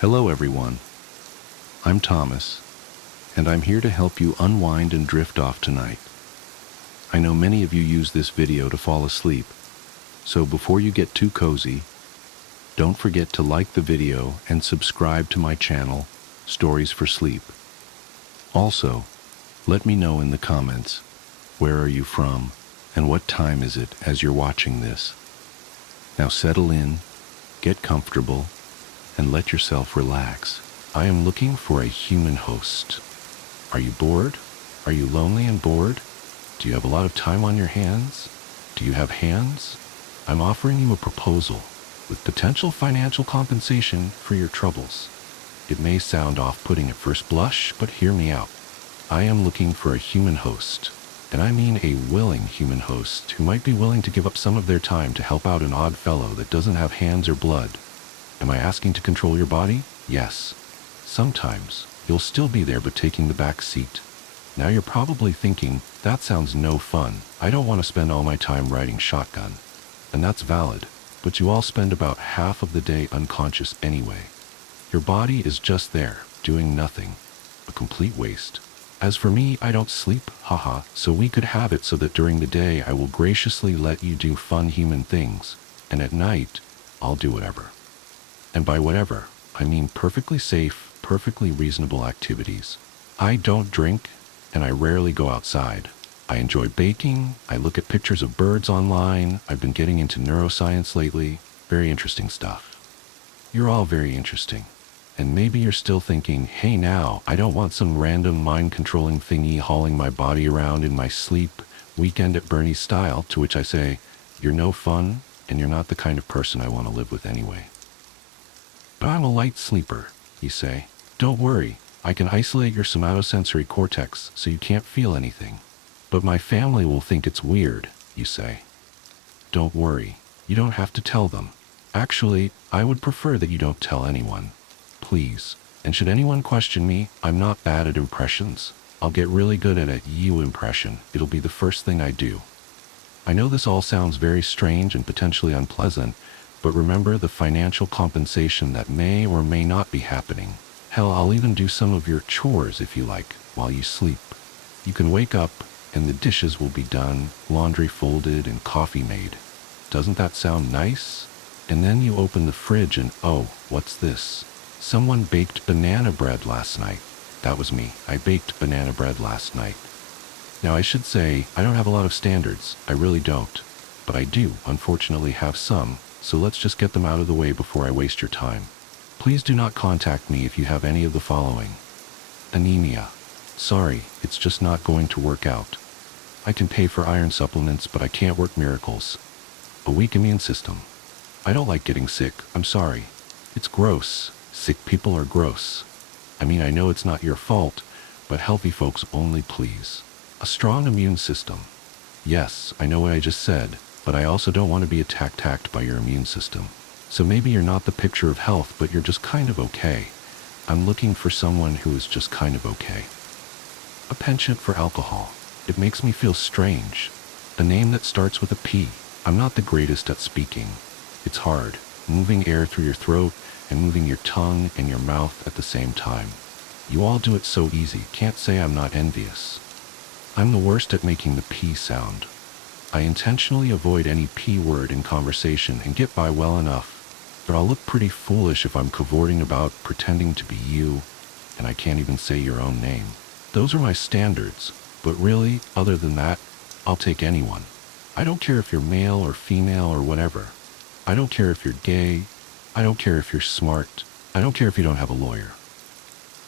Hello everyone, I'm Thomas, and I'm here to help you unwind and drift off tonight. I know many of you use this video to fall asleep, so before you get too cozy, don't forget to like the video and subscribe to my channel, Stories for Sleep. Also, let me know in the comments, where are you from, and what time is it as you're watching this. Now settle in, get comfortable, and let yourself relax. I am looking for a human host. Are you bored? Are you lonely and bored? Do you have a lot of time on your hands? Do you have hands? I'm offering you a proposal with potential financial compensation for your troubles. It may sound off-putting at first blush, but hear me out. I am looking for a human host, and I mean a willing human host who might be willing to give up some of their time to help out an odd fellow that doesn't have hands or blood. Am I asking to control your body? Yes. Sometimes you'll still be there but taking the back seat. Now you're probably thinking, that sounds no fun. I don't want to spend all my time riding shotgun. And that's valid, but you all spend about half of the day unconscious anyway. Your body is just there, doing nothing. A complete waste. As for me, I don't sleep, haha, so we could have it so that during the day I will graciously let you do fun human things, and at night, I'll do whatever. And by whatever, I mean perfectly safe, perfectly reasonable activities. I don't drink, and I rarely go outside. I enjoy baking, I look at pictures of birds online, I've been getting into neuroscience lately, very interesting stuff. You're all very interesting. And maybe you're still thinking, hey now, I don't want some random mind-controlling thingy hauling my body around in my sleep, weekend at Bernie's style, to which I say, you're no fun, and you're not the kind of person I want to live with anyway. But I'm a light sleeper, you say. Don't worry, I can isolate your somatosensory cortex so you can't feel anything. But my family will think it's weird, you say. Don't worry, you don't have to tell them. Actually, I would prefer that you don't tell anyone. Please. And should anyone question me, I'm not bad at impressions. I'll get really good at a you impression. It'll be the first thing I do. I know this all sounds very strange and potentially unpleasant, but remember the financial compensation that may or may not be happening. Hell, I'll even do some of your chores if you like, while you sleep. You can wake up, and the dishes will be done, laundry folded, and coffee made. Doesn't that sound nice? And then you open the fridge and oh, what's this? Someone baked banana bread last night. That was me. I baked banana bread last night. Now I should say, I don't have a lot of standards. I really don't. But I do, unfortunately, have some. So let's just get them out of the way before I waste your time. Please do not contact me if you have any of the following. Anemia. Sorry, it's just not going to work out. I can pay for iron supplements, but I can't work miracles. A weak immune system. I don't like getting sick, I'm sorry. It's gross. Sick people are gross. I mean, I know it's not your fault, but healthy folks only, please. A strong immune system. Yes, I know what I just said, but I also don't want to be attacked by your immune system. So maybe you're not the picture of health, but you're just kind of okay. I'm looking for someone who is just kind of okay. A penchant for alcohol. It makes me feel strange. A name that starts with a P. I'm not the greatest at speaking. It's hard, moving air through your throat and moving your tongue and your mouth at the same time. You all do it so easy, can't say I'm not envious. I'm the worst at making the P sound. I intentionally avoid any P word in conversation and get by well enough, but I'll look pretty foolish if I'm cavorting about pretending to be you, and I can't even say your own name. Those are my standards, but really, other than that, I'll take anyone. I don't care if you're male or female or whatever. I don't care if you're gay. I don't care if you're smart. I don't care if you don't have a lawyer.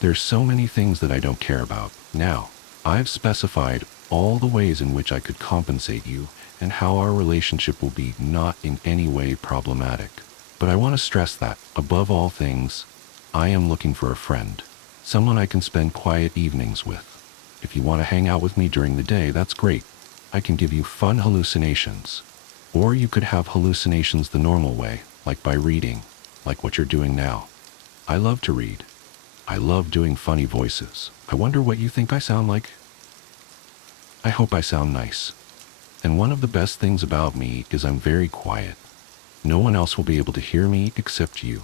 There's so many things that I don't care about. Now, I've specified all the ways in which I could compensate you and how our relationship will be not in any way problematic. But I want to stress that, above all things, I am looking for a friend. Someone I can spend quiet evenings with. If you want to hang out with me during the day, that's great. I can give you fun hallucinations. Or you could have hallucinations the normal way, like by reading, like what you're doing now. I love to read. I love doing funny voices. I wonder what you think I sound like? I hope I sound nice. And one of the best things about me is I'm very quiet. No one else will be able to hear me except you.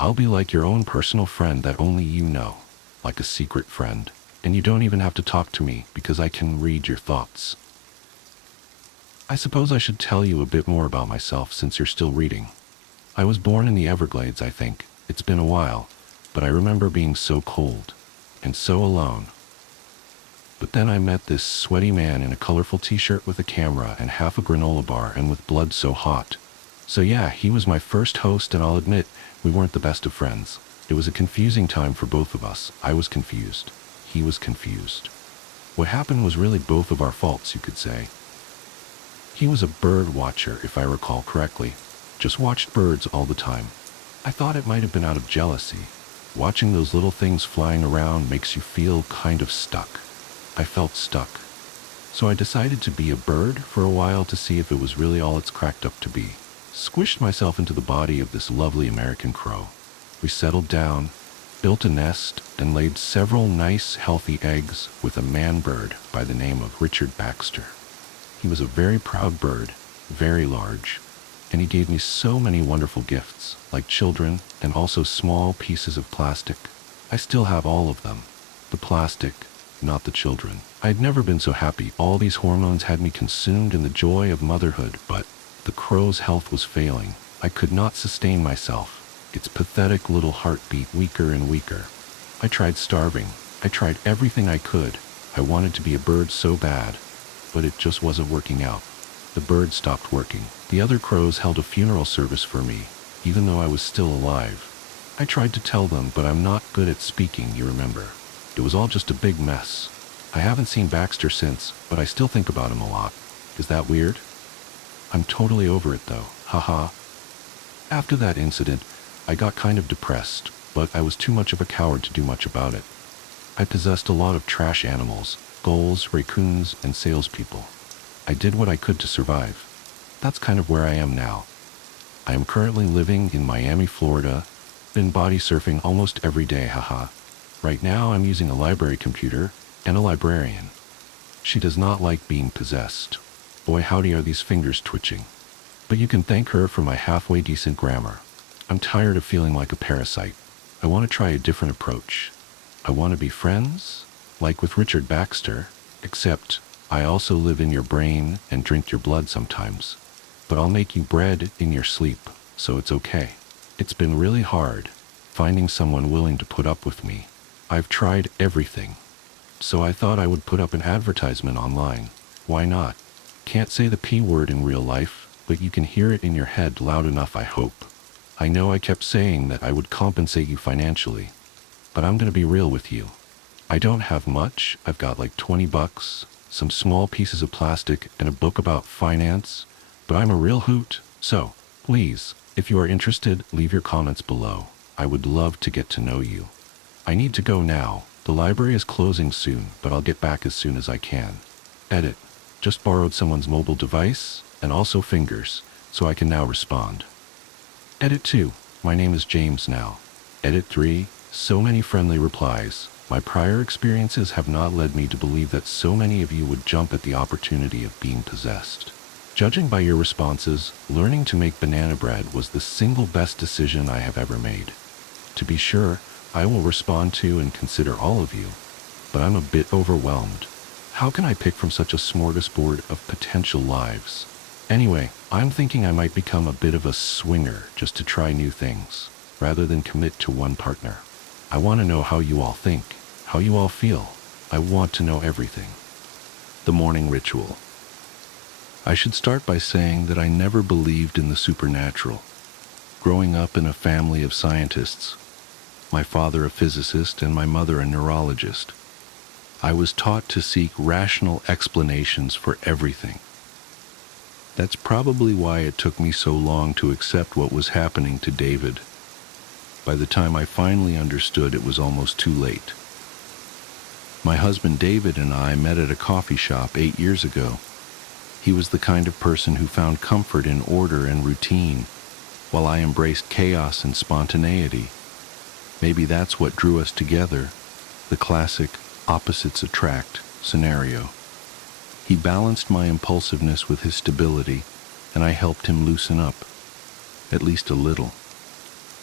I'll be like your own personal friend that only you know, like a secret friend. And you don't even have to talk to me because I can read your thoughts. I suppose I should tell you a bit more about myself since you're still reading. I was born in the Everglades, I think. It's been a while, but I remember being so cold and so alone. But then I met this sweaty man in a colorful t-shirt with a camera and half a granola bar and with blood so hot. So yeah, he was my first host, and I'll admit, we weren't the best of friends. It was a confusing time for both of us. I was confused. He was confused. What happened was really both of our faults, you could say. He was a bird watcher, if I recall correctly. Just watched birds all the time. I thought it might have been out of jealousy. Watching those little things flying around makes you feel kind of stuck. I felt stuck. So I decided to be a bird for a while to see if it was really all it's cracked up to be. Squished myself into the body of this lovely American crow. We settled down, built a nest, and laid several nice, healthy eggs with a man bird by the name of Richard Baxter. He was a very proud bird, very large, and he gave me so many wonderful gifts, like children and also small pieces of plastic. I still have all of them. The plastic, not the children. I'd never been so happy. All these hormones had me consumed in the joy of motherhood, but the crow's health was failing. I could not sustain myself. Its pathetic little heart beat weaker and weaker. I tried starving. I tried everything I could. I wanted to be a bird so bad, but it just wasn't working out. The bird stopped working. The other crows held a funeral service for me, even though I was still alive. I tried to tell them, but I'm not good at speaking, you remember. It was all just a big mess. I haven't seen Baxter since, but I still think about him a lot. Is that weird? I'm totally over it though, haha. After that incident, I got kind of depressed, but I was too much of a coward to do much about it. I possessed a lot of trash animals, gulls, raccoons, and salespeople. I did what I could to survive. That's kind of where I am now. I am currently living in Miami, Florida, been body surfing almost every day, haha. Right now I'm using a library computer and a librarian. She does not like being possessed. Boy howdy are these fingers twitching. But you can thank her for my halfway decent grammar. I'm tired of feeling like a parasite. I want to try a different approach. I want to be friends, like with Richard Baxter, except I also live in your brain and drink your blood sometimes. But I'll make you bread in your sleep, so it's okay. It's been really hard, finding someone willing to put up with me. I've tried everything. So I thought I would put up an advertisement online. Why not? Can't say the P word in real life, but you can hear it in your head loud enough, I hope. I know I kept saying that I would compensate you financially, but I'm gonna be real with you. I don't have much. I've got like $20, some small pieces of plastic, and a book about finance, but I'm a real hoot. So, please, if you are interested, leave your comments below. I would love to get to know you. I need to go now. The library is closing soon, but I'll get back as soon as I can. Edit. Just borrowed someone's mobile device, and also fingers, so I can now respond. Edit 2. My name is James now. Edit 3. So many friendly replies. My prior experiences have not led me to believe that so many of you would jump at the opportunity of being possessed. Judging by your responses, learning to make banana bread was the single best decision I have ever made. To be sure, I will respond to and consider all of you, but I'm a bit overwhelmed. How can I pick from such a smorgasbord of potential lives? Anyway, I'm thinking I might become a bit of a swinger just to try new things, rather than commit to one partner. I want to know how you all think, how you all feel. I want to know everything. The morning ritual. I should start by saying that I never believed in the supernatural. Growing up in a family of scientists, my father a physicist and my mother a neurologist, I was taught to seek rational explanations for everything. That's probably why it took me so long to accept what was happening to David. By the time I finally understood, it was almost too late. My husband David and I met at a coffee shop 8 years ago. He was the kind of person who found comfort in order and routine, while I embraced chaos and spontaneity. Maybe that's what drew us together, the classic opposites attract scenario. He balanced my impulsiveness with his stability, and I helped him loosen up, at least a little.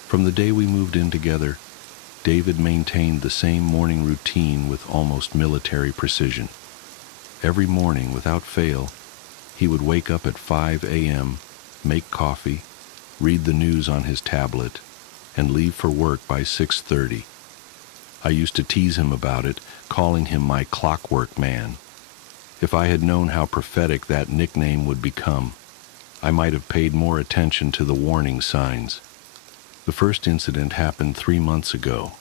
From the day we moved in together, David maintained the same morning routine with almost military precision. Every morning, without fail, he would wake up at 5 a.m., make coffee, read the news on his tablet, and leave for work by 6:30. I used to tease him about it, calling him my clockwork man. If I had known how prophetic that nickname would become, I might have paid more attention to the warning signs. The first incident happened 3 months ago.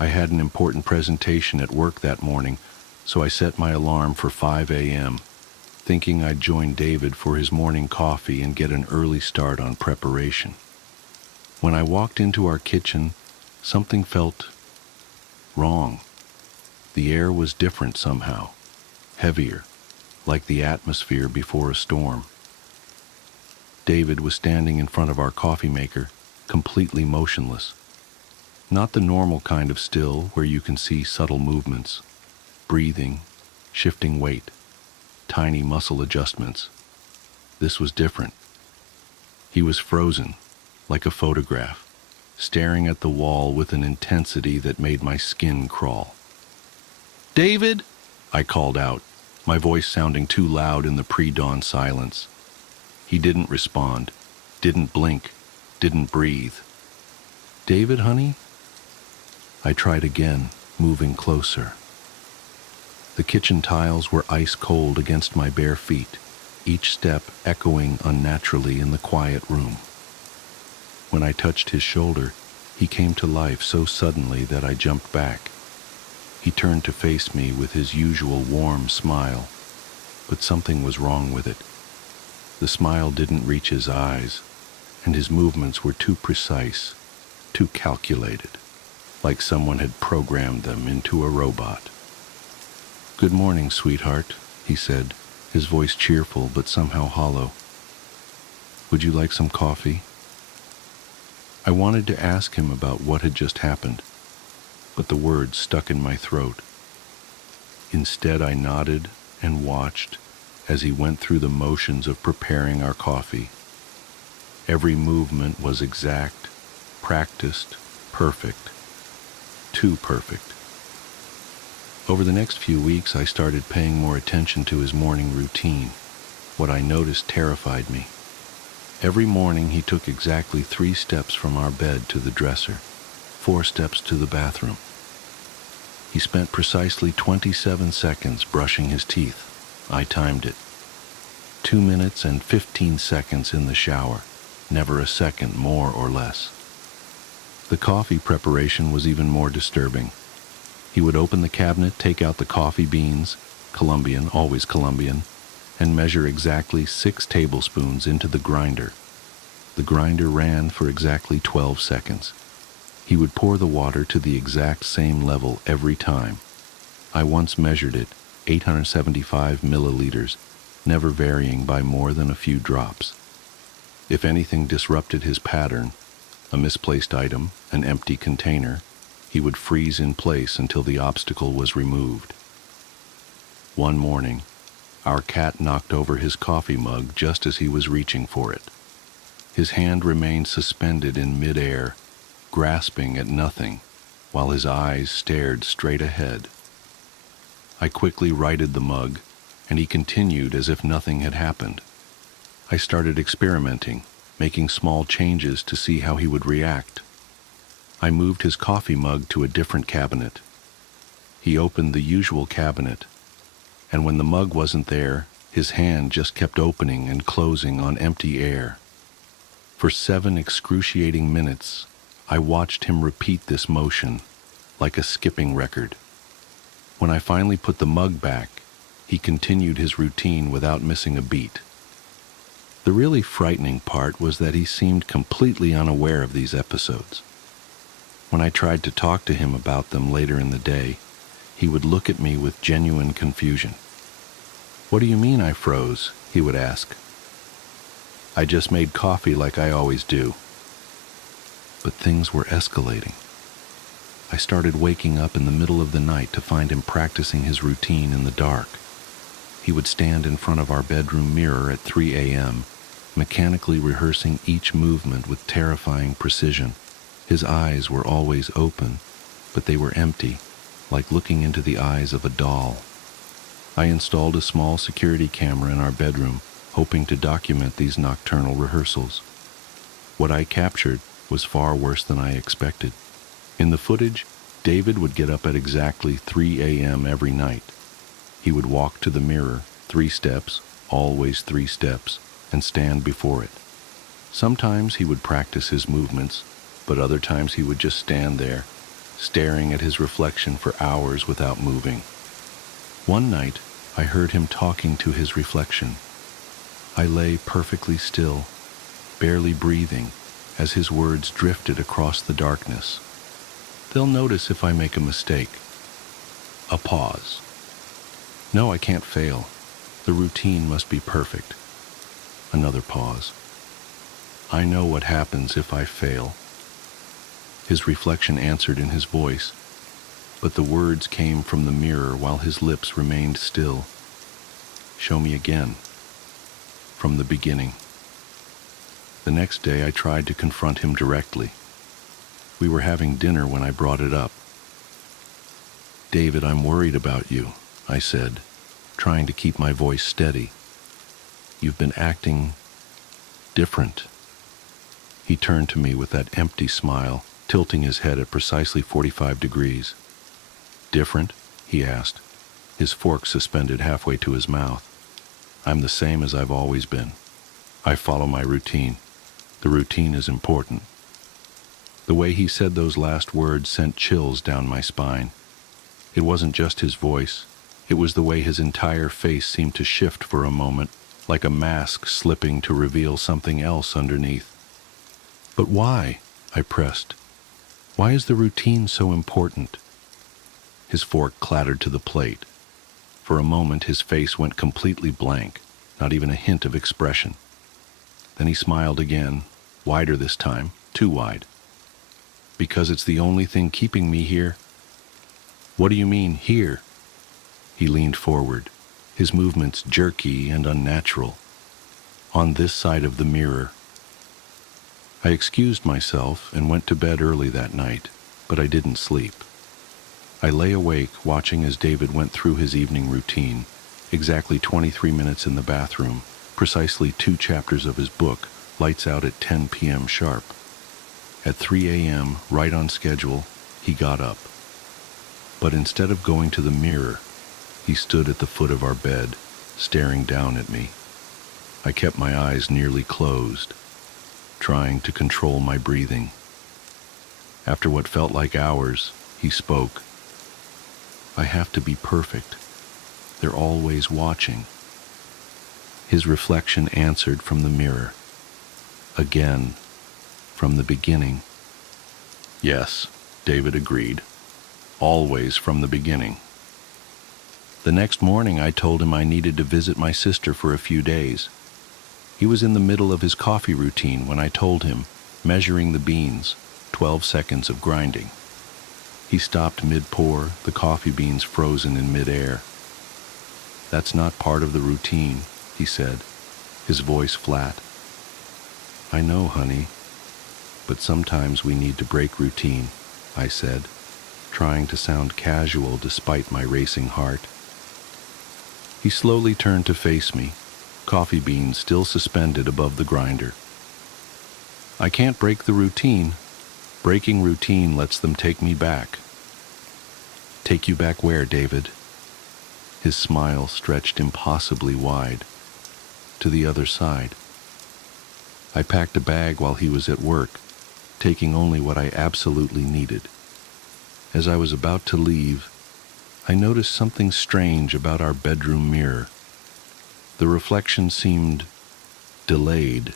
I had an important presentation at work that morning, so I set my alarm for 5 a.m., thinking I'd join David for his morning coffee and get an early start on preparation. When I walked into our kitchen, something felt wrong. The air was different somehow, heavier, like the atmosphere before a storm. David was standing in front of our coffee maker, completely motionless. Not the normal kind of still where you can see subtle movements, breathing, shifting weight, tiny muscle adjustments. This was different. He was frozen, like a photograph, staring at the wall with an intensity that made my skin crawl. "David!" I called out, my voice sounding too loud in the pre-dawn silence. He didn't respond, didn't blink, didn't breathe. "David, honey?" I tried again, moving closer. The kitchen tiles were ice cold against my bare feet, each step echoing unnaturally in the quiet room. When I touched his shoulder, he came to life so suddenly that I jumped back. He turned to face me with his usual warm smile, but something was wrong with it. The smile didn't reach his eyes, and his movements were too precise, too calculated, like someone had programmed them into a robot. "Good morning, sweetheart," he said, his voice cheerful but somehow hollow. "Would you like some coffee?" I wanted to ask him about what had just happened, but the words stuck in my throat. Instead, I nodded and watched as he went through the motions of preparing our coffee. Every movement was exact, practiced, perfect. Too perfect. Over the next few weeks, I started paying more attention to his morning routine. What I noticed terrified me. Every morning, he took exactly 3 steps from our bed to the dresser, 4 steps to the bathroom. He spent precisely 27 seconds brushing his teeth. I timed it. 2 minutes and 15 seconds in the shower, never a second more or less. The coffee preparation was even more disturbing. He would open the cabinet, take out the coffee beans, Colombian, always Colombian, and measure exactly 6 tablespoons into the grinder. The grinder ran for exactly 12 seconds. He would pour the water to the exact same level every time. I once measured it, 875 milliliters, never varying by more than a few drops. If anything disrupted his pattern, a misplaced item, an empty container, he would freeze in place until the obstacle was removed. One morning, our cat knocked over his coffee mug just as he was reaching for it. His hand remained suspended in midair, grasping at nothing, while his eyes stared straight ahead. I quickly righted the mug, and he continued as if nothing had happened. I started experimenting, making small changes to see how he would react. I moved his coffee mug to a different cabinet. He opened the usual cabinet, and when the mug wasn't there, his hand just kept opening and closing on empty air. For 7 excruciating minutes, I watched him repeat this motion, like a skipping record. When I finally put the mug back, he continued his routine without missing a beat. The really frightening part was that he seemed completely unaware of these episodes. When I tried to talk to him about them later in the day, he would look at me with genuine confusion. "What do you mean I froze?" he would ask. "I just made coffee like I always do." But things were escalating. I started waking up in the middle of the night to find him practicing his routine in the dark. He would stand in front of our bedroom mirror at 3 a.m., mechanically rehearsing each movement with terrifying precision. His eyes were always open, but they were empty, like looking into the eyes of a doll. I installed a small security camera in our bedroom, hoping to document these nocturnal rehearsals. What I captured was far worse than I expected. In the footage, David would get up at exactly 3 a.m. every night. He would walk to the mirror, 3 steps, always 3 steps, and stand before it. Sometimes he would practice his movements, but other times he would just stand there, staring at his reflection for hours without moving. One night, I heard him talking to his reflection. I lay perfectly still, barely breathing, as his words drifted across the darkness. They'll notice if I make a mistake. A pause. No, I can't fail. The routine must be perfect. Another pause. I know what happens if I fail. His reflection answered in his voice, but the words came from the mirror while his lips remained still. Show me again. From the beginning. The next day I tried to confront him directly. We were having dinner when I brought it up. David, I'm worried about you, I said, trying to keep my voice steady. You've been acting different. He turned to me with that empty smile, tilting his head at precisely 45 degrees. Different? He asked, his fork suspended halfway to his mouth. I'm the same as I've always been. I follow my routine. The routine is important. The way he said those last words sent chills down my spine. It wasn't just his voice. It was the way his entire face seemed to shift for a moment, like a mask slipping to reveal something else underneath. But why? I pressed. Why is the routine so important? His fork clattered to the plate. For a moment, his face went completely blank, not even a hint of expression. Then he smiled again, wider this time, too wide. Because it's the only thing keeping me here. What do you mean, here? He leaned forward, his movements jerky and unnatural. On this side of the mirror. I excused myself and went to bed early that night, but I didn't sleep. I lay awake watching as David went through his evening routine, exactly 23 minutes in the bathroom, precisely 2 chapters of his book, lights out at 10 p.m. sharp. At 3 a.m., right on schedule, he got up. But instead of going to the mirror, he stood at the foot of our bed, staring down at me. I kept my eyes nearly closed, trying to control my breathing. After what felt like hours, he spoke. I have to be perfect. They're always watching. His reflection answered from the mirror. Again, from the beginning. Yes, David agreed. Always from the beginning. The next morning I told him I needed to visit my sister for a few days. He was in the middle of his coffee routine when I told him, measuring the beans, 12 seconds of grinding. He stopped mid-pour, the coffee beans frozen in mid-air. That's not part of the routine, he said, his voice flat. I know, honey, but sometimes we need to break routine, I said, trying to sound casual despite my racing heart. He slowly turned to face me, coffee beans still suspended above the grinder. I can't break the routine. Breaking routine lets them take me back. Take you back where, David? His smile stretched impossibly wide. To the other side. I packed a bag while he was at work, taking only what I absolutely needed. As I was about to leave, I noticed something strange about our bedroom mirror. The reflection seemed delayed,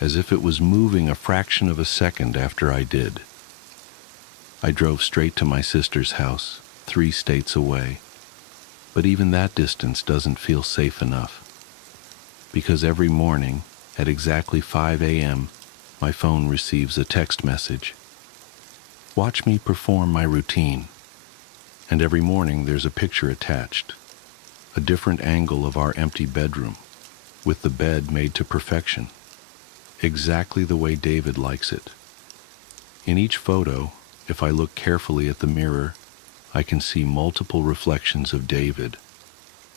as if it was moving a fraction of a second after I did. I drove straight to my sister's house, 3 states away. But even that distance doesn't feel safe enough. Because every morning, at exactly 5 a.m., my phone receives a text message. Watch me perform my routine. And every morning there's a picture attached. A different angle of our empty bedroom, with the bed made to perfection. Exactly the way David likes it. In each photo, if I look carefully at the mirror, I can see multiple reflections of David,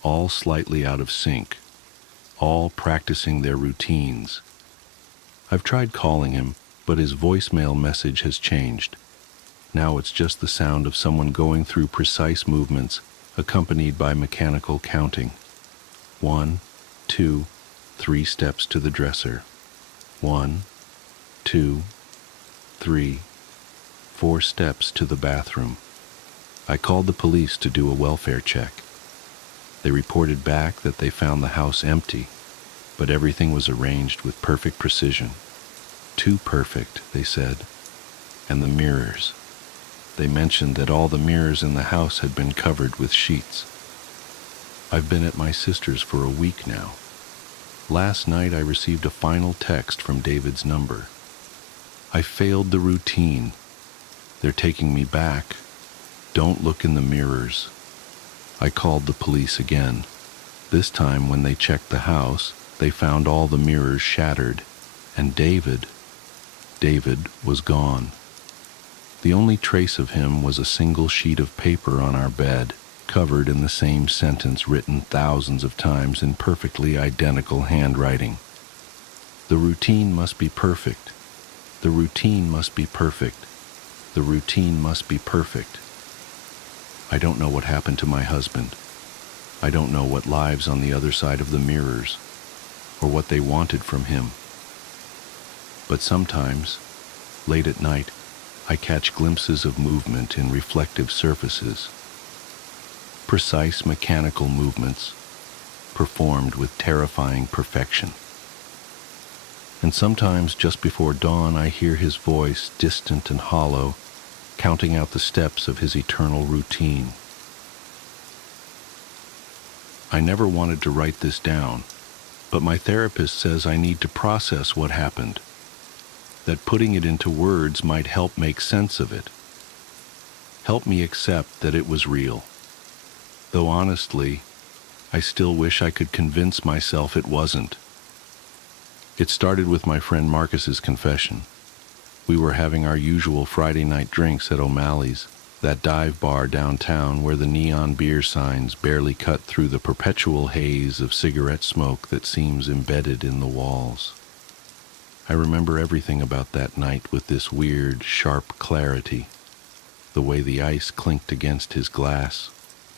all slightly out of sync, all practicing their routines. I've tried calling him, but his voicemail message has changed. Now it's just the sound of someone going through precise movements accompanied by mechanical counting. 1, 2, 3 steps to the dresser. 1, 2, 3, 4 steps to the bathroom. I called the police to do a welfare check. They reported back that they found the house empty, but everything was arranged with perfect precision. Too perfect, they said. And the mirrors. They mentioned that all the mirrors in the house had been covered with sheets. I've been at my sister's for a week now. Last night I received a final text from David's number. I failed the routine. They're taking me back. Don't look in the mirrors. I called the police again. This time when they checked the house, they found all the mirrors shattered, and David was gone. The only trace of him was a single sheet of paper on our bed, covered in the same sentence written thousands of times in perfectly identical handwriting. The routine must be perfect. The routine must be perfect. The routine must be perfect. I don't know what happened to my husband. I don't know what lives on the other side of the mirrors, or what they wanted from him. But sometimes, late at night, I catch glimpses of movement in reflective surfaces. Precise mechanical movements, performed with terrifying perfection. And sometimes just before dawn I hear his voice, distant and hollow, counting out the steps of his eternal routine. I never wanted to write this down, but my therapist says I need to process what happened, that putting it into words might help make sense of it, help me accept that it was real. Though honestly, I still wish I could convince myself it wasn't. It started with my friend Marcus's confession. We were having our usual Friday night drinks at O'Malley's, that dive bar downtown where the neon beer signs barely cut through the perpetual haze of cigarette smoke that seems embedded in the walls. I remember everything about that night with this weird, sharp clarity. The way the ice clinked against his glass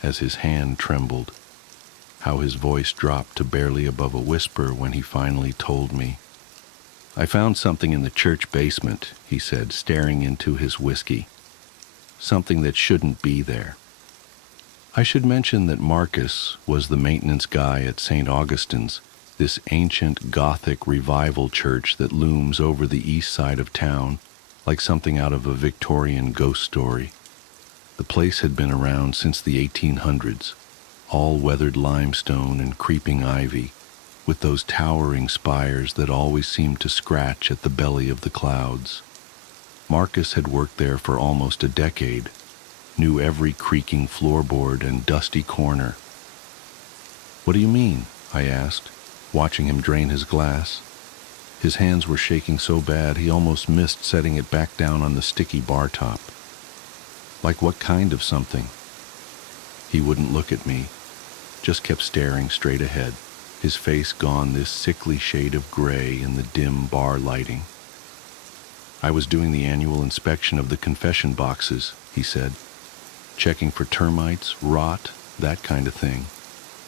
as his hand trembled. How his voice dropped to barely above a whisper when he finally told me. I found something in the church basement, he said, staring into his whiskey. Something that shouldn't be there. I should mention that Marcus was the maintenance guy at St. Augustine's, this ancient Gothic revival church that looms over the east side of town like something out of a Victorian ghost story. The place had been around since the 1800s, all weathered limestone and creeping ivy, with those towering spires that always seemed to scratch at the belly of the clouds. Marcus had worked there for almost a decade, knew every creaking floorboard and dusty corner. "What do you mean?" I asked, watching him drain his glass. His hands were shaking so bad he almost missed setting it back down on the sticky bar top. Like what kind of something? He wouldn't look at me, just kept staring straight ahead, his face gone this sickly shade of gray in the dim bar lighting. "I was doing the annual inspection of the confession boxes," he said, "checking for termites, rot, that kind of thing.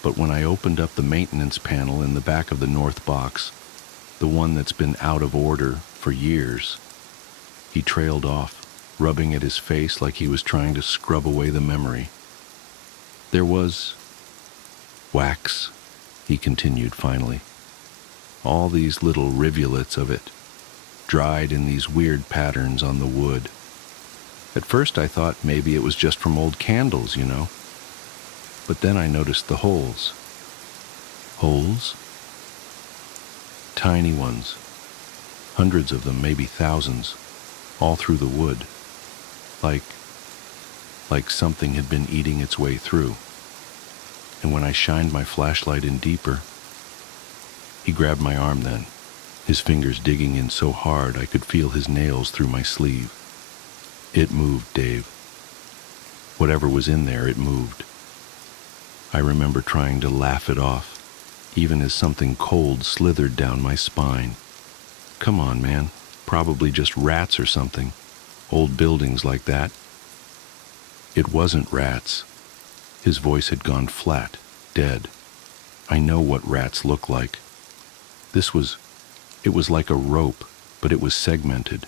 But when I opened up the maintenance panel in the back of the north box, the one that's been out of order for years," he trailed off, rubbing at his face like he was trying to scrub away the memory. "There was wax," he continued finally. "All these little rivulets of it, dried in these weird patterns on the wood. At first I thought maybe it was just from old candles, you know. But then I noticed the holes." "Holes?" "Tiny ones. Hundreds of them, maybe thousands, all through the wood. Like something had been eating its way through. And when I shined my flashlight in deeper..." He grabbed my arm then, his fingers digging in so hard I could feel his nails through my sleeve. It moved, Dave. Whatever was in there, it moved. I remember trying to laugh it off, even as something cold slithered down my spine. Come on, man. Probably just rats or something. Old buildings like that. It wasn't rats. His voice had gone flat, dead. I know what rats look like. It was like a rope, but it was segmented,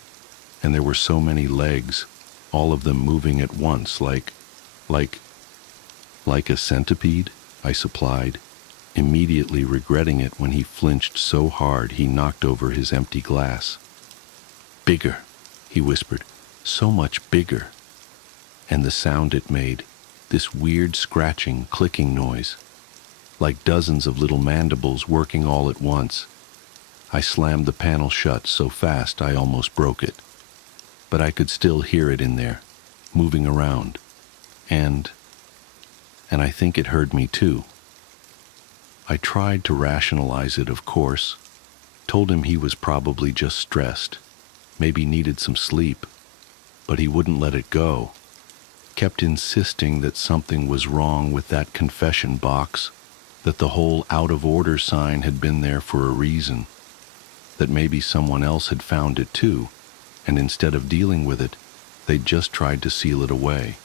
and there were so many legs, all of them moving at once, like a centipede, I supplied, immediately regretting it when he flinched so hard he knocked over his empty glass. Bigger, he whispered, so much bigger. And the sound it made, this weird scratching, clicking noise, like dozens of little mandibles working all at once. I slammed the panel shut so fast I almost broke it. But I could still hear it in there, moving around. And I think it heard me too. I tried to rationalize it, of course. Told him he was probably just stressed, maybe needed some sleep, but he wouldn't let it go. Kept insisting that something was wrong with that confession box, that the whole out of order sign had been there for a reason, that maybe someone else had found it too, and instead of dealing with it, they'd just tried to seal it away.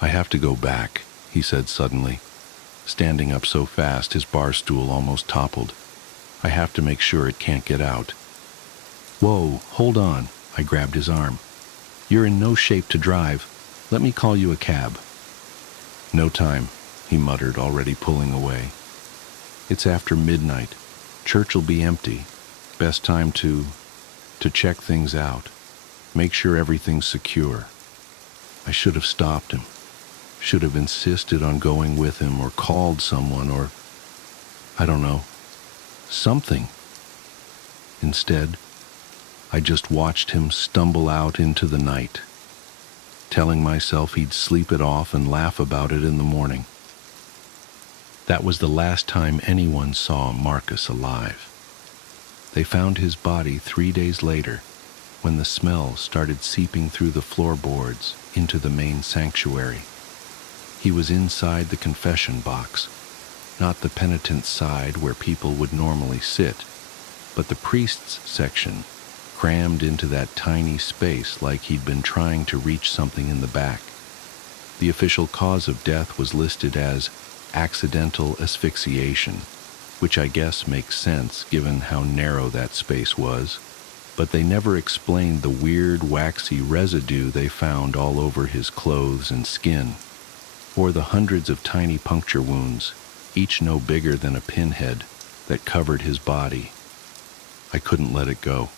I have to go back, he said suddenly, standing up so fast his bar stool almost toppled. I have to make sure it can't get out. Whoa, hold on, I grabbed his arm. You're in no shape to drive. Let me call you a cab. No time, he muttered, already pulling away. It's after midnight. Church'll be empty. Best time to check things out. Make sure everything's secure. I should have stopped him. Should have insisted on going with him or called someone or, I don't know, something. Instead, I just watched him stumble out into the night, telling myself he'd sleep it off and laugh about it in the morning. That was the last time anyone saw Marcus alive. They found his body 3 days later, when the smell started seeping through the floorboards into the main sanctuary. He was inside the confession box, not the penitent's side where people would normally sit, but the priest's section, crammed into that tiny space like he'd been trying to reach something in the back. The official cause of death was listed as accidental asphyxiation, which I guess makes sense given how narrow that space was, but they never explained the weird waxy residue they found all over his clothes and skin, or the hundreds of tiny puncture wounds, each no bigger than a pinhead, that covered his body. I couldn't let it go.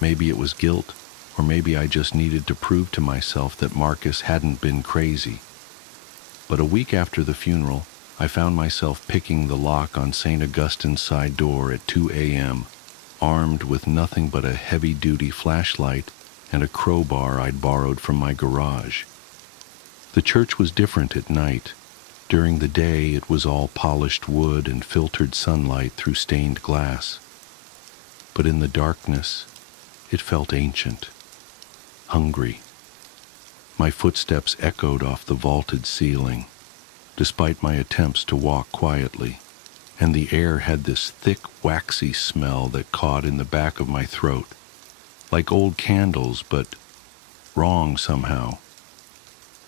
Maybe it was guilt, or maybe I just needed to prove to myself that Marcus hadn't been crazy. But a week after the funeral, I found myself picking the lock on St. Augustine's side door at 2 a.m., armed with nothing but a heavy-duty flashlight and a crowbar I'd borrowed from my garage. The church was different at night. During the day, it was all polished wood and filtered sunlight through stained glass. But in the darkness, it felt ancient, hungry. My footsteps echoed off the vaulted ceiling, despite my attempts to walk quietly, and the air had this thick, waxy smell that caught in the back of my throat, like old candles, but wrong somehow.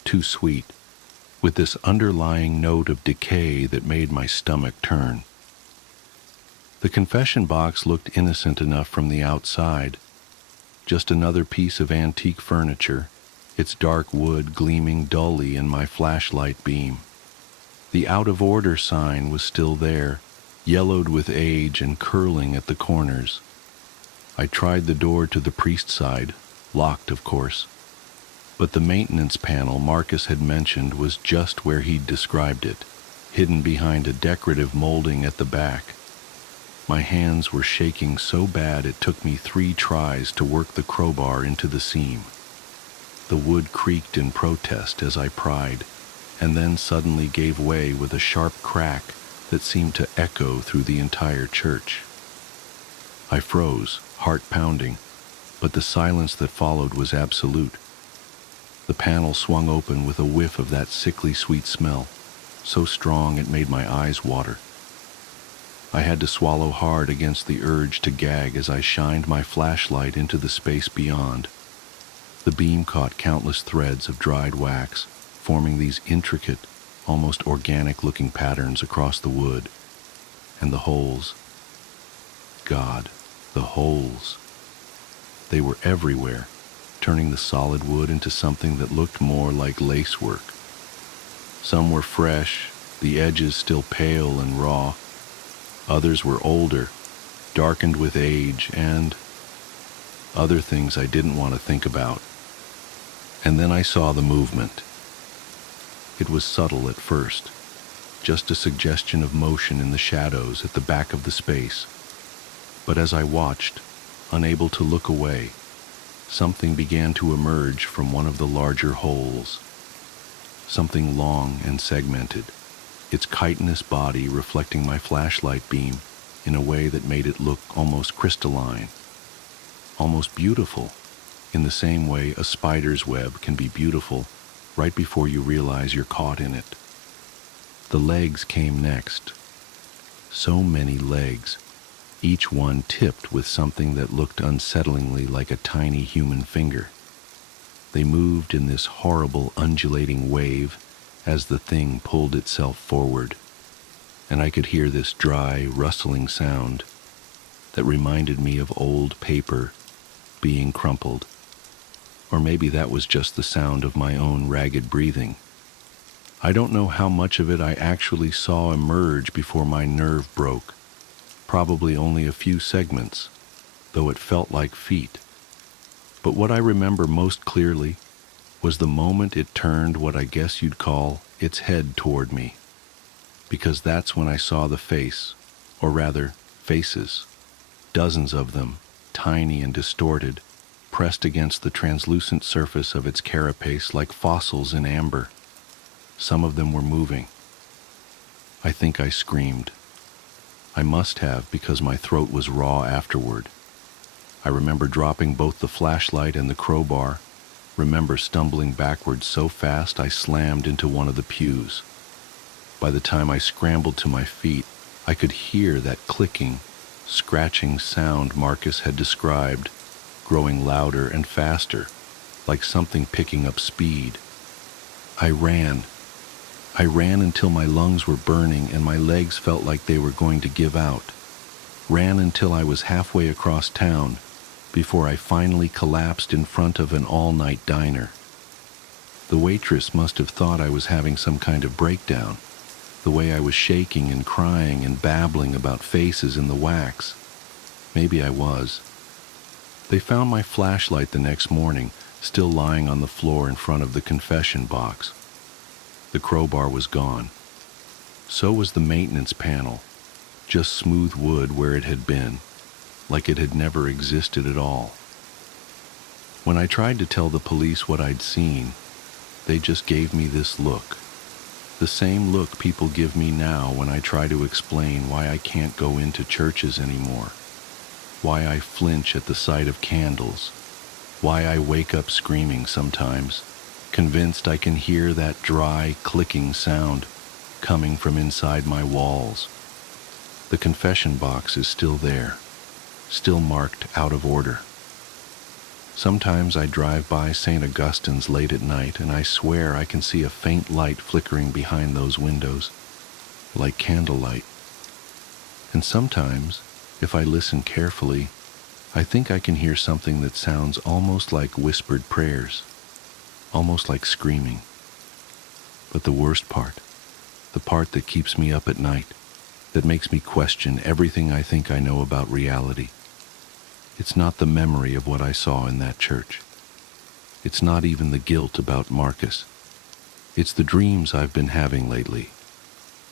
Too sweet, with this underlying note of decay that made my stomach turn. The confession box looked innocent enough from the outside, just another piece of antique furniture, its dark wood gleaming dully in my flashlight beam. The out-of-order sign was still there, yellowed with age and curling at the corners. I tried the door to the priest's side, locked of course, but the maintenance panel Marcus had mentioned was just where he'd described it, hidden behind a decorative molding at the back. My hands were shaking so bad it took me 3 tries to work the crowbar into the seam. The wood creaked in protest as I pried, and then suddenly gave way with a sharp crack that seemed to echo through the entire church. I froze, heart pounding, but the silence that followed was absolute. The panel swung open with a whiff of that sickly sweet smell, so strong it made my eyes water. I had to swallow hard against the urge to gag as I shined my flashlight into the space beyond. The beam caught countless threads of dried wax, forming these intricate, almost organic-looking patterns across the wood. And the holes. God, the holes. They were everywhere, turning the solid wood into something that looked more like lacework. Some were fresh, the edges still pale and raw. Others were older, darkened with age, and other things I didn't want to think about. And then I saw the movement. It was subtle at first, just a suggestion of motion in the shadows at the back of the space. But as I watched, unable to look away, something began to emerge from one of the larger holes. Something long and segmented, its chitinous body reflecting my flashlight beam in a way that made it look almost crystalline, almost beautiful, in the same way a spider's web can be beautiful right before you realize you're caught in it. The legs came next. So many legs, each one tipped with something that looked unsettlingly like a tiny human finger. They moved in this horrible undulating wave as the thing pulled itself forward, and I could hear this dry, rustling sound that reminded me of old paper being crumpled. Or maybe that was just the sound of my own ragged breathing. I don't know how much of it I actually saw emerge before my nerve broke. Probably only a few segments, though it felt like feet. But what I remember most clearly was the moment it turned what I guess you'd call its head toward me. Because that's when I saw the face, or rather, faces. Dozens of them, tiny and distorted, pressed against the translucent surface of its carapace like fossils in amber. Some of them were moving. I think I screamed. I must have, because my throat was raw afterward. I remember dropping both the flashlight and the crowbar, remember stumbling backwards so fast I slammed into one of the pews. By the time I scrambled to my feet, I could hear that clicking, scratching sound Marcus had described, growing louder and faster, like something picking up speed. I ran. I ran until my lungs were burning and my legs felt like they were going to give out. Ran until I was halfway across town, before I finally collapsed in front of an all-night diner. The waitress must have thought I was having some kind of breakdown, the way I was shaking and crying and babbling about faces in the wax. Maybe I was. They found my flashlight the next morning, still lying on the floor in front of the confession box. The crowbar was gone. So was the maintenance panel, just smooth wood where it had been, like it had never existed at all. When I tried to tell the police what I'd seen, they just gave me this look. The same look people give me now when I try to explain why I can't go into churches anymore, why I flinch at the sight of candles, why I wake up screaming sometimes, convinced I can hear that dry, clicking sound coming from inside my walls. The confession box is still there, still marked out of order. Sometimes I drive by St. Augustine's late at night and I swear I can see a faint light flickering behind those windows, like candlelight. And sometimes, if I listen carefully, I think I can hear something that sounds almost like whispered prayers, almost like screaming. But the worst part, the part that keeps me up at night, that makes me question everything I think I know about reality, it's not the memory of what I saw in that church. It's not even the guilt about Marcus. It's the dreams I've been having lately.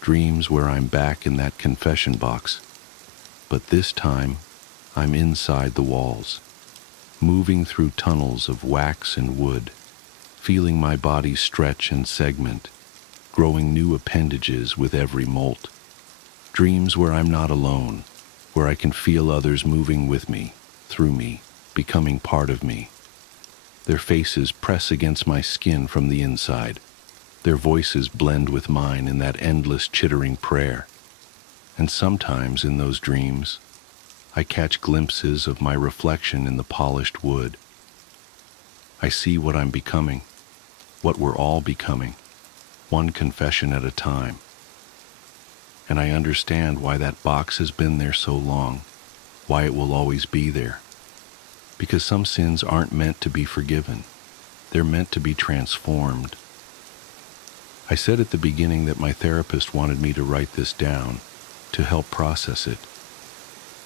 Dreams where I'm back in that confession box. But this time, I'm inside the walls, moving through tunnels of wax and wood, feeling my body stretch and segment, growing new appendages with every molt. Dreams where I'm not alone, where I can feel others moving with me, through me, becoming part of me. Their faces press against my skin from the inside. Their voices blend with mine in that endless chittering prayer. And sometimes in those dreams, I catch glimpses of my reflection in the polished wood. I see what I'm becoming, what we're all becoming, one confession at a time. And I understand why that box has been there so long, why it will always be there. Because some sins aren't meant to be forgiven. They're meant to be transformed. I said at the beginning that my therapist wanted me to write this down to help process it.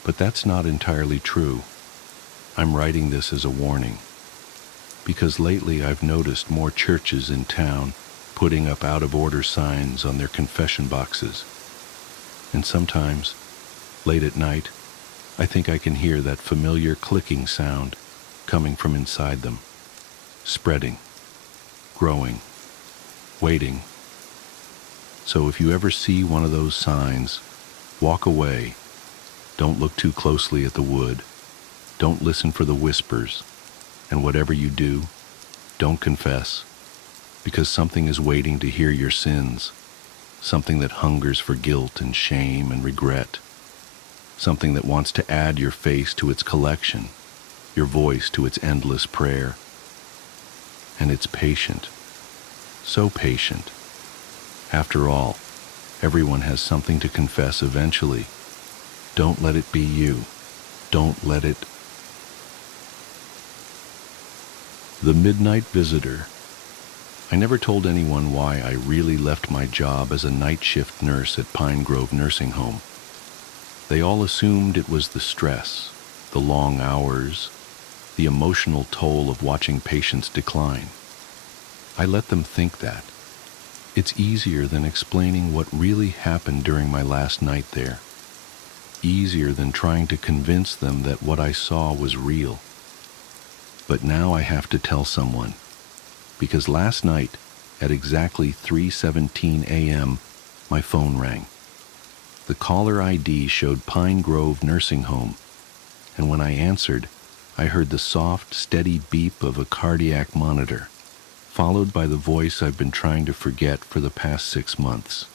But that's not entirely true. I'm writing this as a warning. Because lately I've noticed more churches in town putting up out-of-order signs on their confession boxes. And sometimes, late at night, I think I can hear that familiar clicking sound coming from inside them, spreading, growing, waiting. So if you ever see one of those signs, walk away. Don't look too closely at the wood. Don't listen for the whispers. And whatever you do, don't confess, because something is waiting to hear your sins, something that hungers for guilt and shame and regret, something that wants to add your face to its collection, your voice to its endless prayer. And it's patient, so patient. After all, everyone has something to confess eventually. Don't let it be you. Don't let it. The Midnight Visitor. I never told anyone why I really left my job as a night shift nurse at Pine Grove Nursing Home. They all assumed it was the stress, the long hours, the emotional toll of watching patients decline. I let them think that. It's easier than explaining what really happened during my last night there. Easier than trying to convince them that what I saw was real. But now I have to tell someone, because last night, at exactly 3:17 a.m., my phone rang. The caller ID showed Pine Grove Nursing Home, and when I answered, I heard the soft, steady beep of a cardiac monitor, followed by the voice I've been trying to forget for the past 6 months.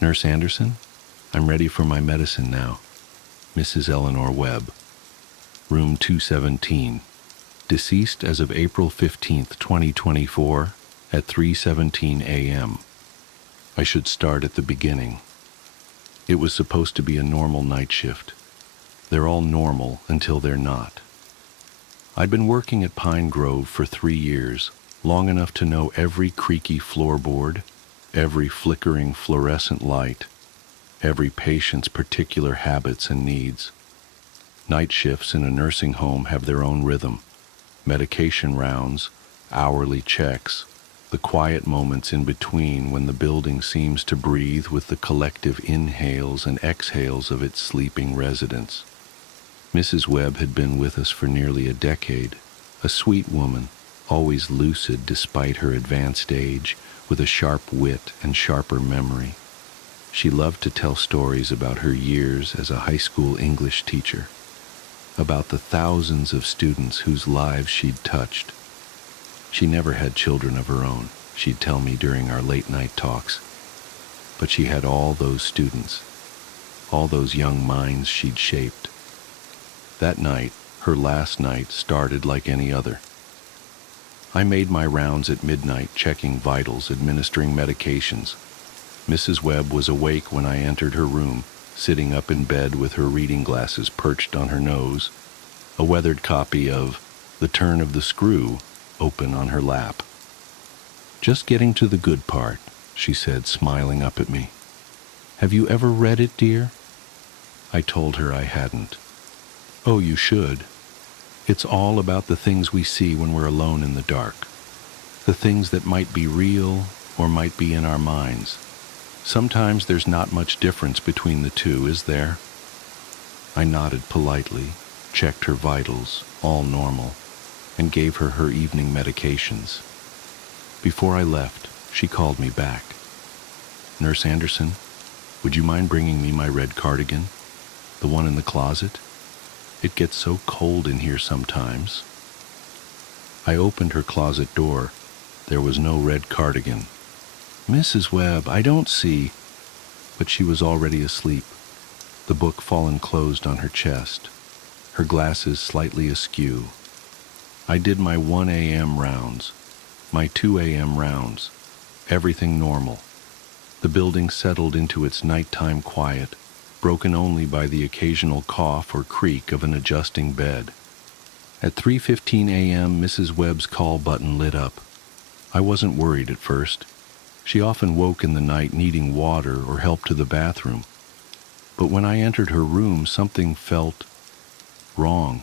Nurse Anderson, I'm ready for my medicine now. Mrs. Eleanor Webb. Room 217. Deceased as of April 15th, 2024, at 3:17 a.m. I should start at the beginning. It was supposed to be a normal night shift. They're all normal until they're not. I'd been working at Pine Grove for 3 years, long enough to know every creaky floorboard, every flickering fluorescent light, every patient's particular habits and needs. Night shifts in a nursing home have their own rhythm. Medication rounds, hourly checks, the quiet moments in between when the building seems to breathe with the collective inhales and exhales of its sleeping residents. Mrs. Webb had been with us for nearly a decade, a sweet woman, always lucid despite her advanced age, with a sharp wit and sharper memory. She loved to tell stories about her years as a high school English teacher, about the thousands of students whose lives she'd touched. She never had children of her own, she'd tell me during our late-night talks, but she had all those students, all those young minds she'd shaped. That night, her last night, started like any other. I made my rounds at midnight, checking vitals, administering medications. Mrs. Webb was awake when I entered her room, sitting up in bed with her reading glasses perched on her nose, a weathered copy of The Turn of the Screw open on her lap. "Just getting to the good part," she said, smiling up at me. "Have you ever read it, dear?" I told her I hadn't. "Oh, you should. It's all about the things we see when we're alone in the dark. The things that might be real or might be in our minds. Sometimes there's not much difference between the two, is there?" I nodded politely, checked her vitals, all normal, and gave her her evening medications. Before I left, she called me back. "Nurse Anderson, would you mind bringing me my red cardigan? The one in the closet? It gets so cold in here sometimes." I opened her closet door. There was no red cardigan. "Mrs. Webb, I don't see." But she was already asleep, the book fallen closed on her chest, her glasses slightly askew. I did my 1 a.m. rounds, my 2 a.m. rounds, everything normal. The building settled into its nighttime quiet, broken only by the occasional cough or creak of an adjusting bed. At 3:15 a.m., Mrs. Webb's call button lit up. I wasn't worried at first. She often woke in the night needing water or help to the bathroom. But when I entered her room, something felt wrong.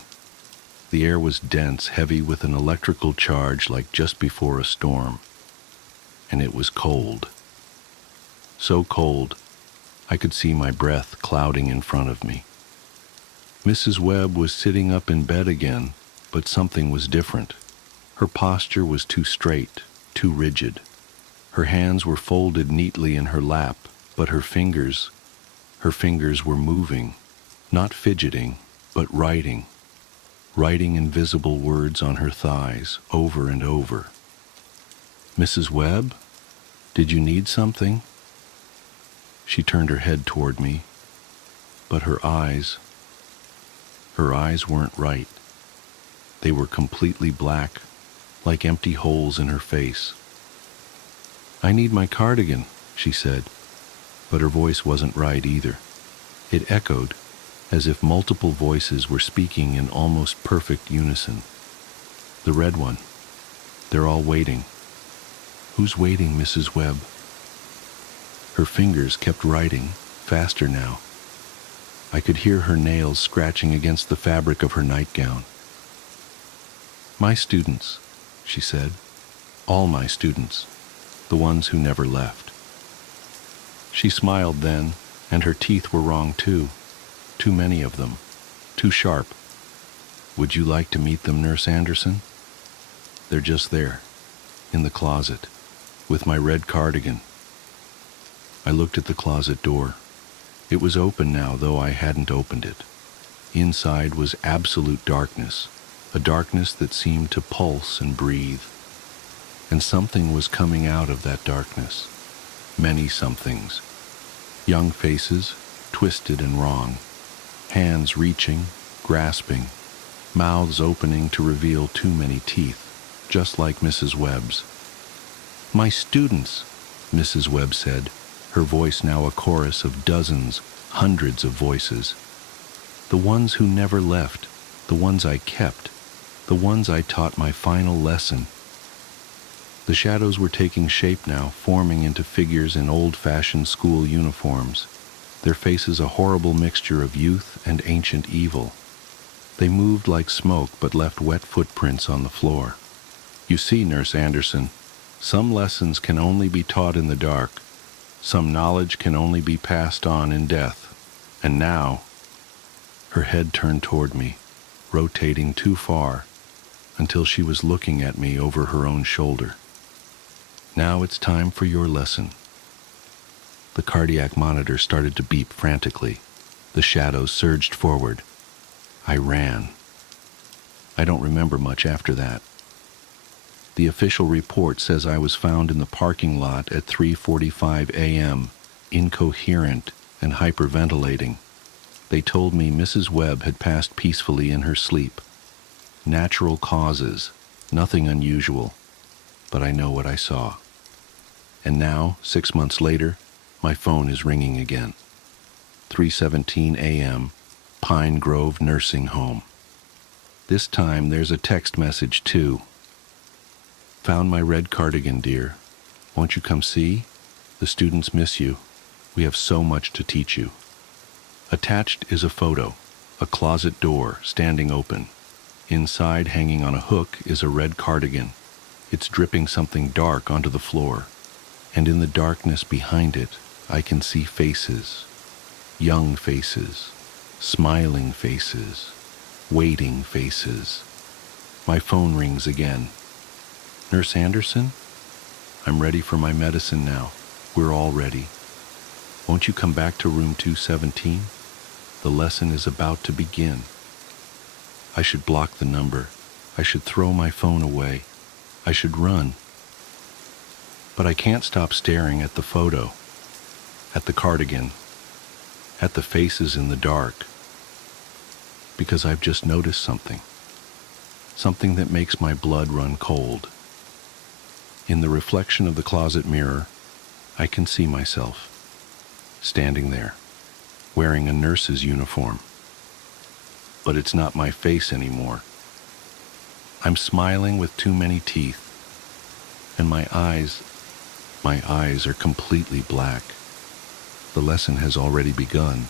The air was dense, heavy with an electrical charge like just before a storm. And it was cold. So cold, I could see my breath clouding in front of me. Mrs. Webb was sitting up in bed again, but something was different. Her posture was too straight, too rigid. Her hands were folded neatly in her lap, but her fingers were moving, not fidgeting, but writing invisible words on her thighs over and over. "Mrs. Webb, did you need something?" She turned her head toward me, but her eyes weren't right. They were completely black, like empty holes in her face. "I need my cardigan," she said, but her voice wasn't right either. It echoed, as if multiple voices were speaking in almost perfect unison. "The red one. They're all waiting." "Who's waiting, Mrs. Webb?" Her fingers kept writing, faster now. I could hear her nails scratching against the fabric of her nightgown. "My students," she said. "All my students. The ones who never left." She smiled then, and her teeth were wrong too. Too many of them. Too sharp. "Would you like to meet them, Nurse Anderson? They're just there, in the closet, with my red cardigan." I looked at the closet door. It was open now, though I hadn't opened it. Inside was absolute darkness, a darkness that seemed to pulse and breathe. And something was coming out of that darkness. Many somethings. Young faces, twisted and wrong. Hands reaching, grasping. Mouths opening to reveal too many teeth, just like Mrs. Webb's. "My students," Mrs. Webb said, her voice now a chorus of dozens, hundreds of voices. "The ones who never left, the ones I kept, the ones I taught my final lesson." The shadows were taking shape now, forming into figures in old-fashioned school uniforms, their faces a horrible mixture of youth and ancient evil. They moved like smoke but left wet footprints on the floor. "You see, Nurse Anderson, some lessons can only be taught in the dark. Some knowledge can only be passed on in death. And now—" Her head turned toward me, rotating too far, until she was looking at me over her own shoulder. "Now it's time for your lesson." The cardiac monitor started to beep frantically. The shadows surged forward. I ran. I don't remember much after that. The official report says I was found in the parking lot at 3:45 a.m., incoherent and hyperventilating. They told me Mrs. Webb had passed peacefully in her sleep. Natural causes, nothing unusual, but I know what I saw. And now, 6 months later, my phone is ringing again. 3:17 a.m., Pine Grove Nursing Home. This time there's a text message too. "Found my red cardigan, dear. Won't you come see? The students miss you. We have so much to teach you." Attached is a photo, a closet door standing open. Inside, hanging on a hook, is a red cardigan. It's dripping something dark onto the floor. And in the darkness behind it, I can see faces. Young faces. Smiling faces. Waiting faces. My phone rings again. "Nurse Anderson? I'm ready for my medicine now. We're all ready. Won't you come back to room 217? The lesson is about to begin." I should block the number. I should throw my phone away. I should run. But I can't stop staring at the photo, at the cardigan, at the faces in the dark, because I've just noticed something. Something that makes my blood run cold. In the reflection of the closet mirror, I can see myself, standing there, wearing a nurse's uniform. But it's not my face anymore. I'm smiling with too many teeth, and my eyes are completely black. The lesson has already begun,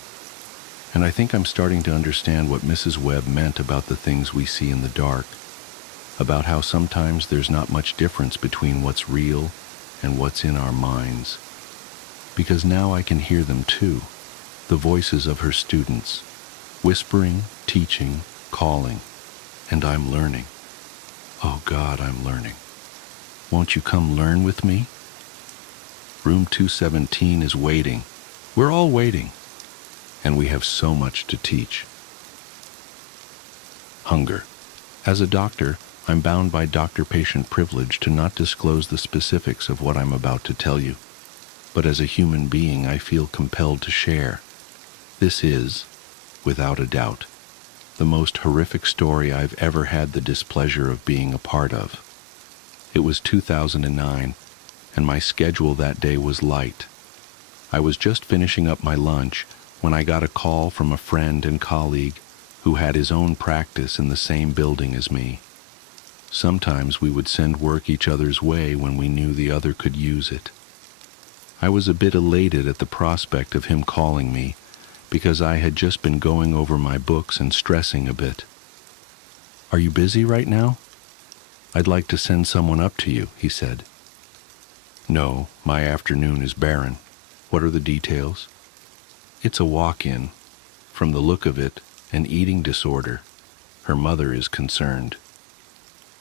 and I think I'm starting to understand what Mrs. Webb meant about the things we see in the dark, about how sometimes there's not much difference between what's real and what's in our minds. Because now I can hear them too, the voices of her students, whispering, teaching, calling, and I'm learning. Oh God, I'm learning. Won't you come learn with me? Room 217 is waiting. We're all waiting, and we have so much to teach. Hunger. As a doctor, I'm bound by doctor-patient privilege to not disclose the specifics of what I'm about to tell you. But as a human being, I feel compelled to share. This is, without a doubt, the most horrific story I've ever had the displeasure of being a part of. It was 2009, and my schedule that day was light. I was just finishing up my lunch when I got a call from a friend and colleague who had his own practice in the same building as me. Sometimes we would send work each other's way when we knew the other could use it. I was a bit elated at the prospect of him calling me because I had just been going over my books and stressing a bit. "Are you busy right now? I'd like to send someone up to you," he said. "No, my afternoon is barren. What are the details?" "It's a walk-in. From the look of it, an eating disorder. Her mother is concerned."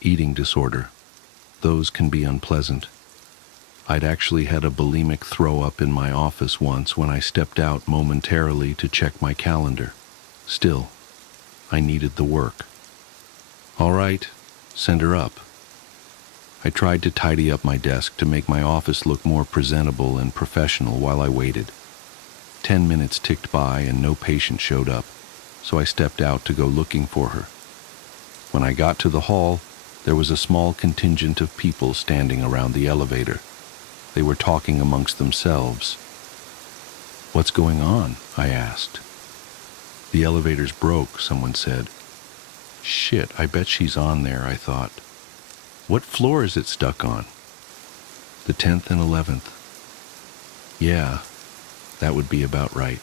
Eating disorder. Those can be unpleasant. I'd actually had a bulimic throw-up in my office once when I stepped out momentarily to check my calendar. Still, I needed the work. "All right, send her up." I tried to tidy up my desk to make my office look more presentable and professional while I waited. 10 minutes ticked by and no patient showed up, so I stepped out to go looking for her. When I got to the hall, there was a small contingent of people standing around the elevator. They were talking amongst themselves. "What's going on?" I asked. "The elevator's broke," someone said. "Shit, I bet she's on there," I thought. "What floor is it stuck on?" "The 10th and 11th. "Yeah, that would be about right."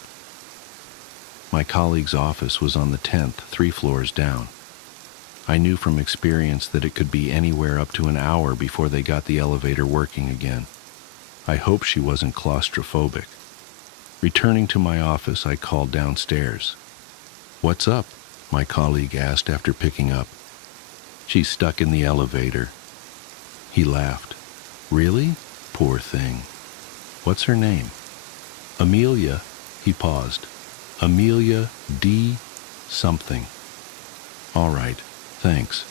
My colleague's office was on the 10th, 3 floors down. I knew from experience that it could be anywhere up to an hour before they got the elevator working again. I hoped she wasn't claustrophobic. Returning to my office, I called downstairs. "What's up?" my colleague asked after picking up. "She's stuck in the elevator." He laughed. "Really? Poor thing. What's her name?" "Amelia." He paused. "Amelia D. something." "All right, thanks.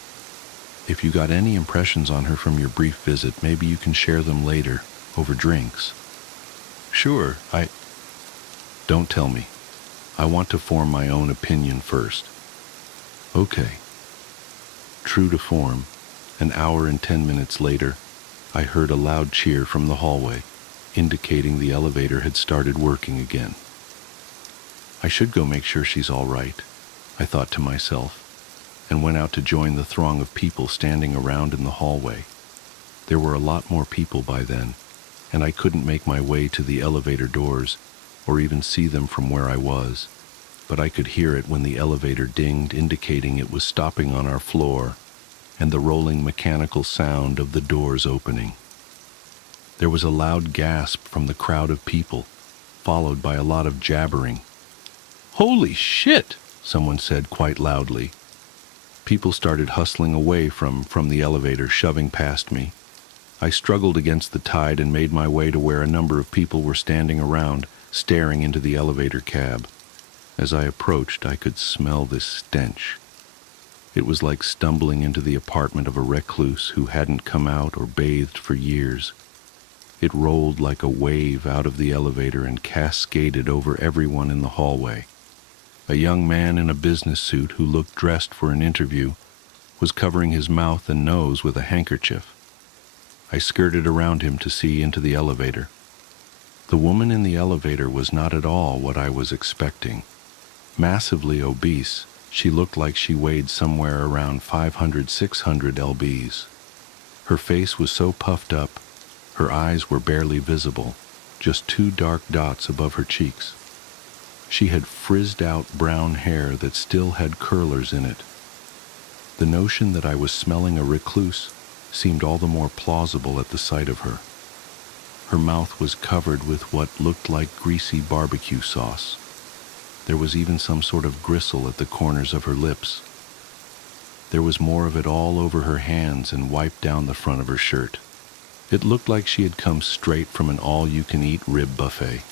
If you got any impressions on her from your brief visit, maybe you can share them later, over drinks." "Sure, Don't tell me. I want to form my own opinion first." "Okay." True to form, an hour and 10 minutes later, I heard a loud cheer from the hallway, indicating the elevator had started working again. I should go make sure she's all right, I thought to myself, and went out to join the throng of people standing around in the hallway. There were a lot more people by then, and I couldn't make my way to the elevator doors, or even see them from where I was, but I could hear it when the elevator dinged, indicating it was stopping on our floor, and the rolling mechanical sound of the doors opening. There was a loud gasp from the crowd of people, followed by a lot of jabbering. "Holy shit!" someone said quite loudly. People started hustling away from the elevator, shoving past me. I struggled against the tide and made my way to where a number of people were standing around, staring into the elevator cab. As I approached, I could smell this stench. It was like stumbling into the apartment of a recluse who hadn't come out or bathed for years. It rolled like a wave out of the elevator and cascaded over everyone in the hallway. A young man in a business suit who looked dressed for an interview was covering his mouth and nose with a handkerchief. I skirted around him to see into the elevator. The woman in the elevator was not at all what I was expecting. Massively obese, she looked like she weighed somewhere around 500-600 lbs. Her face was so puffed up, her eyes were barely visible, just two dark dots above her cheeks. She had frizzed-out brown hair that still had curlers in it. The notion that I was smelling a recluse seemed all the more plausible at the sight of her. Her mouth was covered with what looked like greasy barbecue sauce. There was even some sort of gristle at the corners of her lips. There was more of it all over her hands and wiped down the front of her shirt. It looked like she had come straight from an all-you-can-eat rib buffet.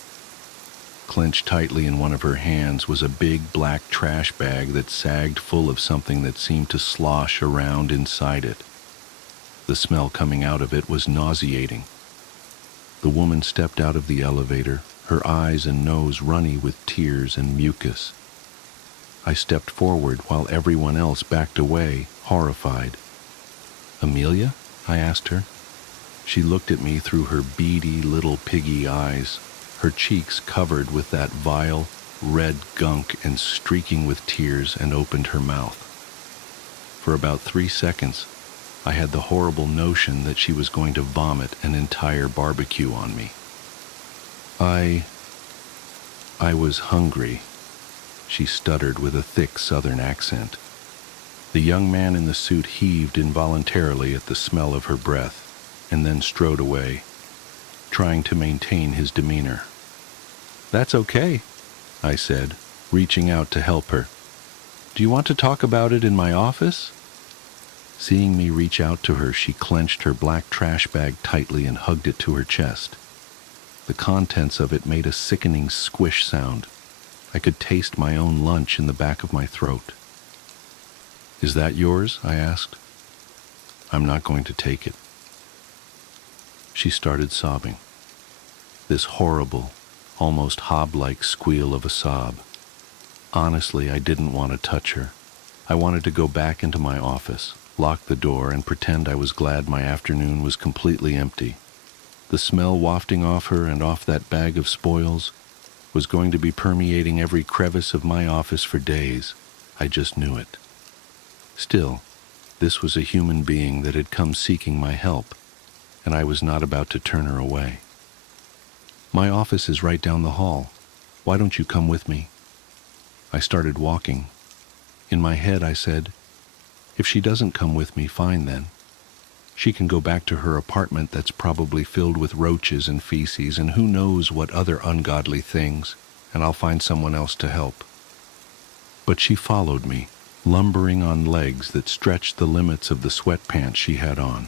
Clenched tightly in one of her hands was a big black trash bag that sagged full of something that seemed to slosh around inside it. The smell coming out of it was nauseating. The woman stepped out of the elevator, her eyes and nose runny with tears and mucus. I stepped forward while everyone else backed away, horrified. "Amelia?" I asked her. She looked at me through her beady little piggy eyes, her cheeks covered with that vile, red gunk and streaking with tears, and opened her mouth. For about 3 seconds, I had the horrible notion that she was going to vomit an entire barbecue on me. I was hungry, she stuttered with a thick southern accent. The young man in the suit heaved involuntarily at the smell of her breath, and then strode away, trying to maintain his demeanor. "That's okay," I said, reaching out to help her. "Do you want to talk about it in my office?" Seeing me reach out to her, she clenched her black trash bag tightly and hugged it to her chest. The contents of it made a sickening squish sound. I could taste my own lunch in the back of my throat. "Is that yours?" I asked. "I'm not going to take it." She started sobbing. This horrible, almost hob-like squeal of a sob. Honestly, I didn't want to touch her. I wanted to go back into my office, lock the door, and pretend I was glad my afternoon was completely empty. The smell wafting off her and off that bag of spoils was going to be permeating every crevice of my office for days. I just knew it. Still, this was a human being that had come seeking my help, and I was not about to turn her away. "My office is right down the hall. Why don't you come with me?" I started walking. In my head, I said, "If she doesn't come with me, fine then. She can go back to her apartment that's probably filled with roaches and feces and who knows what other ungodly things, and I'll find someone else to help." But she followed me, lumbering on legs that stretched the limits of the sweatpants she had on.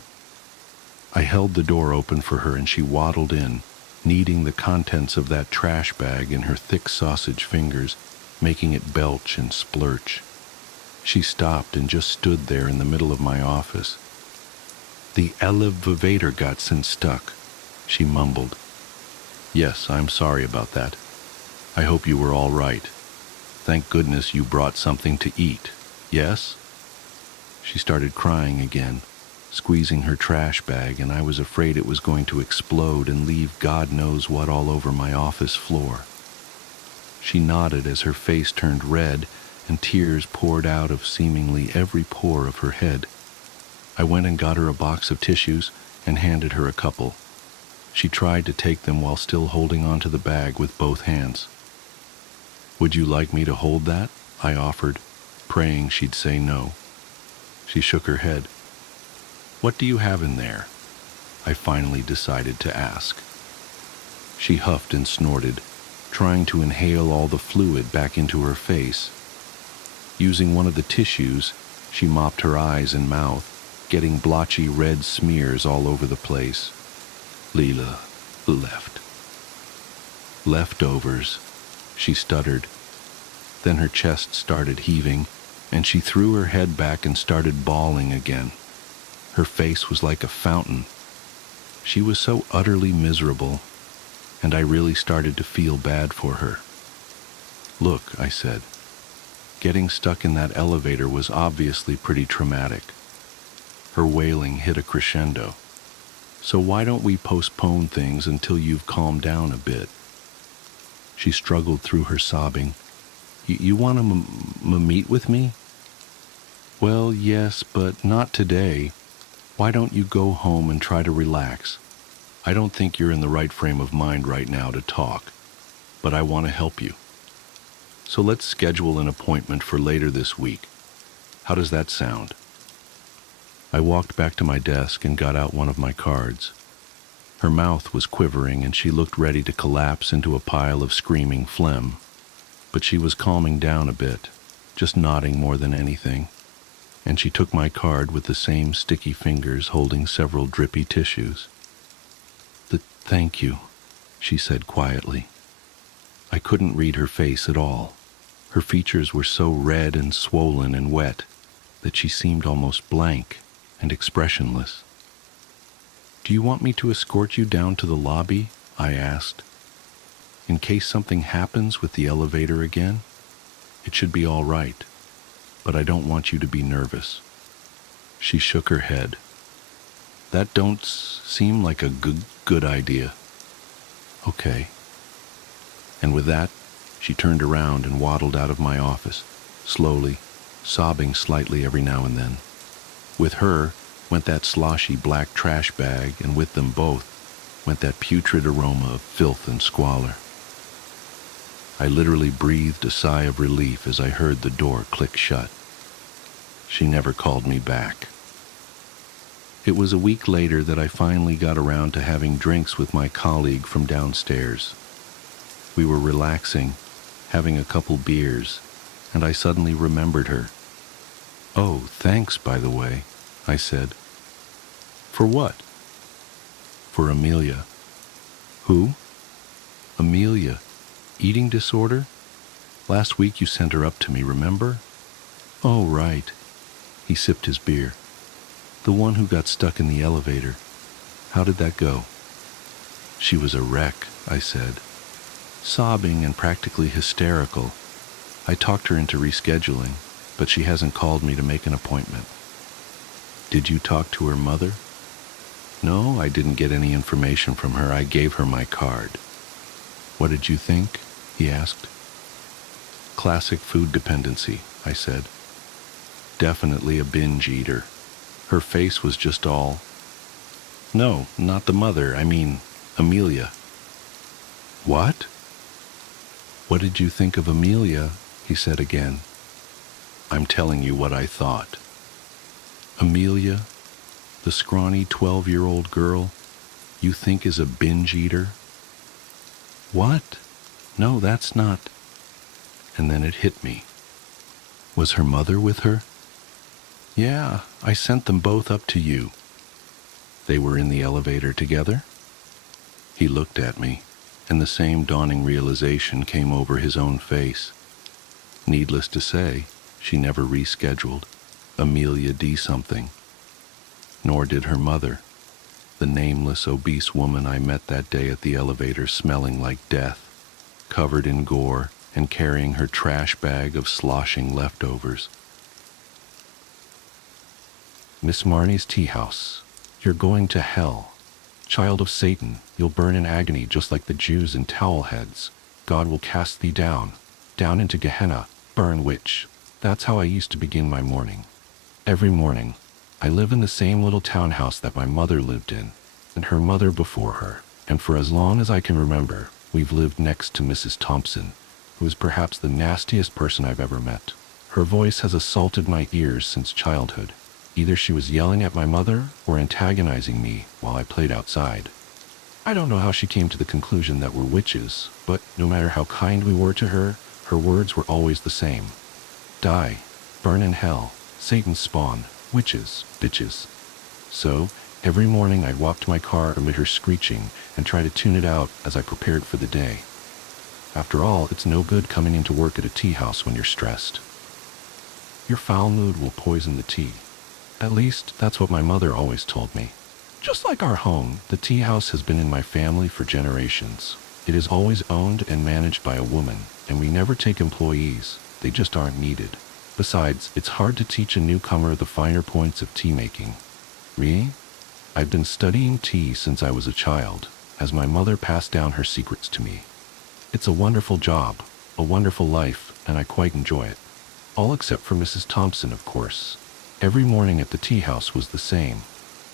I held the door open for her and she waddled in, kneading the contents of that trash bag in her thick sausage fingers, making it belch and splurch. She stopped and just stood there in the middle of my office. "The elevator got stuck," she mumbled. "Yes, I'm sorry about that. I hope you were all right. Thank goodness you brought something to eat, yes?" She started crying again, squeezing her trash bag, and I was afraid it was going to explode and leave God knows what all over my office floor. She nodded as her face turned red and tears poured out of seemingly every pore of her head. I went and got her a box of tissues and handed her a couple. She tried to take them while still holding onto the bag with both hands. "Would you like me to hold that?" I offered, praying she'd say no. She shook her head. "What do you have in there?" I finally decided to ask. She huffed and snorted, trying to inhale all the fluid back into her face. Using one of the tissues, she mopped her eyes and mouth, getting blotchy red smears all over the place. "Leela left." "Leftovers," she stuttered. Then her chest started heaving, and she threw her head back and started bawling again. Her face was like a fountain. She was so utterly miserable, and I really started to feel bad for her. "Look," I said, "getting stuck in that elevator was obviously pretty traumatic." Her wailing hit a crescendo. "So why don't we postpone things until you've calmed down a bit?" She struggled through her sobbing. You want to meet with me?" "Well, yes, but not today. Why don't you go home and try to relax? I don't think you're in the right frame of mind right now to talk, but I want to help you. So let's schedule an appointment for later this week. How does that sound?" I walked back to my desk and got out one of my cards. Her mouth was quivering and she looked ready to collapse into a pile of screaming phlegm. But she was calming down a bit, just nodding more than anything, and she took my card with the same sticky fingers holding several drippy tissues. Thank you," she said quietly. I couldn't read her face at all. Her features were so red and swollen and wet that she seemed almost blank and expressionless. "Do you want me to escort you down to the lobby?" I asked. "In case something happens with the elevator again? It should be all right, but I don't want you to be nervous." She shook her head. "That don't seem like a good idea." "Okay." And with that, she turned around and waddled out of my office, slowly, sobbing slightly every now and then. With her went that sloshy black trash bag, and with them both went that putrid aroma of filth and squalor. I literally breathed a sigh of relief as I heard the door click shut. She never called me back. It was a week later that I finally got around to having drinks with my colleague from downstairs. We were relaxing, having a couple beers, and I suddenly remembered her. "Oh, thanks, by the way," I said. "For what?" "For Amelia." "Who?" "Amelia. Eating disorder? Last week you sent her up to me, remember?" "Oh, right." He sipped his beer. "The one who got stuck in the elevator. How did that go?" "She was a wreck," I said. "Sobbing and practically hysterical. I talked her into rescheduling, but she hasn't called me to make an appointment." "Did you talk to her mother?" "No, I didn't get any information from her. I gave her my card." "What did you think?" he asked. "Classic food dependency," I said. "Definitely a binge eater. Her face was just all..." "No, not the mother. I mean, Amelia." "What?" "What did you think of Amelia?" he said again. "I'm telling you what I thought." "Amelia, the scrawny 12-year-old girl, you think is a binge eater?" "What? No, that's not..." And then it hit me. Was her mother with her? "Yeah, I sent them both up to you." "They were in the elevator together?" He looked at me, and the same dawning realization came over his own face. Needless to say, she never rescheduled Amelia D. something. Nor did her mother, the nameless, obese woman I met that day at the elevator, smelling like death, covered in gore, and carrying her trash bag of sloshing leftovers. "Miss Marnie's tea house. You're going to hell. Child of Satan, you'll burn in agony just like the Jews in towel heads. God will cast thee down into Gehenna, burn witch." That's how I used to begin my morning. Every morning. I live in the same little townhouse that my mother lived in, and her mother before her, and for as long as I can remember, we've lived next to Mrs. Thompson, who is perhaps the nastiest person I've ever met. Her voice has assaulted my ears since childhood. Either she was yelling at my mother or antagonizing me while I played outside. I don't know how she came to the conclusion that we're witches, but no matter how kind we were to her, her words were always the same. Die, burn in hell, Satan's spawn, witches, bitches. So, every morning I'd walk to my car amid her screeching and try to tune it out as I prepared for the day. After all, it's no good coming into work at a tea house when you're stressed. Your foul mood will poison the tea. At least, that's what my mother always told me. Just like our home, the tea house has been in my family for generations. It is always owned and managed by a woman, and we never take employees. They just aren't needed. Besides, it's hard to teach a newcomer the finer points of tea making. Really? I've been studying tea since I was a child, as my mother passed down her secrets to me. It's a wonderful job, a wonderful life, and I quite enjoy it. All except for Mrs. Thompson, of course. Every morning at the tea house was the same.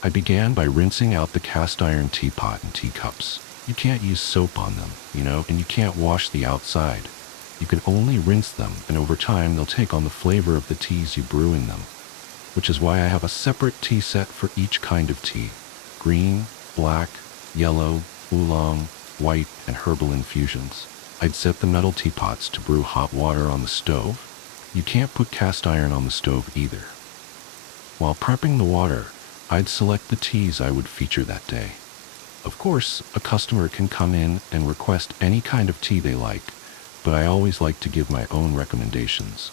I began by rinsing out the cast iron teapot and teacups. You can't use soap on them, and you can't wash the outside. You can only rinse them, and over time they'll take on the flavor of the teas you brew in them. Which is why I have a separate tea set for each kind of tea. Green, black, yellow, oolong, white, and herbal infusions. I'd set the metal teapots to brew hot water on the stove. You can't put cast iron on the stove either. While prepping the water, I'd select the teas I would feature that day. Of course, a customer can come in and request any kind of tea they like, but I always like to give my own recommendations.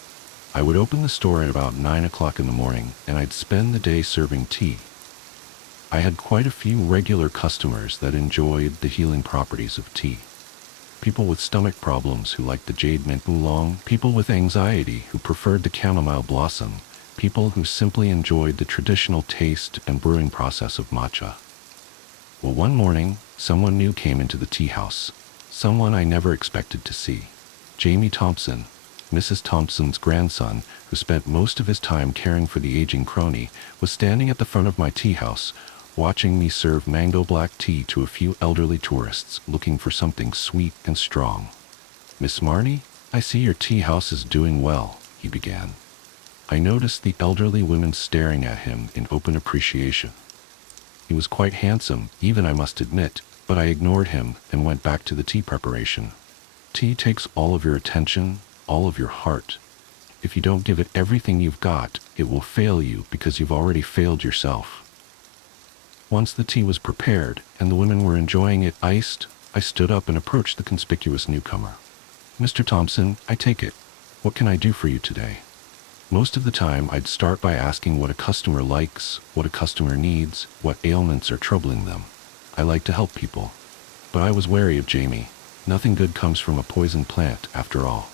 I would open the store at about 9 o'clock in the morning, and I'd spend the day serving tea. I had quite a few regular customers that enjoyed the healing properties of tea. People with stomach problems who liked the jade mint oolong, people with anxiety who preferred the chamomile blossom, people who simply enjoyed the traditional taste and brewing process of matcha. Well, one morning, someone new came into the tea house, someone I never expected to see. Jamie Thompson, Mrs. Thompson's grandson, who spent most of his time caring for the aging crony, was standing at the front of my tea house, watching me serve mango black tea to a few elderly tourists looking for something sweet and strong. "Miss Marnie, I see your tea house is doing well," he began. I noticed the elderly women staring at him in open appreciation. He was quite handsome, even I must admit, but I ignored him and went back to the tea preparation. Tea takes all of your attention, all of your heart. If you don't give it everything you've got, it will fail you because you've already failed yourself. Once the tea was prepared and the women were enjoying it iced, I stood up and approached the conspicuous newcomer. "Mr. Thompson, I take it. What can I do for you today?" Most of the time, I'd start by asking what a customer likes, what a customer needs, what ailments are troubling them. I like to help people. But I was wary of Jamie. Nothing good comes from a poison plant, after all.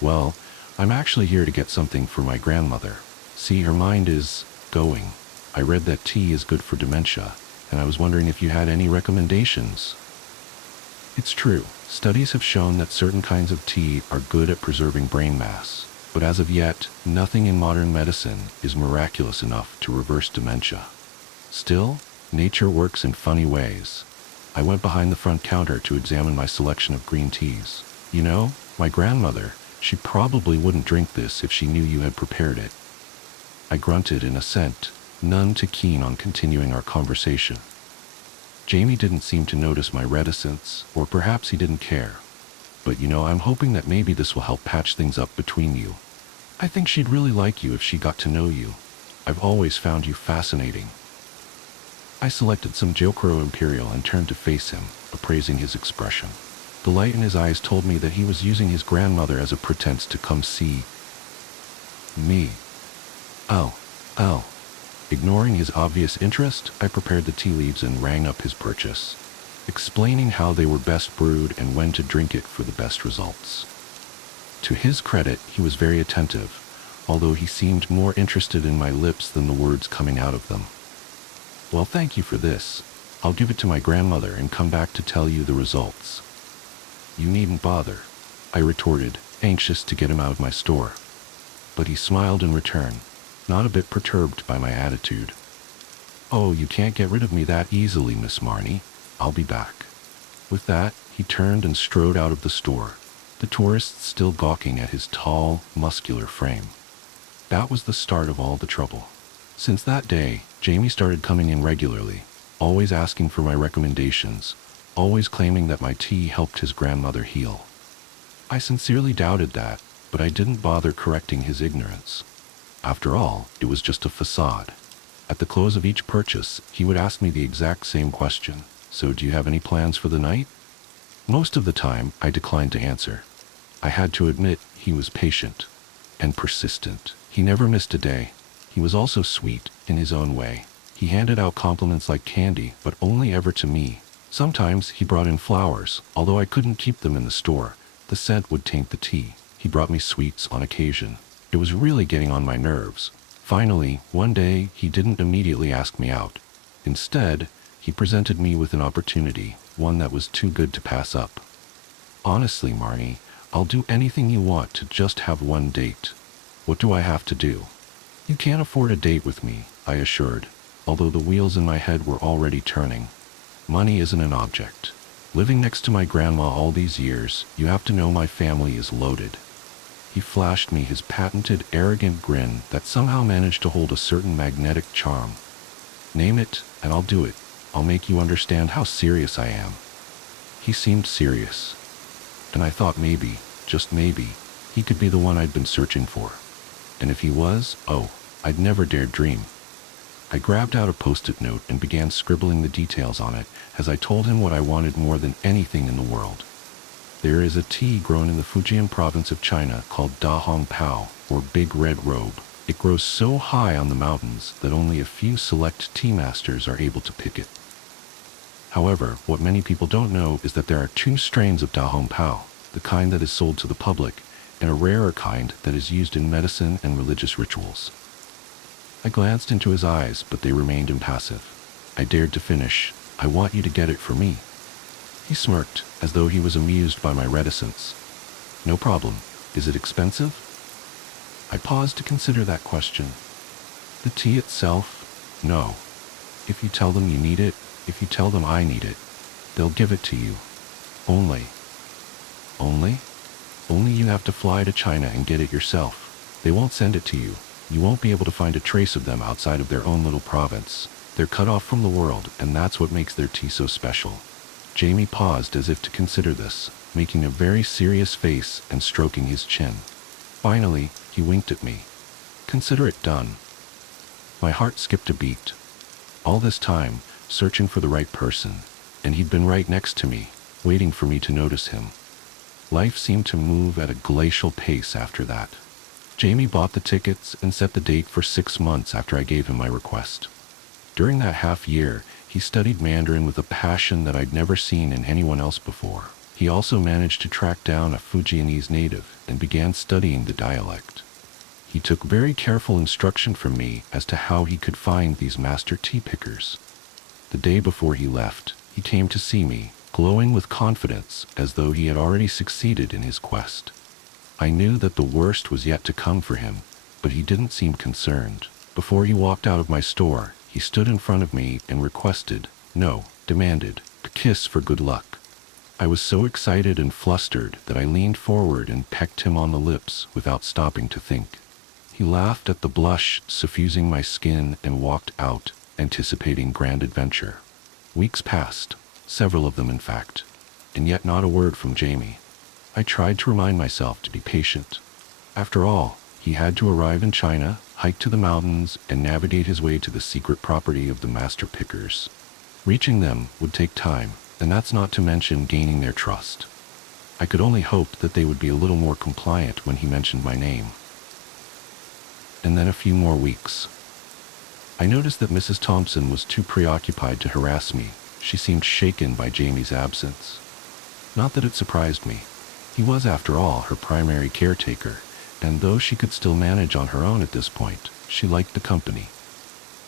"Well, I'm actually here to get something for my grandmother. See, her mind is going. I read that tea is good for dementia, and I was wondering if you had any recommendations." It's true. Studies have shown that certain kinds of tea are good at preserving brain mass. But as of yet, nothing in modern medicine is miraculous enough to reverse dementia. Still, nature works in funny ways. I went behind the front counter to examine my selection of green teas. My grandmother, she probably wouldn't drink this if she knew you had prepared it. I grunted in assent, none too keen on continuing our conversation. Jamie didn't seem to notice my reticence, or perhaps he didn't care. But I'm hoping that maybe this will help patch things up between you. I think she'd really like you if she got to know you. I've always found you fascinating. I selected some Jokero Imperial and turned to face him, appraising his expression. The light in his eyes told me that he was using his grandmother as a pretense to come see me. Oh. Ignoring his obvious interest, I prepared the tea leaves and rang up his purchase, explaining how they were best brewed and when to drink it for the best results. To his credit, he was very attentive, although he seemed more interested in my lips than the words coming out of them. "Well, thank you for this. I'll give it to my grandmother and come back to tell you the results." "You needn't bother," I retorted, anxious to get him out of my store. But he smiled in return, not a bit perturbed by my attitude. "Oh, you can't get rid of me that easily, Miss Marnie. I'll be back." With that, he turned and strode out of the store, the tourists still gawking at his tall, muscular frame. That was the start of all the trouble. Since that day, Jamie started coming in regularly, always asking for my recommendations, always claiming that my tea helped his grandmother heal. I sincerely doubted that, but I didn't bother correcting his ignorance. After all, it was just a facade. At the close of each purchase, he would ask me the exact same question. "So do you have any plans for the night?" Most of the time, I declined to answer. I had to admit he was patient and persistent. He never missed a day. He was also sweet, in his own way. He handed out compliments like candy, but only ever to me. Sometimes he brought in flowers, although I couldn't keep them in the store. The scent would taint the tea. He brought me sweets on occasion. It was really getting on my nerves. Finally, one day, he didn't immediately ask me out. Instead, he presented me with an opportunity, one that was too good to pass up. Honestly, Marnie, I'll do anything you want to just have one date. What do I have to do? You can't afford a date with me, I assured, although the wheels in my head were already turning. Money isn't an object. Living next to my grandma all these years, you have to know my family is loaded. He flashed me his patented, arrogant grin that somehow managed to hold a certain magnetic charm. Name it, and I'll do it. I'll make you understand how serious I am. He seemed serious. And I thought maybe, just maybe, he could be the one I'd been searching for. And if he was, oh, I'd never dared dream. I grabbed out a post-it note and began scribbling the details on it as I told him what I wanted more than anything in the world. There is a tea grown in the Fujian province of China called Da Hong Pao, or Big Red Robe. It grows so high on the mountains that only a few select tea masters are able to pick it. However, what many people don't know is that there are two strains of Da Hong Pao, the kind that is sold to the public, and a rarer kind that is used in medicine and religious rituals. I glanced into his eyes, but they remained impassive. I dared to finish. I want you to get it for me. He smirked, as though he was amused by my reticence. No problem. Is it expensive? I paused to consider that question. The tea itself? No. If you tell them you need it, if you tell them I need it, they'll give it to you. Only. Only? Only you have to fly to China and get it yourself. They won't send it to you. You won't be able to find a trace of them outside of their own little province. They're cut off from the world, and that's what makes their tea so special. Jamie paused as if to consider this, making a very serious face and stroking his chin. Finally, he winked at me. Consider it done. My heart skipped a beat. All this time, searching for the right person, and he'd been right next to me, waiting for me to notice him. Life seemed to move at a glacial pace after that. Jamie bought the tickets and set the date for 6 months after I gave him my request. During that half year, he studied Mandarin with a passion that I'd never seen in anyone else before. He also managed to track down a Fujianese native and began studying the dialect. He took very careful instruction from me as to how he could find these master tea pickers. The day before he left, he came to see me, glowing with confidence as though he had already succeeded in his quest. I knew that the worst was yet to come for him, but he didn't seem concerned. Before he walked out of my store, he stood in front of me and requested, no, demanded, a kiss for good luck. I was so excited and flustered that I leaned forward and pecked him on the lips without stopping to think. He laughed at the blush suffusing my skin and walked out, anticipating grand adventure. Weeks passed, several of them in fact, and yet not a word from Jamie. I tried to remind myself to be patient. After all, he had to arrive in China, hike to the mountains, and navigate his way to the secret property of the master pickers. Reaching them would take time, and that's not to mention gaining their trust. I could only hope that they would be a little more compliant when he mentioned my name. And then a few more weeks. I noticed that Mrs. Thompson was too preoccupied to harass me. She seemed shaken by Jamie's absence. Not that it surprised me. He was, after all, her primary caretaker, and though she could still manage on her own at this point, she liked the company.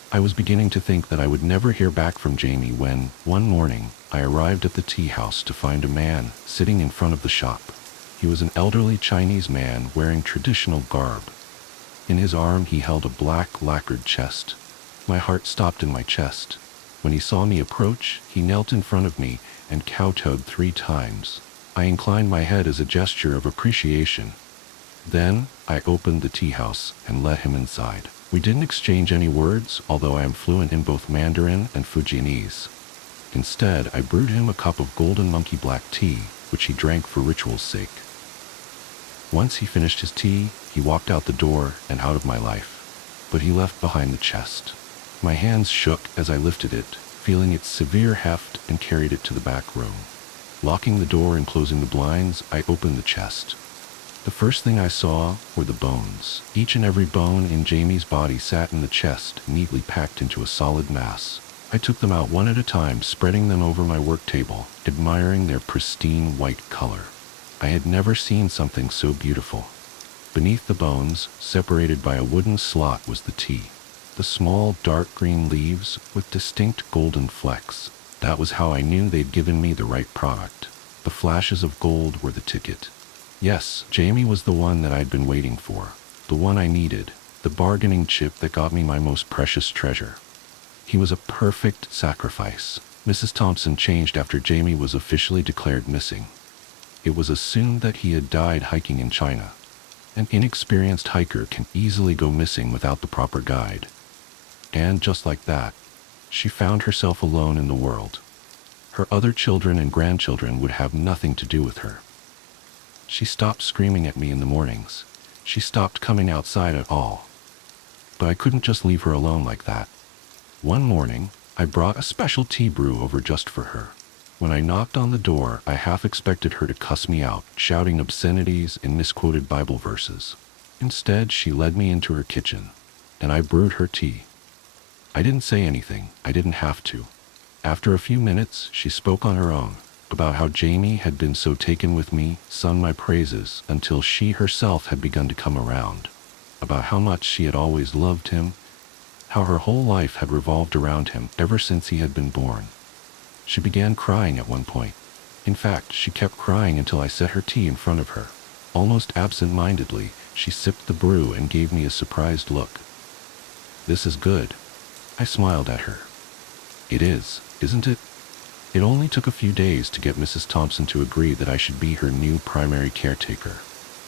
I was beginning to think that I would never hear back from Jamie when, one morning, I arrived at the tea house to find a man sitting in front of the shop. He was an elderly Chinese man wearing traditional garb. In his arm he held a black lacquered chest. My heart stopped in my chest. When he saw me approach, he knelt in front of me and kowtowed 3 times. I inclined my head as a gesture of appreciation. Then, I opened the tea house and let him inside. We didn't exchange any words, although I am fluent in both Mandarin and Fujianese. Instead, I brewed him a cup of golden monkey black tea, which he drank for ritual's sake. Once he finished his tea, he walked out the door and out of my life. But he left behind the chest. My hands shook as I lifted it, feeling its severe heft, and carried it to the back room. Locking the door and closing the blinds, I opened the chest. The first thing I saw were the bones. Each and every bone in Jamie's body sat in the chest, neatly packed into a solid mass. I took them out one at a time, spreading them over my work table, admiring their pristine white color. I had never seen something so beautiful. Beneath the bones, separated by a wooden slot, was the tea. The small, dark green leaves with distinct golden flecks. That was how I knew they'd given me the right product. The flashes of gold were the ticket. Yes, Jamie was the one that I'd been waiting for, the one I needed, the bargaining chip that got me my most precious treasure. He was a perfect sacrifice. Mrs. Thompson changed after Jamie was officially declared missing. It was assumed that he had died hiking in China. An inexperienced hiker can easily go missing without the proper guide. And just like that, she found herself alone in the world. Her other children and grandchildren would have nothing to do with her. She stopped screaming at me in the mornings. She stopped coming outside at all. But I couldn't just leave her alone like that. One morning, I brought a special tea brew over just for her. When I knocked on the door, I half expected her to cuss me out, shouting obscenities and misquoted Bible verses. Instead, she led me into her kitchen, and I brewed her tea. I didn't say anything. I didn't have to. After a few minutes, she spoke on her own, about how Jamie had been so taken with me, sung my praises, until she herself had begun to come around, about how much she had always loved him, how her whole life had revolved around him ever since he had been born. She began crying at one point. In fact, she kept crying until I set her tea in front of her. Almost absent-mindedly, she sipped the brew and gave me a surprised look. "This is good." I smiled at her. "It is, isn't it?" It only took a few days to get Mrs. Thompson to agree that I should be her new primary caretaker.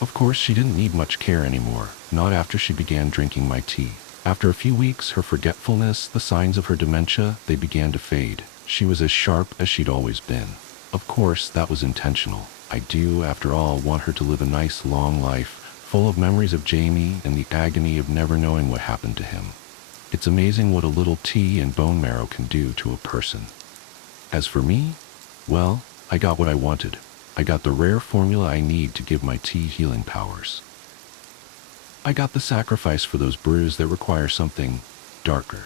Of course, she didn't need much care anymore, not after she began drinking my tea. After a few weeks, her forgetfulness, the signs of her dementia, they began to fade. She was as sharp as she'd always been. Of course, that was intentional. I do, after all, want her to live a nice, long life, full of memories of Jamie and the agony of never knowing what happened to him. It's amazing what a little tea and bone marrow can do to a person. As for me, well, I got what I wanted. I got the rare formula I need to give my tea healing powers. I got the sacrifice for those brews that require something darker.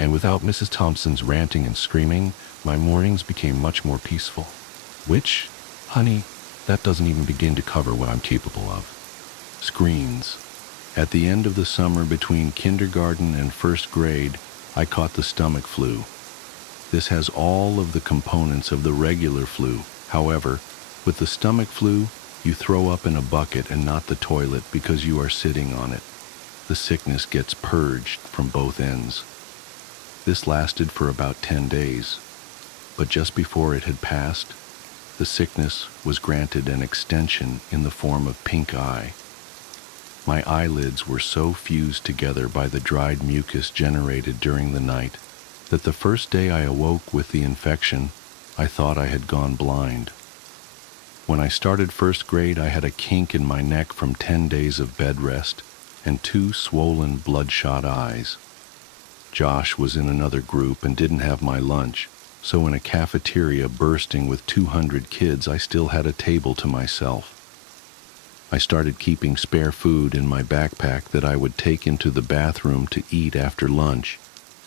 And without Mrs. Thompson's ranting and screaming, my mornings became much more peaceful. Which, honey, that doesn't even begin to cover what I'm capable of. Screens. At the end of the summer between kindergarten and first grade, I caught the stomach flu. This has all of the components of the regular flu. However, with the stomach flu, you throw up in a bucket and not the toilet because you are sitting on it. The sickness gets purged from both ends. This lasted for about 10 days, but just before it had passed, the sickness was granted an extension in the form of pink eye. My eyelids were so fused together by the dried mucus generated during the night that the first day I awoke with the infection, I thought I had gone blind. When I started first grade, I had a kink in my neck from 10 days of bed rest and 2 swollen, bloodshot eyes. Josh was in another group and didn't have my lunch, so in a cafeteria bursting with 200 kids, I still had a table to myself. I started keeping spare food in my backpack that I would take into the bathroom to eat after lunch,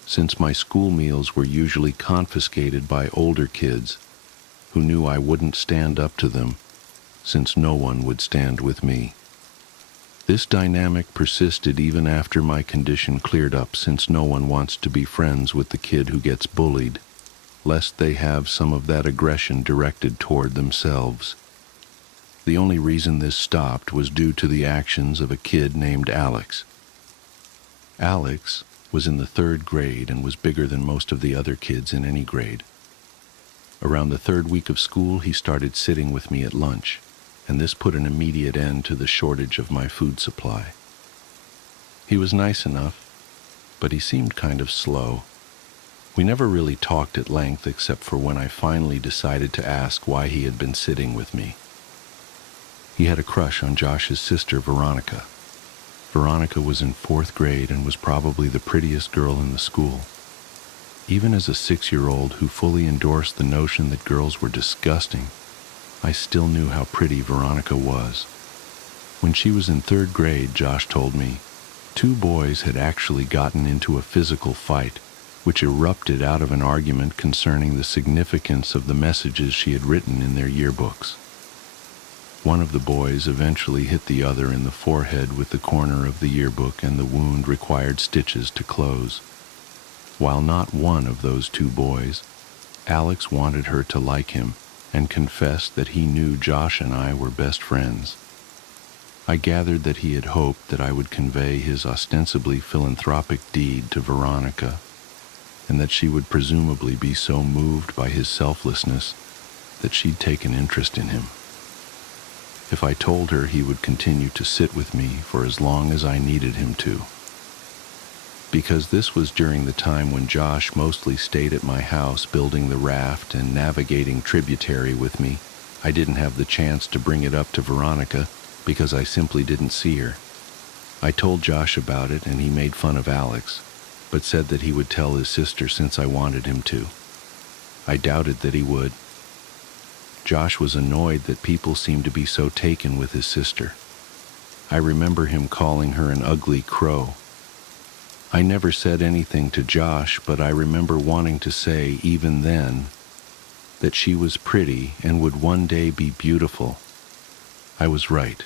since my school meals were usually confiscated by older kids who knew I wouldn't stand up to them, since no one would stand with me. This dynamic persisted even after my condition cleared up, since no one wants to be friends with the kid who gets bullied, lest they have some of that aggression directed toward themselves. The only reason this stopped was due to the actions of a kid named Alex. Alex was in the 3rd grade and was bigger than most of the other kids in any grade. Around the 3rd week of school, he started sitting with me at lunch, and this put an immediate end to the shortage of my food supply. He was nice enough, but he seemed kind of slow. We never really talked at length except for when I finally decided to ask why he had been sitting with me. He had a crush on Josh's sister, Veronica. Veronica was in 4th grade and was probably the prettiest girl in the school. Even as a 6-year-old who fully endorsed the notion that girls were disgusting, I still knew how pretty Veronica was. When she was in third grade, Josh told me, two boys had actually gotten into a physical fight, which erupted out of an argument concerning the significance of the messages she had written in their yearbooks. One of the boys eventually hit the other in the forehead with the corner of the yearbook, and the wound required stitches to close. While not one of those two boys, Alex wanted her to like him and confessed that he knew Josh and I were best friends. I gathered that he had hoped that I would convey his ostensibly philanthropic deed to Veronica, and that she would presumably be so moved by his selflessness that she'd take an interest in him. If I told her he would continue to sit with me for as long as I needed him to. Because this was during the time when Josh mostly stayed at my house building the raft and navigating tributary with me, I didn't have the chance to bring it up to Veronica because I simply didn't see her. I told Josh about it and he made fun of Alex, but said that he would tell his sister since I wanted him to. I doubted that he would. Josh was annoyed that people seemed to be so taken with his sister. I remember him calling her an ugly crow. I never said anything to Josh, but I remember wanting to say, even then, that she was pretty and would one day be beautiful. I was right.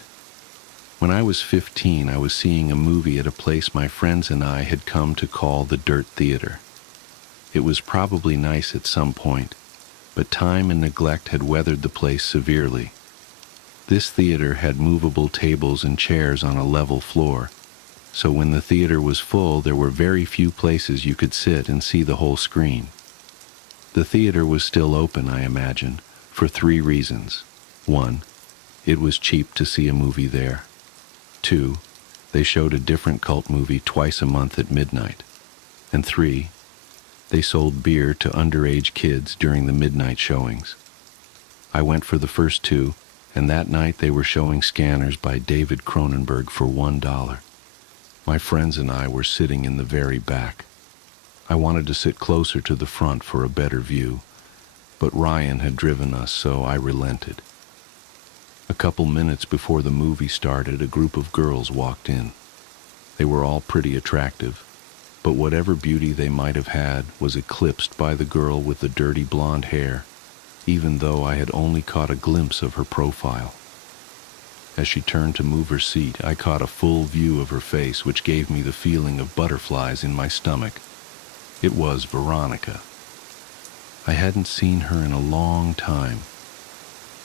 When I was 15, I was seeing a movie at a place my friends and I had come to call the Dirt Theater. It was probably nice at some point, but time and neglect had weathered the place severely. This theater had movable tables and chairs on a level floor, so when the theater was full, there were very few places you could sit and see the whole screen. The theater was still open, I imagine, for 3 reasons. 1, it was cheap to see a movie there. 2, they showed a different cult movie twice a month at midnight. And 3, they sold beer to underage kids during the midnight showings. I went for the first 2, and that night they were showing Scanners by David Cronenberg for $1. My friends and I were sitting in the very back. I wanted to sit closer to the front for a better view, but Ryan had driven us, so I relented. A couple minutes before the movie started, a group of girls walked in. They were all pretty attractive, but whatever beauty they might have had was eclipsed by the girl with the dirty blonde hair, even though I had only caught a glimpse of her profile. As she turned to move her seat, I caught a full view of her face, which gave me the feeling of butterflies in my stomach. It was Veronica. I hadn't seen her in a long time.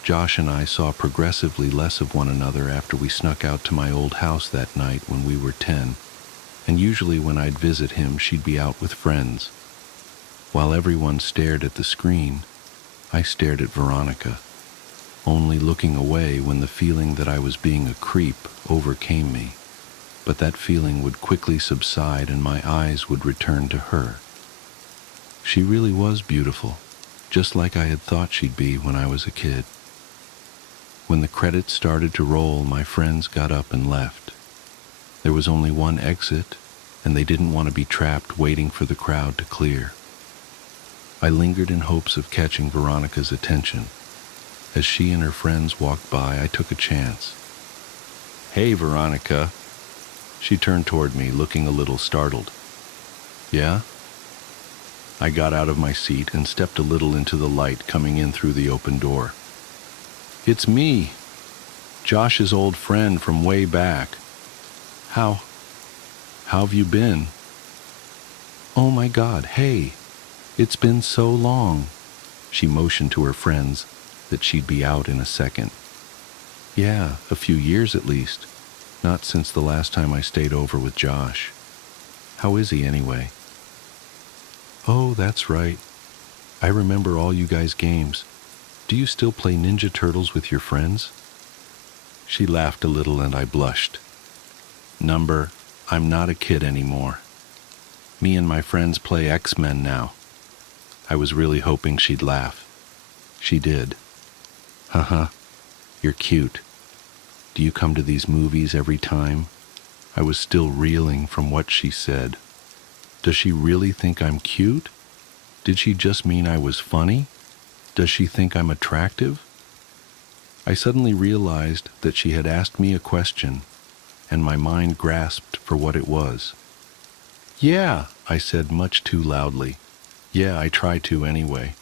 Josh and I saw progressively less of one another after we snuck out to my old house that night when we were 10, and usually when I'd visit him, she'd be out with friends. While everyone stared at the screen, I stared at Veronica, only looking away when the feeling that I was being a creep overcame me, but that feeling would quickly subside and my eyes would return to her. She really was beautiful, just like I had thought she'd be when I was a kid. When the credits started to roll, my friends got up and left. There was only one exit, and they didn't want to be trapped waiting for the crowd to clear. I lingered in hopes of catching Veronica's attention. As she and her friends walked by, I took a chance. "Hey, Veronica." She turned toward me, looking a little startled. "Yeah?" I got out of my seat and stepped a little into the light coming in through the open door. "It's me, Josh's old friend from way back. How have you been?" "Oh my God, hey, it's been so long." She motioned to her friends that she'd be out in a second. "Yeah, a few years at least. Not since the last time I stayed over with Josh. How is he anyway?" "Oh, that's right. I remember all you guys' games. Do you still play Ninja Turtles with your friends?" She laughed a little and I blushed. I'm not a kid anymore. Me and my friends play X-Men now." I was really hoping she'd laugh. She did. "Haha, you're cute. Do you come to these movies every time?" I was still reeling from what she said. Does she really think I'm cute? Did she just mean I was funny? Does she think I'm attractive? I suddenly realized that she had asked me a question, and my mind grasped for what it was. "Yeah," I said much too loudly. "Yeah, I try to anyway.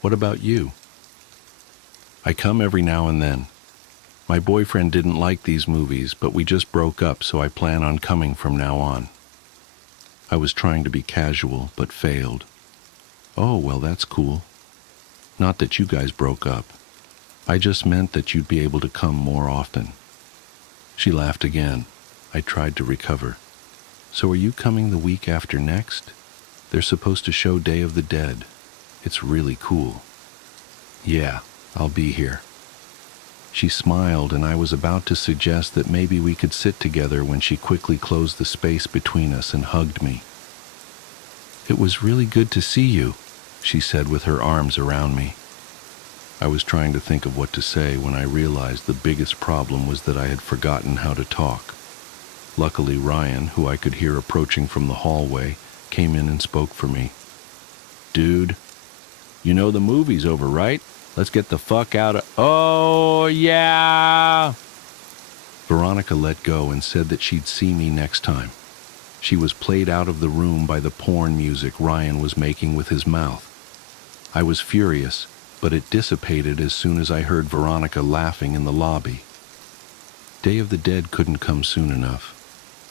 What about you?" "I come every now and then. My boyfriend didn't like these movies, but we just broke up, so I plan on coming from now on." I was trying to be casual, but failed. "Oh, well, that's cool. Not that you guys broke up. I just meant that you'd be able to come more often." She laughed again. I tried to recover. "So are you coming the week after next? They're supposed to show Day of the Dead. It's really cool." "Yeah, I'll be here." She smiled, and I was about to suggest that maybe we could sit together when she quickly closed the space between us and hugged me. "It was really good to see you," she said with her arms around me. I was trying to think of what to say when I realized the biggest problem was that I had forgotten how to talk. Luckily, Ryan, who I could hear approaching from the hallway, came in and spoke for me. "Dude, you know the movie's over, right? Let's get the fuck out of—" "Oh, yeah!" Veronica let go and said that she'd see me next time. She was played out of the room by the porn music Ryan was making with his mouth. I was furious, but it dissipated as soon as I heard Veronica laughing in the lobby. Day of the Dead couldn't come soon enough.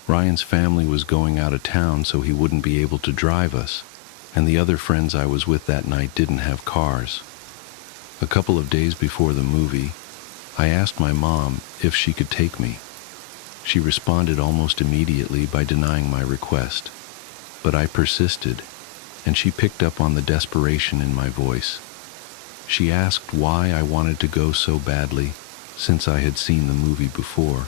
Ryan's family was going out of town, so he wouldn't be able to drive us, and the other friends I was with that night didn't have cars. A couple of days before the movie, I asked my mom if she could take me. She responded almost immediately by denying my request, but I persisted, and she picked up on the desperation in my voice. She asked why I wanted to go so badly, since I had seen the movie before,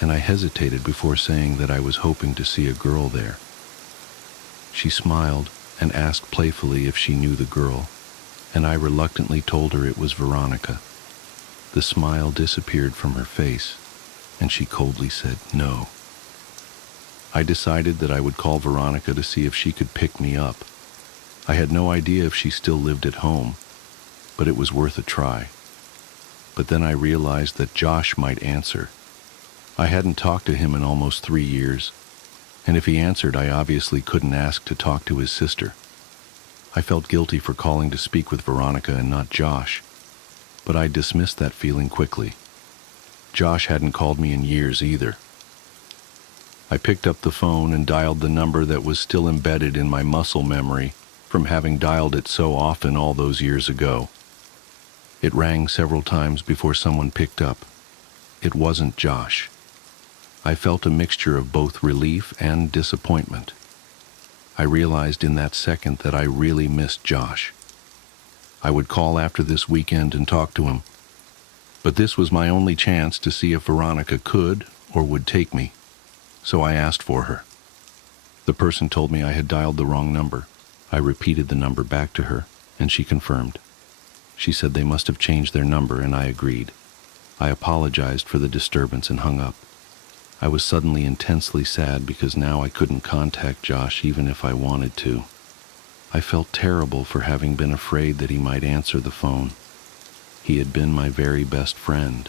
and I hesitated before saying that I was hoping to see a girl there. She smiled and asked playfully if she knew the girl, and I reluctantly told her it was Veronica. The smile disappeared from her face, and she coldly said no. I decided that I would call Veronica to see if she could pick me up. I had no idea if she still lived at home, but it was worth a try. But then I realized that Josh might answer. I hadn't talked to him in almost 3 years, and if he answered, I obviously couldn't ask to talk to his sister. I felt guilty for calling to speak with Veronica and not Josh, but I dismissed that feeling quickly. Josh hadn't called me in years either. I picked up the phone and dialed the number that was still embedded in my muscle memory from having dialed it so often all those years ago. It rang several times before someone picked up. It wasn't Josh. I felt a mixture of both relief and disappointment. I realized in that second that I really missed Josh. I would call after this weekend and talk to him, but this was my only chance to see if Veronica could or would take me, so I asked for her. The person told me I had dialed the wrong number. I repeated the number back to her, and she confirmed. She said they must have changed their number, and I agreed. I apologized for the disturbance and hung up. I was suddenly intensely sad because now I couldn't contact Josh even if I wanted to. I felt terrible for having been afraid that he might answer the phone. He had been my very best friend.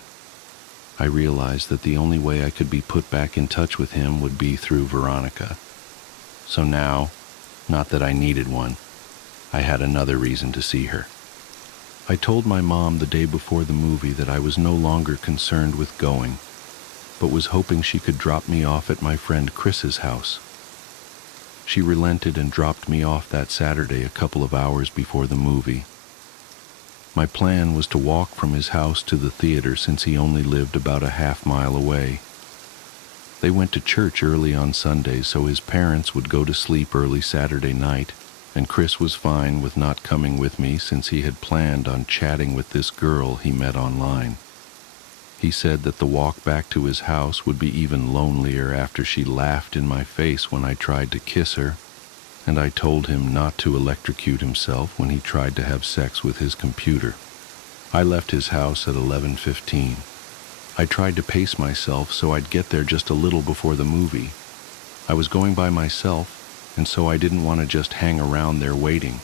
I realized that the only way I could be put back in touch with him would be through Veronica. So now, not that I needed one, I had another reason to see her. I told my mom the day before the movie that I was no longer concerned with going, but was hoping she could drop me off at my friend Chris's house. She relented and dropped me off that Saturday a couple of hours before the movie. My plan was to walk from his house to the theater since he only lived about a half-mile away. They went to church early on Sunday, so his parents would go to sleep early Saturday night, and Chris was fine with not coming with me since he had planned on chatting with this girl he met online. He said that the walk back to his house would be even lonelier after she laughed in my face when I tried to kiss her, and I told him not to electrocute himself when he tried to have sex with his computer. I left his house at 11:15. I tried to pace myself so I'd get there just a little before the movie. I was going by myself, and so I didn't want to just hang around there waiting.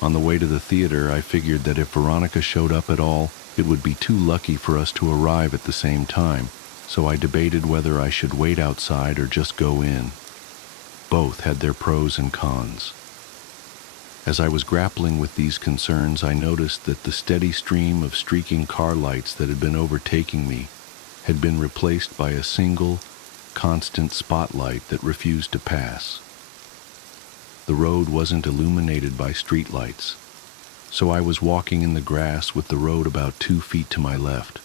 On the way to the theater, I figured that if Veronica showed up at all, It would be too lucky for us to arrive at the same time, so I debated whether I should wait outside or just go in. Both had their pros and cons. As I was grappling with these concerns, I noticed that the steady stream of streaking car lights that had been overtaking me had been replaced by a single, constant spotlight that refused to pass. The road wasn't illuminated by streetlights, so I was walking in the grass with the road about 2 feet to my left.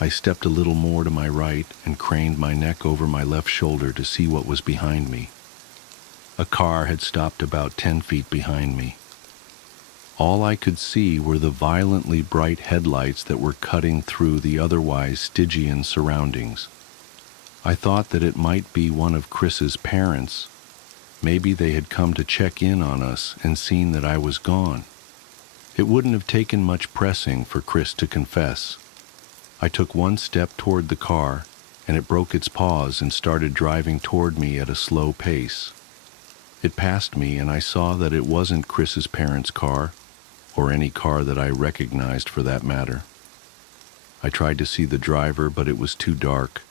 I stepped a little more to my right and craned my neck over my left shoulder to see what was behind me. A car had stopped about 10 feet behind me. All I could see were the violently bright headlights that were cutting through the otherwise Stygian surroundings. I thought that it might be one of Chris's parents. Maybe they had come to check in on us and seen that I was gone. It wouldn't have taken much pressing for Chris to confess. I took one step toward the car, and it broke its pause and started driving toward me at a slow pace. It passed me, and I saw that it wasn't Chris's parents' car, or any car that I recognized for that matter. I tried to see the driver, but it was too dark,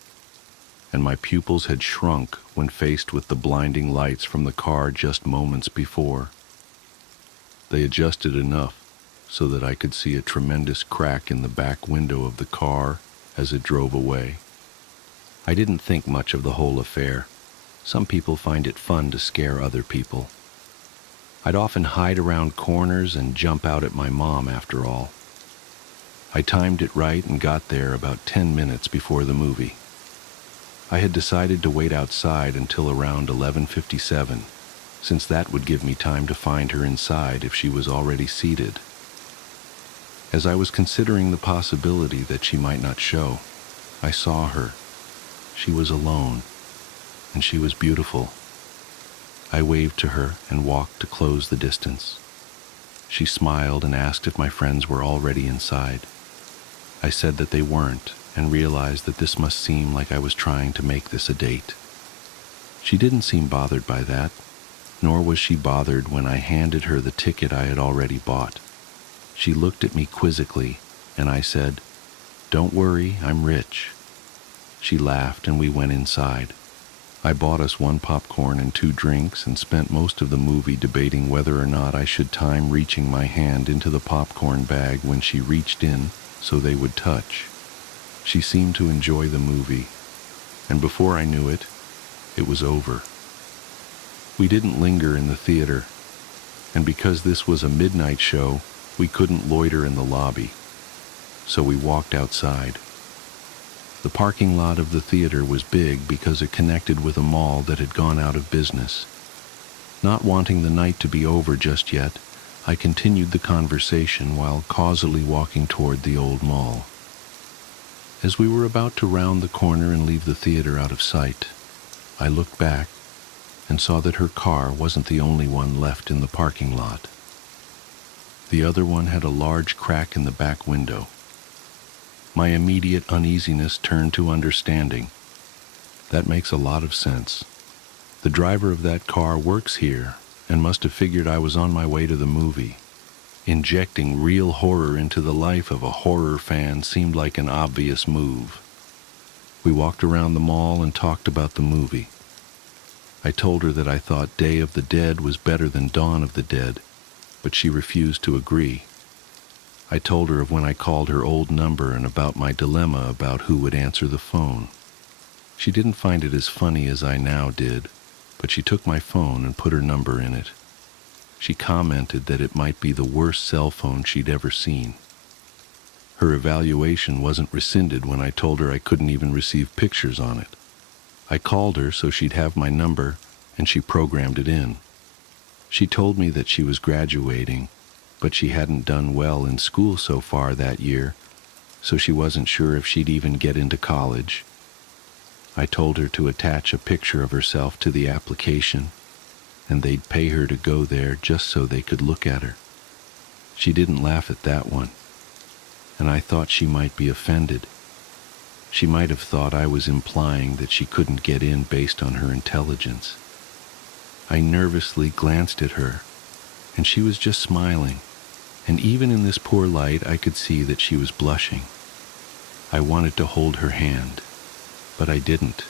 and my pupils had shrunk when faced with the blinding lights from the car just moments before. They adjusted enough so that I could see a tremendous crack in the back window of the car as it drove away. I didn't think much of the whole affair. Some people find it fun to scare other people. I'd often hide around corners and jump out at my mom after all. I timed it right and got there about 10 minutes before the movie. I had decided to wait outside until around 11:57, since that would give me time to find her inside if she was already seated. As I was considering the possibility that she might not show, I saw her. She was alone, and she was beautiful. I waved to her and walked to close the distance. She smiled and asked if my friends were already inside. I said that they weren't, and realized that this must seem like I was trying to make this a date. She didn't seem bothered by that, nor was she bothered when I handed her the ticket I had already bought. She looked at me quizzically, and I said, "Don't worry, I'm rich." She laughed and we went inside. I bought us 1 popcorn and 2 drinks and spent most of the movie debating whether or not I should time reaching my hand into the popcorn bag when she reached in so they would touch. She seemed to enjoy the movie, and before I knew it, it was over. We didn't linger in the theater, and because this was a midnight show, we couldn't loiter in the lobby, so we walked outside. The parking lot of the theater was big because it connected with a mall that had gone out of business. Not wanting the night to be over just yet, I continued the conversation while causally walking toward the old mall. As we were about to round the corner and leave the theater out of sight, I looked back and saw that her car wasn't the only one left in the parking lot. The other one had a large crack in the back window. My immediate uneasiness turned to understanding. That makes a lot of sense. The driver of that car works here and must have figured I was on my way to the movie. Injecting real horror into the life of a horror fan seemed like an obvious move. We walked around the mall and talked about the movie. I told her that I thought Day of the Dead was better than Dawn of the Dead, but she refused to agree. I told her of when I called her old number and about my dilemma about who would answer the phone. She didn't find it as funny as I now did, but she took my phone and put her number in it. She commented that it might be the worst cell phone she'd ever seen. Her evaluation wasn't rescinded when I told her I couldn't even receive pictures on it. I called her so she'd have my number, and she programmed it in. She told me that she was graduating, but she hadn't done well in school so far that year, so she wasn't sure if she'd even get into college. I told her to attach a picture of herself to the application, and they'd pay her to go there just so they could look at her. She didn't laugh at that one, and I thought she might be offended. She might have thought I was implying that she couldn't get in based on her intelligence. I nervously glanced at her, and she was just smiling. and even in this poor light I could see that she was blushing. I wanted to hold her hand, but I didn't.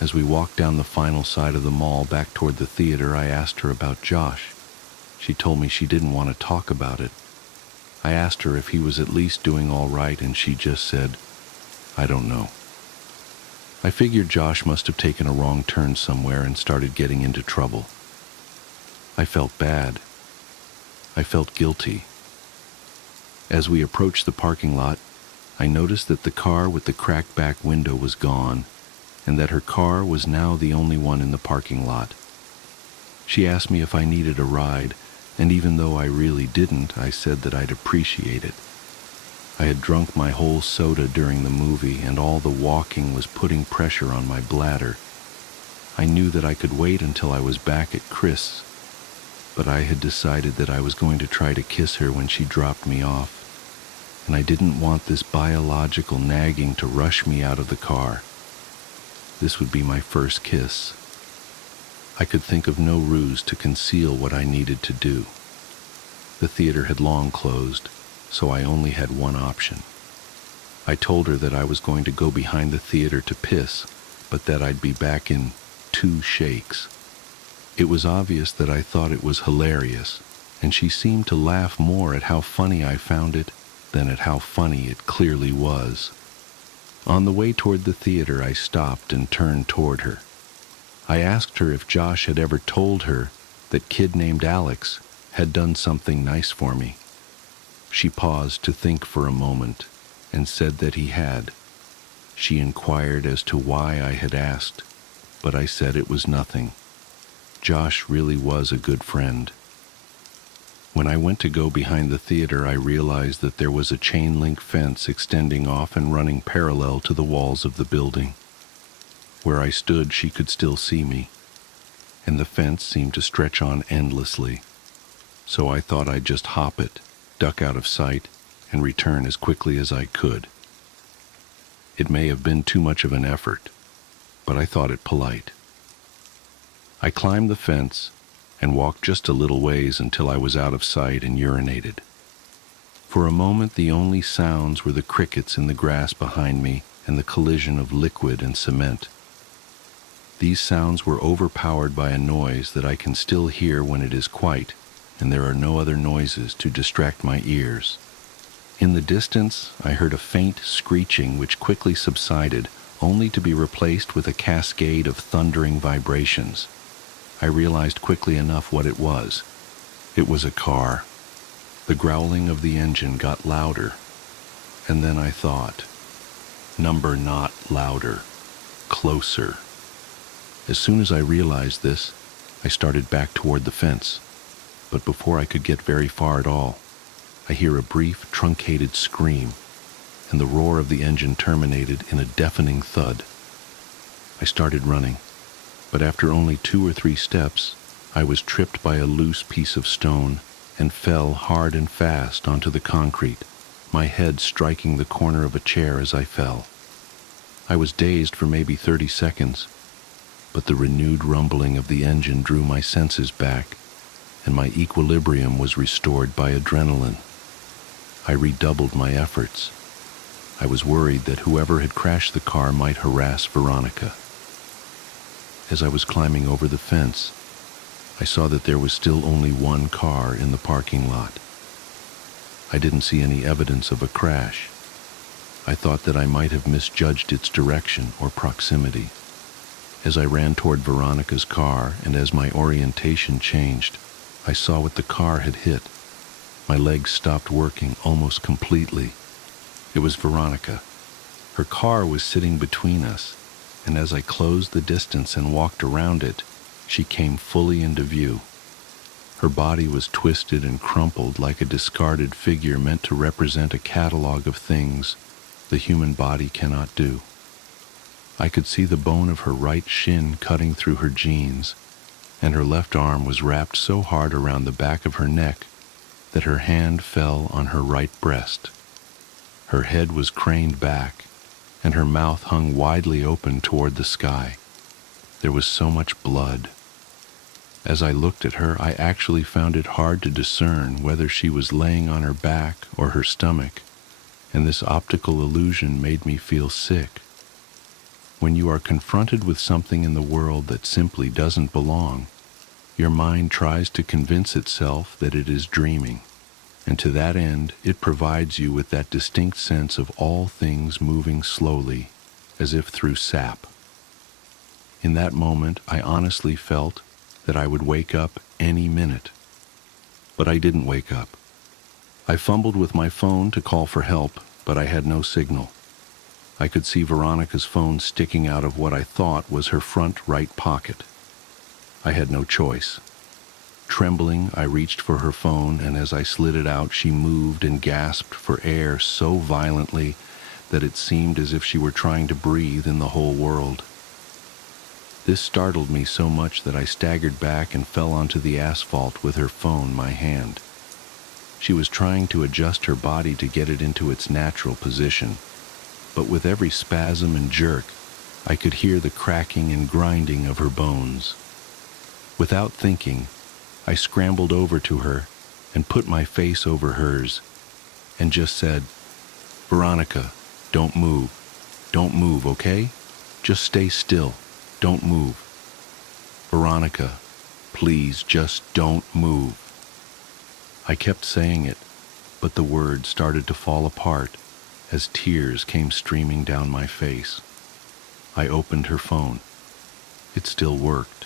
As we walked down the final side of the mall back toward the theater, I asked her about Josh. She told me she didn't want to talk about it. I asked her if he was at least doing all right, and she just said, "I don't know." I figured Josh must have taken a wrong turn somewhere and started getting into trouble. I felt bad. I felt guilty. As we approached the parking lot, I noticed that the car with the cracked back window was gone, and that her car was now the only one in the parking lot. She asked me if I needed a ride, and even though I really didn't, I said that I'd appreciate it. I had drunk my whole soda during the movie, and all the walking was putting pressure on my bladder. I knew that I could wait until I was back at Chris', but I had decided that I was going to try to kiss her when she dropped me off, and I didn't want this biological nagging to rush me out of the car. This would be my first kiss. I could think of no ruse to conceal what I needed to do. The theater had long closed, so I only had one option. I told her that I was going to go behind the theater to piss, but that I'd be back in 2 shakes. It was obvious that I thought it was hilarious, and she seemed to laugh more at how funny I found it than at how funny it clearly was. On the way toward the theater, I stopped and turned toward her. I asked her if Josh had ever told her that kid named Alex had done something nice for me. She paused to think for a moment and said that he had. She inquired as to why I had asked, but I said it was nothing. Josh really was a good friend. When I went to go behind the theater, I realized that there was a chain-link fence extending off and running parallel to the walls of the building. Where I stood, she could still see me, and the fence seemed to stretch on endlessly. So I thought I'd just hop it, duck out of sight, and return as quickly as I could. It may have been too much of an effort, but I thought it polite. I climbed the fence and walked just a little ways until I was out of sight and urinated. For a moment, the only sounds were the crickets in the grass behind me and the collision of liquid and cement. These sounds were overpowered by a noise that I can still hear when it is quiet, and there are no other noises to distract my ears. In the distance, I heard a faint screeching which quickly subsided, only to be replaced with a cascade of thundering vibrations. I realized quickly enough what it was. It was a car. The growling of the engine got louder, and then I thought, number not louder, closer. As soon as I realized this, I started back toward the fence, but before I could get very far at all, I hear a brief, truncated scream, and the roar of the engine terminated in a deafening thud. I started running, but after only 2 or 3 steps, I was tripped by a loose piece of stone and fell hard and fast onto the concrete, my head striking the corner of a chair as I fell. I was dazed for maybe 30 seconds, but the renewed rumbling of the engine drew my senses back, and my equilibrium was restored by adrenaline. I redoubled my efforts. I was worried that whoever had crashed the car might harass Veronica. As I was climbing over the fence, I saw that there was still only one car in the parking lot. I didn't see any evidence of a crash. I thought that I might have misjudged its direction or proximity. As I ran toward Veronica's car, and as my orientation changed, I saw what the car had hit. My legs stopped working almost completely. It was Veronica. Her car was sitting between us, and as I closed the distance and walked around it, she came fully into view. Her body was twisted and crumpled like a discarded figure meant to represent a catalog of things the human body cannot do. I could see the bone of her right shin cutting through her jeans, and her left arm was wrapped so hard around the back of her neck that her hand fell on her right breast. Her head was craned back, and her mouth hung widely open toward the sky. There was so much blood. As I looked at her, I actually found it hard to discern whether she was laying on her back or her stomach, and this optical illusion made me feel sick. When you are confronted with something in the world that simply doesn't belong, your mind tries to convince itself that it is dreaming, and to that end, it provides you with that distinct sense of all things moving slowly, as if through sap. In that moment, I honestly felt that I would wake up any minute. But I didn't wake up. I fumbled with my phone to call for help, but I had no signal. I could see Veronica's phone sticking out of what I thought was her front right pocket. I had no choice. Trembling, I reached for her phone, and as I slid it out, she moved and gasped for air so violently that it seemed as if she were trying to breathe in the whole world. This startled me so much that I staggered back and fell onto the asphalt with her phone in my hand. She was trying to adjust her body to get it into its natural position, but with every spasm and jerk, I could hear the cracking and grinding of her bones. Without thinking, I scrambled over to her and put my face over hers and just said, "Veronica, don't move. Don't move, okay? Just stay still. Don't move. Veronica, please just don't move." I kept saying it, but the words started to fall apart as tears came streaming down my face. I opened her phone. It still worked.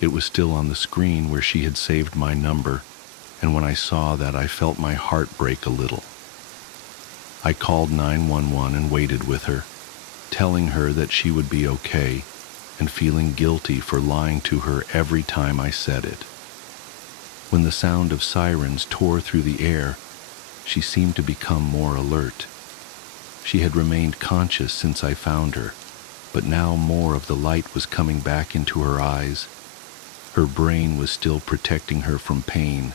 It was still on the screen where she had saved my number, and when I saw that, I felt my heart break a little. I called 911 and waited with her, telling her that she would be okay, and feeling guilty for lying to her every time I said it. When the sound of sirens tore through the air, she seemed to become more alert. She had remained conscious since I found her, but now more of the light was coming back into her eyes. Her brain was still protecting her from pain,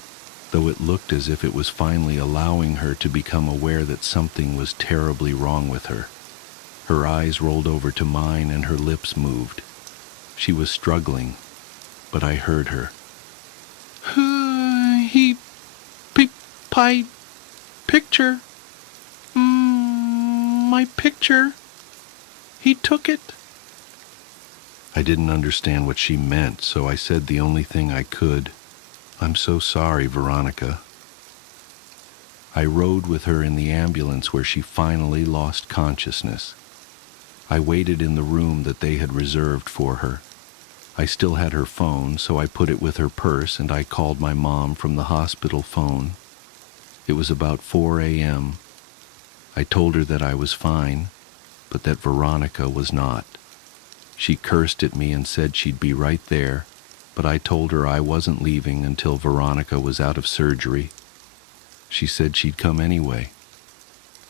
though it looked as if it was finally allowing her to become aware that something was terribly wrong with her. Her eyes rolled over to mine and her lips moved. She was struggling, but I heard her. Picture. My picture. He took it. I didn't understand what she meant, so I said the only thing I could. "I'm so sorry, Veronica." I rode with her in the ambulance where she finally lost consciousness. I waited in the room that they had reserved for her. I still had her phone, so I put it with her purse and I called my mom from the hospital phone. It was about 4 a.m. I told her that I was fine, but that Veronica was not. She cursed at me and said she'd be right there, but I told her I wasn't leaving until Veronica was out of surgery. She said she'd come anyway.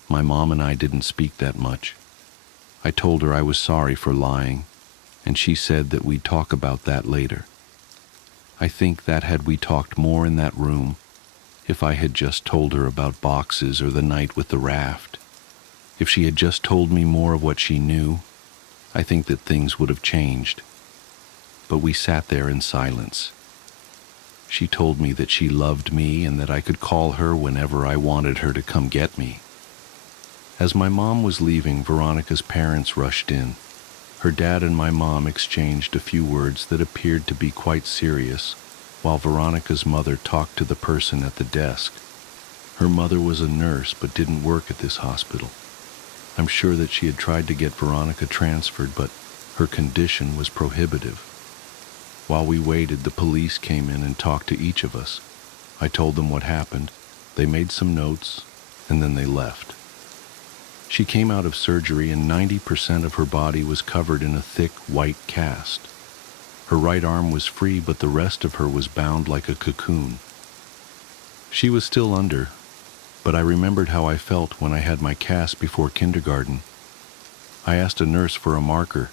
My mom and I didn't speak that much. I told her I was sorry for lying, and she said that we'd talk about that later. I think that had we talked more in that room, if I had just told her about boxes or the night with the raft, if she had just told me more of what she knew, I think that things would have changed. But we sat there in silence. She told me that she loved me and that I could call her whenever I wanted her to come get me. As my mom was leaving, Veronica's parents rushed in. Her dad and my mom exchanged a few words that appeared to be quite serious, while Veronica's mother talked to the person at the desk. Her mother was a nurse but didn't work at this hospital. I'm sure that she had tried to get Veronica transferred, but her condition was prohibitive. While we waited, the police came in and talked to each of us. I told them what happened. They made some notes, and then they left. She came out of surgery and 90% of her body was covered in a thick white cast. Her right arm was free, but the rest of her was bound like a cocoon. She was still under, but I remembered how I felt when I had my cast before kindergarten. I asked a nurse for a marker,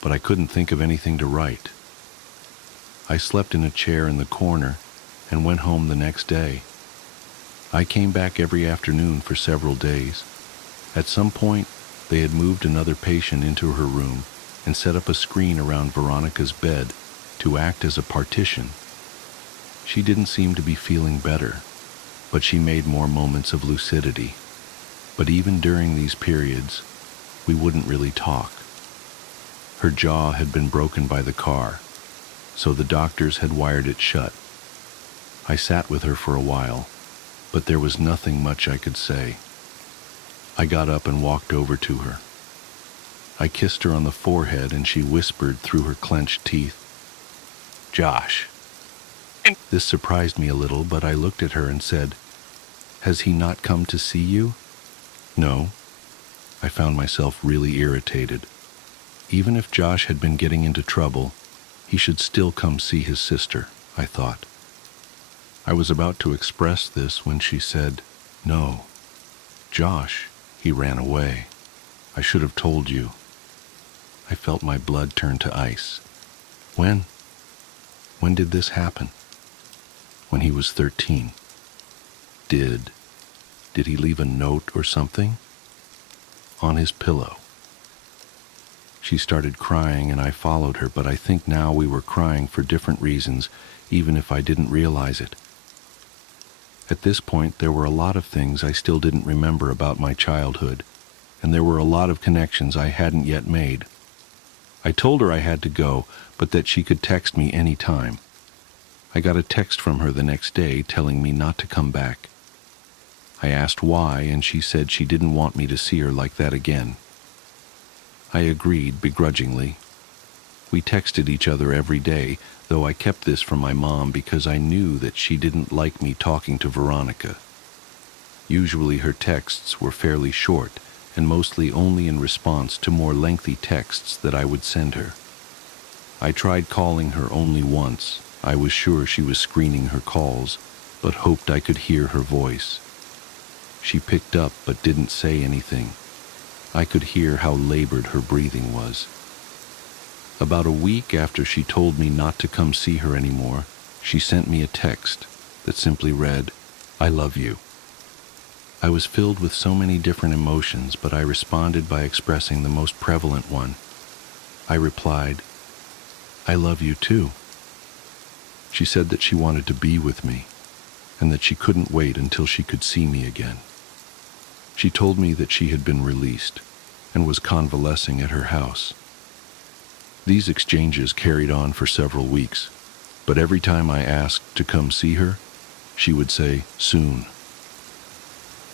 but I couldn't think of anything to write. I slept in a chair in the corner and went home the next day. I came back every afternoon for several days. At some point, they had moved another patient into her room and set up a screen around Veronica's bed to act as a partition. She didn't seem to be feeling better, but she made more moments of lucidity. But even during these periods, we wouldn't really talk. Her jaw had been broken by the car, so the doctors had wired it shut. I sat with her for a while, but there was nothing much I could say. I got up and walked over to her. I kissed her on the forehead and she whispered through her clenched teeth, "Josh." This surprised me a little, but I looked at her and said, "Has he not come to see you?" "No." I found myself really irritated. Even if Josh had been getting into trouble, he should still come see his sister, I thought. I was about to express this when she said, "No. Josh, he ran away. I should have told you." I felt my blood turn to ice. When? When did this happen? When he was 13. Did he leave a note or something? On his pillow. She started crying and I followed her, but I think now we were crying for different reasons, even if I didn't realize it. At this point, there were a lot of things I still didn't remember about my childhood, and there were a lot of connections I hadn't yet made. I told her I had to go, but that she could text me any time. I got a text from her the next day telling me not to come back. I asked why, and she said she didn't want me to see her like that again. I agreed begrudgingly. We texted each other every day, though I kept this from my mom because I knew that she didn't like me talking to Veronica. Usually her texts were fairly short, and mostly only in response to more lengthy texts that I would send her. I tried calling her only once. I was sure she was screening her calls, but hoped I could hear her voice. She picked up but didn't say anything. I could hear how labored her breathing was. About a week after she told me not to come see her anymore, she sent me a text that simply read, "I love you." I was filled with so many different emotions, but I responded by expressing the most prevalent one. I replied, "I love you too." She said that she wanted to be with me, and that she couldn't wait until she could see me again. She told me that she had been released, and was convalescing at her house. These exchanges carried on for several weeks, but every time I asked to come see her, she would say, "Soon."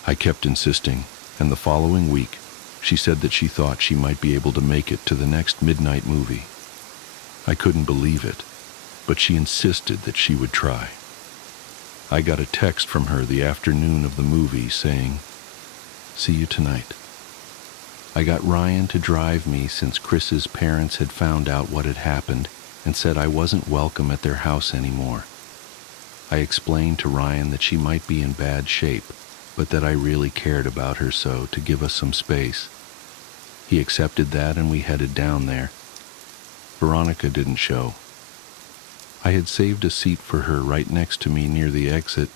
I kept insisting, and the following week, she said that she thought she might be able to make it to the next midnight movie. I couldn't believe it, but she insisted that she would try. I got a text from her the afternoon of the movie saying, "See you tonight." I got Ryan to drive me since Chris's parents had found out what had happened and said I wasn't welcome at their house anymore. I explained to Ryan that she might be in bad shape, but that I really cared about her, so to give us some space. He accepted that and we headed down there. Veronica didn't show. I had saved a seat for her right next to me near the exit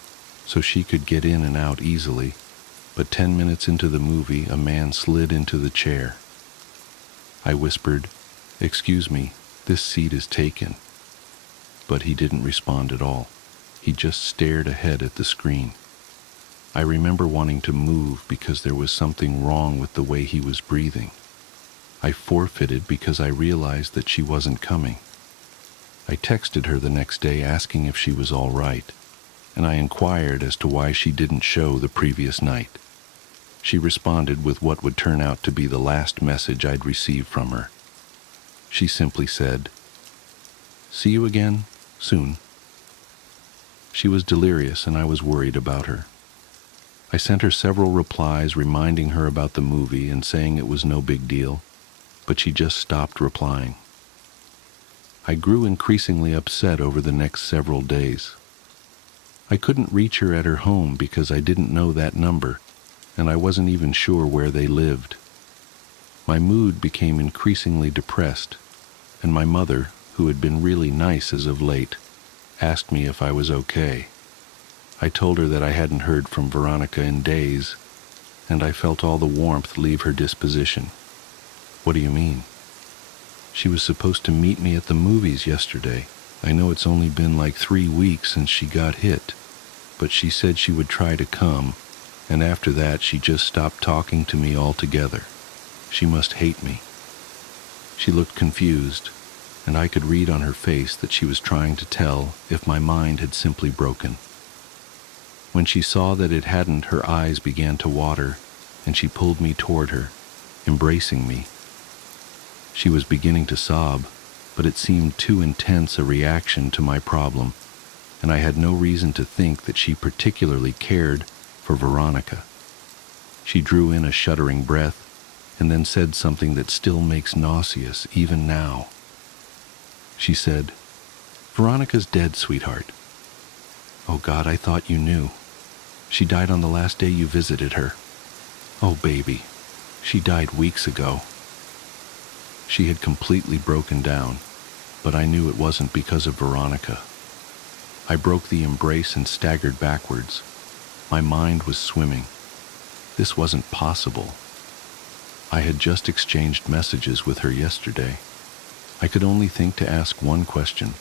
so she could get in and out easily, but 10 minutes into the movie, a man slid into the chair. I whispered, "Excuse me, this seat is taken." But he didn't respond at all. He just stared ahead at the screen. I remember wanting to move because there was something wrong with the way he was breathing. I forfeited because I realized that she wasn't coming. I texted her the next day asking if she was all right, and I inquired as to why she didn't show the previous night. She responded with what would turn out to be the last message I'd received from her. She simply said, "See you again, soon." She was delirious and I was worried about her. I sent her several replies reminding her about the movie and saying it was no big deal, but she just stopped replying. I grew increasingly upset over the next several days. I couldn't reach her at her home because I didn't know that number, and I wasn't even sure where they lived. My mood became increasingly depressed, and my mother, who had been really nice as of late, asked me if I was okay. I told her that I hadn't heard from Veronica in days, and I felt all the warmth leave her disposition. "What do you mean?" "She was supposed to meet me at the movies yesterday. I know it's only been like 3 weeks since she got hit, but she said she would try to come, and after that she just stopped talking to me altogether. She must hate me." She looked confused, and I could read on her face that she was trying to tell if my mind had simply broken. When she saw that it hadn't, her eyes began to water, and she pulled me toward her, embracing me. She was beginning to sob, but it seemed too intense a reaction to my problem, and I had no reason to think that she particularly cared for Veronica. She drew in a shuddering breath and then said something that still makes nauseous even now. She said, "Veronica's dead, sweetheart." "Oh God, I thought you knew. She died on the last day you visited her." "Oh baby, she died weeks ago." She had completely broken down, but I knew it wasn't because of Veronica. I broke the embrace and staggered backwards. My mind was swimming. This wasn't possible. I had just exchanged messages with her yesterday. I could only think to ask one question,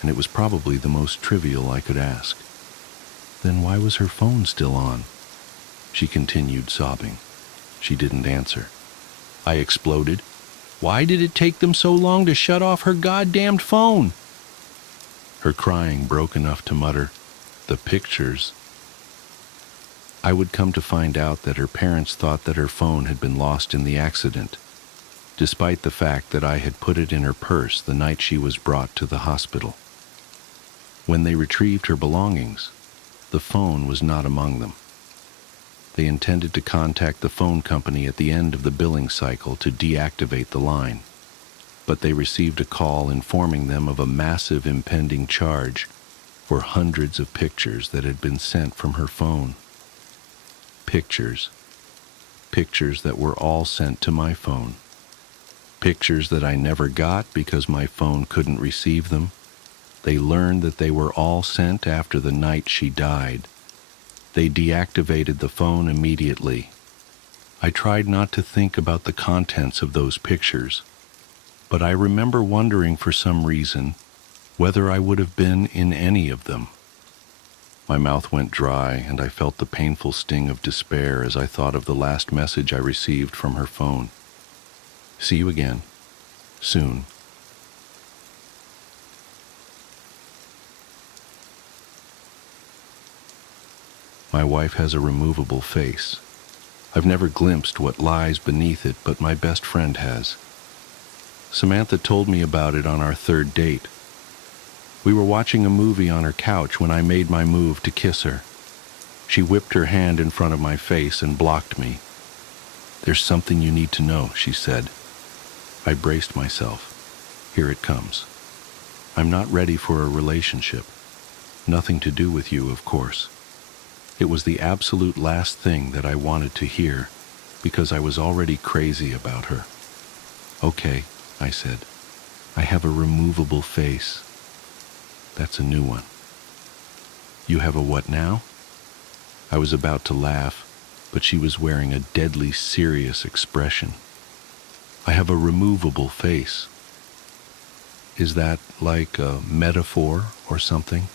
and it was probably the most trivial I could ask. Then why was her phone still on? She continued sobbing. She didn't answer. I exploded. "Why did it take them so long to shut off her goddamned phone?" Her crying broke enough to mutter, "The pictures." I would come to find out that her parents thought that her phone had been lost in the accident, despite the fact that I had put it in her purse the night she was brought to the hospital. When they retrieved her belongings, the phone was not among them. They intended to contact the phone company at the end of the billing cycle to deactivate the line, but they received a call informing them of a massive impending charge for hundreds of pictures that had been sent from her phone. Pictures that were all sent to my phone. Pictures that I never got because my phone couldn't receive them. They learned that they were all sent after the night she died. They deactivated the phone immediately. I tried not to think about the contents of those pictures, but I remember wondering for some reason whether I would have been in any of them. My mouth went dry, and I felt the painful sting of despair as I thought of the last message I received from her phone. "See you again. Soon." My wife has a removable face. I've never glimpsed what lies beneath it, but my best friend has. Samantha told me about it on our 3rd date. We were watching a movie on her couch when I made my move to kiss her. She whipped her hand in front of my face and blocked me. "There's something you need to know," she said. I braced myself. Here it comes. I'm not ready for a relationship. Nothing to do with you, of course. It was the absolute last thing that I wanted to hear, because I was already crazy about her. "Okay," I said. "I have a removable face." That's a new one. "You have a what now?" I was about to laugh, but she was wearing a deadly serious expression. "I have a removable face." Is that like a metaphor or something?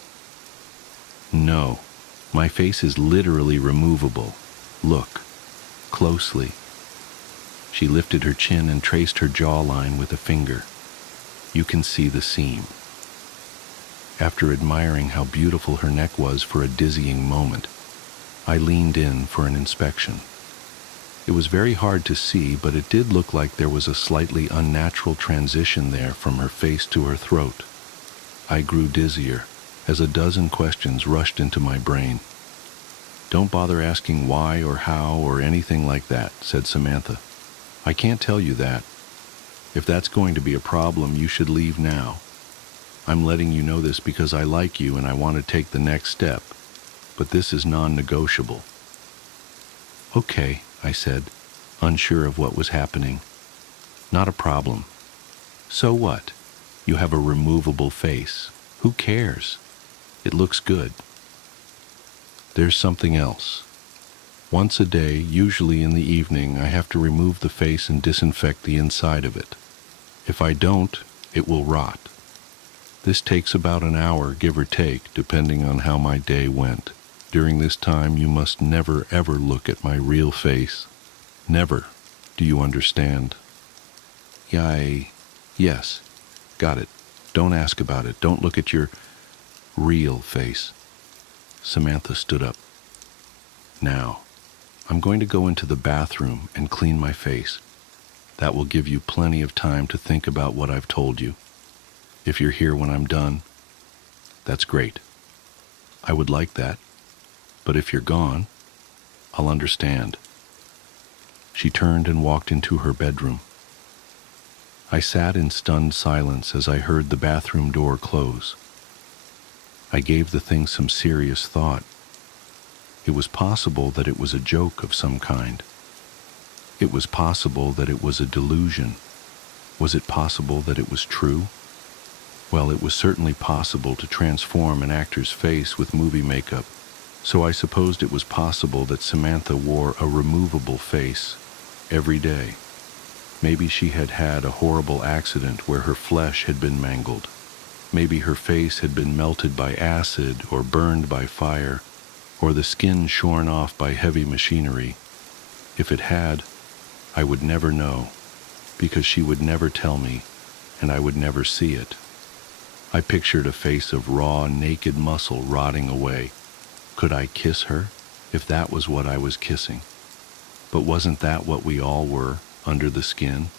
No, my face is literally removable. Look, closely. She lifted her chin and traced her jawline with a finger. You can see the seam. After admiring how beautiful her neck was for a dizzying moment, I leaned in for an inspection. It was very hard to see, but it did look like there was a slightly unnatural transition there from her face to her throat. I grew dizzier as a dozen questions rushed into my brain. "Don't bother asking why or how or anything like that," said Samantha. "I can't tell you that. If that's going to be a problem, you should leave now. I'm letting you know this because I like you and I want to take the next step, but this is non-negotiable." "Okay," I said, unsure of what was happening. "Not a problem. So what? You have a removable face. Who cares? It looks good." "There's something else. Once a day, usually in the evening, I have to remove the face and disinfect the inside of it. If I don't, it will rot. This takes about an hour, give or take, depending on how my day went. During this time, you must never ever look at my real face. Never. Do you understand? Yes. Got it. Don't ask about it. Don't look at your real face. Samantha stood up. Now, I'm going to go into the bathroom and clean my face. That will give you plenty of time to think about what I've told you. If you're here when I'm done, that's great. I would like that. But if you're gone, I'll understand. She turned and walked into her bedroom. I sat in stunned silence as I heard the bathroom door close. I gave the thing some serious thought. It was possible that it was a joke of some kind. It was possible that it was a delusion. Was it possible that it was true? Well, it was certainly possible to transform an actor's face with movie makeup, so I supposed it was possible that Samantha wore a removable face every day. Maybe she had had a horrible accident where her flesh had been mangled. Maybe her face had been melted by acid or burned by fire, or the skin shorn off by heavy machinery. If it had, I would never know, because she would never tell me, and I would never see it. I pictured a face of raw, naked muscle rotting away. Could I kiss her, if that was what I was kissing? But wasn't that what we all were, under the skin?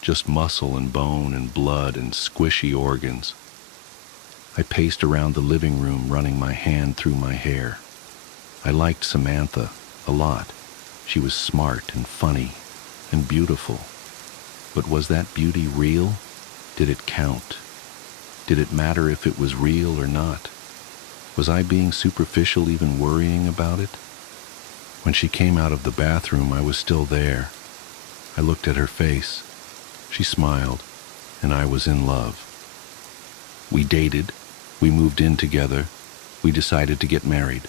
Just muscle and bone and blood and squishy organs. I paced around the living room, running my hand through my hair. I liked Samantha a lot. She was smart and funny and beautiful. But was that beauty real? Did it count? Did it matter if it was real or not? Was I being superficial, even worrying about it? When she came out of the bathroom, I was still there. I looked at her face. She smiled, and I was in love. We dated. We moved in together. We decided to get married.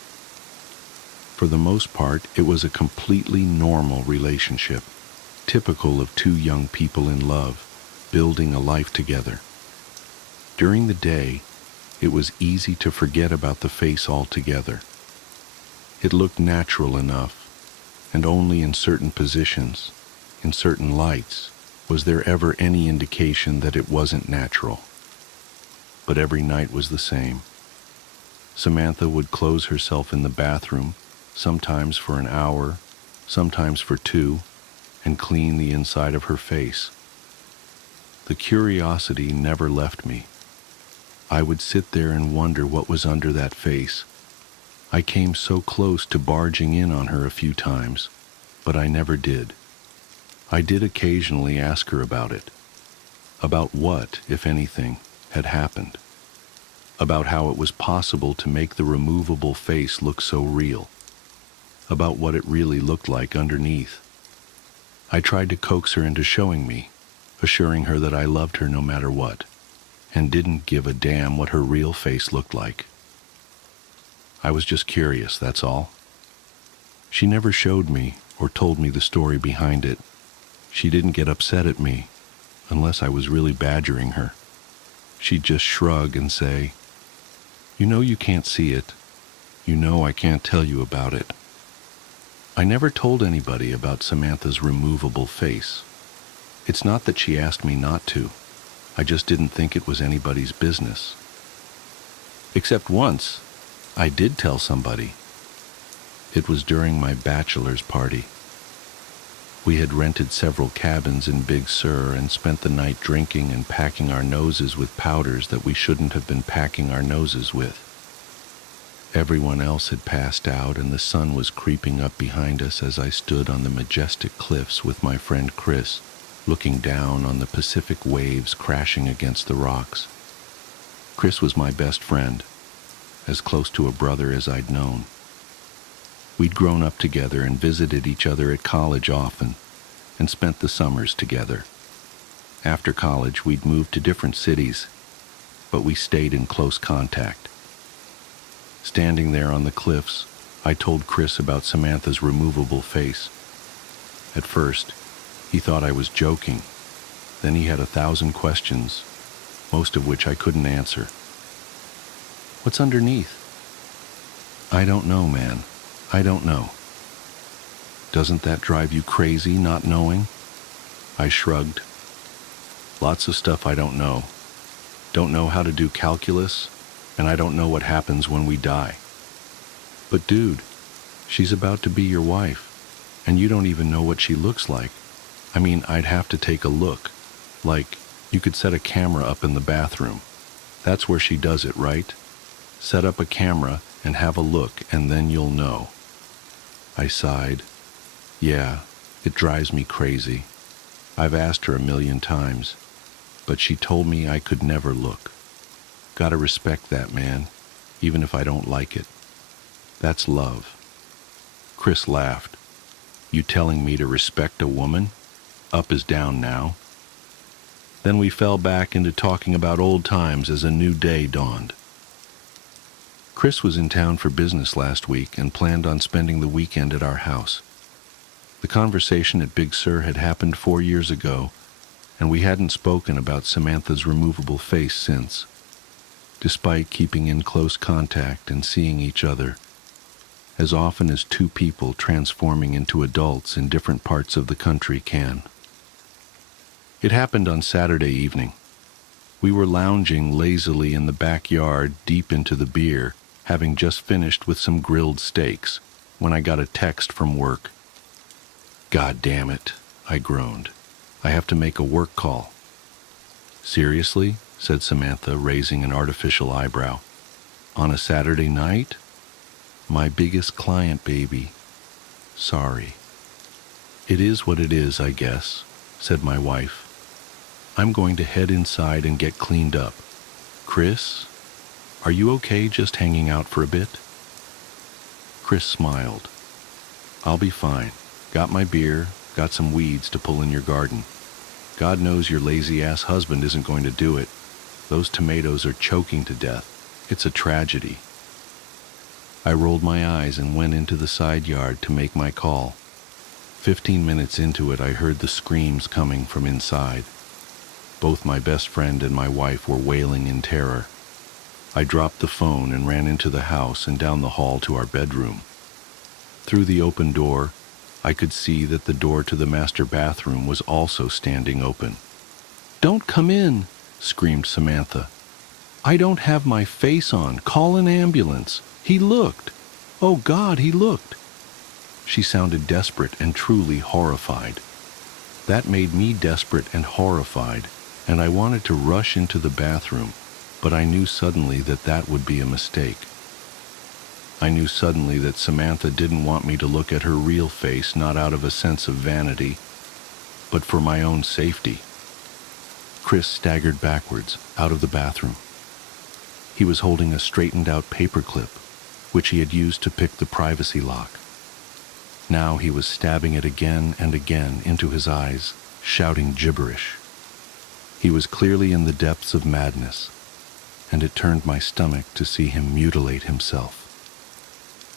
For the most part, it was a completely normal relationship, typical of two young people in love, building a life together. During the day, it was easy to forget about the face altogether. It looked natural enough, and only in certain positions, in certain lights, was there ever any indication that it wasn't natural. But every night was the same. Samantha would close herself in the bathroom, sometimes for an hour, sometimes for 2, and clean the inside of her face. The curiosity never left me. I would sit there and wonder what was under that face. I came so close to barging in on her a few times, but I never did. I did occasionally ask her about it. About what, if anything, had happened. About how it was possible to make the removable face look so real. About what it really looked like underneath. I tried to coax her into showing me, assuring her that I loved her no matter what, and didn't give a damn what her real face looked like. I was just curious, that's all. She never showed me or told me the story behind it. She didn't get upset at me, unless I was really badgering her. She'd just shrug and say, "You know you can't see it. You know I can't tell you about it." I never told anybody about Samantha's removable face. It's not that she asked me not to. I just didn't think it was anybody's business. Except once, I did tell somebody. It was during my bachelor's party. We had rented several cabins in Big Sur and spent the night drinking and packing our noses with powders that we shouldn't have been packing our noses with. Everyone else had passed out, and the sun was creeping up behind us as I stood on the majestic cliffs with my friend Chris, looking down on the Pacific waves crashing against the rocks. Chris was my best friend, as close to a brother as I'd known. We'd grown up together and visited each other at college often, and spent the summers together. After college, we'd moved to different cities, but we stayed in close contact. Standing there on the cliffs, I told Chris about Samantha's removable face. At first, he thought I was joking. Then he had 1,000 questions. most of which I couldn't answer. What's underneath? I don't know, man. I don't know. Doesn't that drive you crazy, not knowing? I shrugged. Lots of stuff I don't know. Don't know how to do calculus, and I don't know what happens when we die. But dude, she's about to be your wife, and you don't even know what she looks like. I mean, I'd have to take a look. Like, you could set a camera up in the bathroom. That's where she does it, right? Set up a camera and have a look, and then you'll know. I sighed. Yeah, it drives me crazy. I've asked her 1,000,000 times, but she told me I could never look. Gotta respect that, man, even if I don't like it. That's love. Chris laughed. You telling me to respect a woman? Up is down now. Then we fell back into talking about old times as a new day dawned. Chris was in town for business last week and planned on spending the weekend at our house. The conversation at Big Sur had happened 4 years ago, and we hadn't spoken about Samantha's removable face since, despite keeping in close contact and seeing each other, as often as two people transforming into adults in different parts of the country can. It happened on Saturday evening. We were lounging lazily in the backyard deep into the beer, having just finished with some grilled steaks, when I got a text from work. God damn it, I groaned. I have to make a work call. Seriously? Said Samantha, raising an artificial eyebrow. On a Saturday night? My biggest client, baby. Sorry. It is what it is, I guess, said my wife. I'm going to head inside and get cleaned up. Chris, are you okay just hanging out for a bit? Chris smiled. I'll be fine. Got my beer, got some weeds to pull in your garden. God knows your lazy-ass husband isn't going to do it. Those tomatoes are choking to death. It's a tragedy. I rolled my eyes and went into the side yard to make my call. 15 minutes into it, I heard the screams coming from inside. Both my best friend and my wife were wailing in terror. I dropped the phone and ran into the house and down the hall to our bedroom. Through the open door, I could see that the door to the master bathroom was also standing open. Don't come in, screamed Samantha. I don't have my face on. Call an ambulance. He looked. Oh God, he looked. She sounded desperate and truly horrified. That made me desperate and horrified, and I wanted to rush into the bathroom, but I knew suddenly that that would be a mistake. I knew suddenly that Samantha didn't want me to look at her real face, not out of a sense of vanity, but for my own safety. Chris staggered backwards out of the bathroom. He was holding a straightened-out paperclip, which he had used to pick the privacy lock. Now he was stabbing it again and again into his eyes, shouting gibberish. He was clearly in the depths of madness, and it turned my stomach to see him mutilate himself.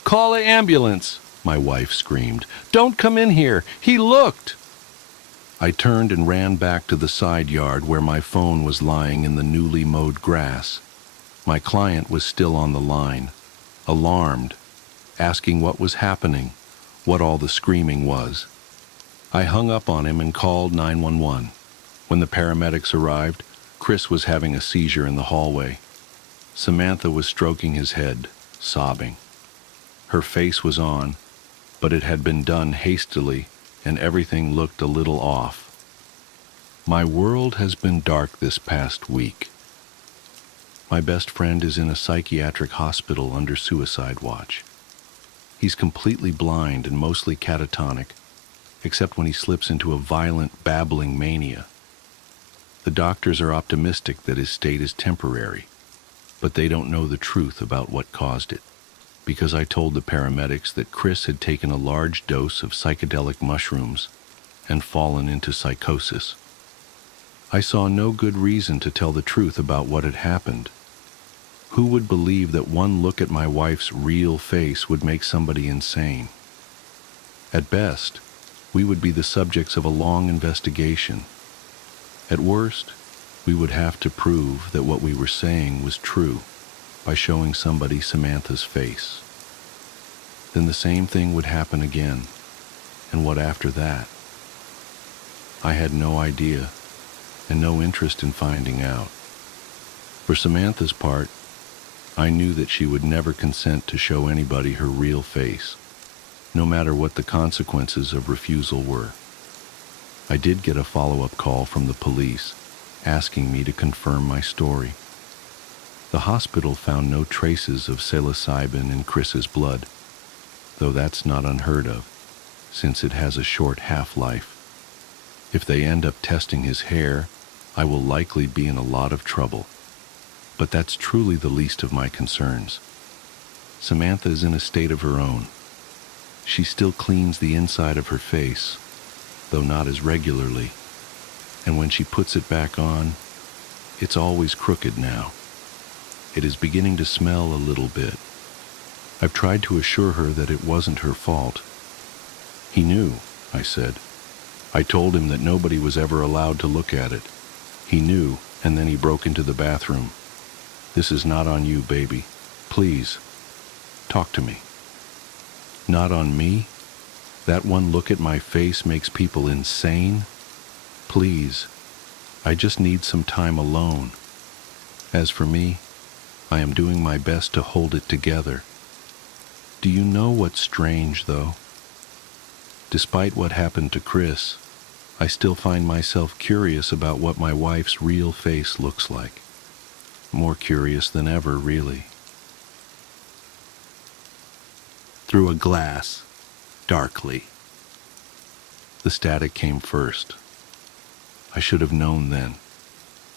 Call an ambulance, my wife screamed. Don't come in here. He looked. I turned and ran back to the side yard where my phone was lying in the newly mowed grass. My client was still on the line, alarmed, asking what was happening, what all the screaming was. I hung up on him and called 911. When the paramedics arrived, Chris was having a seizure in the hallway. Samantha was stroking his head, sobbing. Her face was on, but it had been done hastily, and everything looked a little off. My world has been dark this past week. My best friend is in a psychiatric hospital under suicide watch. He's completely blind and mostly catatonic, except when he slips into a violent, babbling mania. The doctors are optimistic that his state is temporary, but they don't know the truth about what caused it, because I told the paramedics that Chris had taken a large dose of psychedelic mushrooms and fallen into psychosis. I saw no good reason to tell the truth about what had happened. Who would believe that one look at my wife's real face would make somebody insane? At best, we would be the subjects of a long investigation. At worst, We would have to prove that what we were saying was true by showing somebody Samantha's face. Then the same thing would happen again, and what after that? I had no idea, and no interest in finding out. For Samantha's part, I knew that she would never consent to show anybody her real face, no matter what the consequences of refusal were. I did get a follow-up call from the police, asking me to confirm my story. The hospital found no traces of psilocybin in Chris's blood, though that's not unheard of, since it has a short half-life. If they end up testing his hair, I will likely be in a lot of trouble. But that's truly the least of my concerns. Samantha is in a state of her own. She still cleans the inside of her face, though not as regularly. And when she puts it back on, it's always crooked now. It is beginning to smell a little bit. I've tried to assure her that it wasn't her fault. He knew, I said. I told him that nobody was ever allowed to look at it. He knew, and then he broke into the bathroom. This is not on you, baby. Please, talk to me. Not on me? That one look at my face makes people insane? Please, I just need some time alone. As for me, I am doing my best to hold it together. Do you know what's strange, though? Despite what happened to Chris, I still find myself curious about what my wife's real face looks like. More curious than ever, really. Through a glass, darkly. The static came first. I should have known then,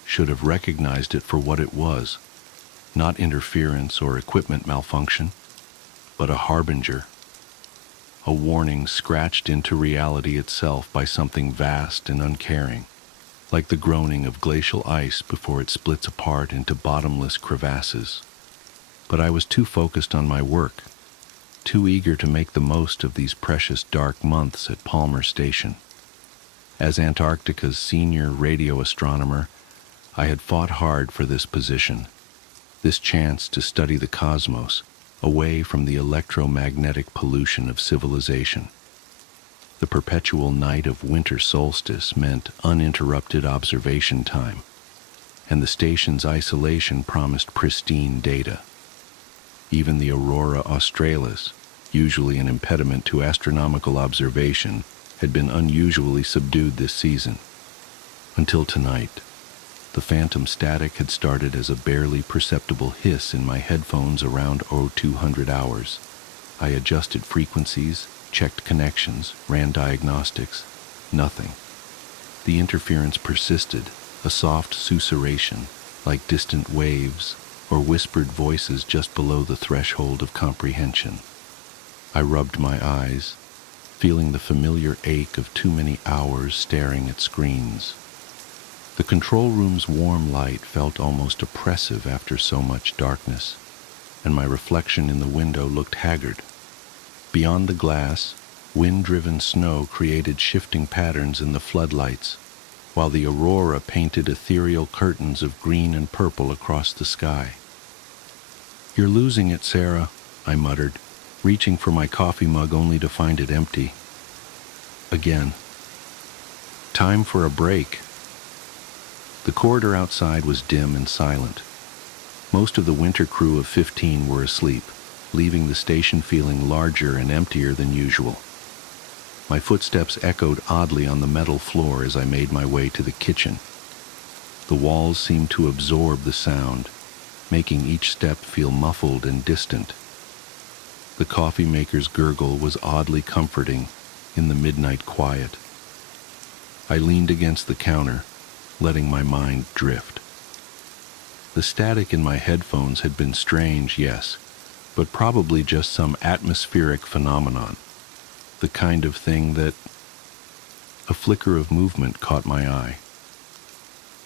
should have recognized it for what it was, not interference or equipment malfunction, but a harbinger, a warning scratched into reality itself by something vast and uncaring, like the groaning of glacial ice before it splits apart into bottomless crevasses. But I was too focused on my work, too eager to make the most of these precious dark months at Palmer Station. As Antarctica's senior radio astronomer, I had fought hard for this position, this chance to study the cosmos, away from the electromagnetic pollution of civilization. The perpetual night of winter solstice meant uninterrupted observation time, and the station's isolation promised pristine data. Even the aurora australis, usually an impediment to astronomical observation, had been unusually subdued this season. Until tonight, the phantom static had started as a barely perceptible hiss in my headphones around 0200 hours. I adjusted frequencies, checked connections, ran diagnostics. Nothing. The interference persisted, a soft susurration, like distant waves or whispered voices just below the threshold of comprehension. I rubbed my eyes, feeling the familiar ache of too many hours staring at screens. The control room's warm light felt almost oppressive after so much darkness, and my reflection in the window looked haggard. Beyond the glass, wind-driven snow created shifting patterns in the floodlights, while the aurora painted ethereal curtains of green and purple across the sky. "You're losing it, Sarah," I muttered, reaching for my coffee mug only to find it empty. Again. Time for a break. The corridor outside was dim and silent. Most of the winter crew of 15 were asleep, leaving the station feeling larger and emptier than usual. My footsteps echoed oddly on the metal floor as I made my way to the kitchen. The walls seemed to absorb the sound, making each step feel muffled and distant. The coffee maker's gurgle was oddly comforting in the midnight quiet. I leaned against the counter, letting my mind drift. The static in my headphones had been strange, yes, but probably just some atmospheric phenomenon, the kind of thing that... A flicker of movement caught my eye.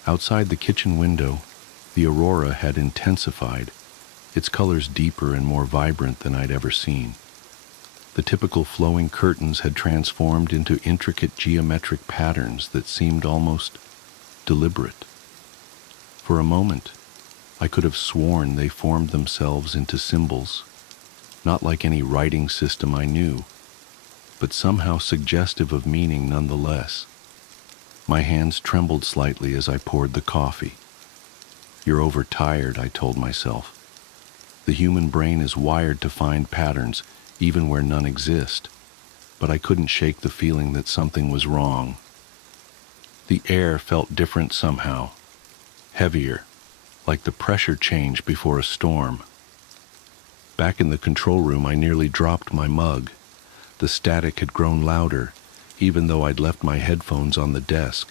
Outside the kitchen window, the aurora had intensified, its colors deeper and more vibrant than I'd ever seen. The typical flowing curtains had transformed into intricate geometric patterns that seemed almost deliberate. For a moment, I could have sworn they formed themselves into symbols, not like any writing system I knew, but somehow suggestive of meaning nonetheless. My hands trembled slightly as I poured the coffee. "You're overtired," I told myself. The human brain is wired to find patterns, even where none exist, but I couldn't shake the feeling that something was wrong. The air felt different somehow, heavier, like the pressure change before a storm. Back in the control room, I nearly dropped my mug. The static had grown louder, even though I'd left my headphones on the desk.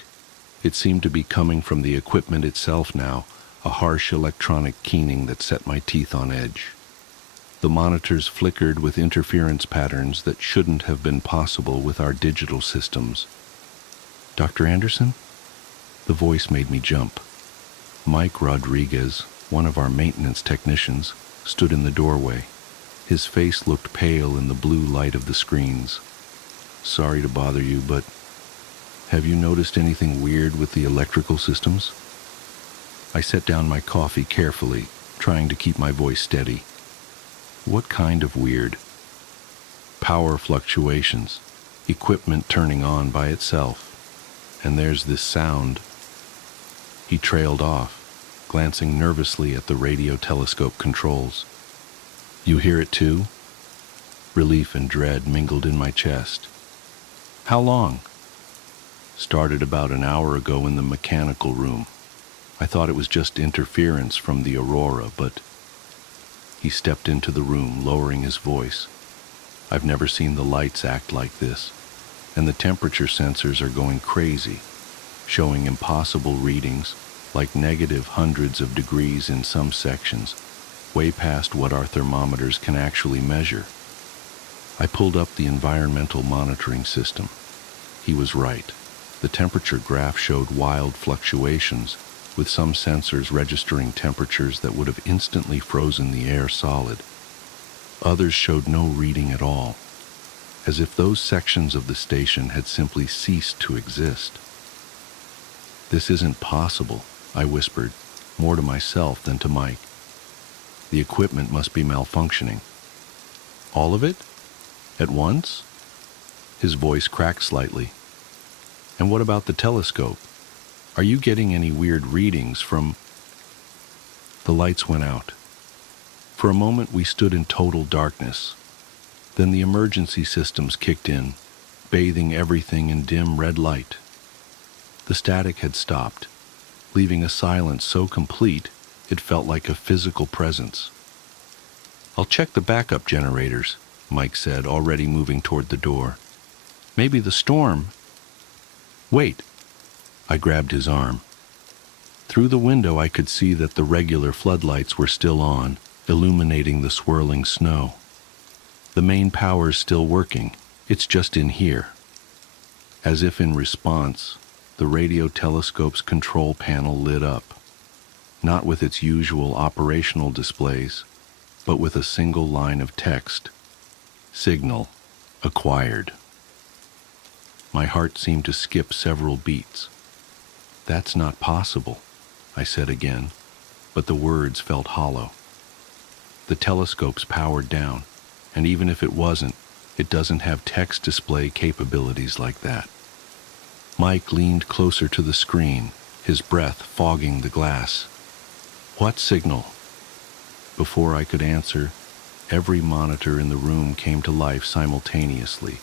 It seemed to be coming from the equipment itself now, a harsh electronic keening that set my teeth on edge. The monitors flickered with interference patterns that shouldn't have been possible with our digital systems. "Dr. Anderson?" The voice made me jump. Mike Rodriguez, one of our maintenance technicians, stood in the doorway. His face looked pale in the blue light of the screens. "Sorry to bother you, but have you noticed anything weird with the electrical systems?" I set down my coffee carefully, trying to keep my voice steady. "What kind of weird?" "Power fluctuations, equipment turning on by itself. And there's this sound." He trailed off, glancing nervously at the radio telescope controls. "You hear it too?" Relief and dread mingled in my chest. "How long?" "Started about an hour ago in the mechanical room. I thought it was just interference from the aurora, but..." He stepped into the room, lowering his voice. "I've never seen the lights act like this, and the temperature sensors are going crazy, showing impossible readings, like negative hundreds of degrees in some sections, way past what our thermometers can actually measure." I pulled up the environmental monitoring system. He was right. The temperature graph showed wild fluctuations, with some sensors registering temperatures that would have instantly frozen the air solid. Others showed no reading at all, as if those sections of the station had simply ceased to exist. "This isn't possible," I whispered, more to myself than to Mike. "The equipment must be malfunctioning." "All of it? At once?" His voice cracked slightly. "And what about the telescope? Are you getting any weird readings from..." The lights went out. For a moment we stood in total darkness. Then the emergency systems kicked in, bathing everything in dim red light. The static had stopped, leaving a silence so complete it felt like a physical presence. "I'll check the backup generators," Mike said, already moving toward the door. "Maybe the storm..." "Wait!" I grabbed his arm. Through the window I could see that the regular floodlights were still on, illuminating the swirling snow. "The main power's still working. It's just in here." As if in response, the radio telescope's control panel lit up, not with its usual operational displays, but with a single line of text: "Signal acquired." My heart seemed to skip several beats. "That's not possible," I said again, but the words felt hollow. The telescope's powered down, and even if it wasn't, it doesn't have text display capabilities like that. Mike leaned closer to the screen, his breath fogging the glass. "What signal?" Before I could answer, every monitor in the room came to life simultaneously.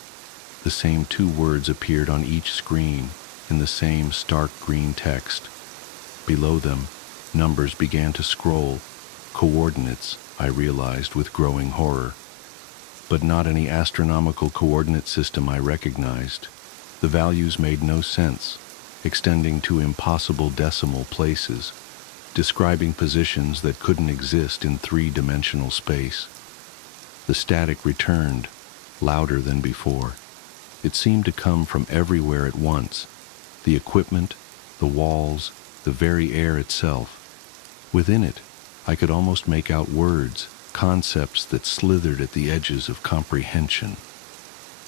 The same two words appeared on each screen, in the same stark green text. Below them, numbers began to scroll. Coordinates, I realized with growing horror. But not any astronomical coordinate system I recognized. The values made no sense, extending to impossible decimal places, describing positions that couldn't exist in three-dimensional space. The static returned, louder than before. It seemed to come from everywhere at once: the equipment, the walls, the very air itself. Within it, I could almost make out words, concepts that slithered at the edges of comprehension.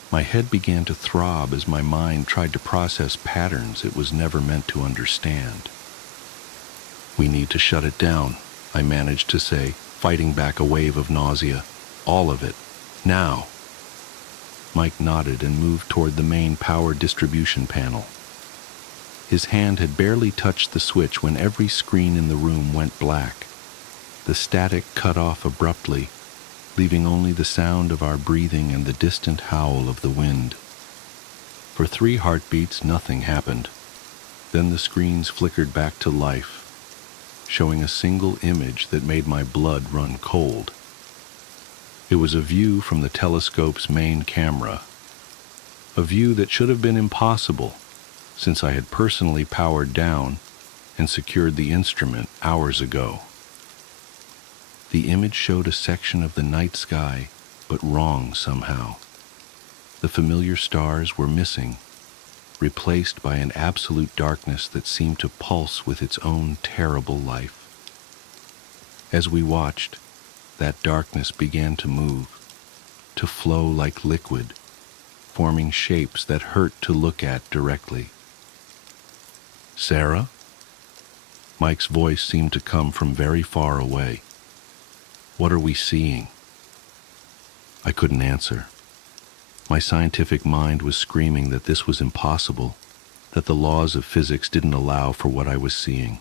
My head began to throb as my mind tried to process patterns it was never meant to understand. "We need to shut it down," I managed to say, fighting back a wave of nausea. "All of it. Now." Mike nodded and moved toward the main power distribution panel. His hand had barely touched the switch when every screen in the room went black. The static cut off abruptly, leaving only the sound of our breathing and the distant howl of the wind. For 3 heartbeats, nothing happened. Then the screens flickered back to life, showing a single image that made my blood run cold. It was a view from the telescope's main camera, a view that should have been impossible, since I had personally powered down and secured the instrument hours ago. The image showed a section of the night sky, but wrong somehow. The familiar stars were missing, replaced by an absolute darkness that seemed to pulse with its own terrible life. As we watched, that darkness began to move, to flow like liquid, forming shapes that hurt to look at directly. "Sarah?" Mike's voice seemed to come from very far away. "What are we seeing?" I couldn't answer. My scientific mind was screaming that this was impossible, that the laws of physics didn't allow for what I was seeing.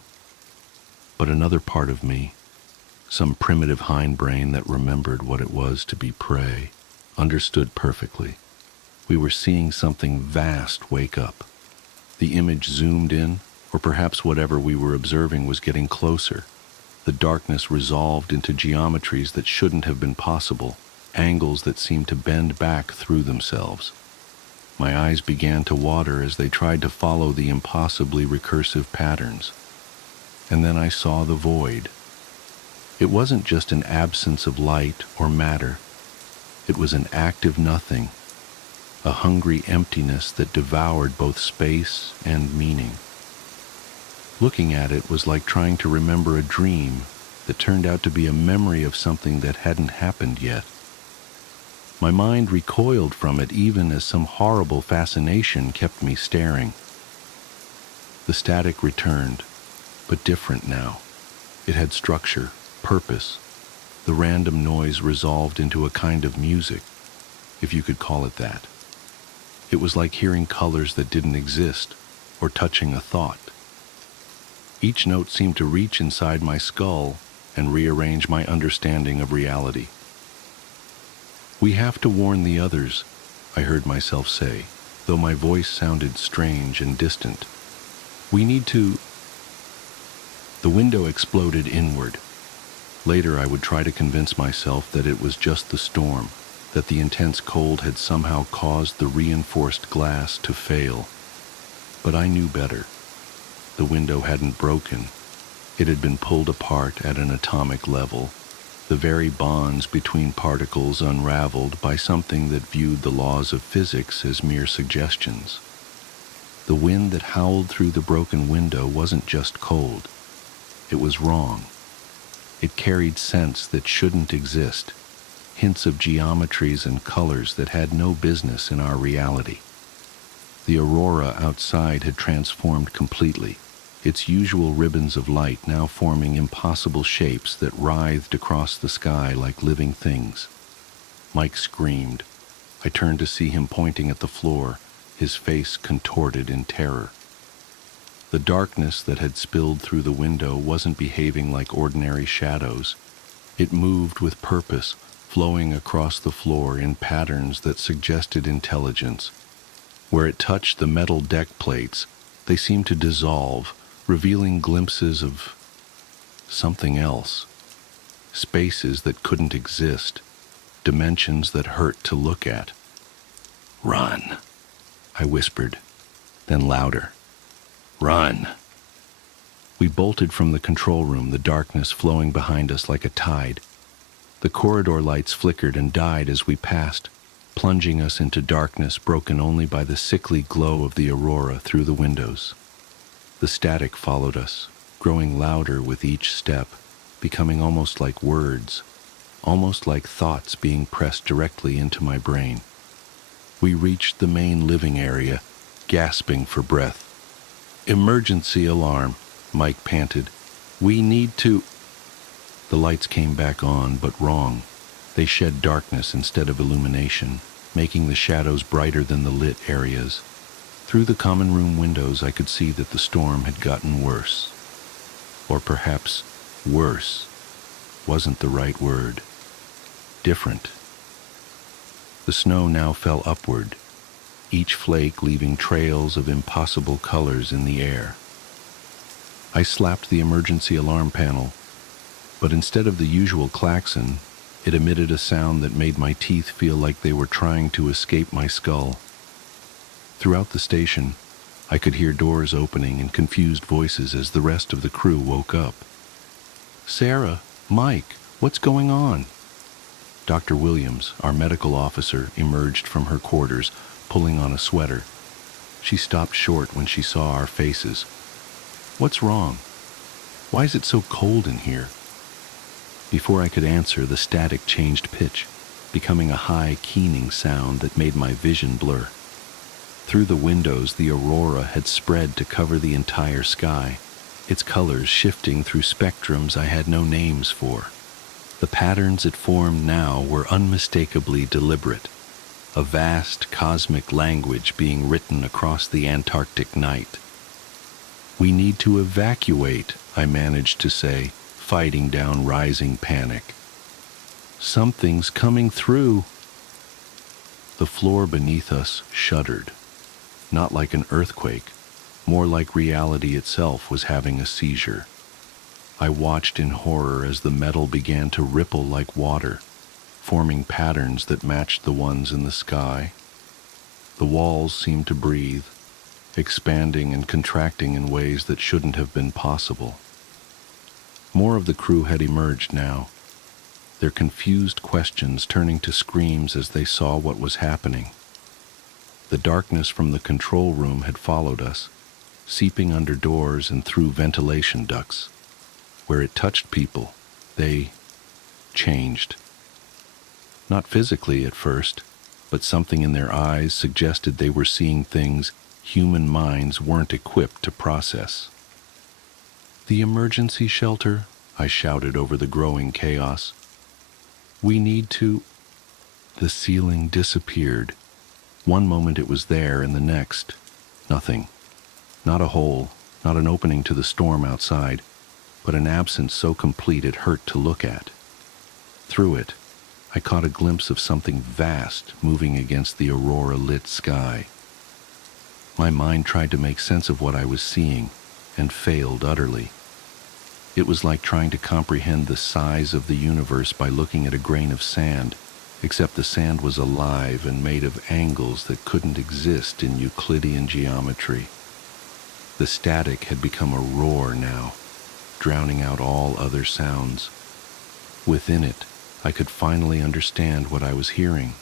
But another part of me, some primitive hindbrain that remembered what it was to be prey, understood perfectly. We were seeing something vast wake up. The image zoomed in, or perhaps whatever we were observing was getting closer. The darkness resolved into geometries that shouldn't have been possible, angles that seemed to bend back through themselves. My eyes began to water as they tried to follow the impossibly recursive patterns. And then I saw the void. It wasn't just an absence of light or matter. It was an active nothing, a hungry emptiness that devoured both space and meaning. Looking at it was like trying to remember a dream that turned out to be a memory of something that hadn't happened yet. My mind recoiled from it even as some horrible fascination kept me staring. The static returned, but different now. It had structure, purpose. The random noise resolved into a kind of music, if you could call it that. It was like hearing colors that didn't exist, or touching a thought. Each note seemed to reach inside my skull and rearrange my understanding of reality. "We have to warn the others," I heard myself say, though my voice sounded strange and distant. "We need to—" The window exploded inward. Later I would try to convince myself that it was just the storm, that the intense cold had somehow caused the reinforced glass to fail. But I knew better. The window hadn't broken. It had been pulled apart at an atomic level, the very bonds between particles unraveled by something that viewed the laws of physics as mere suggestions. The wind that howled through the broken window wasn't just cold. It was wrong. It carried sense that shouldn't exist, hints of geometries and colors that had no business in our reality. The aurora outside had transformed completely, its usual ribbons of light now forming impossible shapes that writhed across the sky like living things. Mike screamed. I turned to see him pointing at the floor, his face contorted in terror. The darkness that had spilled through the window wasn't behaving like ordinary shadows. It moved with purpose, flowing across the floor in patterns that suggested intelligence. Where it touched the metal deck plates, they seemed to dissolve, revealing glimpses of something else. Spaces that couldn't exist, dimensions that hurt to look at. "Run," I whispered, then louder. "Run." We bolted from the control room, the darkness flowing behind us like a tide. The corridor lights flickered and died as we passed, plunging us into darkness broken only by the sickly glow of the aurora through the windows. The static followed us, growing louder with each step, becoming almost like words, almost like thoughts being pressed directly into my brain. We reached the main living area, gasping for breath. "Emergency alarm," Mike panted, We need to... The lights came back on, but wrong. They shed darkness instead of illumination, making the shadows brighter than the lit areas. Through the common room windows, I could see that the storm had gotten worse. Or perhaps worse wasn't the right word. Different. The snow now fell upward, each flake leaving trails of impossible colors in the air. I slapped the emergency alarm panel, but instead of the usual klaxon, it emitted a sound that made my teeth feel like they were trying to escape my skull. Throughout the station, I could hear doors opening and confused voices as the rest of the crew woke up. "Sarah, Mike, what's going on?" Dr. Williams, our medical officer, emerged from her quarters, pulling on a sweater. She stopped short when she saw our faces. "What's wrong? Why is it so cold in here?" Before I could answer, the static changed pitch, becoming a high, keening sound that made my vision blur. Through the windows, the aurora had spread to cover the entire sky, its colors shifting through spectrums I had no names for. The patterns it formed now were unmistakably deliberate, a vast cosmic language being written across the Antarctic night. "We need to evacuate," I managed to say, fighting down rising panic. "Something's coming through." The floor beneath us shuddered, not like an earthquake, more like reality itself was having a seizure. I watched in horror as the metal began to ripple like water, forming patterns that matched the ones in the sky. The walls seemed to breathe, expanding and contracting in ways that shouldn't have been possible. More of the crew had emerged now, their confused questions turning to screams as they saw what was happening. The darkness from the control room had followed us, seeping under doors and through ventilation ducts. Where it touched people, they changed. Not physically at first, but something in their eyes suggested they were seeing things human minds weren't equipped to process. "The emergency shelter," I shouted over the growing chaos. "We need to..." The ceiling disappeared. One moment it was there, and the next, nothing. Not a hole, not an opening to the storm outside, but an absence so complete it hurt to look at. Through it, I caught a glimpse of something vast moving against the aurora-lit sky. My mind tried to make sense of what I was seeing, and failed utterly. It was like trying to comprehend the size of the universe by looking at a grain of sand, except the sand was alive and made of angles that couldn't exist in Euclidean geometry. The static had become a roar now, drowning out all other sounds. Within it, I could finally understand what I was hearing,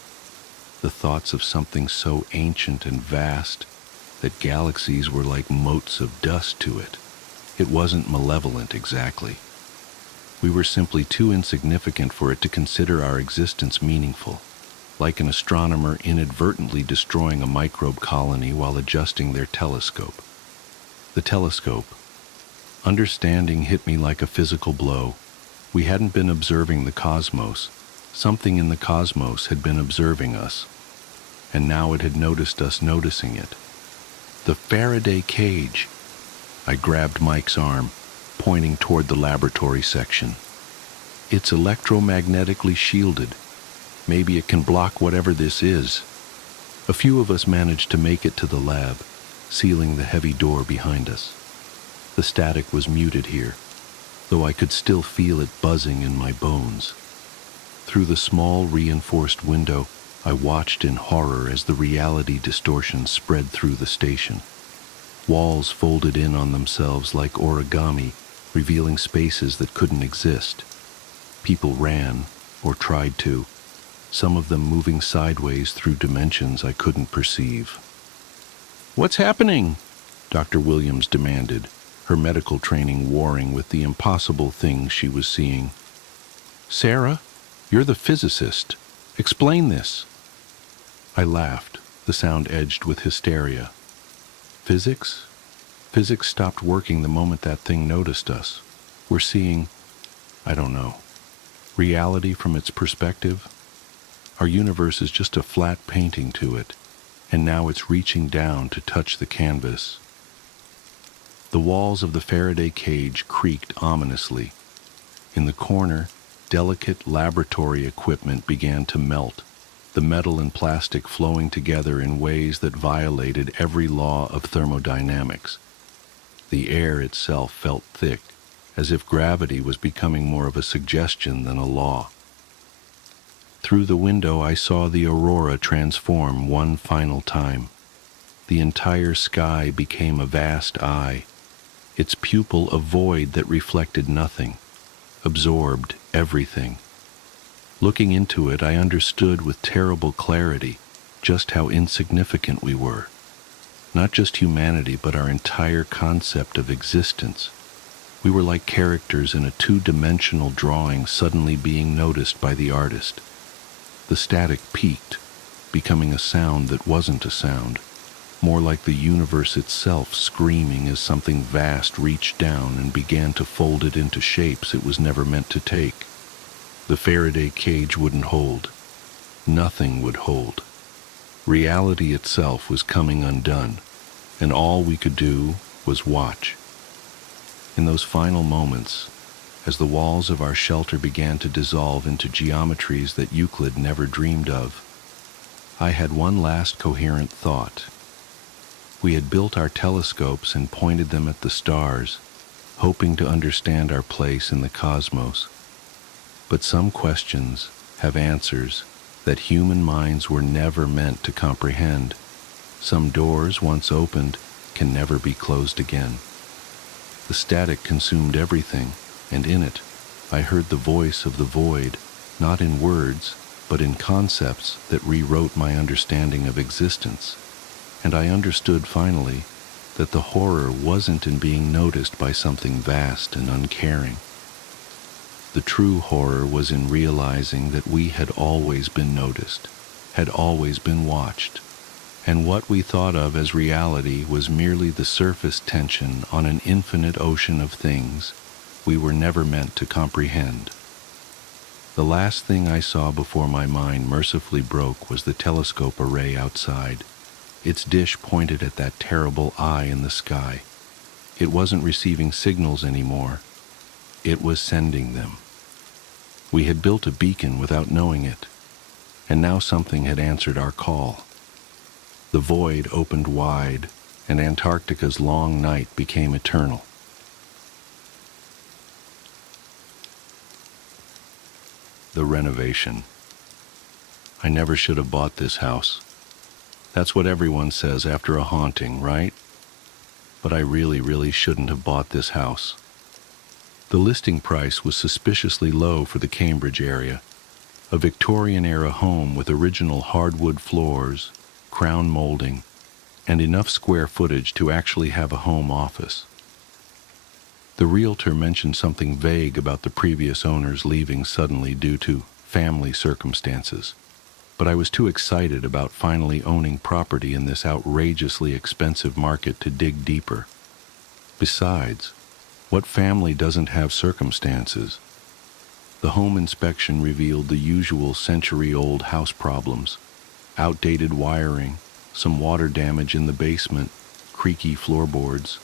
the thoughts of something so ancient and vast that galaxies were like motes of dust to it. It wasn't malevolent exactly. We were simply too insignificant for it to consider our existence meaningful, like an astronomer inadvertently destroying a microbe colony while adjusting their telescope. The telescope. Understanding hit me like a physical blow. We hadn't been observing the cosmos. Something in the cosmos had been observing us, and now it had noticed us noticing it. The Faraday cage. I grabbed Mike's arm, pointing toward the laboratory section. "It's electromagnetically shielded. Maybe it can block whatever this is." A few of us managed to make it to the lab, sealing the heavy door behind us. The static was muted here, though I could still feel it buzzing in my bones. Through the small reinforced window, I watched in horror as the reality distortion spread through the station. Walls folded in on themselves like origami, revealing spaces that couldn't exist. People ran, or tried to, some of them moving sideways through dimensions I couldn't perceive. "What's happening?" Dr. Williams demanded, her medical training warring with the impossible things she was seeing. "Sarah, you're the physicist. Explain this." I laughed, the sound edged with hysteria. Physics? Physics stopped working the moment that thing noticed us. We're seeing, I don't know, reality from its perspective. Our universe is just a flat painting to it, and now it's reaching down to touch the canvas. The walls of the Faraday cage creaked ominously. In the corner, delicate laboratory equipment began to melt, the metal and plastic flowing together in ways that violated every law of thermodynamics. The air itself felt thick, as if gravity was becoming more of a suggestion than a law. Through the window I saw the aurora transform one final time. The entire sky became a vast eye, its pupil a void that reflected nothing, absorbed everything. Looking into it, I understood with terrible clarity just how insignificant we were. Not just humanity, but our entire concept of existence. We were like characters in a two-dimensional drawing suddenly being noticed by the artist. The static peaked, becoming a sound that wasn't a sound, more like the universe itself screaming as something vast reached down and began to fold it into shapes it was never meant to take. The Faraday cage wouldn't hold. Nothing would hold. Reality itself was coming undone, and all we could do was watch. In those final moments, as the walls of our shelter began to dissolve into geometries that Euclid never dreamed of, I had one last coherent thought. We had built our telescopes and pointed them at the stars, hoping to understand our place in the cosmos. But some questions have answers that human minds were never meant to comprehend. Some doors, once opened, can never be closed again. The static consumed everything, and in it, I heard the voice of the void, not in words, but in concepts that rewrote my understanding of existence. And I understood finally that the horror wasn't in being noticed by something vast and uncaring. The true horror was in realizing that we had always been noticed, had always been watched, and what we thought of as reality was merely the surface tension on an infinite ocean of things we were never meant to comprehend. The last thing I saw before my mind mercifully broke was the telescope array outside. Its dish pointed at that terrible eye in the sky. It wasn't receiving signals anymore. It was sending them. We had built a beacon without knowing it, and now something had answered our call. The void opened wide, and Antarctica's long night became eternal. The renovation. I never should have bought this house. That's what everyone says after a haunting, right? But I really shouldn't have bought this house. The listing price was suspiciously low for the Cambridge area. A Victorian-era home with original hardwood floors, crown molding, and enough square footage to actually have a home office. The realtor mentioned something vague about the previous owners leaving suddenly due to family circumstances. But I was too excited about finally owning property in this outrageously expensive market to dig deeper. Besides, what family doesn't have circumstances? The home inspection revealed the usual century-old house problems: outdated wiring, some water damage in the basement, creaky floorboards.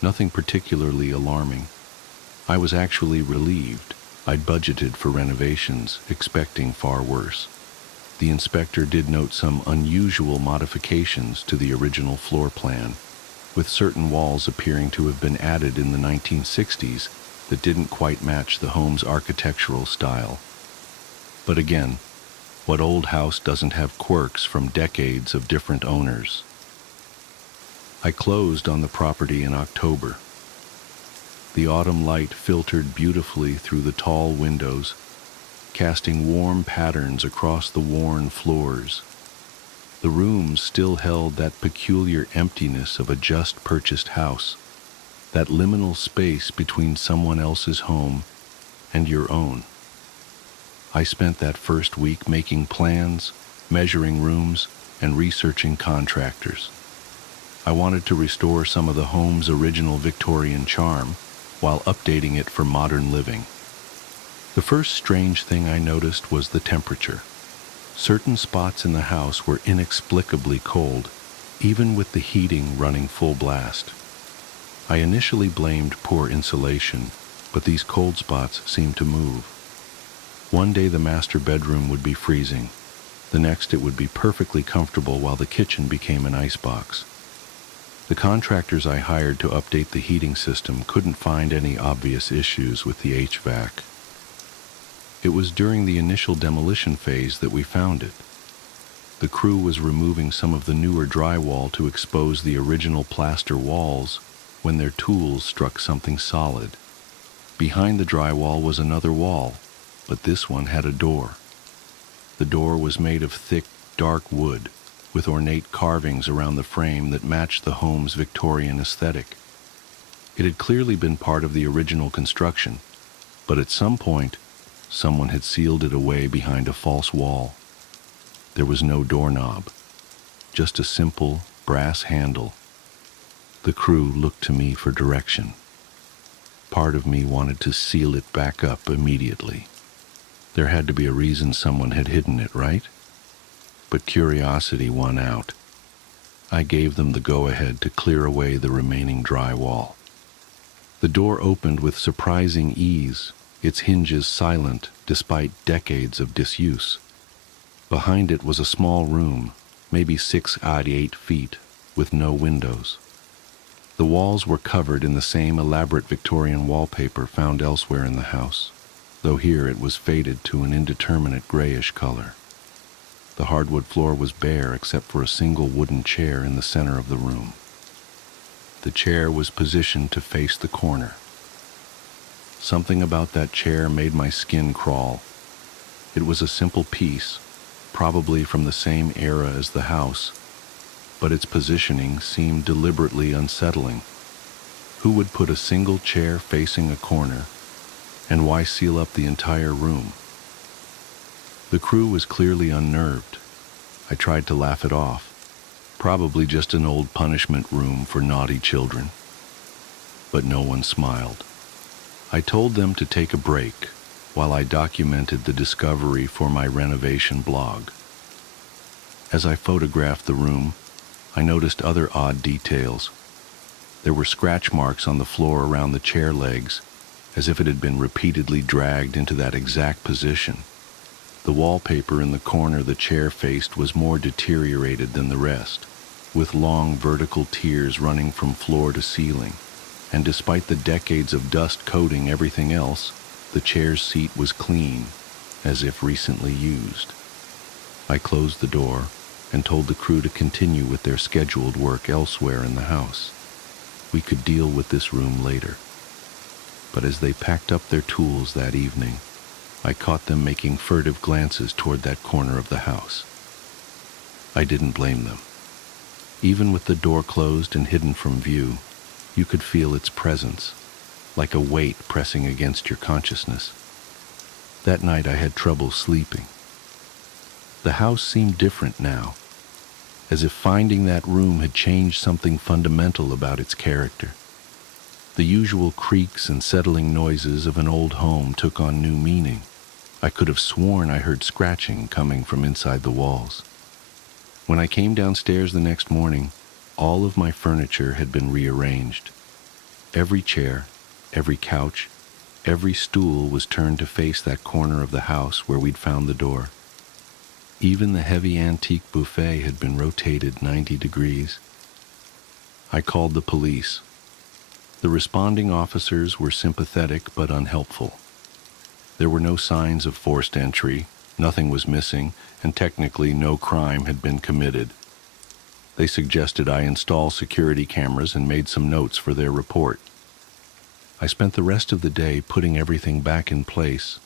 Nothing particularly alarming. I was actually relieved. I'd budgeted for renovations, expecting far worse. The inspector did note some unusual modifications to the original floor plan, with certain walls appearing to have been added in the 1960s that didn't quite match the home's architectural style. But again, what old house doesn't have quirks from decades of different owners? I closed on the property in October. The autumn light filtered beautifully through the tall windows, casting warm patterns across the worn floors. The rooms still held that peculiar emptiness of a just-purchased house, that liminal space between someone else's home and your own. I spent that first week making plans, measuring rooms, and researching contractors. I wanted to restore some of the home's original Victorian charm, while updating it for modern living. The first strange thing I noticed was the temperature. Certain spots in the house were inexplicably cold, even with the heating running full blast. I initially blamed poor insulation, but these cold spots seemed to move. One day the master bedroom would be freezing. The next it would be perfectly comfortable while the kitchen became an icebox. The contractors I hired to update the heating system couldn't find any obvious issues with the HVAC. It was during the initial demolition phase that we found it. The crew was removing some of the newer drywall to expose the original plaster walls when their tools struck something solid. Behind the drywall was another wall, but this one had a door. The door was made of thick, dark wood, with ornate carvings around the frame that matched the home's Victorian aesthetic. It had clearly been part of the original construction, but at some point, someone had sealed it away behind a false wall. There was no doorknob, just a simple brass handle. The crew looked to me for direction. Part of me wanted to seal it back up immediately. There had to be a reason someone had hidden it, right? But curiosity won out. I gave them the go-ahead to clear away the remaining drywall. The door opened with surprising ease, its hinges silent despite decades of disuse. Behind it was a small room, maybe 6'8" feet, with no windows. The walls were covered in the same elaborate Victorian wallpaper found elsewhere in the house, though here it was faded to an indeterminate grayish color. The hardwood floor was bare except for a single wooden chair in the center of the room. The chair was positioned to face the corner. Something about that chair made my skin crawl. It was a simple piece, probably from the same era as the house, but its positioning seemed deliberately unsettling. Who would put a single chair facing a corner, and why seal up the entire room? The crew was clearly unnerved. I tried to laugh it off. Probably just an old punishment room for naughty children. But no one smiled. I told them to take a break while I documented the discovery for my renovation blog. As I photographed the room, I noticed other odd details. There were scratch marks on the floor around the chair legs, as if it had been repeatedly dragged into that exact position. The wallpaper in the corner the chair faced was more deteriorated than the rest, with long vertical tiers running from floor to ceiling. And despite the decades of dust coating everything else, the chair's seat was clean, as if recently used. I closed the door and told the crew to continue with their scheduled work elsewhere in the house. We could deal with this room later. But as they packed up their tools that evening, I caught them making furtive glances toward that corner of the house. I didn't blame them. Even with the door closed and hidden from view, you could feel its presence, like a weight pressing against your consciousness. That night I had trouble sleeping. The house seemed different now, as if finding that room had changed something fundamental about its character. The usual creaks and settling noises of an old home took on new meaning. I could have sworn I heard scratching coming from inside the walls. When I came downstairs the next morning, all of my furniture had been rearranged. Every chair, every couch, every stool was turned to face that corner of the house where we'd found the door. Even the heavy antique buffet had been rotated 90 degrees. I called the police. The responding officers were sympathetic but unhelpful. There were no signs of forced entry, nothing was missing, and technically no crime had been committed. They suggested I install security cameras and made some notes for their report. I spent the rest of the day putting everything back in place,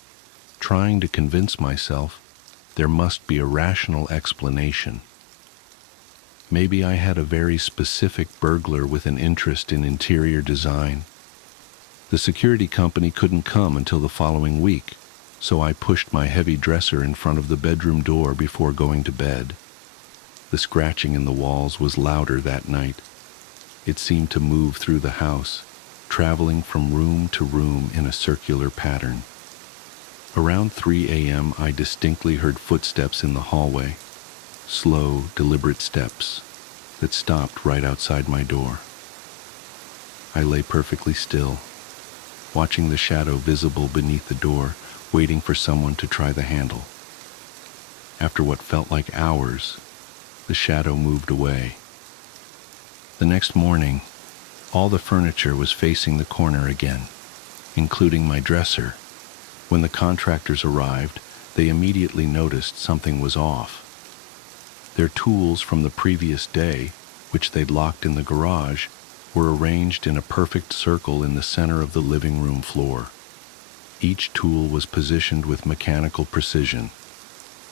trying to convince myself there must be a rational explanation. Maybe I had a very specific burglar with an interest in interior design. The security company couldn't come until the following week, so I pushed my heavy dresser in front of the bedroom door before going to bed. The scratching in the walls was louder that night. It seemed to move through the house, traveling from room to room in a circular pattern. Around 3 a.m., I distinctly heard footsteps in the hallway, slow, deliberate steps that stopped right outside my door. I lay perfectly still, watching the shadow visible beneath the door, waiting for someone to try the handle. After what felt like hours, the shadow moved away. The next morning, all the furniture was facing the corner again, including my dresser. When the contractors arrived, they immediately noticed something was off. Their tools from the previous day, which they'd locked in the garage, were arranged in a perfect circle in the center of the living room floor. Each tool was positioned with mechanical precision,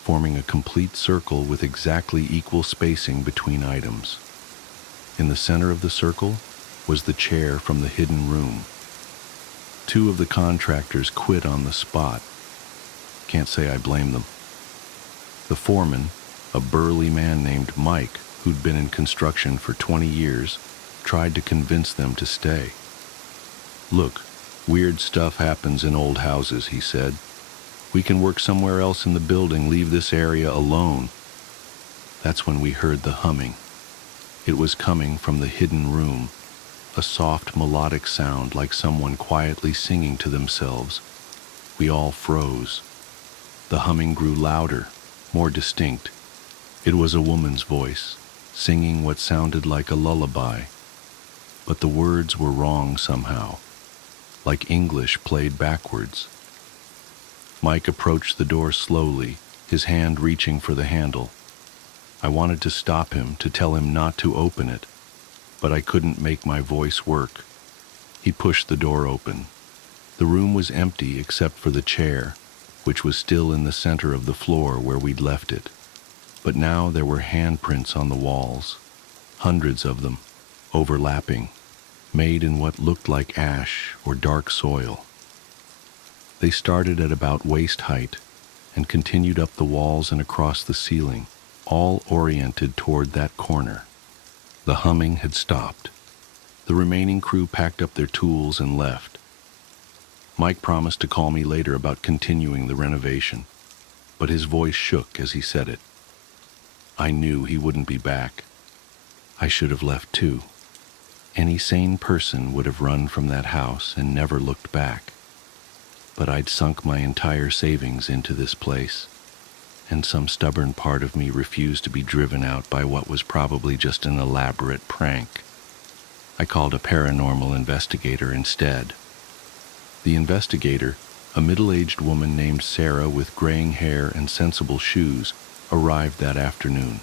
forming a complete circle with exactly equal spacing between items. In the center of the circle was the chair from the hidden room. 2 of the contractors quit on the spot. Can't say I blame them. The foreman, a burly man named Mike, who'd been in construction for 20 years, tried to convince them to stay. "Look, weird stuff happens in old houses," he said. "We can work somewhere else in the building, leave this area alone." That's when we heard the humming. It was coming from the hidden room, a soft melodic sound like someone quietly singing to themselves. We all froze. The humming grew louder, more distinct. It was a woman's voice, singing what sounded like a lullaby. But the words were wrong somehow, like English played backwards. Mike approached the door slowly, his hand reaching for the handle. I wanted to stop him, to tell him not to open it, but I couldn't make my voice work. He pushed the door open. The room was empty except for the chair, which was still in the center of the floor where we'd left it. But now there were handprints on the walls, hundreds of them, overlapping, made in what looked like ash or dark soil. They started at about waist height and continued up the walls and across the ceiling, all oriented toward that corner. The humming had stopped. The remaining crew packed up their tools and left. Mike promised to call me later about continuing the renovation, but his voice shook as he said it. I knew he wouldn't be back. I should have left too. Any sane person would have run from that house and never looked back. But I'd sunk my entire savings into this place, and some stubborn part of me refused to be driven out by what was probably just an elaborate prank. I called a paranormal investigator instead. The investigator, a middle-aged woman named Sarah with graying hair and sensible shoes, arrived that afternoon.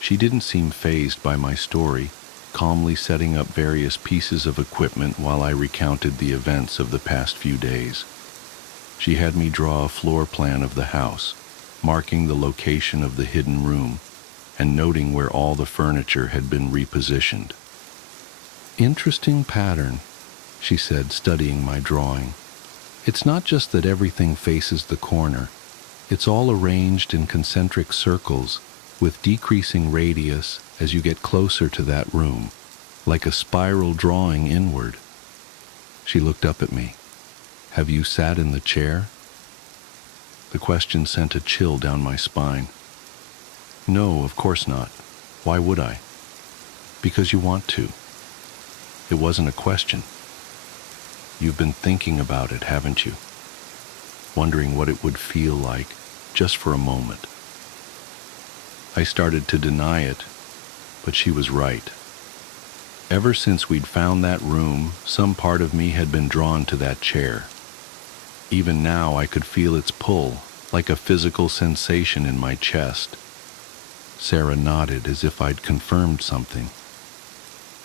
She didn't seem fazed by my story, calmly setting up various pieces of equipment while I recounted the events of the past few days. She had me draw a floor plan of the house, marking the location of the hidden room and noting where all the furniture had been repositioned. "Interesting pattern," she said, studying my drawing. "It's not just that everything faces the corner. It's all arranged in concentric circles with decreasing radius as you get closer to that room, like a spiral drawing inward." She looked up at me. "Have you sat in the chair?" The question sent a chill down my spine. "No, of course not. Why would I?" "Because you want to." It wasn't a question. "You've been thinking about it, haven't you? Wondering what it would feel like, just for a moment." I started to deny it, but she was right. Ever since we'd found that room, some part of me had been drawn to that chair. Even now I could feel its pull, like a physical sensation in my chest. Sarah nodded as if I'd confirmed something.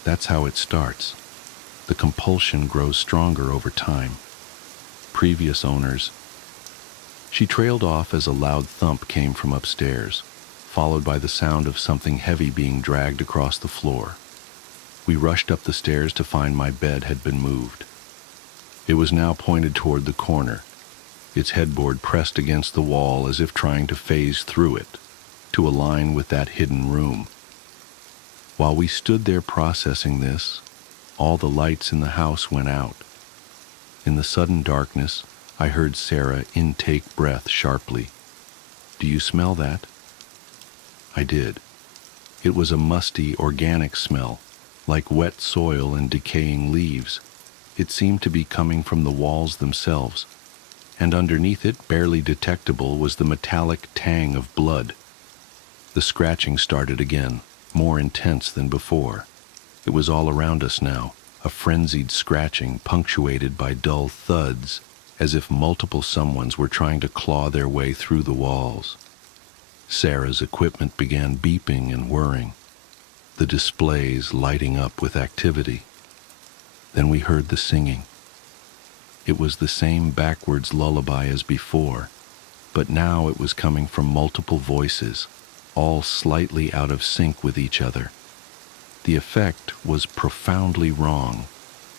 That's how it starts. The compulsion grows stronger over time. Previous owners. She trailed off as a loud thump came from upstairs, followed by the sound of something heavy being dragged across the floor. We rushed up the stairs to find my bed had been moved. It was now pointed toward the corner, its headboard pressed against the wall as if trying to phase through it, to align with that hidden room. While we stood there processing this, All the lights in the house went out. In the sudden darkness, I heard Sarah intake breath sharply. "Do you smell that?" I did. It was a musty, organic smell, like wet soil and decaying leaves. It seemed to be coming from the walls themselves, and underneath it, barely detectable, was the metallic tang of blood. The scratching started again, more intense than before. It was all around us now, a frenzied scratching punctuated by dull thuds, as if multiple someones were trying to claw their way through the walls. Sarah's equipment began beeping and whirring, the displays lighting up with activity. Then we heard the singing. It was the same backwards lullaby as before, but now it was coming from multiple voices, all slightly out of sync with each other. The effect was profoundly wrong,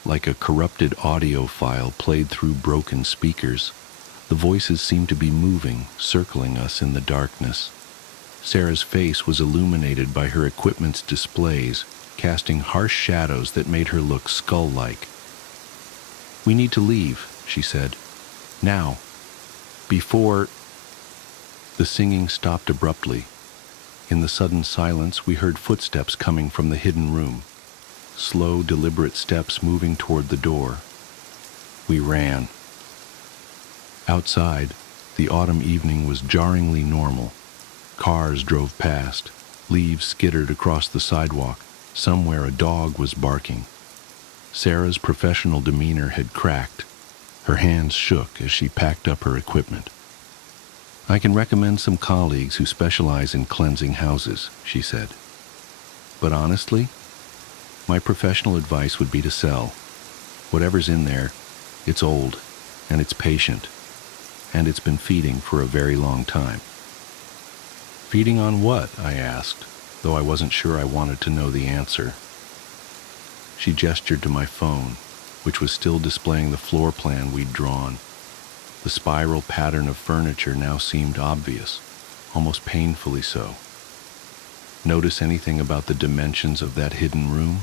like a corrupted audio file played through broken speakers. The voices seemed to be moving, circling us in the darkness. Sarah's face was illuminated by her equipment's displays, casting harsh shadows that made her look skull-like. "We need to leave," she said. "Now. Before—" The singing stopped abruptly. In the sudden silence, we heard footsteps coming from the hidden room. Slow, deliberate steps moving toward the door. We ran. Outside, the autumn evening was jarringly normal. Cars drove past. Leaves skittered across the sidewalk. Somewhere a dog was barking. Sarah's professional demeanor had cracked. Her hands shook as she packed up her equipment. "I can recommend some colleagues who specialize in cleansing houses," she said. "But honestly, my professional advice would be to sell. Whatever's in there, it's old, and it's patient, and it's been feeding for a very long time." "Feeding on what?" I asked, though I wasn't sure I wanted to know the answer. She gestured to my phone, which was still displaying the floor plan we'd drawn. The spiral pattern of furniture now seemed obvious, almost painfully so. "Notice anything about the dimensions of that hidden room?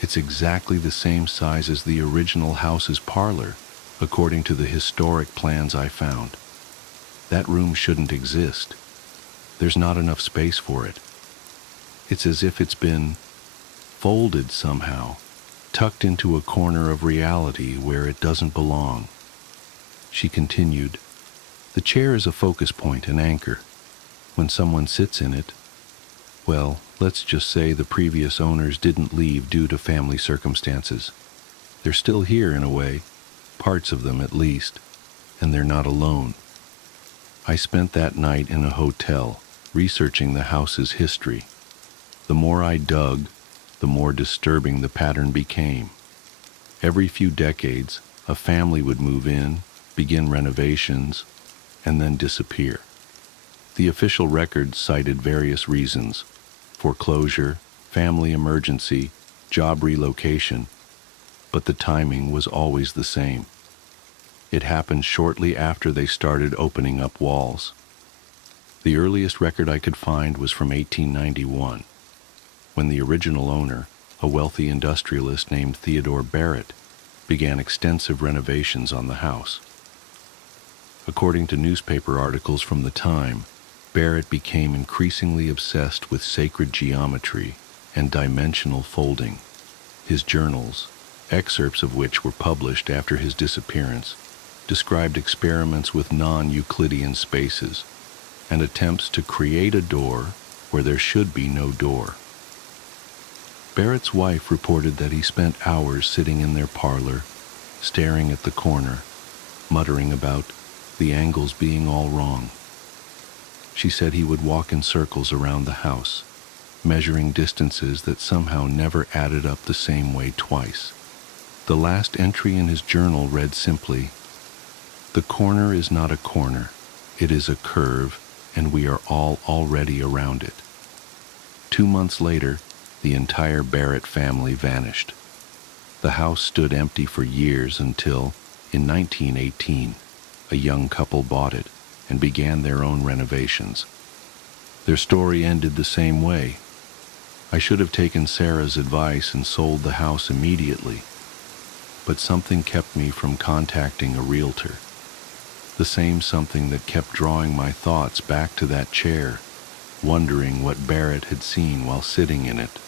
It's exactly the same size as the original house's parlor, according to the historic plans I found. That room shouldn't exist. There's not enough space for it. It's as if it's been folded somehow, tucked into a corner of reality where it doesn't belong." She continued, "The chair is a focus point, an anchor. When someone sits in it, well, let's just say the previous owners didn't leave due to family circumstances. They're still here in a way, parts of them at least, and they're not alone. I spent that night in a hotel, researching the house's history. The more I dug, the more disturbing the pattern became. Every few decades, a family would move in, begin renovations, and then disappear. The official records cited various reasons: foreclosure, family emergency, job relocation, but the timing was always the same. It happened shortly after they started opening up walls. The earliest record I could find was from 1891, when the original owner, a wealthy industrialist named Theodore Barrett, began extensive renovations on the house. According to newspaper articles from the time, Barrett became increasingly obsessed with sacred geometry and dimensional folding. His journals, excerpts of which were published after his disappearance, described experiments with non-Euclidean spaces and attempts to create a door where there should be no door. Barrett's wife reported that he spent hours sitting in their parlor, staring at the corner, muttering about the angles being all wrong. She said he would walk in circles around the house, measuring distances that somehow never added up the same way twice. The last entry in his journal read simply, "The corner is not a corner, it is a curve, and we are all already around it." 2 months later, the entire Barrett family vanished. The house stood empty for years until, in 1918, a young couple bought it and began their own renovations. Their story ended the same way. I should have taken Sarah's advice and sold the house immediately, but something kept me from contacting a realtor. The same something that kept drawing my thoughts back to that chair, wondering what Barrett had seen while sitting in it,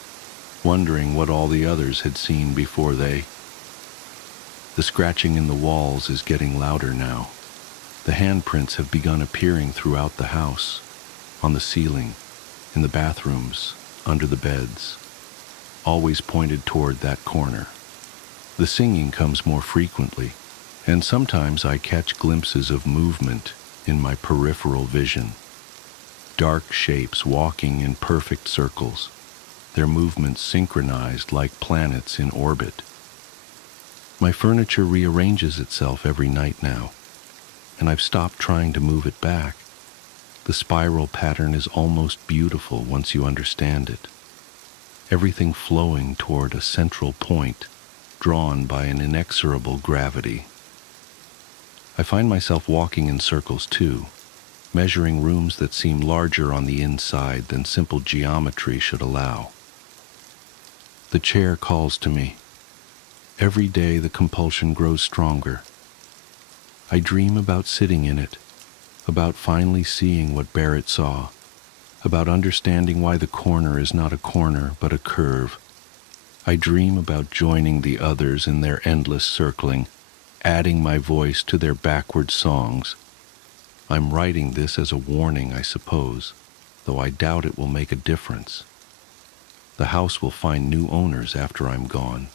wondering what all the others had seen before they. The scratching in the walls is getting louder now. The handprints have begun appearing throughout the house, on the ceiling, in the bathrooms, under the beds, always pointed toward that corner. The singing comes more frequently, and sometimes I catch glimpses of movement in my peripheral vision. Dark shapes walking in perfect circles, their movements synchronized like planets in orbit. My furniture rearranges itself every night now, and I've stopped trying to move it back. The spiral pattern is almost beautiful once you understand it. Everything flowing toward a central point, drawn by an inexorable gravity. I find myself walking in circles too, measuring rooms that seem larger on the inside than simple geometry should allow. The chair calls to me. Every day the compulsion grows stronger. I dream about sitting in it, about finally seeing what Barrett saw, about understanding why the corner is not a corner but a curve. I dream about joining the others in their endless circling, adding my voice to their backward songs. I'm writing this as a warning, I suppose, though I doubt it will make a difference. The house will find new owners after I'm gone,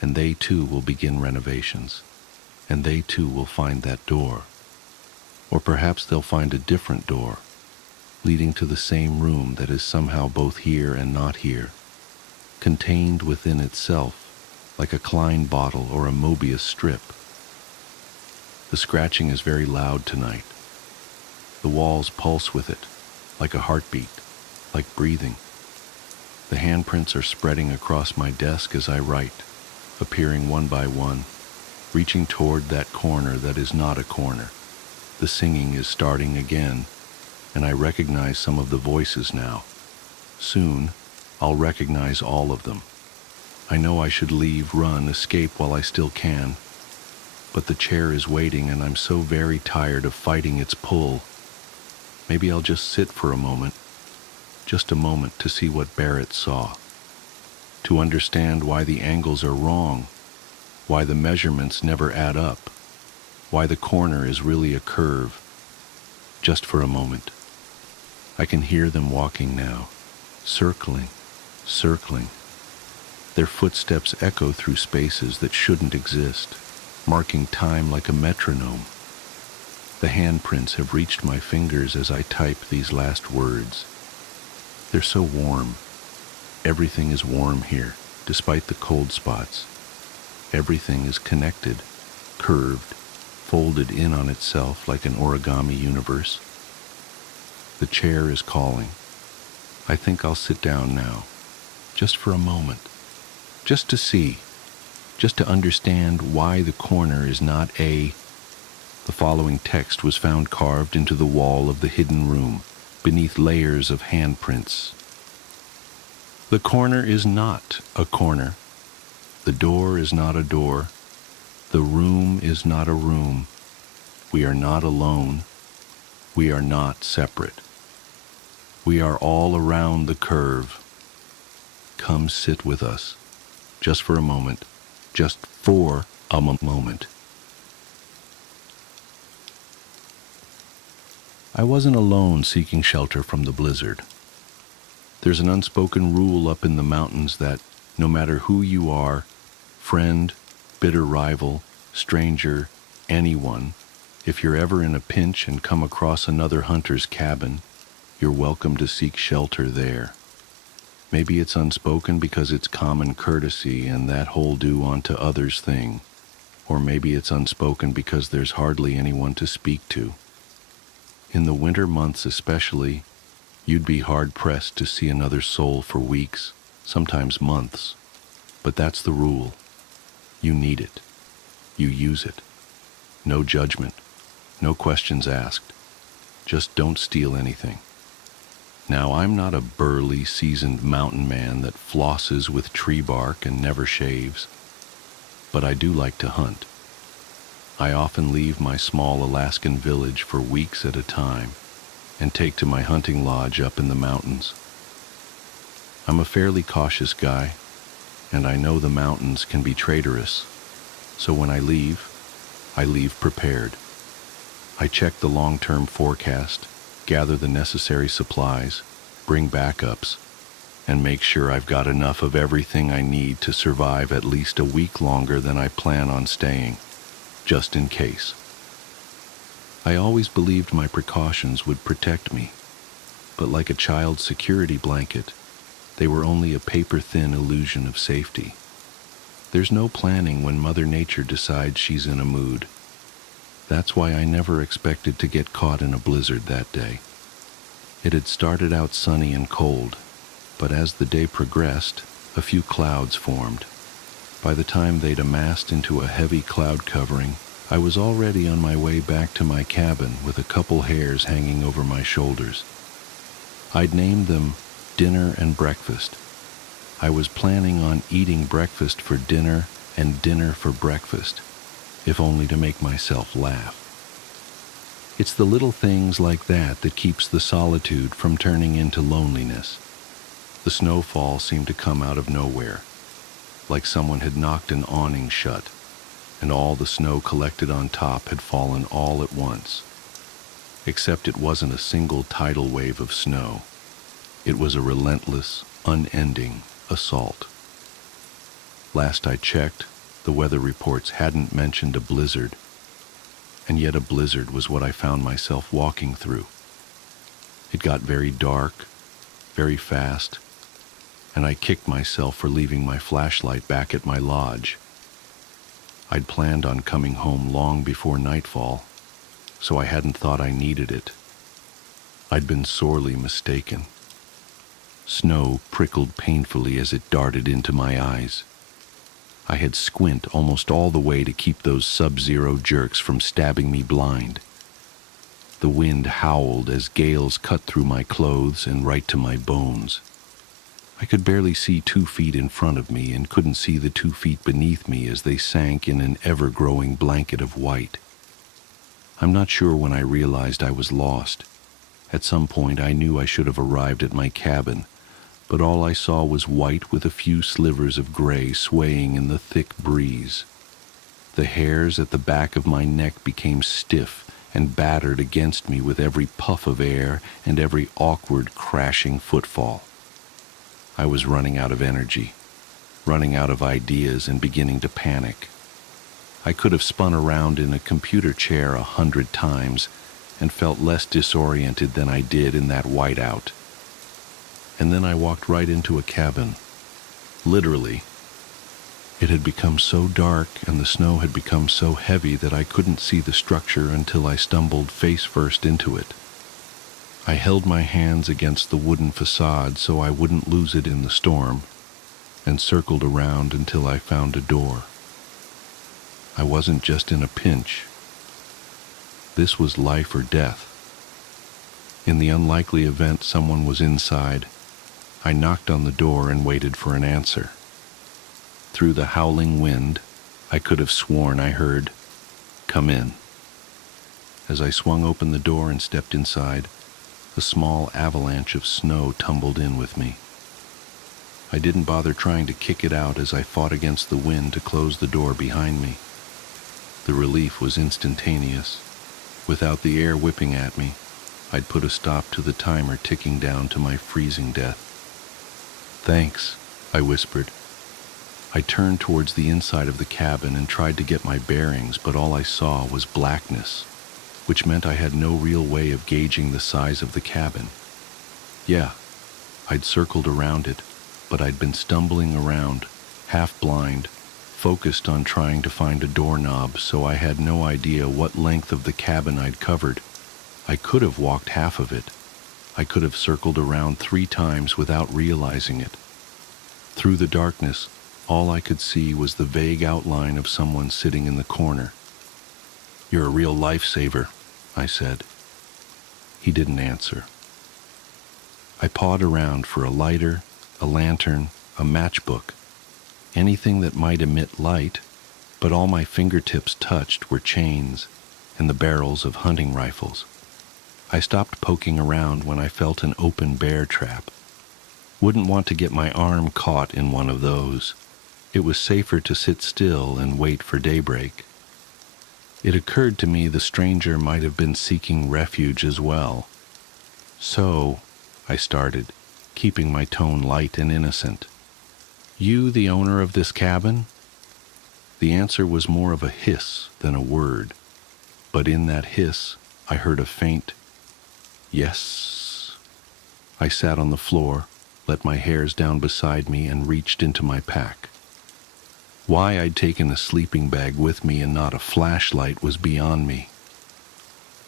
and they too will begin renovations, and they too will find that door. Or perhaps they'll find a different door, leading to the same room that is somehow both here and not here, contained within itself, like a Klein bottle or a Mobius strip. The scratching is very loud tonight. The walls pulse with it, like a heartbeat, like breathing. The handprints are spreading across my desk as I write, appearing one by one, reaching toward that corner that is not a corner. The singing is starting again, and I recognize some of the voices now. Soon, I'll recognize all of them. I know I should leave, run, escape while I still can, but the chair is waiting and I'm so very tired of fighting its pull. Maybe I'll just sit for a moment, just a moment to see what Barrett saw, to understand why the angles are wrong, why the measurements never add up, why the corner is really a curve. Just for a moment. I can hear them walking now, circling, circling. Their footsteps echo through spaces that shouldn't exist, marking time like a metronome. The handprints have reached my fingers as I type these last words. They're so warm. Everything is warm here, despite the cold spots. Everything is connected, curved, folded in on itself like an origami universe. The chair is calling. I think I'll sit down now, just for a moment, just to see, just to understand why the corner is not a. The following text was found carved into the wall of the hidden room, beneath layers of handprints. The corner is not a corner. The door is not a door. The room is not a room. We are not alone. We are not separate. We are all around the curve. Come sit with us, just for a moment, just for a moment. I wasn't alone seeking shelter from the blizzard. There's an unspoken rule up in the mountains that, no matter who you are, friend, bitter rival, stranger, anyone, if you're ever in a pinch and come across another hunter's cabin, you're welcome to seek shelter there. Maybe it's unspoken because it's common courtesy and that whole do unto others thing, or maybe it's unspoken because there's hardly anyone to speak to. In the winter months especially, you'd be hard-pressed to see another soul for weeks, sometimes months. But that's the rule. You need it. You use it. No judgment. No questions asked. Just don't steal anything. Now, I'm not a burly, seasoned mountain man that flosses with tree bark and never shaves, but I do like to hunt. I often leave my small Alaskan village for weeks at a time and take to my hunting lodge up in the mountains. I'm a fairly cautious guy, and I know the mountains can be traitorous, so when I leave prepared. I check the long-term forecast, gather the necessary supplies, bring backups, and make sure I've got enough of everything I need to survive at least a week longer than I plan on staying, just in case. I always believed my precautions would protect me, but like a child's security blanket, they were only a paper-thin illusion of safety. There's no planning when Mother Nature decides she's in a mood. That's why I never expected to get caught in a blizzard that day. It had started out sunny and cold, but as the day progressed, a few clouds formed. By the time they'd amassed into a heavy cloud covering, I was already on my way back to my cabin with a couple hairs hanging over my shoulders. I'd named them dinner and breakfast. I was planning on eating breakfast for dinner and dinner for breakfast, if only to make myself laugh. It's the little things like that that keeps the solitude from turning into loneliness. The snowfall seemed to come out of nowhere, like someone had knocked an awning shut, and all the snow collected on top had fallen all at once. Except it wasn't a single tidal wave of snow. It was a relentless, unending assault. Last I checked, the weather reports hadn't mentioned a blizzard, and yet a blizzard was what I found myself walking through. It got very dark, very fast, and I kicked myself for leaving my flashlight back at my lodge. I'd planned on coming home long before nightfall, so I hadn't thought I needed it. I'd been sorely mistaken. Snow prickled painfully as it darted into my eyes. I had squint almost all the way to keep those sub-zero jerks from stabbing me blind. The wind howled as gales cut through my clothes and right to my bones. I could barely see 2 feet in front of me and couldn't see the 2 feet beneath me as they sank in an ever-growing blanket of white. I'm not sure when I realized I was lost. At some point I knew I should have arrived at my cabin, but all I saw was white with a few slivers of gray swaying in the thick breeze. The hairs at the back of my neck became stiff and battered against me with every puff of air and every awkward, crashing footfall. I was running out of energy, running out of ideas and beginning to panic. I could have spun around in a computer chair 100 times and felt less disoriented than I did in that whiteout. And then I walked right into a cabin. Literally. It had become so dark and the snow had become so heavy that I couldn't see the structure until I stumbled face first into it. I held my hands against the wooden facade so I wouldn't lose it in the storm, and circled around until I found a door. I wasn't just in a pinch. This was life or death. In the unlikely event someone was inside, I knocked on the door and waited for an answer. Through the howling wind, I could have sworn I heard, "Come in." As I swung open the door and stepped inside, a small avalanche of snow tumbled in with me. I didn't bother trying to kick it out as I fought against the wind to close the door behind me. The relief was instantaneous. Without the air whipping at me, I'd put a stop to the timer ticking down to my freezing death. "Thanks," I whispered. I turned towards the inside of the cabin and tried to get my bearings, but all I saw was blackness, which meant I had no real way of gauging the size of the cabin. Yeah, I'd circled around it, but I'd been stumbling around, half blind, focused on trying to find a doorknob, so I had no idea what length of the cabin I'd covered. I could have walked half of it. I could have circled around 3 times without realizing it. Through the darkness, all I could see was the vague outline of someone sitting in the corner. "You're a real lifesaver," I said. He didn't answer. I pawed around for a lighter, a lantern, a matchbook, anything that might emit light, but all my fingertips touched were chains and the barrels of hunting rifles. I stopped poking around when I felt an open bear trap. Wouldn't want to get my arm caught in one of those. It was safer to sit still and wait for daybreak. It occurred to me the stranger might have been seeking refuge as well. So, I started, keeping my tone light and innocent. "You the owner of this cabin?" The answer was more of a hiss than a word, but in that hiss I heard a faint, "Yes." I sat on the floor, let my hairs down beside me, and reached into my pack. Why I'd taken a sleeping bag with me and not a flashlight was beyond me.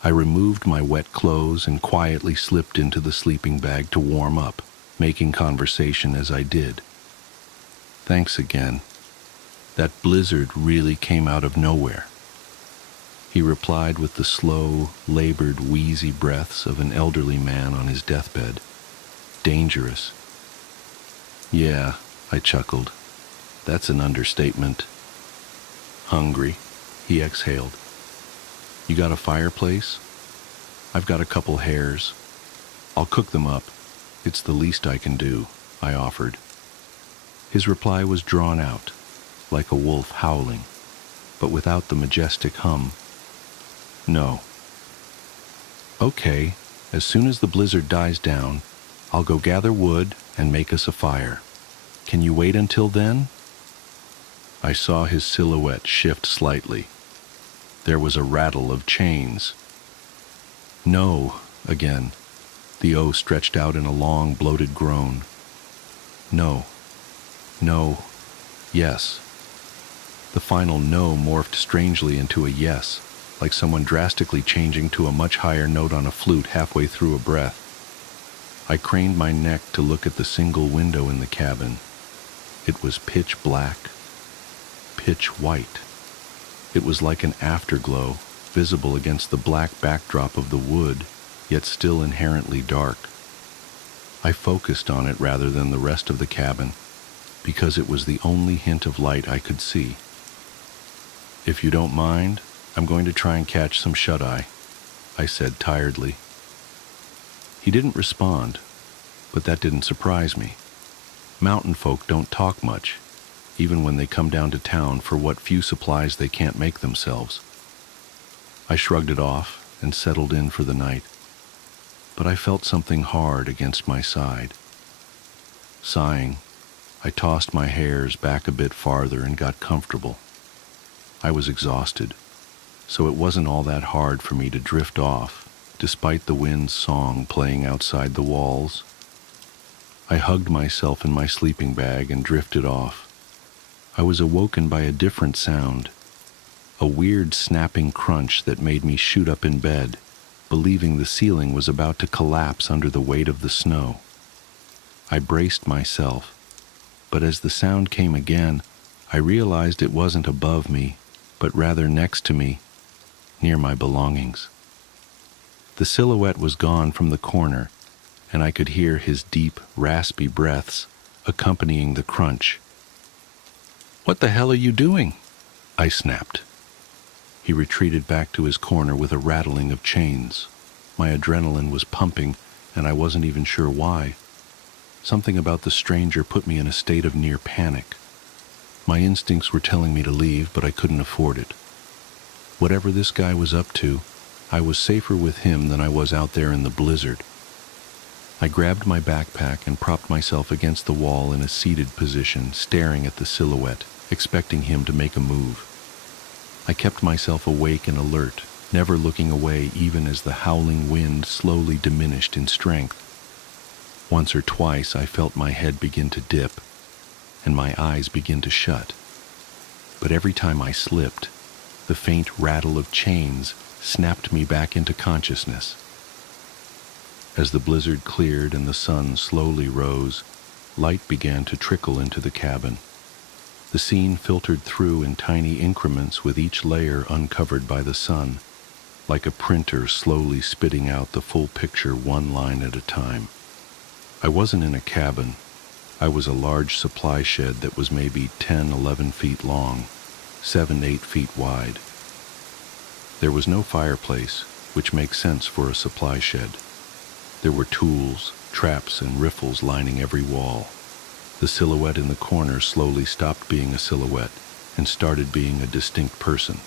I removed my wet clothes and quietly slipped into the sleeping bag to warm up, making conversation as I did. "Thanks again. That blizzard really came out of nowhere," he replied with the slow, labored, wheezy breaths of an elderly man on his deathbed. "Dangerous." "Yeah," I chuckled. "That's an understatement." "Hungry," he exhaled. "You got a fireplace?" "I've got a couple hares. I'll cook them up. It's the least I can do," I offered. His reply was drawn out, like a wolf howling, but without the majestic hum. "No." "Okay, as soon as the blizzard dies down, I'll go gather wood and make us a fire. Can you wait until then?" I saw his silhouette shift slightly. There was a rattle of chains. "No," again. The O stretched out in a long, bloated groan. "No. No. Yes." The final no morphed strangely into a yes, like someone drastically changing to a much higher note on a flute halfway through a breath. I craned my neck to look at the single window in the cabin. It was pitch black, pitch white. It was like an afterglow, visible against the black backdrop of the wood, yet still inherently dark. I focused on it rather than the rest of the cabin, because it was the only hint of light I could see. "If you don't mind, I'm going to try and catch some shut-eye," I said tiredly. He didn't respond, but that didn't surprise me. Mountain folk don't talk much, even when they come down to town for what few supplies they can't make themselves. I shrugged it off and settled in for the night, but I felt something hard against my side. Sighing, I tossed my hairs back a bit farther and got comfortable. I was exhausted, so it wasn't all that hard for me to drift off, despite the wind's song playing outside the walls. I hugged myself in my sleeping bag and drifted off. I was awoken by a different sound, a weird snapping crunch that made me shoot up in bed, believing the ceiling was about to collapse under the weight of the snow. I braced myself, but as the sound came again, I realized it wasn't above me, but rather next to me, near my belongings. The silhouette was gone from the corner, and I could hear his deep, raspy breaths accompanying the crunch. "What the hell are you doing?" I snapped. He retreated back to his corner with a rattling of chains. My adrenaline was pumping, and I wasn't even sure why. Something about the stranger put me in a state of near panic. My instincts were telling me to leave, but I couldn't afford it. Whatever this guy was up to, I was safer with him than I was out there in the blizzard. I grabbed my backpack and propped myself against the wall in a seated position, staring at the silhouette, expecting him to make a move. I kept myself awake and alert, never looking away even as the howling wind slowly diminished in strength. Once or twice I felt my head begin to dip, and my eyes begin to shut. But every time I slipped, the faint rattle of chains snapped me back into consciousness. As the blizzard cleared and the sun slowly rose, light began to trickle into the cabin. The scene filtered through in tiny increments with each layer uncovered by the sun, like a printer slowly spitting out the full picture one line at a time. I wasn't in a cabin. I was a large supply shed that was maybe 10, 11 feet long, 7, 8 feet wide. There was no fireplace, which makes sense for a supply shed. There were tools, traps, and riffles lining every wall. The silhouette in the corner slowly stopped being a silhouette and started being a distinct person.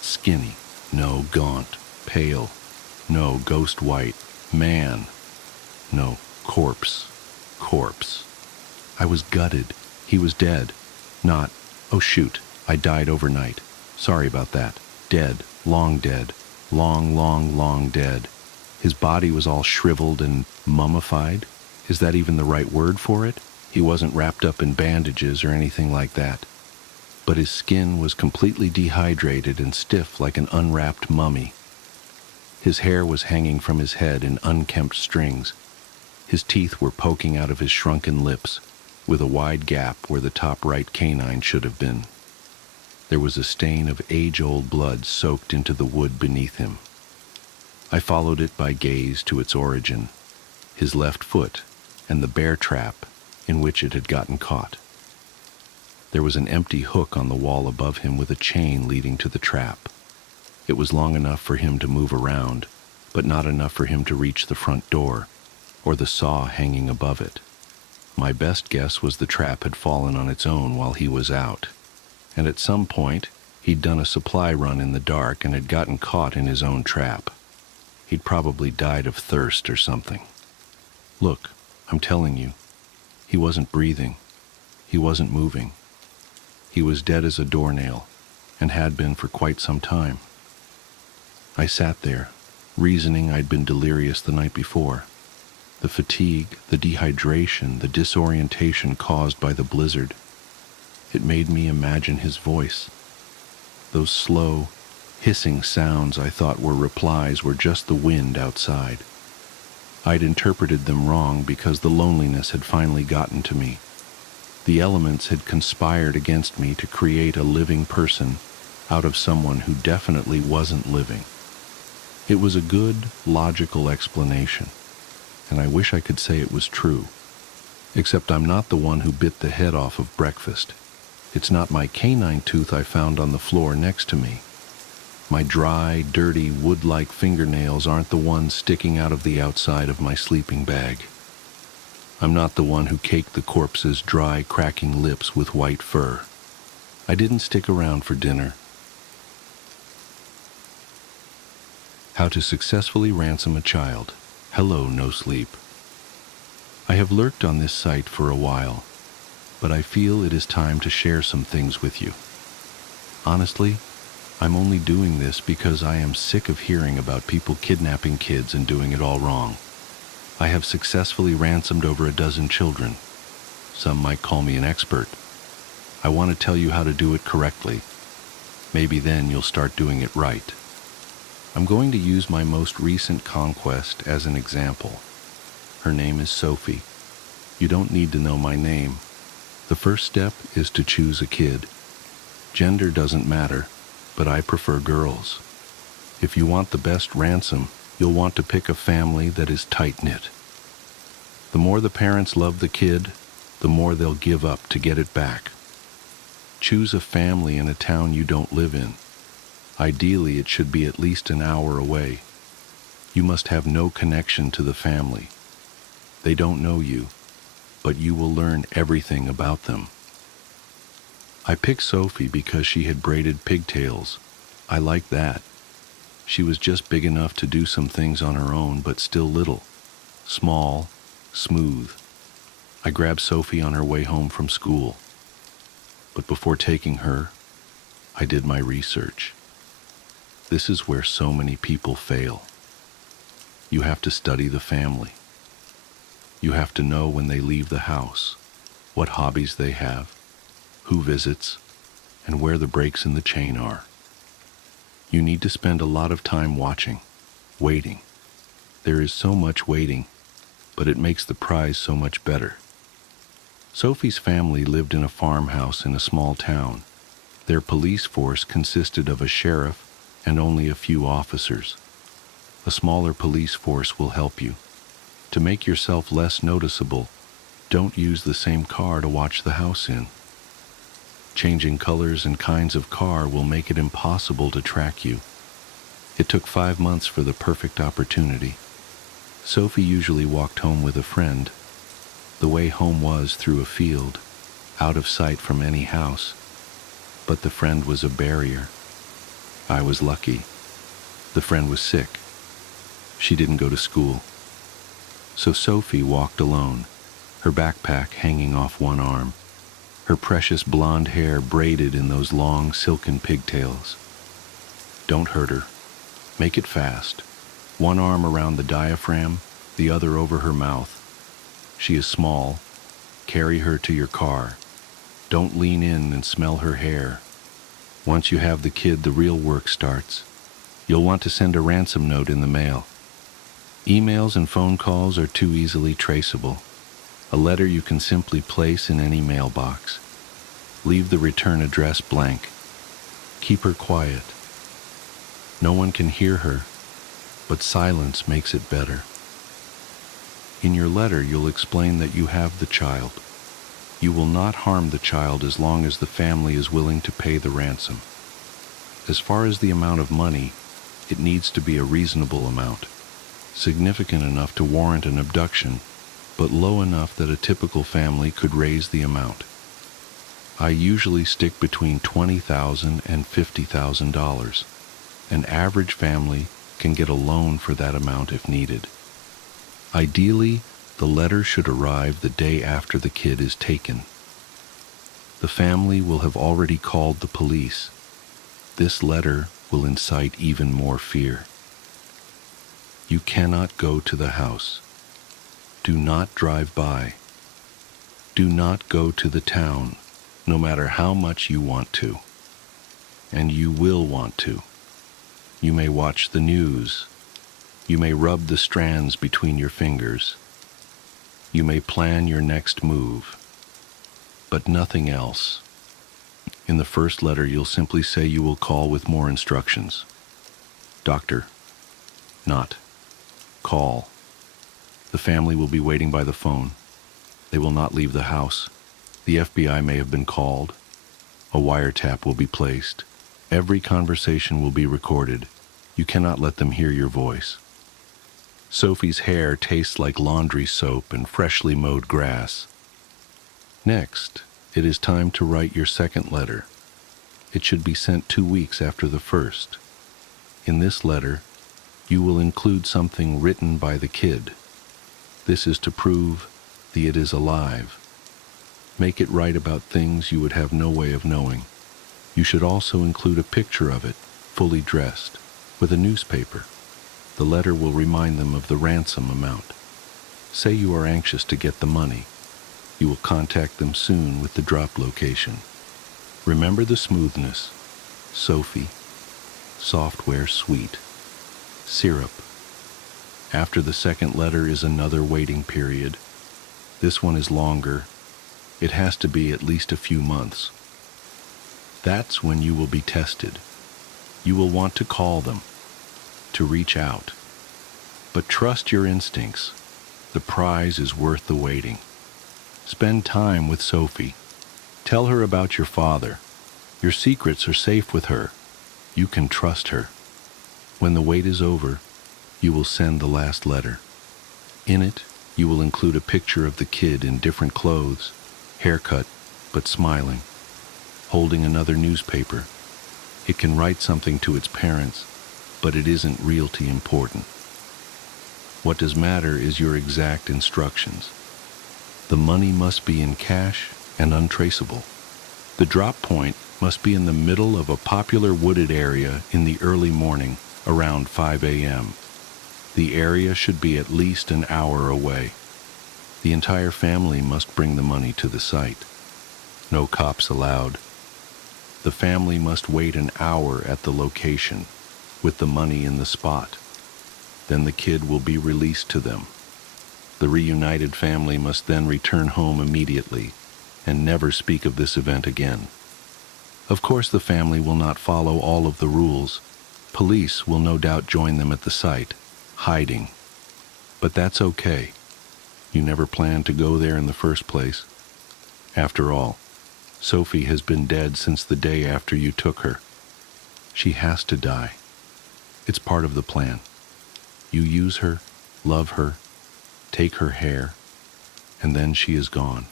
Skinny, no, gaunt, pale, no, ghost white, man, no, corpse. I was gutted. He was dead. Not, oh shoot, I died overnight. Sorry about that. Dead, long dead, long dead. His body was all shriveled and mummified. Is that even the right word for it? He wasn't wrapped up in bandages or anything like that. But his skin was completely dehydrated and stiff like an unwrapped mummy. His hair was hanging from his head in unkempt strings. His teeth were poking out of his shrunken lips, with a wide gap where the top right canine should have been. There was a stain of age-old blood soaked into the wood beneath him. I followed it by gaze to its origin, his left foot, and the bear trap in which it had gotten caught. There was an empty hook on the wall above him with a chain leading to the trap. It was long enough for him to move around, but not enough for him to reach the front door, or the saw hanging above it. My best guess was the trap had fallen on its own while he was out, and at some point he'd done a supply run in the dark and had gotten caught in his own trap. He'd probably died of thirst or something. Look, I'm telling you, he wasn't breathing. He wasn't moving. He was dead as a doornail, and had been for quite some time. I sat there, reasoning I'd been delirious the night before. The fatigue, the dehydration, the disorientation caused by the blizzard. It made me imagine his voice. Those slow, hissing sounds I thought were replies were just the wind outside. I'd interpreted them wrong because the loneliness had finally gotten to me. The elements had conspired against me to create a living person out of someone who definitely wasn't living. It was a good, logical explanation, and I wish I could say it was true. Except I'm not the one who bit the head off of breakfast. It's not my canine tooth I found on the floor next to me. My dry, dirty, wood-like fingernails aren't the ones sticking out of the outside of my sleeping bag. I'm not the one who caked the corpse's dry, cracking lips with white fur. I didn't stick around for dinner. How to successfully ransom a child. Hello, no sleep. I have lurked on this site for a while, but I feel it is time to share some things with you. Honestly, I'm only doing this because I am sick of hearing about people kidnapping kids and doing it all wrong. I have successfully ransomed over 12 children. Some might call me an expert. I want to tell you how to do it correctly. Maybe then you'll start doing it right. I'm going to use my most recent conquest as an example. Her name is Sophie. You don't need to know my name. The first step is to choose a kid. Gender doesn't matter, but I prefer girls. If you want the best ransom, you'll want to pick a family that is tight-knit. The more the parents love the kid, the more they'll give up to get it back. Choose a family in a town you don't live in. Ideally, it should be at least an hour away. You must have no connection to the family. They don't know you, but you will learn everything about them. I picked Sophie because she had braided pigtails. I liked that. She was just big enough to do some things on her own, but still little. Small, smooth. I grabbed Sophie on her way home from school. But before taking her, I did my research. This is where so many people fail. You have to study the family. You have to know when they leave the house, what hobbies they have, who visits, and where the breaks in the chain are. You need to spend a lot of time watching, waiting. There is so much waiting, but it makes the prize so much better. Sophie's family lived in a farmhouse in a small town. Their police force consisted of a sheriff and only a few officers. A smaller police force will help you. To make yourself less noticeable, don't use the same car to watch the house in. Changing colors and kinds of car will make it impossible to track you. It took 5 months for the perfect opportunity. Sophie usually walked home with a friend. The way home was through a field, out of sight from any house. But the friend was a barrier. I was lucky. The friend was sick. She didn't go to school. So Sophie walked alone, her backpack hanging off one arm, her precious blonde hair braided in those long silken pigtails. Don't hurt her. Make it fast. One arm around the diaphragm, the other over her mouth. She is small. Carry her to your car. Don't lean in and smell her hair. Once you have the kid, the real work starts. You'll want to send a ransom note in the mail. Emails and phone calls are too easily traceable. A letter you can simply place in any mailbox. Leave the return address blank. Keep her quiet. No one can hear her, but silence makes it better. In your letter, you'll explain that you have the child. You will not harm the child as long as the family is willing to pay the ransom. As far as the amount of money, it needs to be a reasonable amount. Significant enough to warrant an abduction, but low enough that a typical family could raise the amount. I usually stick between $20,000 and $50,000. An average family can get a loan for that amount if needed. Ideally, the letter should arrive the day after the kid is taken. The family will have already called the police. This letter will incite even more fear. You cannot go to the house. Do not drive by. Do not go to the town, no matter how much you want to. And you will want to. You may watch the news. You may rub the strands between your fingers. You may plan your next move. But nothing else. In the first letter, you'll simply say you will call with more instructions. Doctor. Not. Call. The family will be waiting by the phone. They will not leave the house. The FBI may have been called. A wiretap will be placed. Every conversation will be recorded. You cannot let them hear your voice. Sophie's hair tastes like laundry soap and freshly mowed grass. Next, it is time to write your second letter. It should be sent 2 weeks after the first. In this letter, you will include something written by the kid. This is to prove that it is alive. Make it write about things you would have no way of knowing. You should also include a picture of it, fully dressed, with a newspaper. The letter will remind them of the ransom amount. Say you are anxious to get the money. You will contact them soon with the drop location. Remember the smoothness. Sophie. Software sweet. Syrup. After the second letter is another waiting period. This one is longer. It has to be at least a few months. That's when you will be tested. You will want to call them, to reach out. But trust your instincts. The prize is worth the waiting. Spend time with Sophie. Tell her about your father. Your secrets are safe with her. You can trust her. When the wait is over, you will send the last letter. In it, you will include a picture of the kid in different clothes, haircut, but smiling, holding another newspaper. It can write something to its parents, but it isn't realty important. What does matter is your exact instructions. The money must be in cash and untraceable. The drop point must be in the middle of a popular wooded area in the early morning, around 5 a.m. The area should be at least an hour away. The entire family must bring the money to the site. No cops allowed. The family must wait an hour at the location, with the money in the spot. Then the kid will be released to them. The reunited family must then return home immediately and never speak of this event again. Of course, the family will not follow all of the rules. Police will no doubt join them at the site, hiding. But that's okay. You never planned to go there in the first place. After all, Sophie has been dead since the day after you took her. She has to die. It's part of the plan. You use her, love her, take her hair, and then she is gone.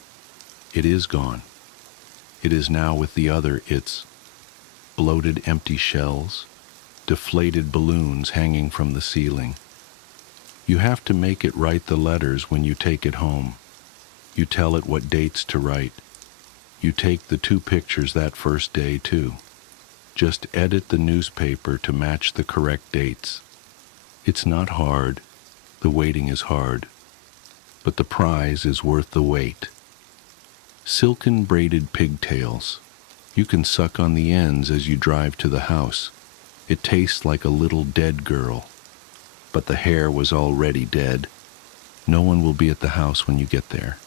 It is gone. It is now with the other its bloated empty shells, deflated balloons hanging from the ceiling. You have to make it write the letters when you take it home. You tell it what dates to write. You take the 2 pictures that first day, too. Just edit the newspaper to match the correct dates. It's not hard. The waiting is hard. But the prize is worth the wait. Silken braided pigtails. You can suck on the ends as you drive to the house. It tastes like a little dead girl. But the hair was already dead. No one will be at the house when you get there.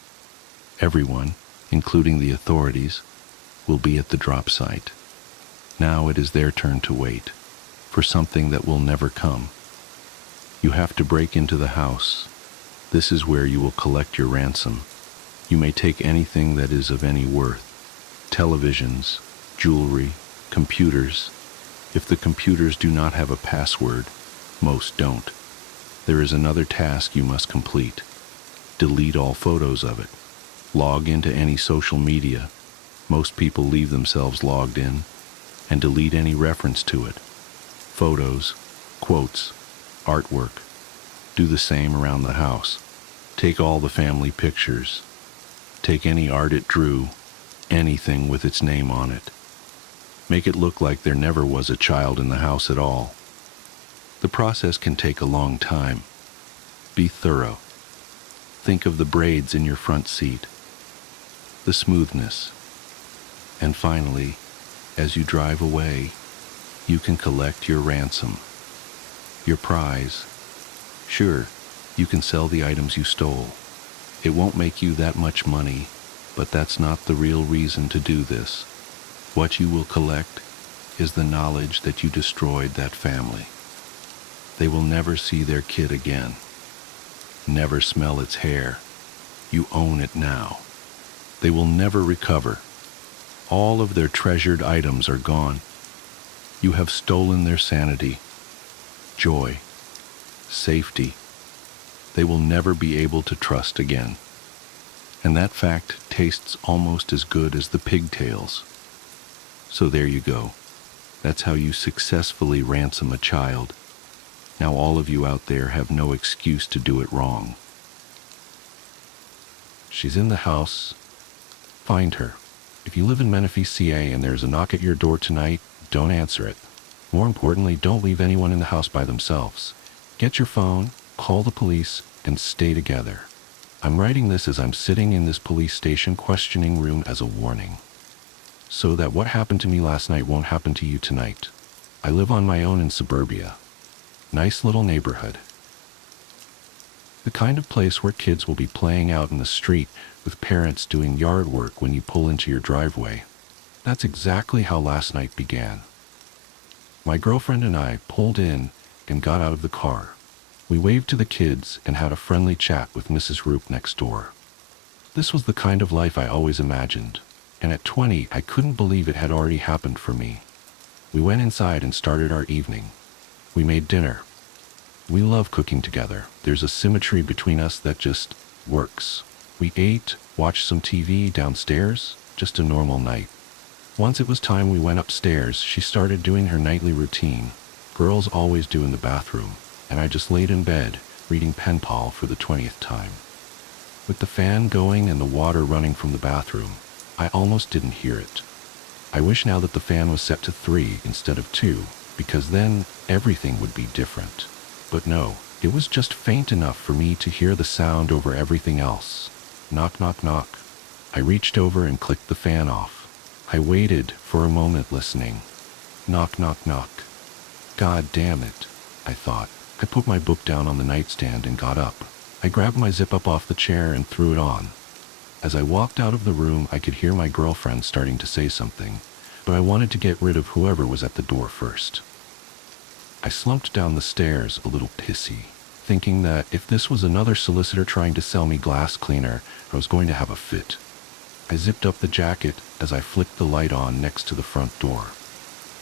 Everyone, including the authorities, will be at the drop site. Now it is their turn to wait for something that will never come. You have to break into the house. This is where you will collect your ransom. You may take anything that is of any worth. Televisions, jewelry, computers. If the computers do not have a password, most don't. There is another task you must complete. Delete all photos of it. Log into any social media. Most people leave themselves logged in. And delete any reference to it. Photos, quotes, artwork. Do the same around the house. Take all the family pictures. Take any art it drew, anything with its name on it. Make it look like there never was a child in the house at all. The process can take a long time. Be thorough. Think of the braids in your front seat, the smoothness. And finally, as you drive away, you can collect your ransom, your prize. Sure, you can sell the items you stole. It won't make you that much money, but that's not the real reason to do this. What you will collect is the knowledge that you destroyed that family. They will never see their kid again. Never smell its hair. You own it now. They will never recover. All of their treasured items are gone. You have stolen their sanity, joy, safety. They will never be able to trust again. And that fact tastes almost as good as the pigtails. So there you go. That's how you successfully ransom a child. Now all of you out there have no excuse to do it wrong. She's in the house. Find her. If you live in Menifee, CA, and there's a knock at your door tonight, don't answer it. More importantly, don't leave anyone in the house by themselves. Get your phone, call the police, and stay together. I'm writing this as I'm sitting in this police station questioning room as a warning. So that what happened to me last night won't happen to you tonight. I live on my own in suburbia. Nice little neighborhood. The kind of place where kids will be playing out in the street with parents doing yard work when you pull into your driveway. That's exactly how last night began. My girlfriend and I pulled in and got out of the car. We waved to the kids and had a friendly chat with Mrs. Roop next door. This was the kind of life I always imagined, and at 20 I couldn't believe it had already happened for me. We went inside and started our evening. We made dinner. We love cooking together. There's a symmetry between us that just works. We ate, watched some TV downstairs, just a normal night. Once it was time we went upstairs, she started doing her nightly routine. Girls always do in the bathroom, and I just laid in bed, reading pen pal for the 20th time. With the fan going and the water running from the bathroom, I almost didn't hear it. I wish now that the fan was set to 3 instead of 2, because then everything would be different. But no, it was just faint enough for me to hear the sound over everything else. Knock, knock, knock. I reached over and clicked the fan off. I waited for a moment listening. Knock, knock, knock. God damn it, I thought. I put my book down on the nightstand and got up. I grabbed my zip-up off the chair and threw it on. As I walked out of the room, I could hear my girlfriend starting to say something, but I wanted to get rid of whoever was at the door first. I slumped down the stairs a little pissy. thinking that if this was another solicitor trying to sell me glass cleaner, I was going to have a fit. I zipped up the jacket as I flicked the light on next to the front door.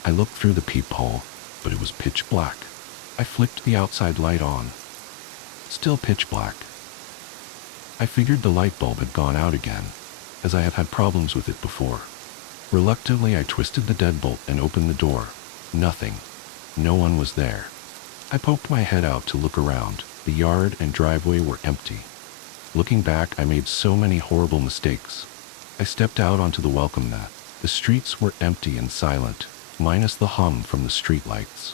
I looked through the peephole, but it was pitch black. I flicked the outside light on. Still pitch black. I figured the light bulb had gone out again, as I have had problems with it before. Reluctantly, I twisted the deadbolt and opened the door. Nothing. No one was there. I poked my head out to look around. The yard and driveway were empty. Looking back, I made so many horrible mistakes. I stepped out onto the welcome mat. The streets were empty and silent, minus the hum from the streetlights.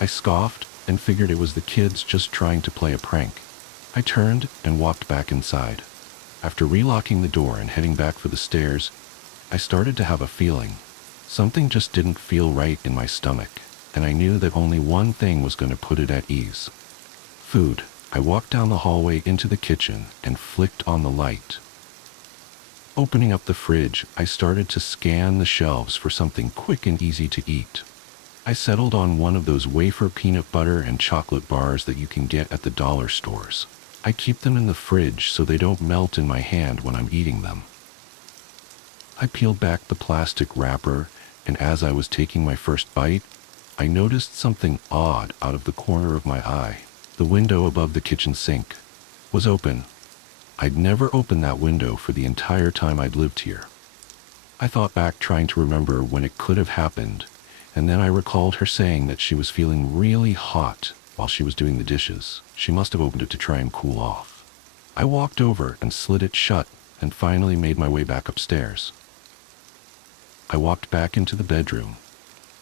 I scoffed and figured it was the kids just trying to play a prank. I turned and walked back inside. After relocking the door and heading back for the stairs, I started to have a feeling. Something just didn't feel right in my stomach, and I knew that only one thing was going to put it at ease. Food. I walked down the hallway into the kitchen and flicked on the light. Opening up the fridge, I started to scan the shelves for something quick and easy to eat. I settled on one of those wafer peanut butter and chocolate bars that you can get at the dollar stores. I keep them in the fridge so they don't melt in my hand when I'm eating them. I peeled back the plastic wrapper, and as I was taking my first bite, I noticed something odd out of the corner of my eye. The window above the kitchen sink was open. I'd never opened that window for the entire time I'd lived here. I thought back, trying to remember when it could have happened, and then I recalled her saying that she was feeling really hot while she was doing the dishes. She must have opened it to try and cool off. I walked over and slid it shut and finally made my way back upstairs. I walked back into the bedroom,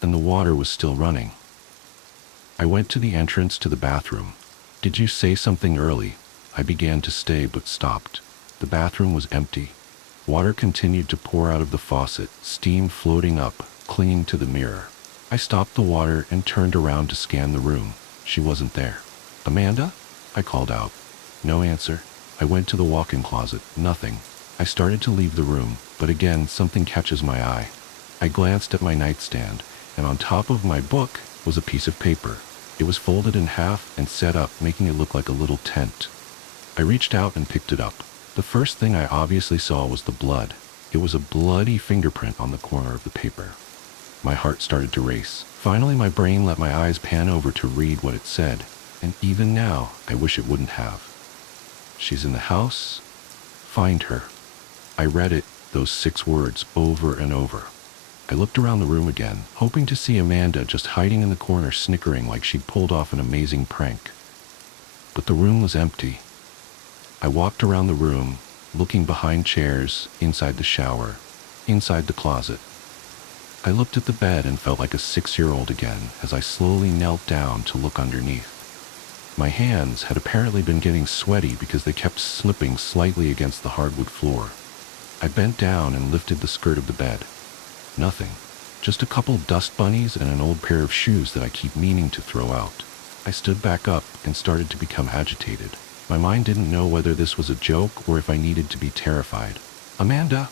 and the water was still running. I went to the entrance to the bathroom. "Did you say something early?" I began to stay but stopped. The bathroom was empty. Water continued to pour out of the faucet, steam floating up, clinging to the mirror. I stopped the water and turned around to scan the room. She wasn't there. "Amanda?" I called out. No answer. I went to the walk-in closet. Nothing. I started to leave the room, but again something catches my eye. I glanced at my nightstand, and on top of my book was a piece of paper. It was folded in half and set up, making it look like a little tent. I reached out and picked it up. The first thing I obviously saw was the blood. It was a bloody fingerprint on the corner of the paper. My heart started to race. Finally, my brain let my eyes pan over to read what it said, and even now, I wish it wouldn't have. "She's in the house. Find her." I read it, those 6 words, over and over. I looked around the room again, hoping to see Amanda just hiding in the corner, snickering like she'd pulled off an amazing prank. But the room was empty. I walked around the room, looking behind chairs, inside the shower, inside the closet. I looked at the bed and felt like a 6-year-old again as I slowly knelt down to look underneath. My hands had apparently been getting sweaty because they kept slipping slightly against the hardwood floor. I bent down and lifted the skirt of the bed. Nothing. Just a couple dust bunnies and an old pair of shoes that I keep meaning to throw out. I stood back up and started to become agitated. My mind didn't know whether this was a joke or if I needed to be terrified. "Amanda!"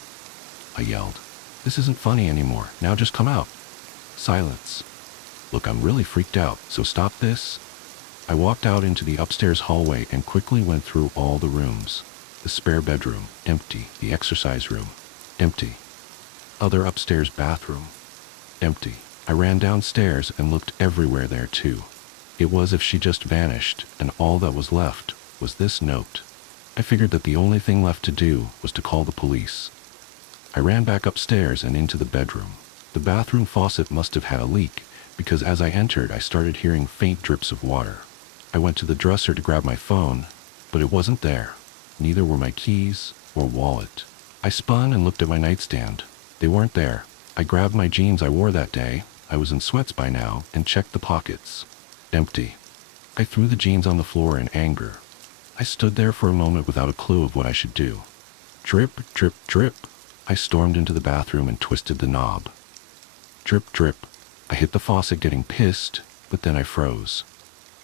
I yelled. "This isn't funny anymore. Now just come out." Silence. "Look, I'm really freaked out, so stop this." I walked out into the upstairs hallway and quickly went through all the rooms. The spare bedroom, empty. The exercise room, empty. Other upstairs bathroom, empty. I ran downstairs and looked everywhere there too. It was as if she just vanished, and all that was left was this note. I figured that the only thing left to do was to call the police. I ran back upstairs and into the bedroom. The bathroom faucet must have had a leak, because as I entered, I started hearing faint drips of water. I went to the dresser to grab my phone, but it wasn't there. Neither were my keys or wallet. I spun and looked at my nightstand. They weren't there. I grabbed my jeans I wore that day, I was in sweats by now, and checked the pockets. Empty. I threw the jeans on the floor in anger. I stood there for a moment without a clue of what I should do. Drip, drip, drip. I stormed into the bathroom and twisted the knob. Drip, drip. I hit the faucet, getting pissed, but then I froze.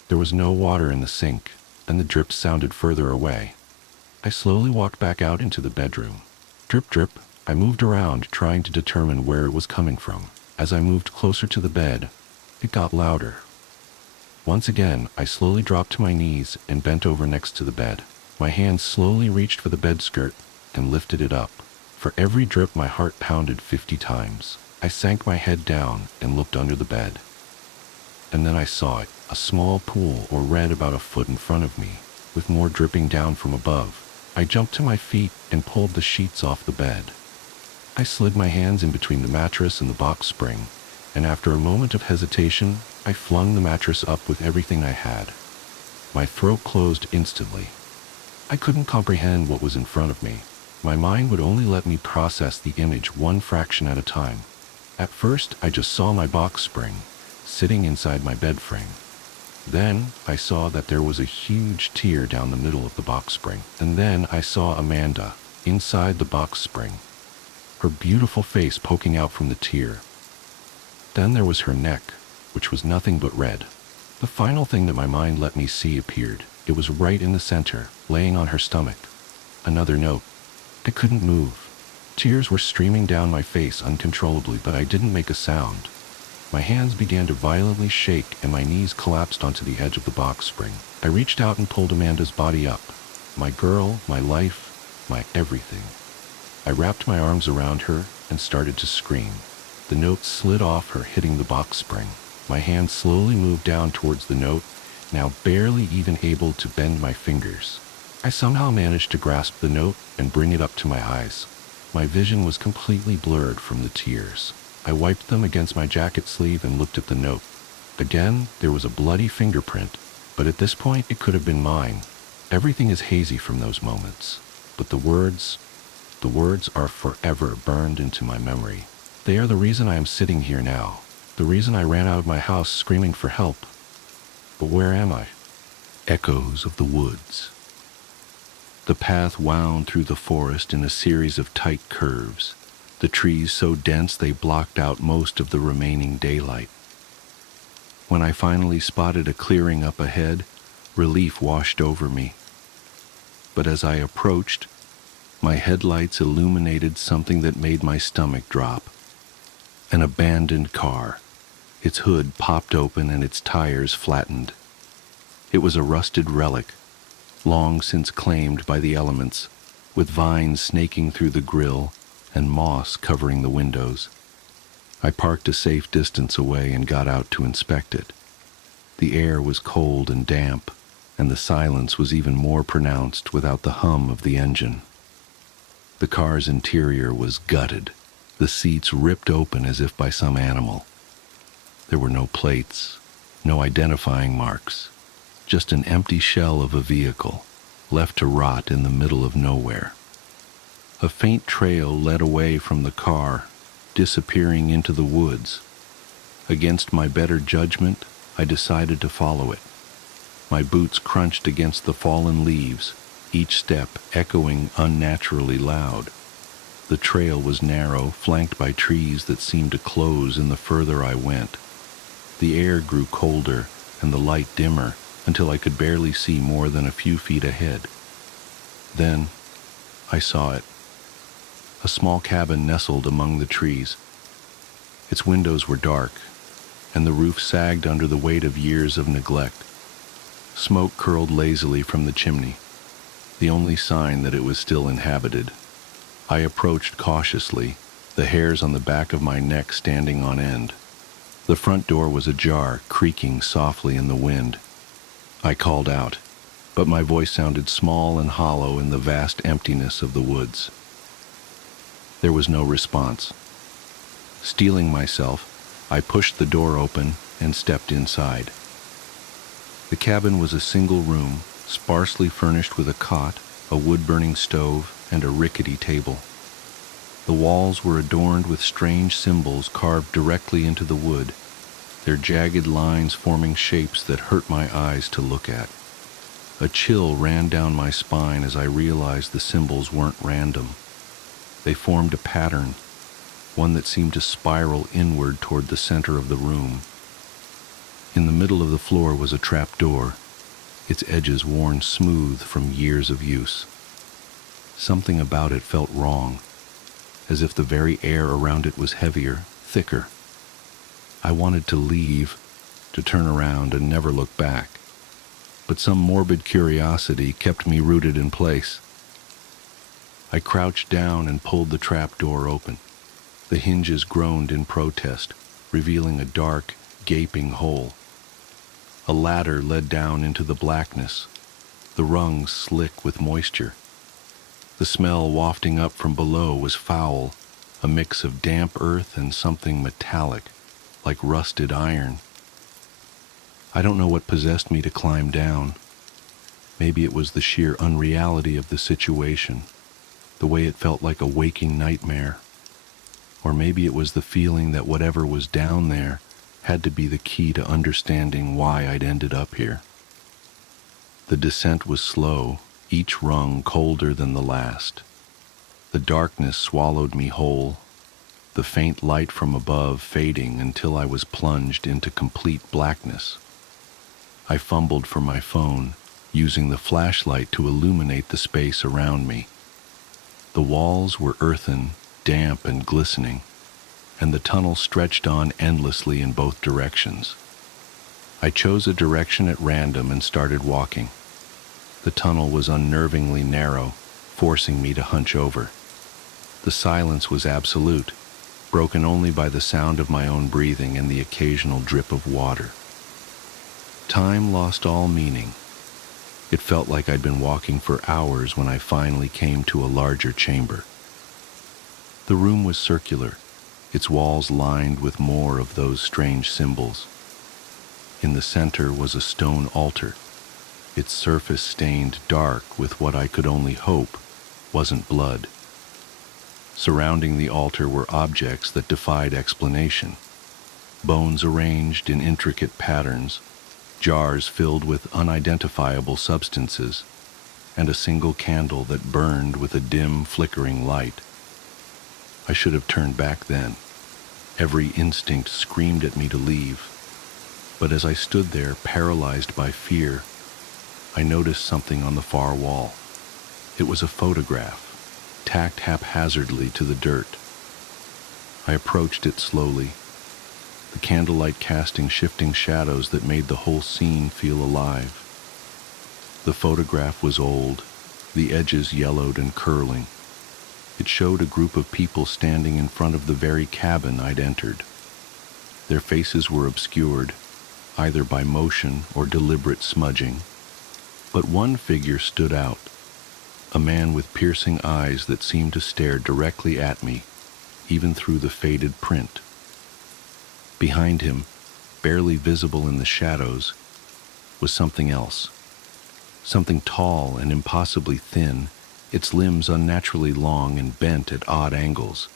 There was no water in the sink, and the drips sounded further away. I slowly walked back out into the bedroom. Drip, drip. I moved around, trying to determine where it was coming from. As I moved closer to the bed, it got louder. Once again, I slowly dropped to my knees and bent over next to the bed. My hands slowly reached for the bed skirt and lifted it up. For every drip, my heart pounded 50 times. I sank my head down and looked under the bed. And then I saw it, a small pool or red about a foot in front of me, with more dripping down from above. I jumped to my feet and pulled the sheets off the bed. I slid my hands in between the mattress and the box spring, and after a moment of hesitation, I flung the mattress up with everything I had. My throat closed instantly. I couldn't comprehend what was in front of me. My mind would only let me process the image one fraction at a time. At first, I just saw my box spring, sitting inside my bed frame. Then, I saw that there was a huge tear down the middle of the box spring. And then I saw Amanda, inside the box spring, her beautiful face poking out from the tear. Then there was her neck, which was nothing but red. The final thing that my mind let me see appeared. It was right in the center, laying on her stomach. Another note. I couldn't move. Tears were streaming down my face uncontrollably, but I didn't make a sound. My hands began to violently shake and my knees collapsed onto the edge of the box spring. I reached out and pulled Amanda's body up. My girl, my life, my everything. I wrapped my arms around her and started to scream. The note slid off her, hitting the box spring. My hand slowly moved down towards the note, now barely even able to bend my fingers. I somehow managed to grasp the note and bring it up to my eyes. My vision was completely blurred from the tears. I wiped them against my jacket sleeve and looked at the note. Again, there was a bloody fingerprint, but at this point it could have been mine. Everything is hazy from those moments, but the words are forever burned into my memory. They are the reason I am sitting here now, the reason I ran out of my house screaming for help. But where am I? Echoes of the woods. The path wound through the forest in a series of tight curves, the trees so dense they blocked out most of the remaining daylight. When I finally spotted a clearing up ahead, relief washed over me. But as I approached, my headlights illuminated something that made my stomach drop. An abandoned car, its hood popped open and its tires flattened. It was a rusted relic, long since claimed by the elements, with vines snaking through the grille and moss covering the windows. I parked a safe distance away and got out to inspect it. The air was cold and damp, and the silence was even more pronounced without the hum of the engine. The car's interior was gutted, the seats ripped open as if by some animal. There were no plates, no identifying marks, just an empty shell of a vehicle, left to rot in the middle of nowhere. A faint trail led away from the car, disappearing into the woods. Against my better judgment, I decided to follow it. My boots crunched against the fallen leaves, each step echoing unnaturally loud. The trail was narrow, flanked by trees that seemed to close in the further I went. The air grew colder and the light dimmer until I could barely see more than a few feet ahead. Then I saw it. A small cabin nestled among the trees. Its windows were dark, and the roof sagged under the weight of years of neglect. Smoke curled lazily from the chimney, the only sign that it was still inhabited. I approached cautiously, the hairs on the back of my neck standing on end. The front door was ajar, creaking softly in the wind. I called out, but my voice sounded small and hollow in the vast emptiness of the woods. There was no response. Steeling myself, I pushed the door open and stepped inside. The cabin was a single room, sparsely furnished with a cot, a wood-burning stove, and a rickety table. The walls were adorned with strange symbols carved directly into the wood, their jagged lines forming shapes that hurt my eyes to look at. A chill ran down my spine as I realized the symbols weren't random. They formed a pattern, one that seemed to spiral inward toward the center of the room. In the middle of the floor was a trap door, its edges worn smooth from years of use. Something about it felt wrong, as if the very air around it was heavier, thicker. I wanted to leave, to turn around and never look back, but some morbid curiosity kept me rooted in place. I crouched down and pulled the trap door open. The hinges groaned in protest, revealing a dark, gaping hole. A ladder led down into the blackness, the rungs slick with moisture. The smell wafting up from below was foul, a mix of damp earth and something metallic, like rusted iron. I don't know what possessed me to climb down. Maybe it was the sheer unreality of the situation, the way it felt like a waking nightmare. Or maybe it was the feeling that whatever was down there had to be the key to understanding why I'd ended up here. The descent was slow, each rung colder than the last. The darkness swallowed me whole, the faint light from above fading until I was plunged into complete blackness. I fumbled for my phone, using the flashlight to illuminate the space around me. The walls were earthen, damp and glistening, and the tunnel stretched on endlessly in both directions. I chose a direction at random and started walking. The tunnel was unnervingly narrow, forcing me to hunch over. The silence was absolute, broken only by the sound of my own breathing and the occasional drip of water. Time lost all meaning. It felt like I'd been walking for hours when I finally came to a larger chamber. The room was circular, its walls lined with more of those strange symbols. In the center was a stone altar, its surface stained dark with what I could only hope wasn't blood. Surrounding the altar were objects that defied explanation. Bones arranged in intricate patterns, jars filled with unidentifiable substances, and a single candle that burned with a dim, flickering light. I should have turned back then. Every instinct screamed at me to leave. But as I stood there, paralyzed by fear, I noticed something on the far wall. It was a photograph, tacked haphazardly to the dirt. I approached it slowly, the candlelight casting shifting shadows that made the whole scene feel alive. The photograph was old, the edges yellowed and curling. It showed a group of people standing in front of the very cabin I'd entered. Their faces were obscured, either by motion or deliberate smudging. But one figure stood out, a man with piercing eyes that seemed to stare directly at me, even through the faded print. Behind him, barely visible in the shadows, was something else. Something tall and impossibly thin, its limbs unnaturally long and bent at odd angles.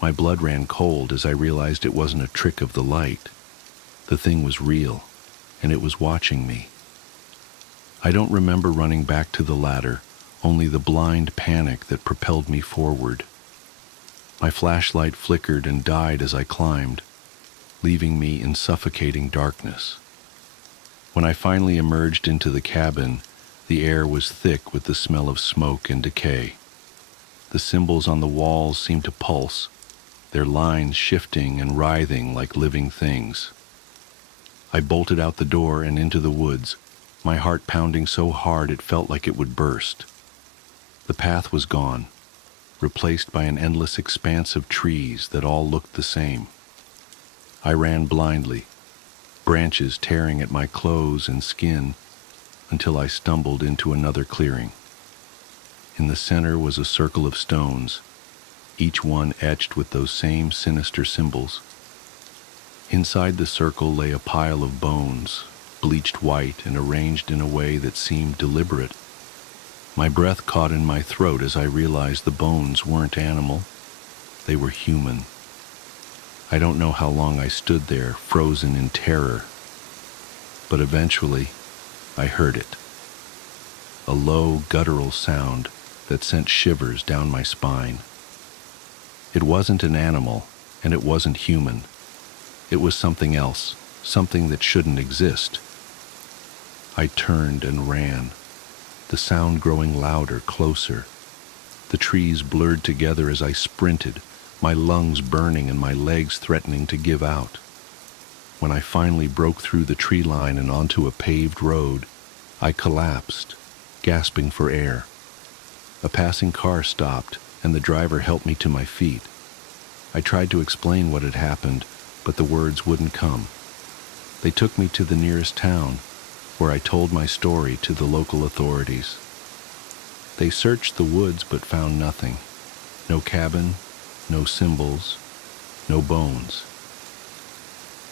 My blood ran cold as I realized it wasn't a trick of the light. The thing was real, and it was watching me. I don't remember running back to the ladder, only the blind panic that propelled me forward. My flashlight flickered and died as I climbed, leaving me in suffocating darkness. When I finally emerged into the cabin, the air was thick with the smell of smoke and decay. The symbols on the walls seemed to pulse, their lines shifting and writhing like living things. I bolted out the door and into the woods, my heart pounding so hard it felt like it would burst. The path was gone, replaced by an endless expanse of trees that all looked the same. I ran blindly, branches tearing at my clothes and skin, until I stumbled into another clearing. In the center was a circle of stones, each one etched with those same sinister symbols. Inside the circle lay a pile of bones, bleached white and arranged in a way that seemed deliberate. My breath caught in my throat as I realized the bones weren't animal, they were human. I don't know how long I stood there, frozen in terror, but eventually I heard it. A low, guttural sound that sent shivers down my spine. It wasn't an animal, and it wasn't human. It was something else, something that shouldn't exist. I turned and ran, the sound growing louder, closer. The trees blurred together as I sprinted, my lungs burning and my legs threatening to give out. When I finally broke through the tree line and onto a paved road, I collapsed, gasping for air. A passing car stopped, and the driver helped me to my feet. I tried to explain what had happened, but the words wouldn't come. They took me to the nearest town, where I told my story to the local authorities. They searched the woods but found nothing. No cabin, no symbols, no bones.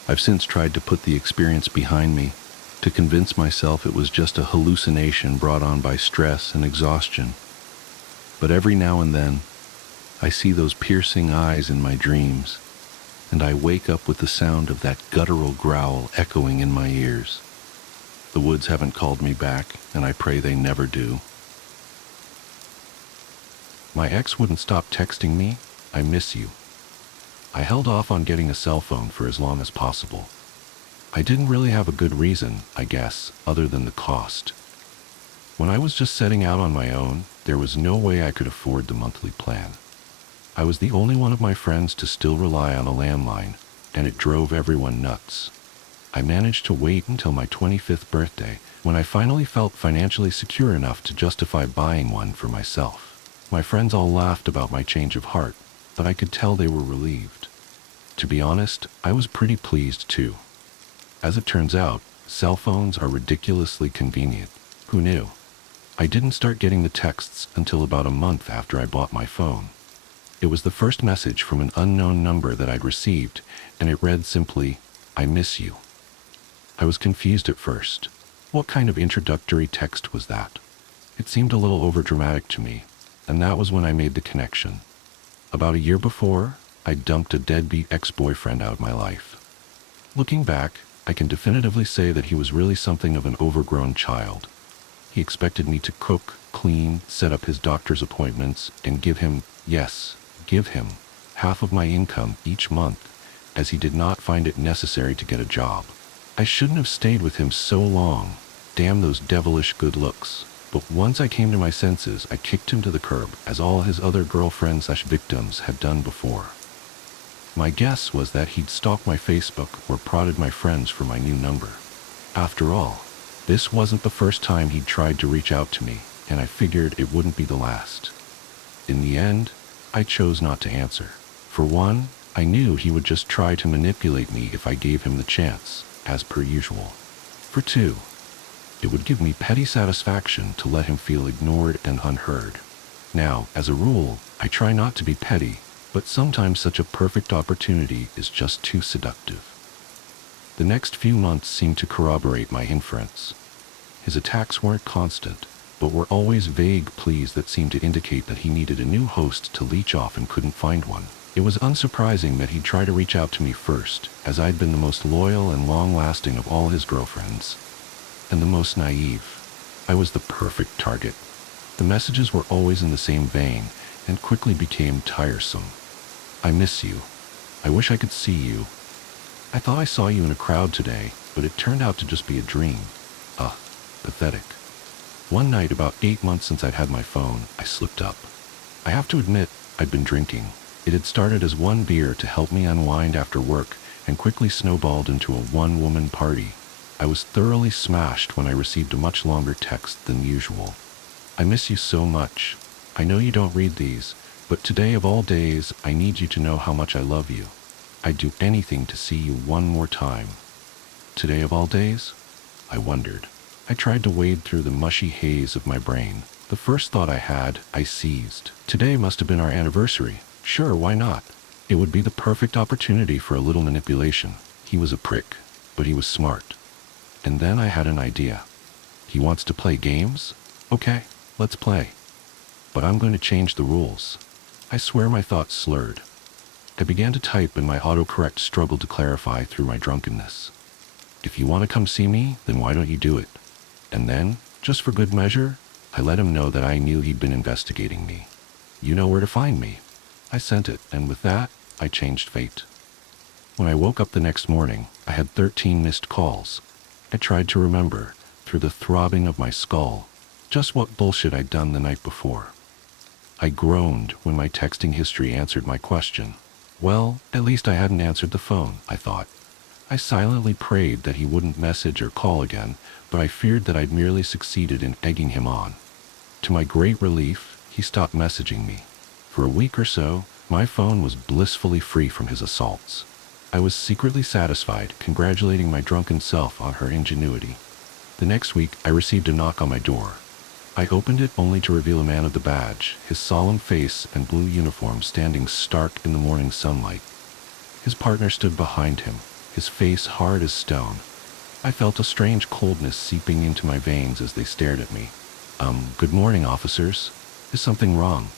I've since tried to put the experience behind me, to convince myself it was just a hallucination brought on by stress and exhaustion. But every now and then, I see those piercing eyes in my dreams, and I wake up with the sound of that guttural growl echoing in my ears. The woods haven't called me back, and I pray they never do. My ex wouldn't stop texting me, "I miss you." I held off on getting a cell phone for as long as possible. I didn't really have a good reason, I guess, other than the cost. When I was just setting out on my own, there was no way I could afford the monthly plan. I was the only one of my friends to still rely on a landline, and it drove everyone nuts. I managed to wait until my 25th birthday, when I finally felt financially secure enough to justify buying one for myself. My friends all laughed about my change of heart, but I could tell they were relieved. To be honest, I was pretty pleased too. As it turns out, cell phones are ridiculously convenient. Who knew? I didn't start getting the texts until about a month after I bought my phone. It was the first message from an unknown number that I'd received, and it read simply, "I miss you." I was confused at first. What kind of introductory text was that? It seemed a little overdramatic to me, and that was when I made the connection. About a year before, I dumped a deadbeat ex-boyfriend out of my life. Looking back, I can definitively say that he was really something of an overgrown child. He expected me to cook, clean, set up his doctor's appointments, and give him half of my income each month, as he did not find it necessary to get a job. I shouldn't have stayed with him so long. Damn those devilish good looks. But once I came to my senses, I kicked him to the curb, as all his other girlfriends/victims had done before. My guess was that he'd stalked my Facebook or prodded my friends for my new number. After all, this wasn't the first time he'd tried to reach out to me, and I figured it wouldn't be the last. In the end, I chose not to answer. For one, I knew he would just try to manipulate me if I gave him the chance, as per usual. For two, it would give me petty satisfaction to let him feel ignored and unheard. Now, as a rule, I try not to be petty, but sometimes such a perfect opportunity is just too seductive. The next few months seemed to corroborate my inference. His attacks weren't constant, but were always vague pleas that seemed to indicate that he needed a new host to leech off and couldn't find one. It was unsurprising that he'd try to reach out to me first, as I'd been the most loyal and long-lasting of all his girlfriends. And the most naive. I was the perfect target. The messages were always in the same vein, and quickly became tiresome. "I miss you. I wish I could see you. I thought I saw you in a crowd today, but it turned out to just be a dream." Pathetic. One night, about 8 months since I'd had my phone, I slipped up. I have to admit, I'd been drinking. It had started as one beer to help me unwind after work, and quickly snowballed into a one-woman party. I was thoroughly smashed when I received a much longer text than usual. "I miss you so much. I know you don't read these, but today of all days, I need you to know how much I love you. I'd do anything to see you one more time." Today of all days? I wondered. I tried to wade through the mushy haze of my brain. The first thought I had, I seized. Today must have been our anniversary. Sure, why not? It would be the perfect opportunity for a little manipulation. He was a prick, but he was smart. And then I had an idea. He wants to play games? Okay, let's play. But I'm going to change the rules. I swear my thoughts slurred. I began to type and my autocorrect struggled to clarify through my drunkenness. "If you want to come see me, then why don't you do it?" And then, just for good measure, I let him know that I knew he'd been investigating me. "You know where to find me." I sent it, and with that, I changed fate. When I woke up the next morning, I had 13 missed calls. I tried to remember, through the throbbing of my skull, just what bullshit I'd done the night before. I groaned when my texting history answered my question. Well, at least I hadn't answered the phone, I thought. I silently prayed that he wouldn't message or call again, but I feared that I'd merely succeeded in egging him on. To my great relief, he stopped messaging me. For a week or so, my phone was blissfully free from his assaults. I was secretly satisfied, congratulating my drunken self on her ingenuity. The next week, I received a knock on my door. I opened it only to reveal a man of the badge, his solemn face and blue uniform standing stark in the morning sunlight. His partner stood behind him, his face hard as stone. I felt a strange coldness seeping into my veins as they stared at me. Good morning, officers. Is something wrong?"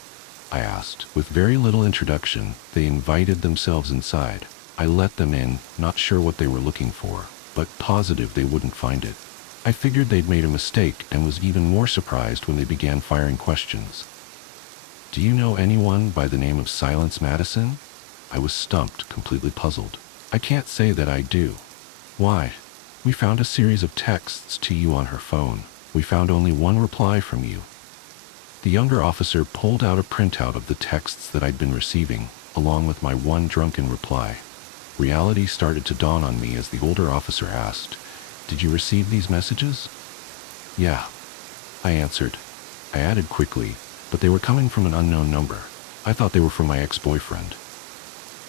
I asked. With very little introduction, they invited themselves inside. I let them in, not sure what they were looking for, but positive they wouldn't find it. I figured they'd made a mistake and was even more surprised when they began firing questions. "Do you know anyone by the name of Silence Madison?" I was stumped, completely puzzled. "I can't say that I do." "Why?" "We found a series of texts to you on her phone. We found only one reply from you." The younger officer pulled out a printout of the texts that I'd been receiving, along with my one drunken reply. Reality started to dawn on me as the older officer asked, "Did you receive these messages?" "Yeah," I answered. I added quickly, "But they were coming from an unknown number. I thought they were from my ex-boyfriend."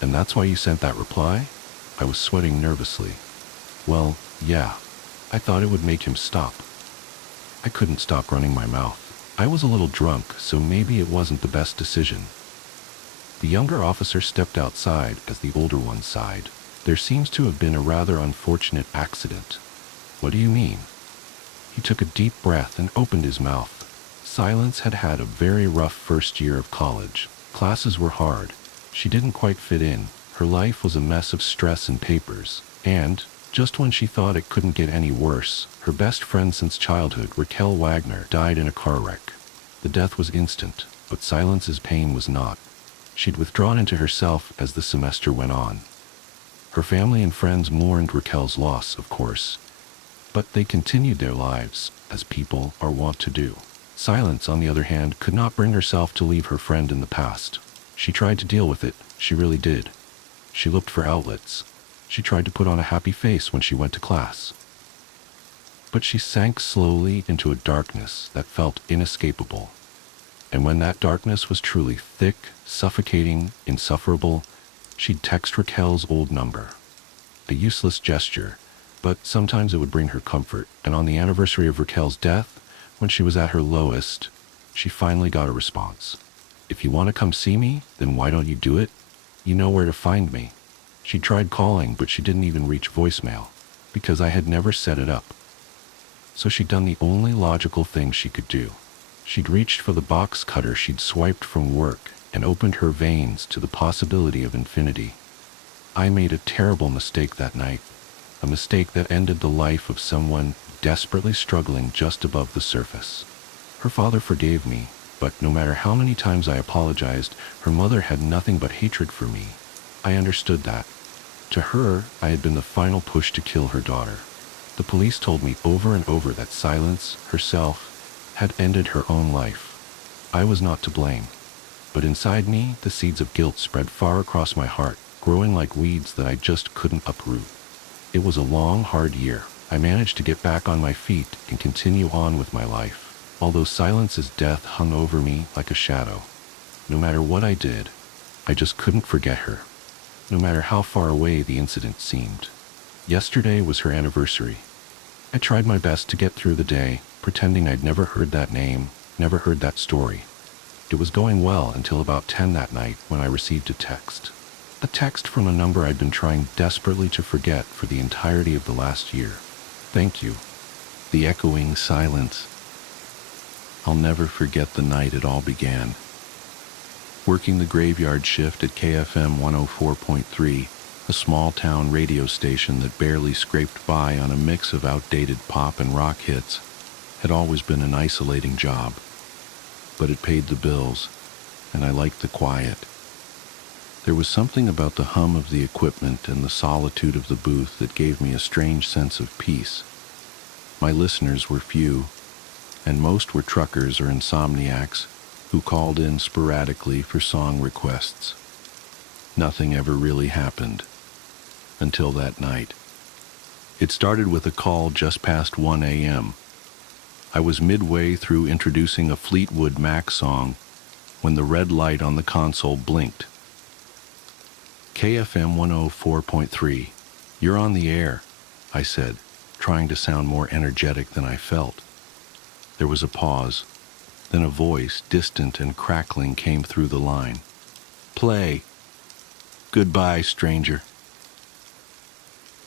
"And that's why you sent that reply?" I was sweating nervously. "Well, yeah. I thought it would make him stop." I couldn't stop running my mouth. I was a little drunk, so maybe it wasn't the best decision. The younger officer stepped outside as the older one sighed. "There seems to have been a rather unfortunate accident." "What do you mean?" He took a deep breath and opened his mouth. Silence had had a very rough first year of college. Classes were hard. She didn't quite fit in. Her life was a mess of stress and papers. And, just when she thought it couldn't get any worse, her best friend since childhood, Raquel Wagner, died in a car wreck. The death was instant, but Silence's pain was not. She'd withdrawn into herself as the semester went on. Her family and friends mourned Raquel's loss, of course, but they continued their lives, as people are wont to do. Silence, on the other hand, could not bring herself to leave her friend in the past. She tried to deal with it, she really did. She looked for outlets. She tried to put on a happy face when she went to class. But she sank slowly into a darkness that felt inescapable. And when that darkness was truly thick, suffocating, insufferable, she'd text Raquel's old number. A useless gesture, but sometimes it would bring her comfort, and on the anniversary of Raquel's death, when she was at her lowest, she finally got a response. "If you want to come see me, then why don't you do it? You know where to find me." She tried calling, but she didn't even reach voicemail, because I had never set it up. So she'd done the only logical thing she could do. She'd reached for the box cutter she'd swiped from work and opened her veins to the possibility of infinity. I made a terrible mistake that night, a mistake that ended the life of someone desperately struggling just above the surface. Her father forgave me, but no matter how many times I apologized, her mother had nothing but hatred for me. I understood that. To her, I had been the final push to kill her daughter. The police told me over and over that Silence, herself, had ended her own life. I was not to blame. But inside me, the seeds of guilt spread far across my heart, growing like weeds that I just couldn't uproot. It was a long, hard year. I managed to get back on my feet and continue on with my life, although Silence's death hung over me like a shadow. No matter what I did, I just couldn't forget her, no matter how far away the incident seemed. Yesterday was her anniversary. I tried my best to get through the day, pretending I'd never heard that name, never heard that story. It was going well until about 10 that night when I received a text. A text from a number I'd been trying desperately to forget for the entirety of the last year. "Thank you." The echoing silence. I'll never forget the night it all began. Working the graveyard shift at KFM 104.3, a small-town radio station that barely scraped by on a mix of outdated pop and rock hits, had always been an isolating job. But it paid the bills, and I liked the quiet. There was something about the hum of the equipment and the solitude of the booth that gave me a strange sense of peace. My listeners were few, and most were truckers or insomniacs who called in sporadically for song requests. Nothing ever really happened until that night. It started with a call just past 1 a.m. I was midway through introducing a Fleetwood Mac song when the red light on the console blinked. KFM 104.3, you're on the air, I said, trying to sound more energetic than I felt. There was a pause. Then a voice, distant and crackling, came through the line. Play. Goodbye, stranger.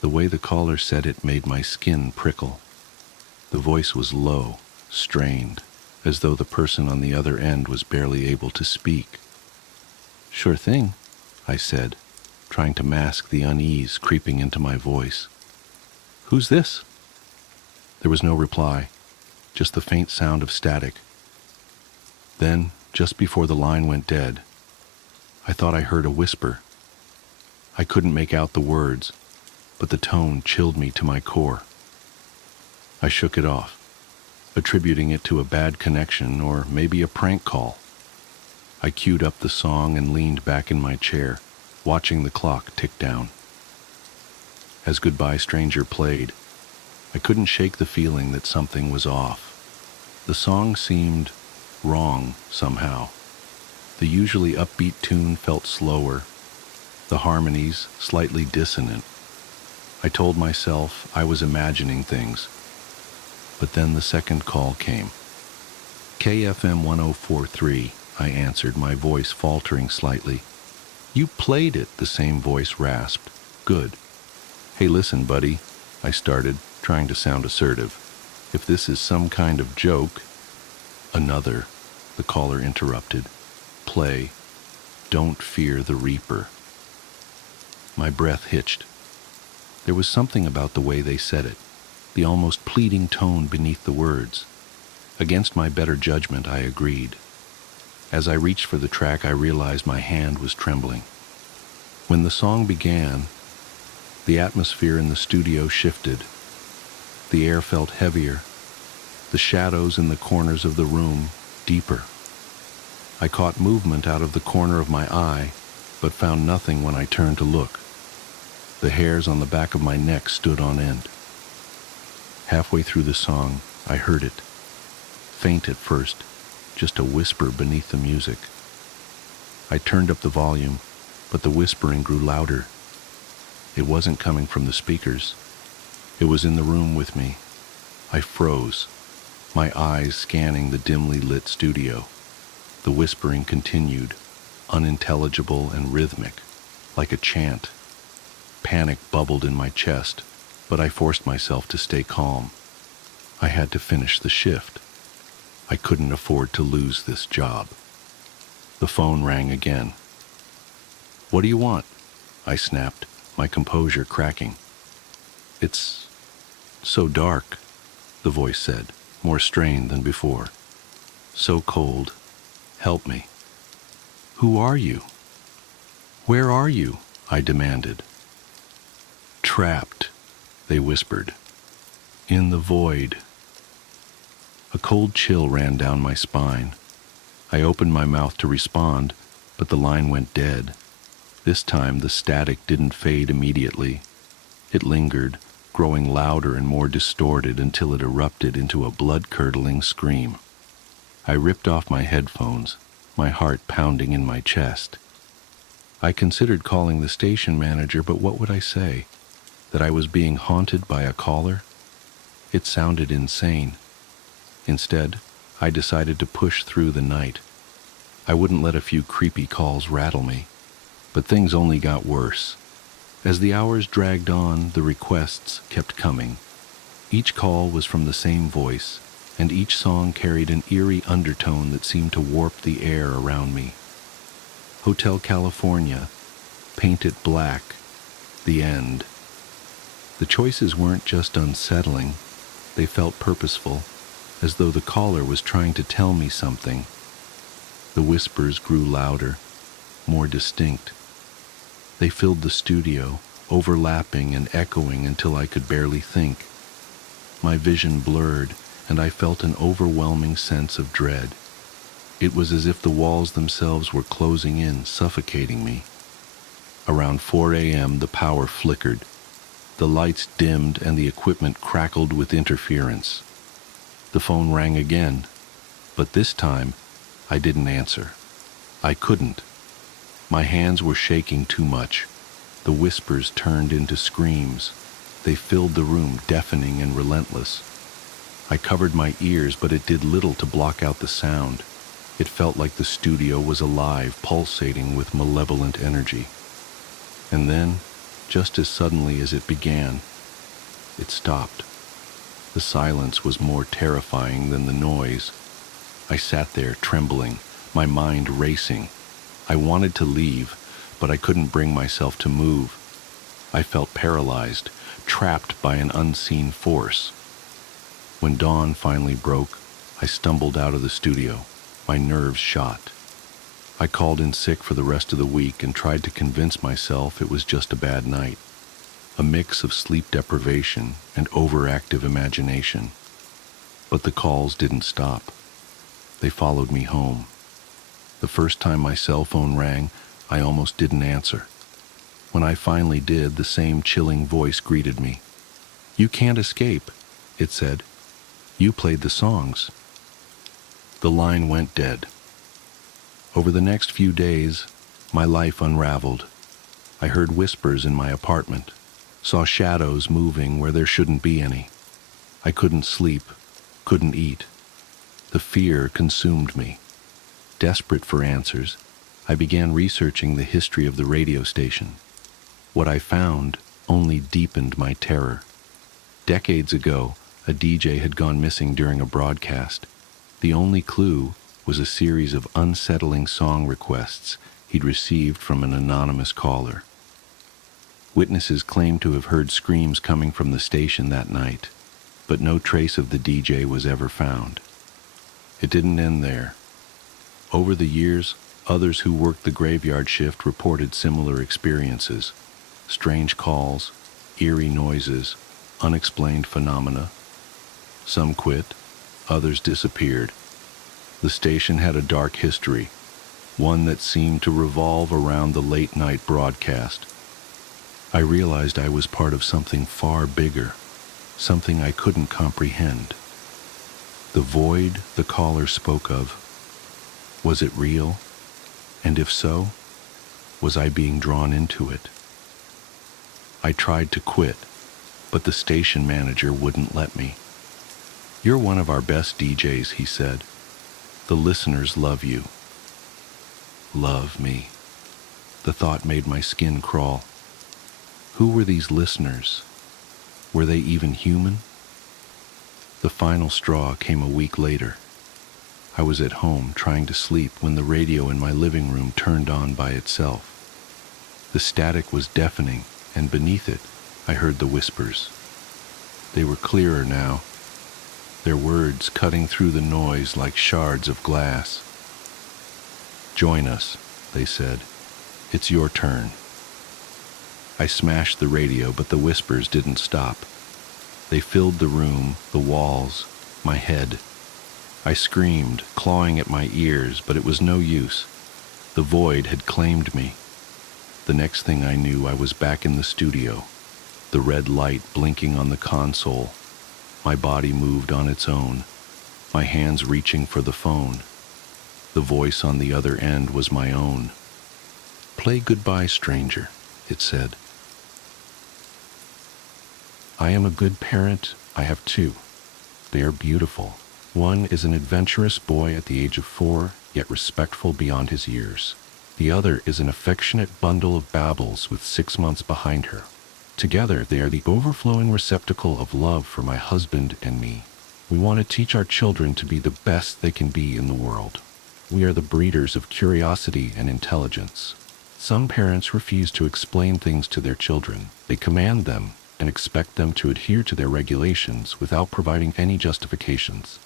The way the caller said it made my skin prickle. The voice was low, strained, as though the person on the other end was barely able to speak. Sure thing, I said, trying to mask the unease creeping into my voice. Who's this? There was no reply, just the faint sound of static. Then, just before the line went dead, I thought I heard a whisper. I couldn't make out the words, but the tone chilled me to my core. I shook it off, attributing it to a bad connection or maybe a prank call. I queued up the song and leaned back in my chair, watching the clock tick down. As Goodbye Stranger played, I couldn't shake the feeling that something was off. The song seemed wrong somehow. The usually upbeat tune felt slower, the harmonies slightly dissonant. I told myself I was imagining things. But then the second call came. KFM 104.3, I answered, my voice faltering slightly. You played it, the same voice rasped. Good. Hey, listen, buddy, I started, trying to sound assertive. If this is some kind of joke... Another, the caller interrupted. Play. Don't fear the Reaper. My breath hitched. There was something about the way they said it, the almost pleading tone beneath the words. Against my better judgment, I agreed. As I reached for the track, I realized my hand was trembling. When the song began, the atmosphere in the studio shifted. The air felt heavier, the shadows in the corners of the room deeper. I caught movement out of the corner of my eye, but found nothing when I turned to look. The hairs on the back of my neck stood on end. Halfway through the song, I heard it. Faint at first, just a whisper beneath the music. I turned up the volume, but the whispering grew louder. It wasn't coming from the speakers. It was in the room with me. I froze, my eyes scanning the dimly lit studio. The whispering continued, unintelligible and rhythmic, like a chant. Panic bubbled in my chest, but I forced myself to stay calm. I had to finish the shift. I couldn't afford to lose this job. The phone rang again. What do you want? I snapped, my composure cracking. It's so dark, the voice said, more strained than before. So cold. Help me. Who are you? Where are you? I demanded. Trapped, they whispered. In the void. A cold chill ran down my spine. I opened my mouth to respond, but the line went dead. This time the static didn't fade immediately. It lingered, growing louder and more distorted until it erupted into a blood-curdling scream. I ripped off my headphones, my heart pounding in my chest. I considered calling the station manager, but what would I say? That I was being haunted by a caller? It sounded insane. Instead, I decided to push through the night. I wouldn't let a few creepy calls rattle me. But things only got worse. As the hours dragged on, the requests kept coming. Each call was from the same voice, and each song carried an eerie undertone that seemed to warp the air around me. Hotel California, Paint It Black, The End. The choices weren't just unsettling, they felt purposeful, as though the caller was trying to tell me something. The whispers grew louder, more distinct. They filled the studio, overlapping and echoing until I could barely think. My vision blurred, and I felt an overwhelming sense of dread. It was as if the walls themselves were closing in, suffocating me. Around 4 a.m. the power flickered. The lights dimmed and the equipment crackled with interference. The phone rang again, but this time I didn't answer. I couldn't. My hands were shaking too much. The whispers turned into screams. They filled the room, deafening and relentless. I covered my ears, but it did little to block out the sound. It felt like the studio was alive, pulsating with malevolent energy. And then, just as suddenly as it began, it stopped. The silence was more terrifying than the noise. I sat there, trembling, my mind racing. I wanted to leave, but I couldn't bring myself to move. I felt paralyzed, trapped by an unseen force. When dawn finally broke, I stumbled out of the studio, my nerves shot. I called in sick for the rest of the week and tried to convince myself it was just a bad night, a mix of sleep deprivation and overactive imagination. But the calls didn't stop. They followed me home. The first time my cell phone rang, I almost didn't answer. When I finally did, the same chilling voice greeted me. "You can't escape," it said. "You played the songs." The line went dead. Over the next few days, my life unraveled. I heard whispers in my apartment, saw shadows moving where there shouldn't be any. I couldn't sleep, couldn't eat. The fear consumed me. Desperate for answers, I began researching the history of the radio station. What I found only deepened my terror. Decades ago, a DJ had gone missing during a broadcast. The only clue was a series of unsettling song requests he'd received from an anonymous caller. Witnesses claimed to have heard screams coming from the station that night, but no trace of the DJ was ever found. It didn't end there. Over the years, others who worked the graveyard shift reported similar experiences: strange calls, eerie noises, unexplained phenomena. Some quit, others disappeared. The station had a dark history, one that seemed to revolve around the late-night broadcast. I realized I was part of something far bigger, something I couldn't comprehend. The void the caller spoke of, was it real? And if so, was I being drawn into it? I tried to quit, but the station manager wouldn't let me. "You're one of our best DJs," he said. "The listeners love you." Love me. The thought made my skin crawl. Who were these listeners? Were they even human? The final straw came a week later. I was at home trying to sleep when the radio in my living room turned on by itself. The static was deafening, and beneath it, I heard the whispers. They were clearer now, their words cutting through the noise like shards of glass. "Join us," they said. "It's your turn." I smashed the radio, but the whispers didn't stop. They filled the room, the walls, my head. I screamed, clawing at my ears, but it was no use. The void had claimed me. The next thing I knew, I was back in the studio, the red light blinking on the console. My body moved on its own, my hands reaching for the phone. The voice on the other end was my own. "Play Goodbye, Stranger," it said. I am a good parent. I have two. They are beautiful. One is an adventurous boy at the age of 4, yet respectful beyond his years. The other is an affectionate bundle of babbles with 6 months behind her. Together, they are the overflowing receptacle of love for my husband and me. We want to teach our children to be the best they can be in the world. We are the breeders of curiosity and intelligence. Some parents refuse to explain things to their children. They command them and expect them to adhere to their regulations without providing any justifications.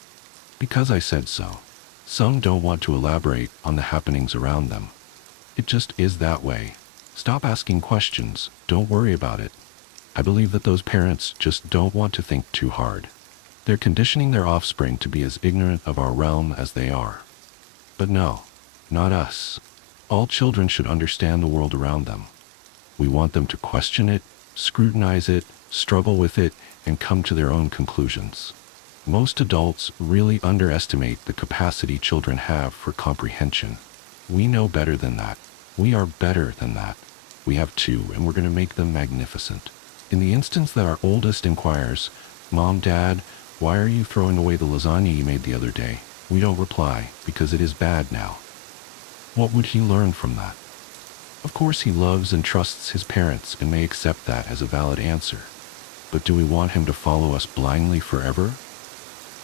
Because I said so. Some don't want to elaborate on the happenings around them. It just is that way. Stop asking questions. Don't worry about it. I believe that those parents just don't want to think too hard. They're conditioning their offspring to be as ignorant of our realm as they are. But no, not us. All children should understand the world around them. We want them to question it, scrutinize it, struggle with it, and come to their own conclusions. Most adults really underestimate the capacity children have for comprehension. We know better than that. We are better than that. We have two, and we're going to make them magnificent. In the instance that our oldest inquires, "Mom, Dad, why are you throwing away the lasagna you made the other day?" we don't reply, because it is bad now. What would he learn from that? Of course he loves and trusts his parents and may accept that as a valid answer. But do we want him to follow us blindly forever?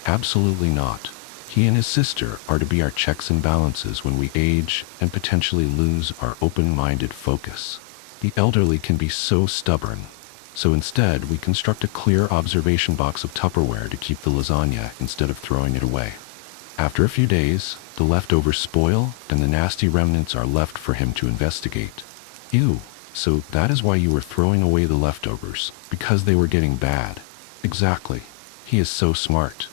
Absolutely not. He and his sister are to be our checks and balances when we age and potentially lose our open-minded focus. The elderly can be so stubborn. So instead, we construct a clear observation box of Tupperware to keep the lasagna instead of throwing it away. After a few days, the leftovers spoil and the nasty remnants are left for him to investigate. Ew, so that is why you were throwing away the leftovers, because they were getting bad. Exactly. He is so smart.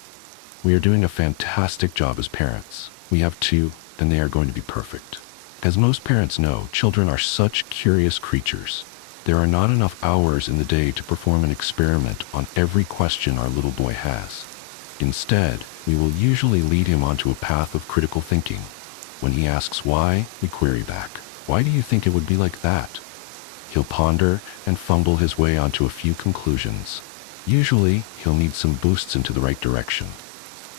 We are doing a fantastic job as parents. We have two, and they are going to be perfect. As most parents know, children are such curious creatures. There are not enough hours in the day to perform an experiment on every question our little boy has. Instead, we will usually lead him onto a path of critical thinking. When he asks why, we query back, "Why do you think it would be like that?" He'll ponder and fumble his way onto a few conclusions. Usually, he'll need some boosts into the right direction.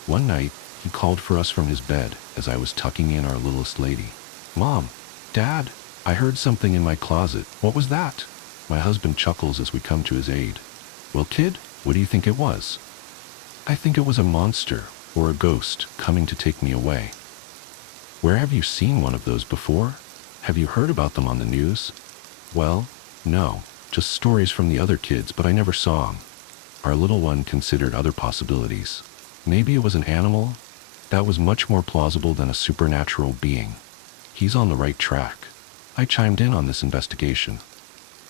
One night, he called for us from his bed as I was tucking in our littlest lady. "Mom, Dad, I heard something in my closet. What was that?" My husband chuckles as we come to his aid. "Well, kid, what do you think it was?" "I think it was a monster or a ghost coming to take me away." "Where have you seen one of those before? Have you heard about them on the news?" "Well, no, just stories from the other kids, but I never saw them." Our little one considered other possibilities. Maybe it was an animal? That was much more plausible than a supernatural being. He's on the right track. I chimed in on this investigation.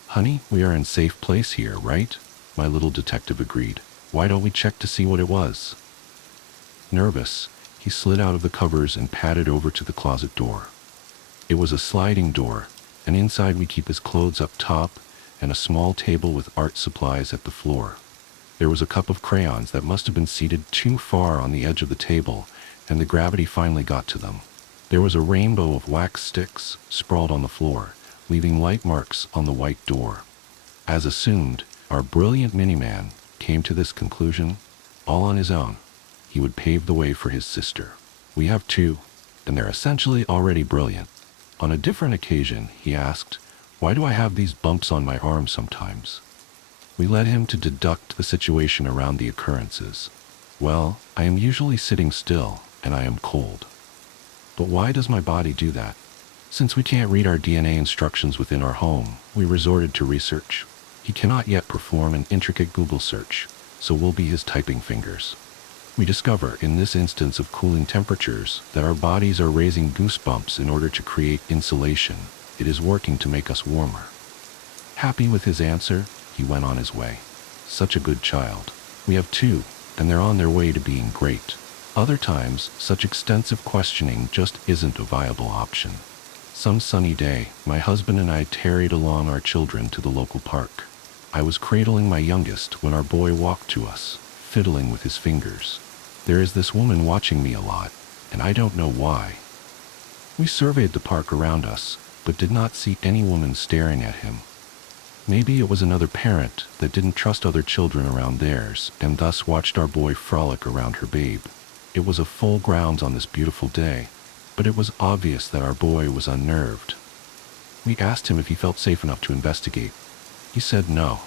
"Honey, we are in a safe place here, right?" My little detective agreed. "Why don't we check to see what it was?" Nervous, he slid out of the covers and padded over to the closet door. It was a sliding door, and inside we keep his clothes up top and a small table with art supplies at the floor. There was a cup of crayons that must have been seated too far on the edge of the table, and the gravity finally got to them. There was a rainbow of wax sticks sprawled on the floor, leaving light marks on the white door. As assumed, our brilliant mini-man came to this conclusion all on his own. He would pave the way for his sister. We have two, and they're essentially already brilliant. On a different occasion, he asked, "Why do I have these bumps on my arm sometimes?" We led him to deduct the situation around the occurrences. "Well, I am usually sitting still, and I am cold." "But why does my body do that?" Since we can't read our DNA instructions within our home, we resorted to research. He cannot yet perform an intricate Google search, so we'll be his typing fingers. We discover, in this instance of cooling temperatures, that our bodies are raising goosebumps in order to create insulation. It is working to make us warmer. Happy with his answer, he went on his way. Such a good child. We have two, and they're on their way to being great. Other times, such extensive questioning just isn't a viable option. Some sunny day, my husband and I tarried along our children to the local park. I was cradling my youngest when our boy walked to us, fiddling with his fingers. There is this woman watching me a lot, and I don't know why. We surveyed the park around us, but did not see any woman staring at him. Maybe it was another parent that didn't trust other children around theirs, and thus watched our boy frolic around her babe. It was a full grounds on this beautiful day, but it was obvious that our boy was unnerved. We asked him if he felt safe enough to investigate. He said no.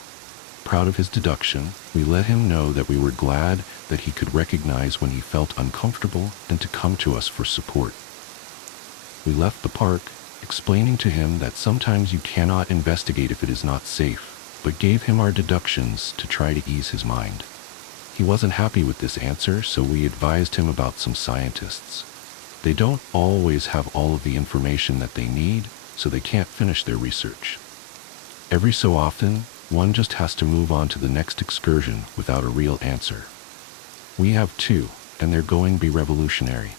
Proud of his deduction, we let him know that we were glad that he could recognize when he felt uncomfortable and to come to us for support. We left the park, explaining to him that sometimes you cannot investigate if it is not safe, but gave him our deductions to try to ease his mind. He wasn't happy with this answer, so we advised him about some scientists. They don't always have all of the information that they need, so they can't finish their research. Every so often, one just has to move on to the next excursion without a real answer. We have two, and they're going to be revolutionary.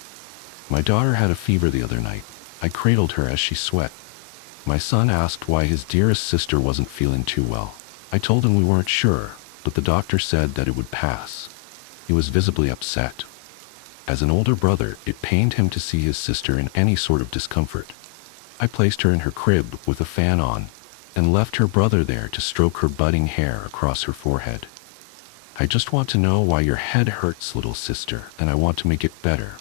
My daughter had a fever the other night. I cradled her as she sweat. My son asked why his dearest sister wasn't feeling too well. I told him we weren't sure, but the doctor said that it would pass. He was visibly upset. As an older brother, it pained him to see his sister in any sort of discomfort. I placed her in her crib with a fan on and left her brother there to stroke her budding hair across her forehead. I just want to know why your head hurts, little sister, and I want to make it better.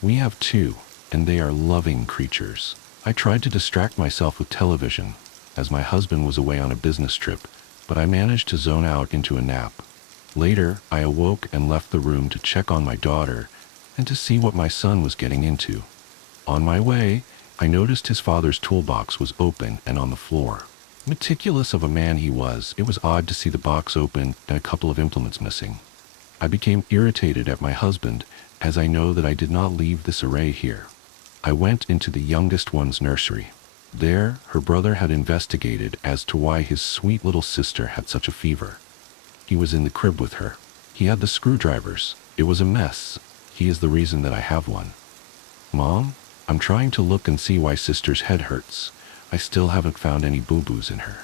We have two, and they are loving creatures. I tried to distract myself with television, as my husband was away on a business trip, but I managed to zone out into a nap. Later, I awoke and left the room to check on my daughter and to see what my son was getting into. On my way, I noticed his father's toolbox was open and on the floor. Meticulous of a man he was, it was odd to see the box open and a couple of implements missing. I became irritated at my husband, as I know that I did not leave this array here. I went into the youngest one's nursery. There, her brother had investigated as to why his sweet little sister had such a fever. He was in the crib with her. He had the screwdrivers. It was a mess. He is the reason that I have one. Mom, I'm trying to look and see why sister's head hurts. I still haven't found any boo-boos in her.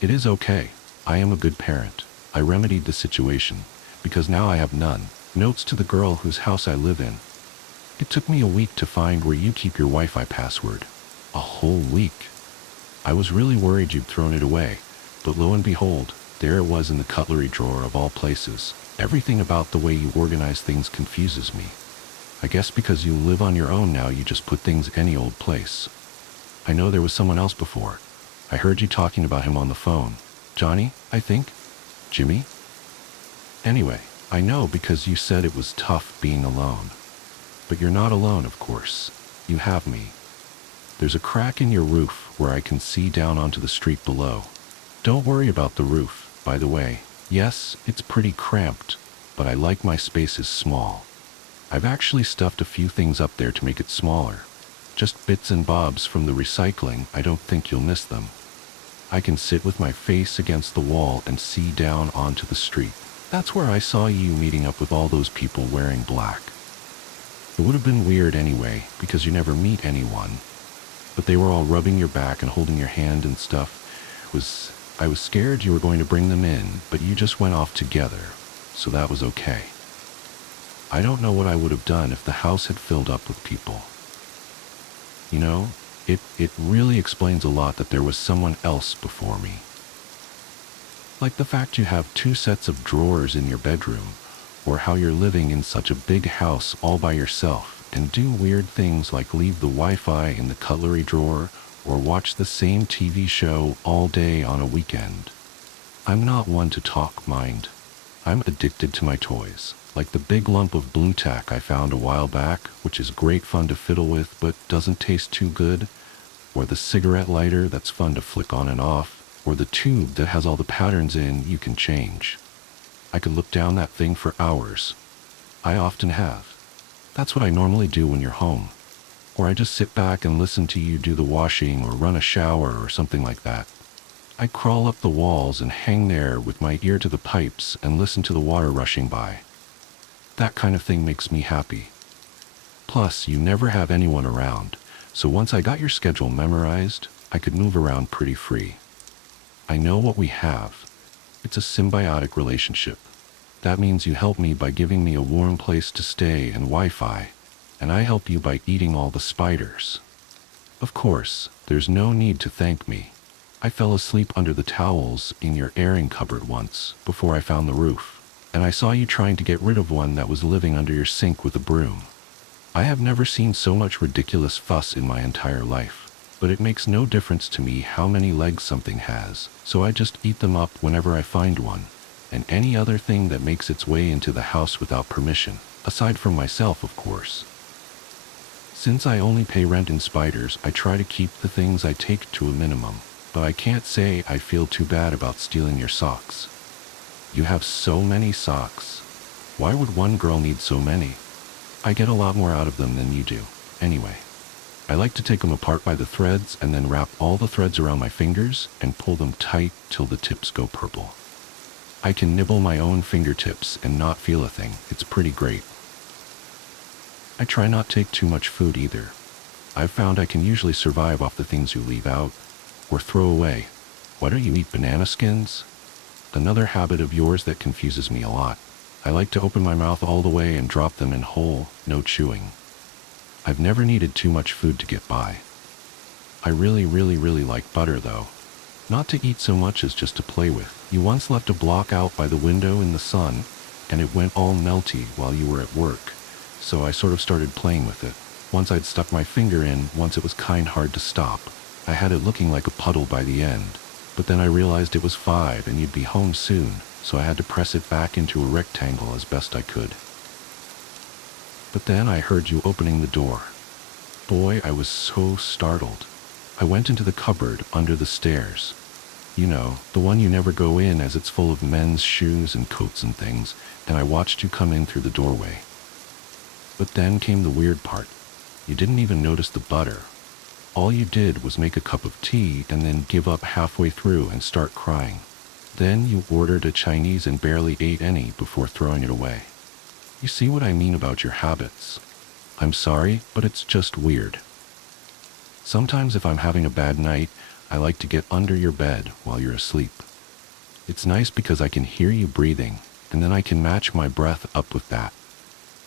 It is okay. I am a good parent. I remedied the situation, because now I have none. Notes to the girl whose house I live in. It took me a week to find where you keep your Wi-Fi password. A whole week. I was really worried you'd thrown it away, but lo and behold, there it was in the cutlery drawer of all places. Everything about the way you organize things confuses me. I guess because you live on your own now, you just put things any old place. I know there was someone else before. I heard you talking about him on the phone. Johnny, I think? Jimmy? Anyway, I know because you said it was tough being alone. But you're not alone, of course. You have me. There's a crack in your roof where I can see down onto the street below. Don't worry about the roof, by the way. Yes, it's pretty cramped, but I like my spaces small. I've actually stuffed a few things up there to make it smaller. Just bits and bobs from the recycling. I don't think you'll miss them. I can sit with my face against the wall and see down onto the street. That's where I saw you meeting up with all those people wearing black. It would have been weird anyway, because you never meet anyone. But they were all rubbing your back and holding your hand and stuff. I was scared you were going to bring them in, but you just went off together, so that was okay. I don't know what I would have done if the house had filled up with people. You know, it really explains a lot that there was someone else before me. Like the fact you have 2 sets of drawers in your bedroom, or how you're living in such a big house all by yourself and do weird things like leave the Wi-Fi in the cutlery drawer or watch the same TV show all day on a weekend. I'm not one to talk, mind. I'm addicted to my toys, like the big lump of blue tack I found a while back, which is great fun to fiddle with but doesn't taste too good, or the cigarette lighter that's fun to flick on and off, or the tube that has all the patterns in you can change. I could look down that thing for hours. I often have. That's what I normally do when you're home. Or I just sit back and listen to you do the washing or run a shower or something like that. I crawl up the walls and hang there with my ear to the pipes and listen to the water rushing by. That kind of thing makes me happy. Plus, you never have anyone around, so once I got your schedule memorized, I could move around pretty free. I know what we have. It's a symbiotic relationship. That means you help me by giving me a warm place to stay and Wi-Fi, and I help you by eating all the spiders. Of course, there's no need to thank me. I fell asleep under the towels in your airing cupboard once, before I found the roof, and I saw you trying to get rid of one that was living under your sink with a broom. I have never seen so much ridiculous fuss in my entire life, but it makes no difference to me how many legs something has, so I just eat them up whenever I find one, and any other thing that makes its way into the house without permission, aside from myself, of course. Since I only pay rent in spiders, I try to keep the things I take to a minimum, but I can't say I feel too bad about stealing your socks. You have so many socks. Why would one girl need so many? I get a lot more out of them than you do. Anyway, I like to take them apart by the threads and then wrap all the threads around my fingers and pull them tight till the tips go purple. I can nibble my own fingertips and not feel a thing. It's pretty great. I try not to take too much food either. I've found I can usually survive off the things you leave out or throw away. Why don't you eat banana skins? Another habit of yours that confuses me a lot. I like to open my mouth all the way and drop them in whole, no chewing. I've never needed too much food to get by. I really like butter though. Not to eat so much as just to play with. You once left a block out by the window in the sun, and it went all melty while you were at work, so I sort of started playing with it. Once I'd stuck my finger in, once it was kind hard to stop. I had it looking like a puddle by the end, but then I realized it was 5 and you'd be home soon, so I had to press it back into a rectangle as best I could. But then I heard you opening the door. Boy, I was so startled. I went into the cupboard under the stairs. You know, the one you never go in as it's full of men's shoes and coats and things, and I watched you come in through the doorway. But then came the weird part. You didn't even notice the butter. All you did was make a cup of tea and then give up halfway through and start crying. Then you ordered a Chinese and barely ate any before throwing it away. You see what I mean about your habits? I'm sorry, but it's just weird. Sometimes if I'm having a bad night, I like to get under your bed while you're asleep. It's nice because I can hear you breathing, and then I can match my breath up with that.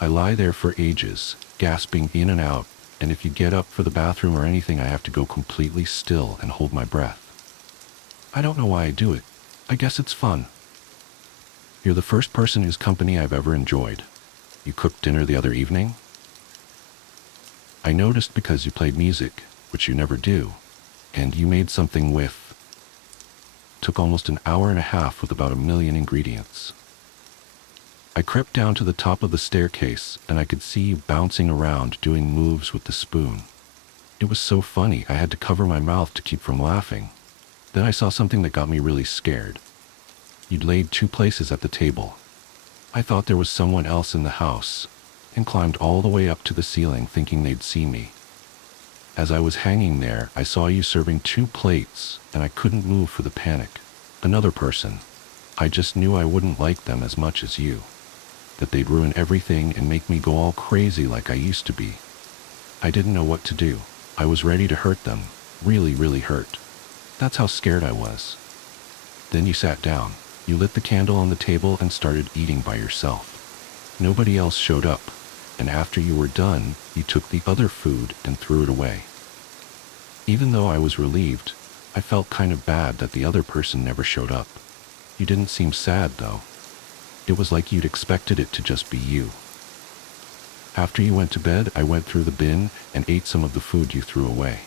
I lie there for ages, gasping in and out, and if you get up for the bathroom or anything, I have to go completely still and hold my breath. I don't know why I do it. I guess it's fun. You're the first person whose company I've ever enjoyed. You cooked dinner the other evening? I noticed because you played music, which you never do, and you made something with. Took almost an hour and a half with about 1 million ingredients. I crept down to the top of the staircase and I could see you bouncing around doing moves with the spoon. It was so funny I had to cover my mouth to keep from laughing. Then I saw something that got me really scared. You'd laid 2 places at the table. I thought there was someone else in the house, and climbed all the way up to the ceiling thinking they'd see me. As I was hanging there, I saw you serving 2 plates, and I couldn't move for the panic. Another person. I just knew I wouldn't like them as much as you. That they'd ruin everything and make me go all crazy like I used to be. I didn't know what to do. I was ready to hurt them. Really hurt. That's how scared I was. Then you sat down. You lit the candle on the table and started eating by yourself. Nobody else showed up, and after you were done, you took the other food and threw it away. Even though I was relieved, I felt kind of bad that the other person never showed up. You didn't seem sad, though. It was like you'd expected it to just be you. After you went to bed, I went through the bin and ate some of the food you threw away.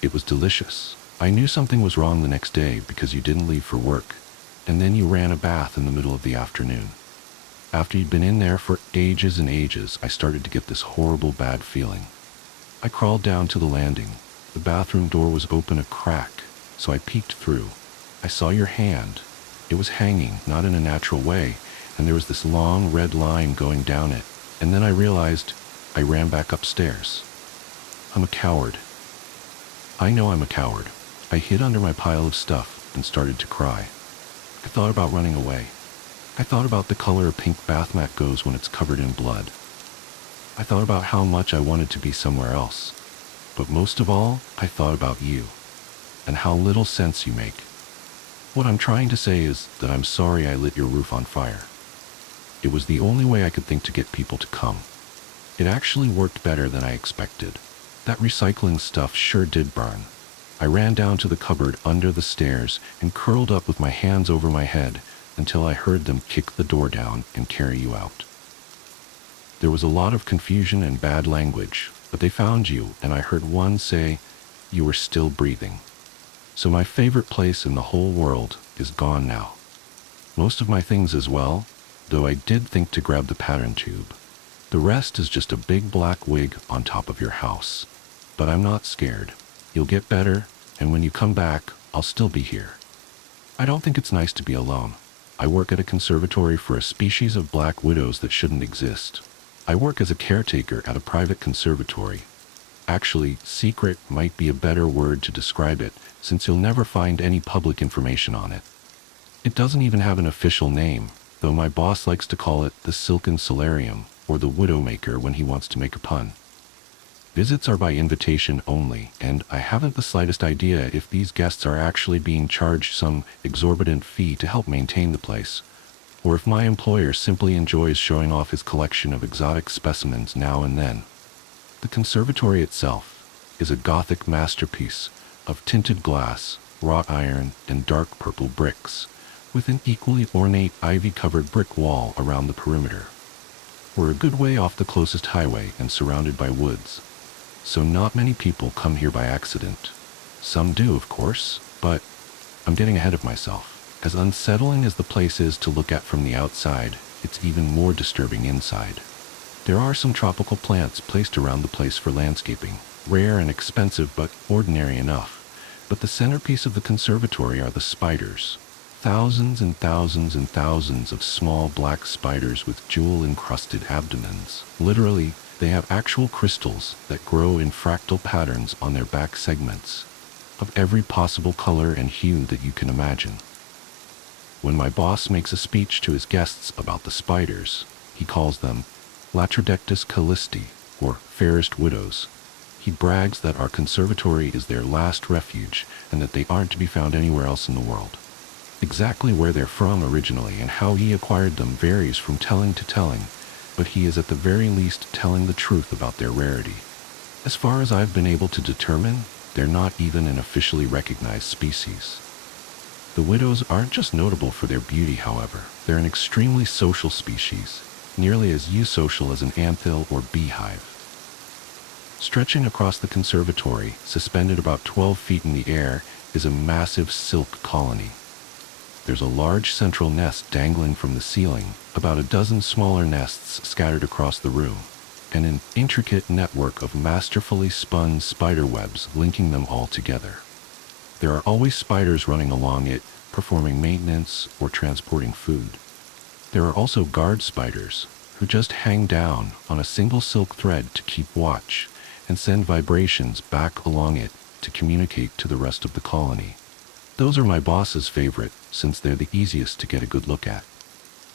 It was delicious. I knew something was wrong the next day because you didn't leave for work, and then you ran a bath in the middle of the afternoon. After you'd been in there for ages and ages, I started to get this horrible bad feeling. I crawled down to the landing. The bathroom door was open a crack, so I peeked through. I saw your hand. It was hanging, not in a natural way, and there was this long red line going down it. And then I realized I ran back upstairs. I'm a coward. I know I'm a coward. I hid under my pile of stuff and started to cry. I thought about running away. I thought about the color a pink bath mat goes when it's covered in blood. I thought about how much I wanted to be somewhere else. But most of all, I thought about you, and how little sense you make. What I'm trying to say is that I'm sorry I lit your roof on fire. It was the only way I could think to get people to come. It actually worked better than I expected. That recycling stuff sure did burn. I ran down to the cupboard under the stairs and curled up with my hands over my head until I heard them kick the door down and carry you out. There was a lot of confusion and bad language, but they found you, and I heard one say, "You were still breathing." So my favorite place in the whole world is gone now. Most of my things as well, though I did think to grab the pattern tube. The rest is just a big black wig on top of your house. But I'm not scared. You'll get better, and when you come back, I'll still be here. I don't think it's nice to be alone. I work at a conservatory for a species of black widows that shouldn't exist. I work as a caretaker at a private conservatory. Actually, secret might be a better word to describe it, since you'll never find any public information on it. It doesn't even have an official name, though my boss likes to call it the Silken Solarium, or the Widowmaker when he wants to make a pun. Visits are by invitation only, and I haven't the slightest idea if these guests are actually being charged some exorbitant fee to help maintain the place, or if my employer simply enjoys showing off his collection of exotic specimens now and then. The conservatory itself is a Gothic masterpiece of tinted glass, wrought iron, and dark purple bricks, with an equally ornate ivy-covered brick wall around the perimeter. We're a good way off the closest highway and surrounded by woods, so not many people come here by accident. Some do, of course, but I'm getting ahead of myself. As unsettling as the place is to look at from the outside, it's even more disturbing inside. There are some tropical plants placed around the place for landscaping, rare and expensive but ordinary enough. But the centerpiece of the conservatory are the spiders. Thousands and thousands and thousands of small black spiders with jewel-encrusted abdomens. Literally, they have actual crystals that grow in fractal patterns on their back segments, of every possible color and hue that you can imagine. When my boss makes a speech to his guests about the spiders, he calls them Latrodectus Callisti, or fairest widows. He brags that our conservatory is their last refuge and that they aren't to be found anywhere else in the world. Exactly where they're from originally and how he acquired them varies from telling to telling, but he is at the very least telling the truth about their rarity. As far as I've been able to determine, they're not even an officially recognized species. The widows aren't just notable for their beauty, however. They're an extremely social species, nearly as eusocial as an anthill or beehive. Stretching across the conservatory, suspended about 12 feet in the air, is a massive silk colony. There's a large central nest dangling from the ceiling, about a dozen smaller nests scattered across the room, and an intricate network of masterfully spun spider webs linking them all together. There are always spiders running along it, performing maintenance or transporting food. There are also guard spiders, who just hang down on a single silk thread to keep watch and send vibrations back along it to communicate to the rest of the colony. Those are my boss's favorite, since they're the easiest to get a good look at.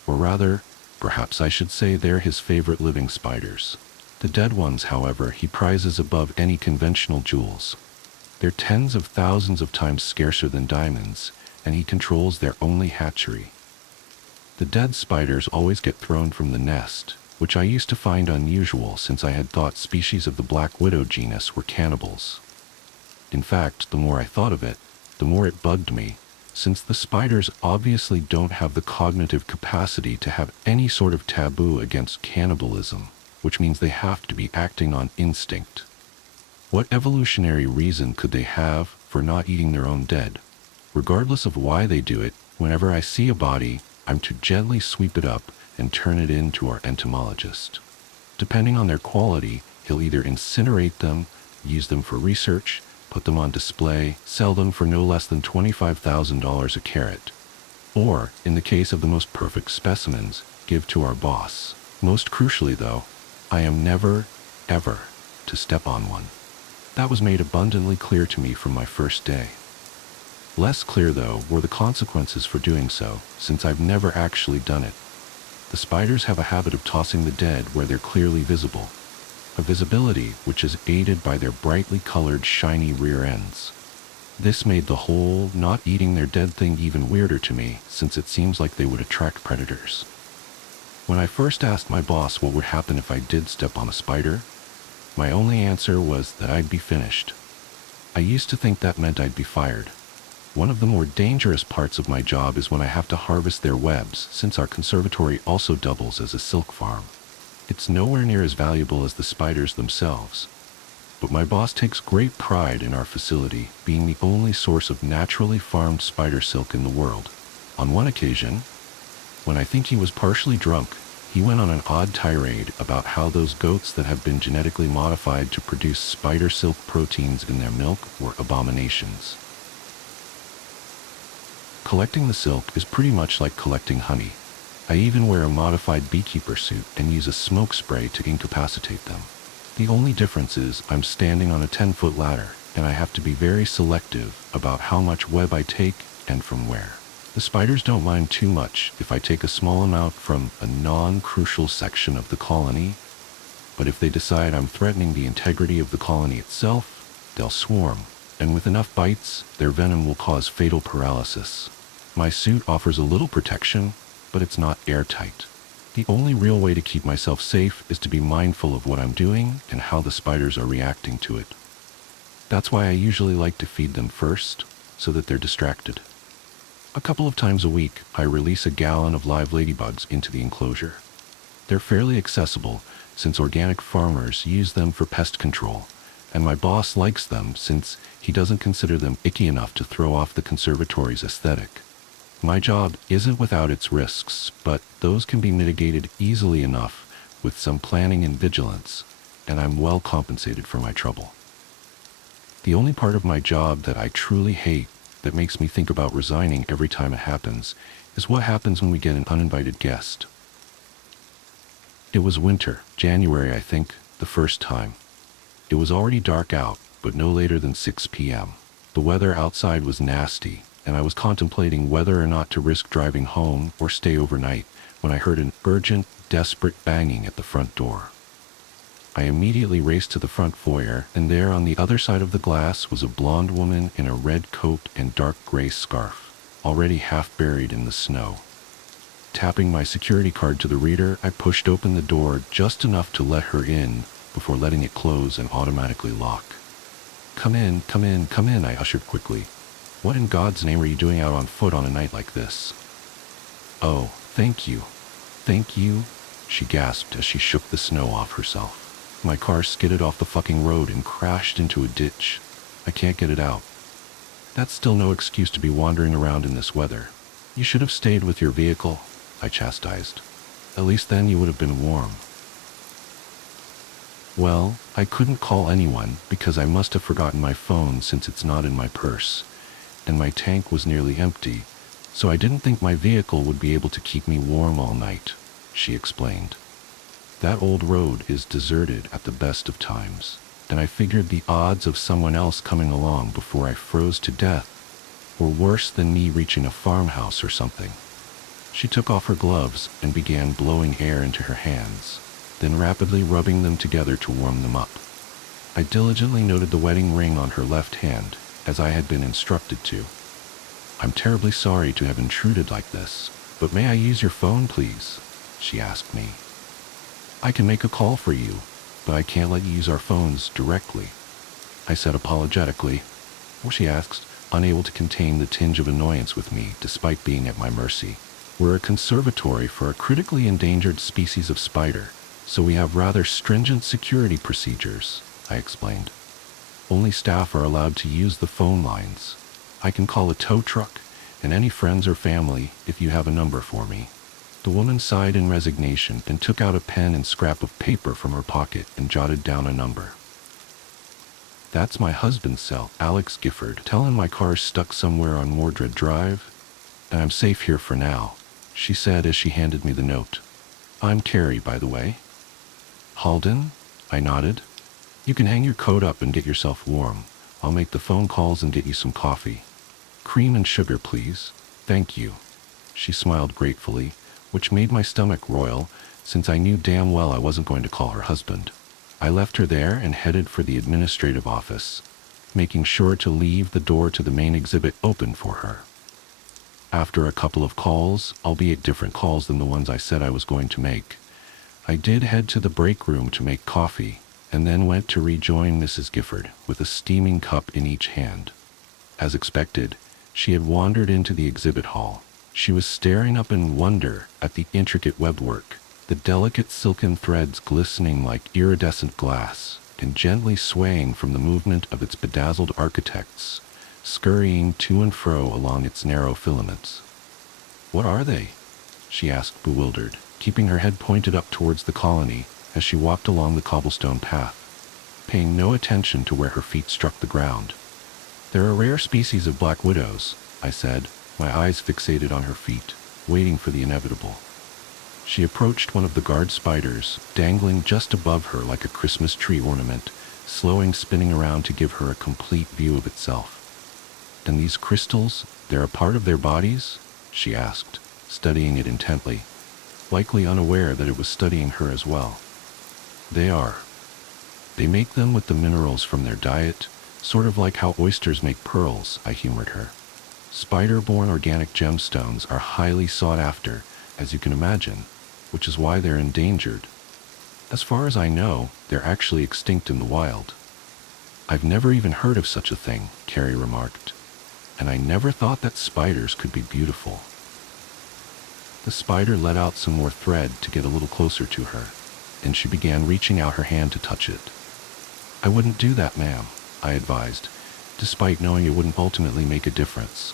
Or rather, perhaps I should say they're his favorite living spiders. The dead ones, however, he prizes above any conventional jewels. They're tens of thousands of times scarcer than diamonds, and he controls their only hatchery. The dead spiders always get thrown from the nest, which I used to find unusual since I had thought species of the black widow genus were cannibals. In fact, the more I thought of it, the more it bugged me, since the spiders obviously don't have the cognitive capacity to have any sort of taboo against cannibalism, which means they have to be acting on instinct. What evolutionary reason could they have for not eating their own dead? Regardless of why they do it, whenever I see a body, I'm to gently sweep it up and turn it in to our entomologist. Depending on their quality, he'll either incinerate them, use them for research, put them on display, sell them for no less than $25,000 a carat, or, in the case of the most perfect specimens, give to our boss. Most crucially, though, I am never, ever, to step on one. That was made abundantly clear to me from my first day. Less clear, though, were the consequences for doing so, since I've never actually done it. The spiders have a habit of tossing the dead where they're clearly visible, a visibility which is aided by their brightly colored, shiny rear ends. This made the whole not eating their dead thing even weirder to me, since it seems like they would attract predators. When I first asked my boss what would happen if I did step on a spider, my only answer was that I'd be finished. I used to think that meant I'd be fired. One of the more dangerous parts of my job is when I have to harvest their webs, since our conservatory also doubles as a silk farm. It's nowhere near as valuable as the spiders themselves. But my boss takes great pride in our facility being the only source of naturally farmed spider silk in the world. On one occasion, when I think he was partially drunk, he went on an odd tirade about how those goats that have been genetically modified to produce spider silk proteins in their milk were abominations. Collecting the silk is pretty much like collecting honey. I even wear a modified beekeeper suit and use a smoke spray to incapacitate them. The only difference is I'm standing on a 10-foot ladder, and I have to be very selective about how much web I take and from where. The spiders don't mind too much if I take a small amount from a non-crucial section of the colony, But if they decide I'm threatening the integrity of the colony itself, they'll swarm, and with enough bites, their venom will cause fatal paralysis. My suit offers a little protection, but it's not airtight. The only real way to keep myself safe is to be mindful of what I'm doing and how the spiders are reacting to it. That's why I usually like to feed them first, so that they're distracted. A couple of times a week, I release a gallon of live ladybugs into the enclosure. They're fairly accessible, since organic farmers use them for pest control, and my boss likes them since he doesn't consider them icky enough to throw off the conservatory's aesthetic. My job isn't without its risks, but those can be mitigated easily enough with some planning and vigilance, and I'm well compensated for my trouble. The only part of my job that I truly hate, that makes me think about resigning every time it happens, is what happens when we get an uninvited guest. It was winter, January I think, the first time. It was already dark out, but no later than 6 p.m. The weather outside was nasty, and I was contemplating whether or not to risk driving home or stay overnight when I heard an urgent, desperate banging at the front door. I immediately raced to the front foyer, and there on the other side of the glass was a blonde woman in a red coat and dark gray scarf, already half buried in the snow. Tapping my security card to the reader, I pushed open the door just enough to let her in before letting it close and automatically lock. "Come in, come in, come in," I ushered quickly. "What in God's name are you doing out on foot on a night like this?" "Oh, thank you. Thank you," she gasped as she shook the snow off herself. "My car skidded off the fucking road and crashed into a ditch. I can't get it out." "That's still no excuse to be wandering around in this weather. You should have stayed with your vehicle," I chastised. "At least then you would have been warm." "Well, I couldn't call anyone because I must have forgotten my phone since it's not in my purse, and my tank was nearly empty, so I didn't think my vehicle would be able to keep me warm all night," she explained. "That old road is deserted at the best of times, and I figured the odds of someone else coming along before I froze to death were worse than me reaching a farmhouse or something." She took off her gloves and began blowing air into her hands, then rapidly rubbing them together to warm them up. I diligently noted the wedding ring on her left hand, as I had been instructed to. "I'm terribly sorry to have intruded like this, but may I use your phone, please?" she asked me. "I can make a call for you, but I can't let you use our phones directly," I said apologetically. She asked, unable to contain the tinge of annoyance with me despite being at my mercy. "We're a conservatory for a critically endangered species of spider, so we have rather stringent security procedures," I explained. "Only staff are allowed to use the phone lines. I can call a tow truck and any friends or family if you have a number for me." The woman sighed in resignation and took out a pen and scrap of paper from her pocket and jotted down a number. "That's my husband's cell, Alex Gifford. Tell him my car's stuck somewhere on Mordred Drive, and I'm safe here for now," she said as she handed me the note. "I'm Carrie, by the way." "Halden?" I nodded. "You can hang your coat up and get yourself warm. I'll make the phone calls and get you some coffee. Cream and sugar, please." "Thank you." She smiled gratefully, which made my stomach roil, since I knew damn well I wasn't going to call her husband. I left her there and headed for the administrative office, making sure to leave the door to the main exhibit open for her. After a couple of calls, albeit different calls than the ones I said I was going to make, I did head to the break room to make coffee, and then went to rejoin Mrs. Gifford with a steaming cup in each hand. As expected, she had wandered into the exhibit hall. She was staring up in wonder at the intricate webwork, the delicate silken threads glistening like iridescent glass, and gently swaying from the movement of its bedazzled architects, scurrying to and fro along its narrow filaments. "What are they?" she asked, bewildered, keeping her head pointed up towards the colony as she walked along the cobblestone path, paying no attention to where her feet struck the ground. "They're a rare species of black widows," I said, my eyes fixated on her feet, waiting for the inevitable. She approached one of the guard spiders, dangling just above her like a Christmas tree ornament, slowing spinning around to give her a complete view of itself. "And these crystals, they're a part of their bodies?" she asked, studying it intently, likely unaware that it was studying her as well. They are. They make them with the minerals from their diet, sort of like how oysters make pearls, I humored her. Spider-borne organic gemstones are highly sought after, as you can imagine, which is why they're endangered. As far as I know, they're actually extinct in the wild. I've never even heard of such a thing, Carrie remarked, and I never thought that spiders could be beautiful. The spider let out some more thread to get a little closer to her, and she began reaching out her hand to touch it. I wouldn't do that, ma'am, I advised, despite knowing it wouldn't ultimately make a difference.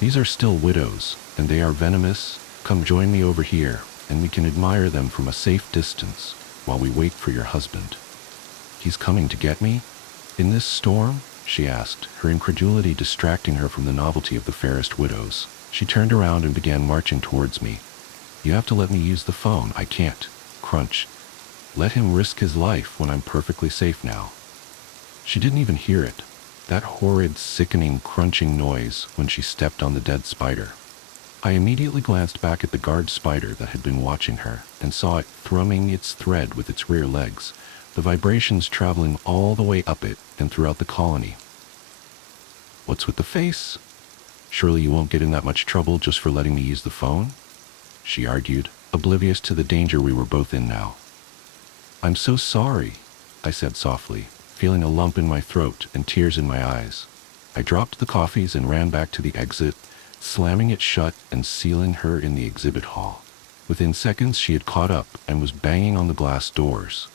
These are still widows, and they are venomous. Come join me over here, and we can admire them from a safe distance while we wait for your husband. He's coming to get me? In this storm? She asked, her incredulity distracting her from the novelty of the fairest widows. She turned around and began marching towards me. You have to let me use the phone. I can't. Crunch. Let him risk his life when I'm perfectly safe now. She didn't even hear it. That horrid, sickening, crunching noise when she stepped on the dead spider. I immediately glanced back at the guard spider that had been watching her and saw it thrumming its thread with its rear legs, the vibrations traveling all the way up it and throughout the colony. What's with the face? Surely you won't get in that much trouble just for letting me use the phone? She argued, oblivious to the danger we were both in now. I'm so sorry, I said softly, feeling a lump in my throat and tears in my eyes. I dropped the coffees and ran back to the exit, slamming it shut and sealing her in the exhibit hall. Within seconds, she had caught up and was banging on the glass doors.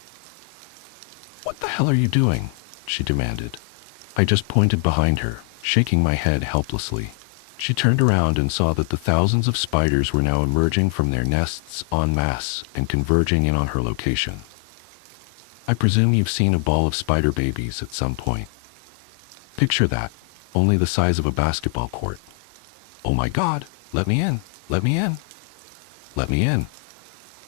What the hell are you doing? She demanded. I just pointed behind her, shaking my head helplessly. She turned around and saw that the thousands of spiders were now emerging from their nests en masse and converging in on her location. I presume you've seen a ball of spider babies at some point. Picture that, only the size of a basketball court. Oh my God, let me in, let me in. Let me in.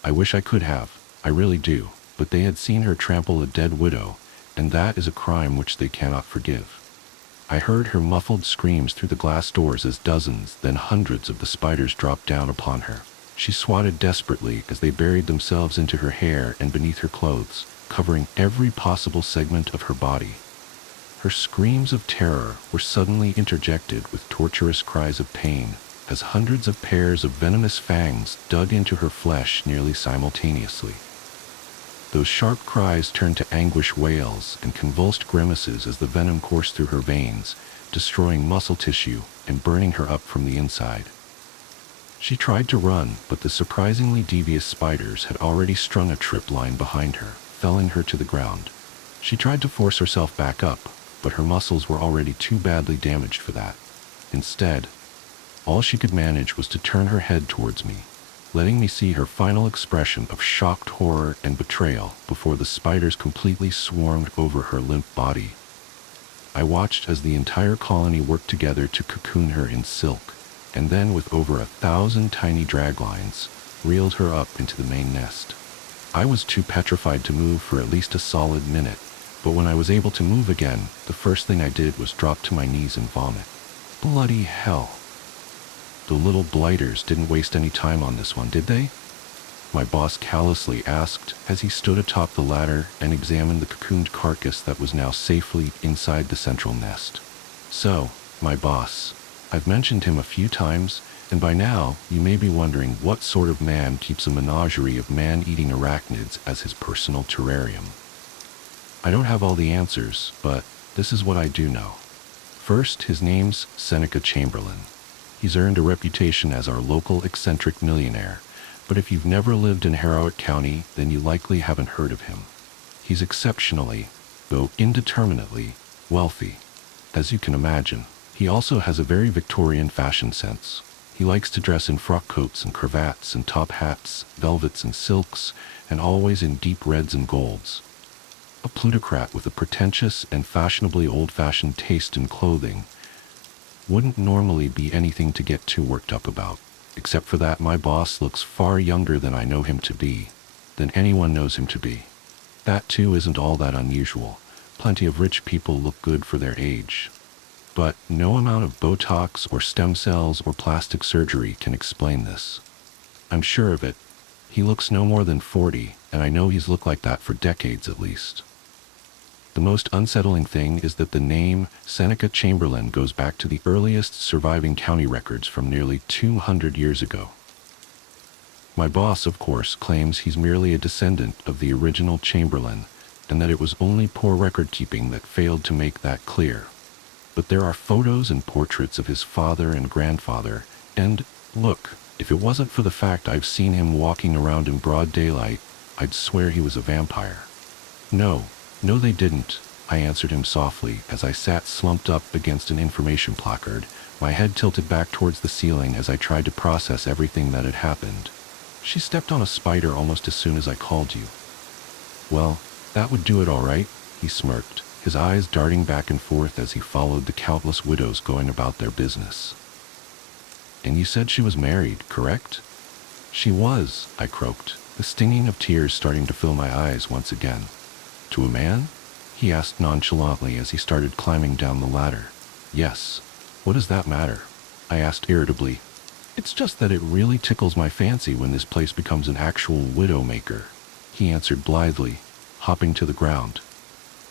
I wish I could have, I really do, but they had seen her trample a dead widow, and that is a crime which they cannot forgive. I heard her muffled screams through the glass doors as dozens, then hundreds of the spiders dropped down upon her. She swatted desperately as they buried themselves into her hair and beneath her clothes, covering every possible segment of her body. Her screams of terror were suddenly interjected with torturous cries of pain as hundreds of pairs of venomous fangs dug into her flesh nearly simultaneously. Those sharp cries turned to anguish wails and convulsed grimaces as the venom coursed through her veins, destroying muscle tissue and burning her up from the inside. She tried to run, but the surprisingly devious spiders had already strung a trip line behind her, felling her to the ground. She tried to force herself back up, but her muscles were already too badly damaged for that. Instead, all she could manage was to turn her head towards me, letting me see her final expression of shocked horror and betrayal before the spiders completely swarmed over her limp body. I watched as the entire colony worked together to cocoon her in silk, and then with over 1,000 tiny drag lines, reeled her up into the main nest. I was too petrified to move for at least a solid minute, but when I was able to move again, the first thing I did was drop to my knees and vomit. Bloody hell. The little blighters didn't waste any time on this one, did they? My boss callously asked as he stood atop the ladder and examined the cocooned carcass that was now safely inside the central nest. So, my boss. I've mentioned him a few times, and by now you may be wondering what sort of man keeps a menagerie of man-eating arachnids as his personal terrarium. I don't have all the answers, but this is what I do know. First, his name's Seneca Chamberlain. He's earned a reputation as our local eccentric millionaire, but if you've never lived in Harrowett County, then you likely haven't heard of him. He's exceptionally, though indeterminately, wealthy. As you can imagine, he also has a very Victorian fashion sense. He likes to dress in frock coats and cravats and top hats, velvets and silks, and always in deep reds and golds. A plutocrat with a pretentious and fashionably old-fashioned taste in clothing wouldn't normally be anything to get too worked up about. Except for that, my boss looks far younger than I know him to be, than anyone knows him to be. That too isn't all that unusual. Plenty of rich people look good for their age. But no amount of Botox or stem cells or plastic surgery can explain this. I'm sure of it. He looks no more than 40, and I know he's looked like that for decades at least. The most unsettling thing is that the name Seneca Chamberlain goes back to the earliest surviving county records from nearly 200 years ago. My boss, of course, claims he's merely a descendant of the original Chamberlain, and that it was only poor record-keeping that failed to make that clear. But there are photos and portraits of his father and grandfather, and, look, if it wasn't for the fact I've seen him walking around in broad daylight, I'd swear he was a vampire. No, they didn't, I answered him softly as I sat slumped up against an information placard, my head tilted back towards the ceiling as I tried to process everything that had happened. She stepped on a spider almost as soon as I called you. Well, that would do it all right, he smirked, his eyes darting back and forth as he followed the countless widows going about their business. And you said she was married, correct? She was, I croaked, the stinging of tears starting to fill my eyes once again. To a man? He asked nonchalantly as he started climbing down the ladder. Yes. What does that matter? I asked irritably. It's just that it really tickles my fancy when this place becomes an actual widow-maker, he answered blithely, hopping to the ground.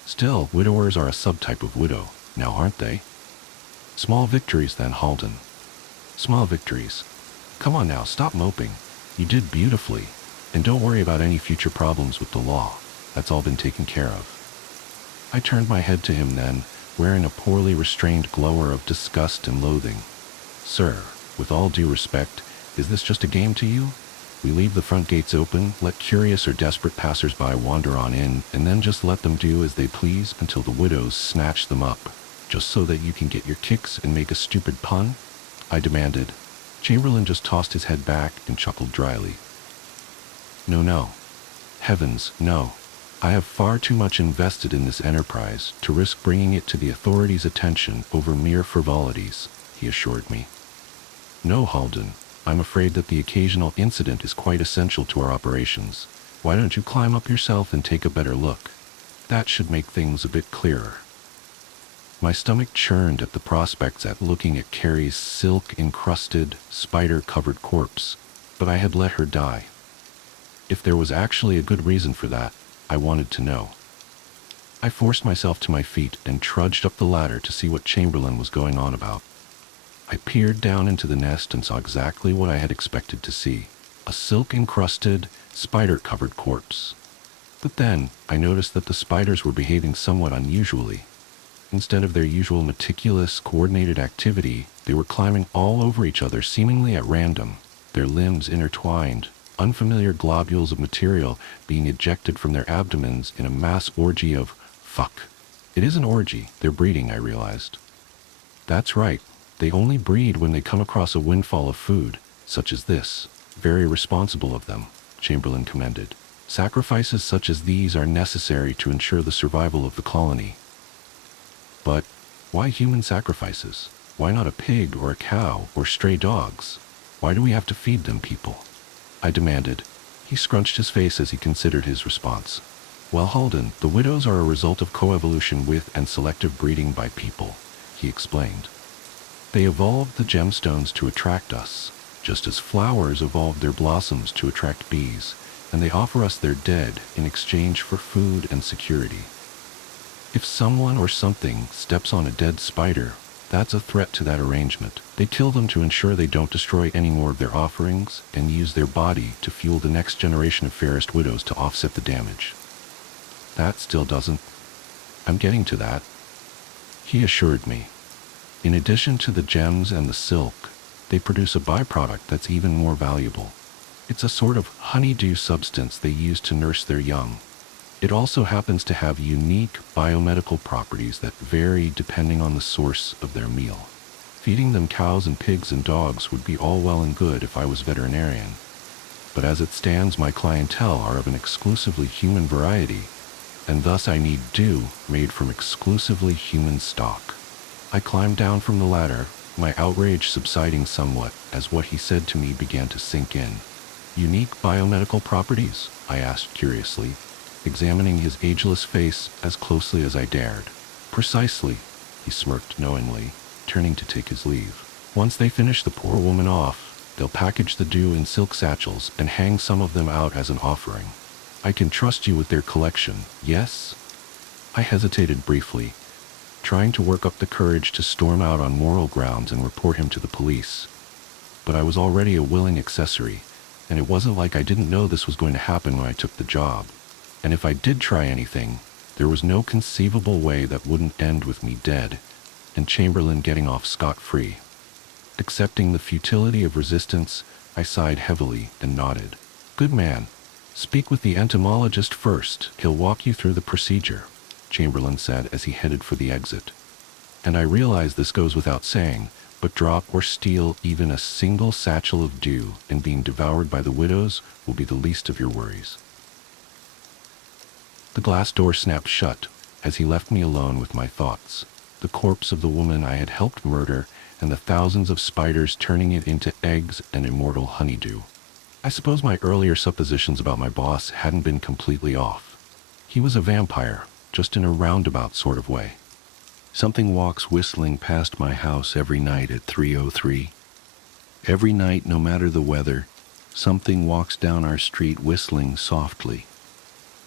Still, widowers are a subtype of widow, now aren't they? Small victories then, Halden. Small victories. Come on now, stop moping. You did beautifully, and don't worry about any future problems with the law. That's all been taken care of. I turned my head to him then, wearing a poorly restrained glower of disgust and loathing. Sir, with all due respect, is this just a game to you? We leave the front gates open, let curious or desperate passers-by wander on in, and then just let them do as they please until the widows snatch them up, just so that you can get your kicks and make a stupid pun? I demanded. Chamberlain just tossed his head back and chuckled dryly. No. Heavens, no. I have far too much invested in this enterprise to risk bringing it to the authorities' attention over mere frivolities, he assured me. No, Halden, I'm afraid that the occasional incident is quite essential to our operations. Why don't you climb up yourself and take a better look? That should make things a bit clearer. My stomach churned at the prospects at looking at Carrie's silk-encrusted, spider-covered corpse, but I had let her die. If there was actually a good reason for that, I wanted to know. I forced myself to my feet and trudged up the ladder to see what Chamberlain was going on about. I peered down into the nest and saw exactly what I had expected to see, a silk-encrusted, spider-covered corpse. But then, I noticed that the spiders were behaving somewhat unusually. Instead of their usual meticulous, coordinated activity, they were climbing all over each other seemingly at random, their limbs intertwined, unfamiliar globules of material being ejected from their abdomens in a mass orgy of fuck. It is an orgy, they're breeding, I realized. That's right, they only breed when they come across a windfall of food, such as this. Very responsible of them, Chamberlain commended. Sacrifices such as these are necessary to ensure the survival of the colony. But why human sacrifices? Why not a pig or a cow or stray dogs? Why do we have to feed them, people? I demanded. He scrunched his face as he considered his response. Well, Halden, the widows are a result of coevolution with and selective breeding by people, he explained. They evolved the gemstones to attract us, just as flowers evolved their blossoms to attract bees, and they offer us their dead in exchange for food and security. If someone or something steps on a dead spider, that's a threat to that arrangement. They kill them to ensure they don't destroy any more of their offerings and use their body to fuel the next generation of fairest widows to offset the damage. That still doesn't. I'm getting to that, he assured me. In addition to the gems and the silk, they produce a byproduct that's even more valuable. It's a sort of honeydew substance they use to nurse their young. It also happens to have unique biomedical properties that vary depending on the source of their meal. Feeding them cows and pigs and dogs would be all well and good if I was veterinarian. But as it stands, my clientele are of an exclusively human variety, and thus I need dew made from exclusively human stock. I climbed down from the ladder, my outrage subsiding somewhat as what he said to me began to sink in. Unique biomedical properties? I asked curiously, examining his ageless face as closely as I dared. Precisely, he smirked knowingly, turning to take his leave. Once they finish the poor woman off, they'll package the dew in silk satchels and hang some of them out as an offering. I can trust you with their collection, yes? I hesitated briefly, trying to work up the courage to storm out on moral grounds and report him to the police. But I was already a willing accessory, and it wasn't like I didn't know this was going to happen when I took the job. And if I did try anything, there was no conceivable way that wouldn't end with me dead, and Chamberlain getting off scot-free. Accepting the futility of resistance, I sighed heavily and nodded. Good man. Speak with the entomologist first. He'll walk you through the procedure, Chamberlain said as he headed for the exit. And I realize this goes without saying, but drop or steal even a single satchel of dew, and being devoured by the widows will be the least of your worries. The glass door snapped shut as he left me alone with my thoughts. The corpse of the woman I had helped murder, and the thousands of spiders turning it into eggs and immortal honeydew. I suppose my earlier suppositions about my boss hadn't been completely off. He was a vampire, just in a roundabout sort of way. Something walks whistling past my house every night at 3:03. Every night, no matter the weather, something walks down our street whistling softly.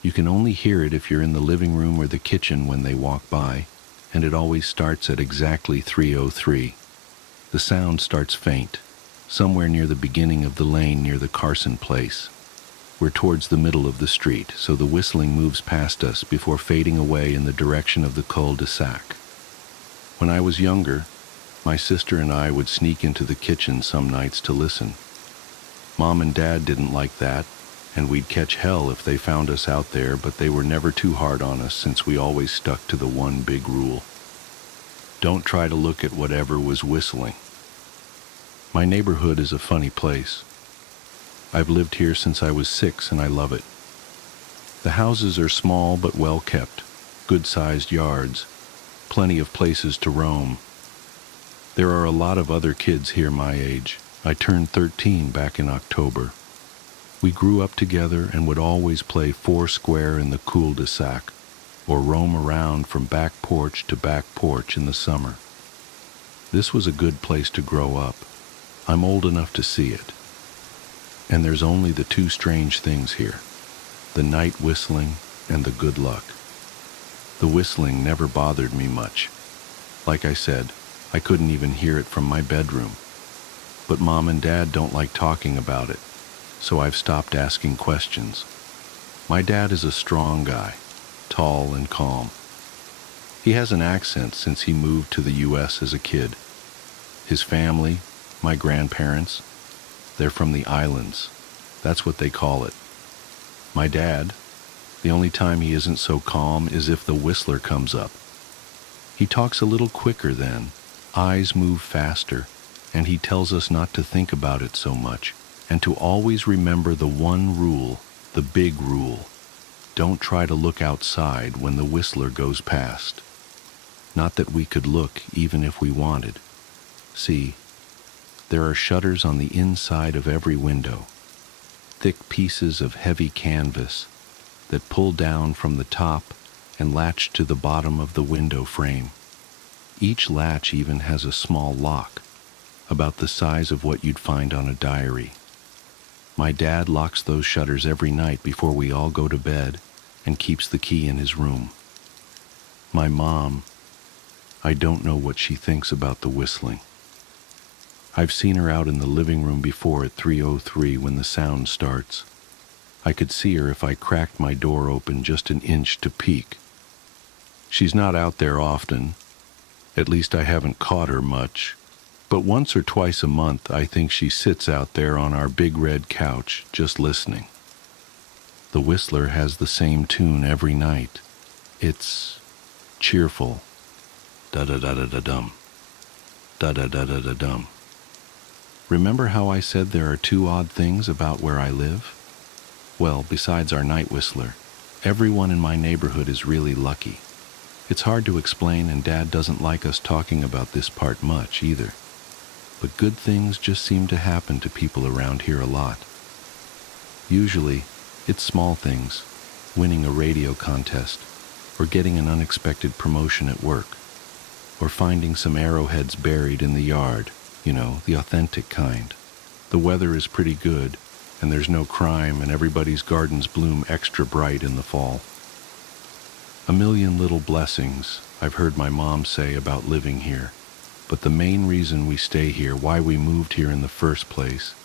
You can only hear it if you're in the living room or the kitchen when they walk by, and it always starts at exactly 3:03. The sound starts faint, somewhere near the beginning of the lane near the Carson place. We're towards the middle of the street, so the whistling moves past us before fading away in the direction of the cul-de-sac. When I was younger, my sister and I would sneak into the kitchen some nights to listen. Mom and Dad didn't like that, and we'd catch hell if they found us out there, but they were never too hard on us since we always stuck to the one big rule. Don't try to look at whatever was whistling. My neighborhood is a funny place. I've lived here since I was 6 and I love it. The houses are small but well kept, good-sized yards, plenty of places to roam. There are a lot of other kids here my age. I turned 13 back in October. We grew up together and would always play foursquare in the cul-de-sac, or roam around from back porch to back porch in the summer. This was a good place to grow up. I'm old enough to see it. And there's only the two strange things here, the night whistling and the good luck. The whistling never bothered me much. Like I said, I couldn't even hear it from my bedroom. But Mom and Dad don't like talking about it, so I've stopped asking questions. My dad is a strong guy, tall and calm. He has an accent since he moved to the U.S. as a kid. His family, my grandparents, they're from the islands. That's what they call it. My dad, the only time he isn't so calm is if the whistler comes up. He talks a little quicker then, eyes move faster, and he tells us not to think about it so much, and to always remember the one rule, the big rule. Don't try to look outside when the whistler goes past. Not that we could look even if we wanted. See, there are shutters on the inside of every window, thick pieces of heavy canvas that pull down from the top and latch to the bottom of the window frame. Each latch even has a small lock, about the size of what you'd find on a diary. My dad locks those shutters every night before we all go to bed and keeps the key in his room. My mom, I don't know what she thinks about the whistling. I've seen her out in the living room before at 3:03 when the sound starts. I could see her if I cracked my door open just an inch to peek. She's not out there often. At least I haven't caught her much. But once or twice a month, I think she sits out there on our big red couch, just listening. The whistler has the same tune every night. It's cheerful. Da-da-da-da-da-dum. Da-da-da-da-da-dum. Remember how I said there are two odd things about where I live? Well, besides our night whistler, everyone in my neighborhood is really lucky. It's hard to explain, and Dad doesn't like us talking about this part much either. But good things just seem to happen to people around here a lot. Usually, it's small things, winning a radio contest, or getting an unexpected promotion at work, or finding some arrowheads buried in the yard, you know, the authentic kind. The weather is pretty good, and there's no crime, and everybody's gardens bloom extra bright in the fall. A million little blessings, I've heard my mom say about living here, but the main reason we stay here, why we moved here in the first place,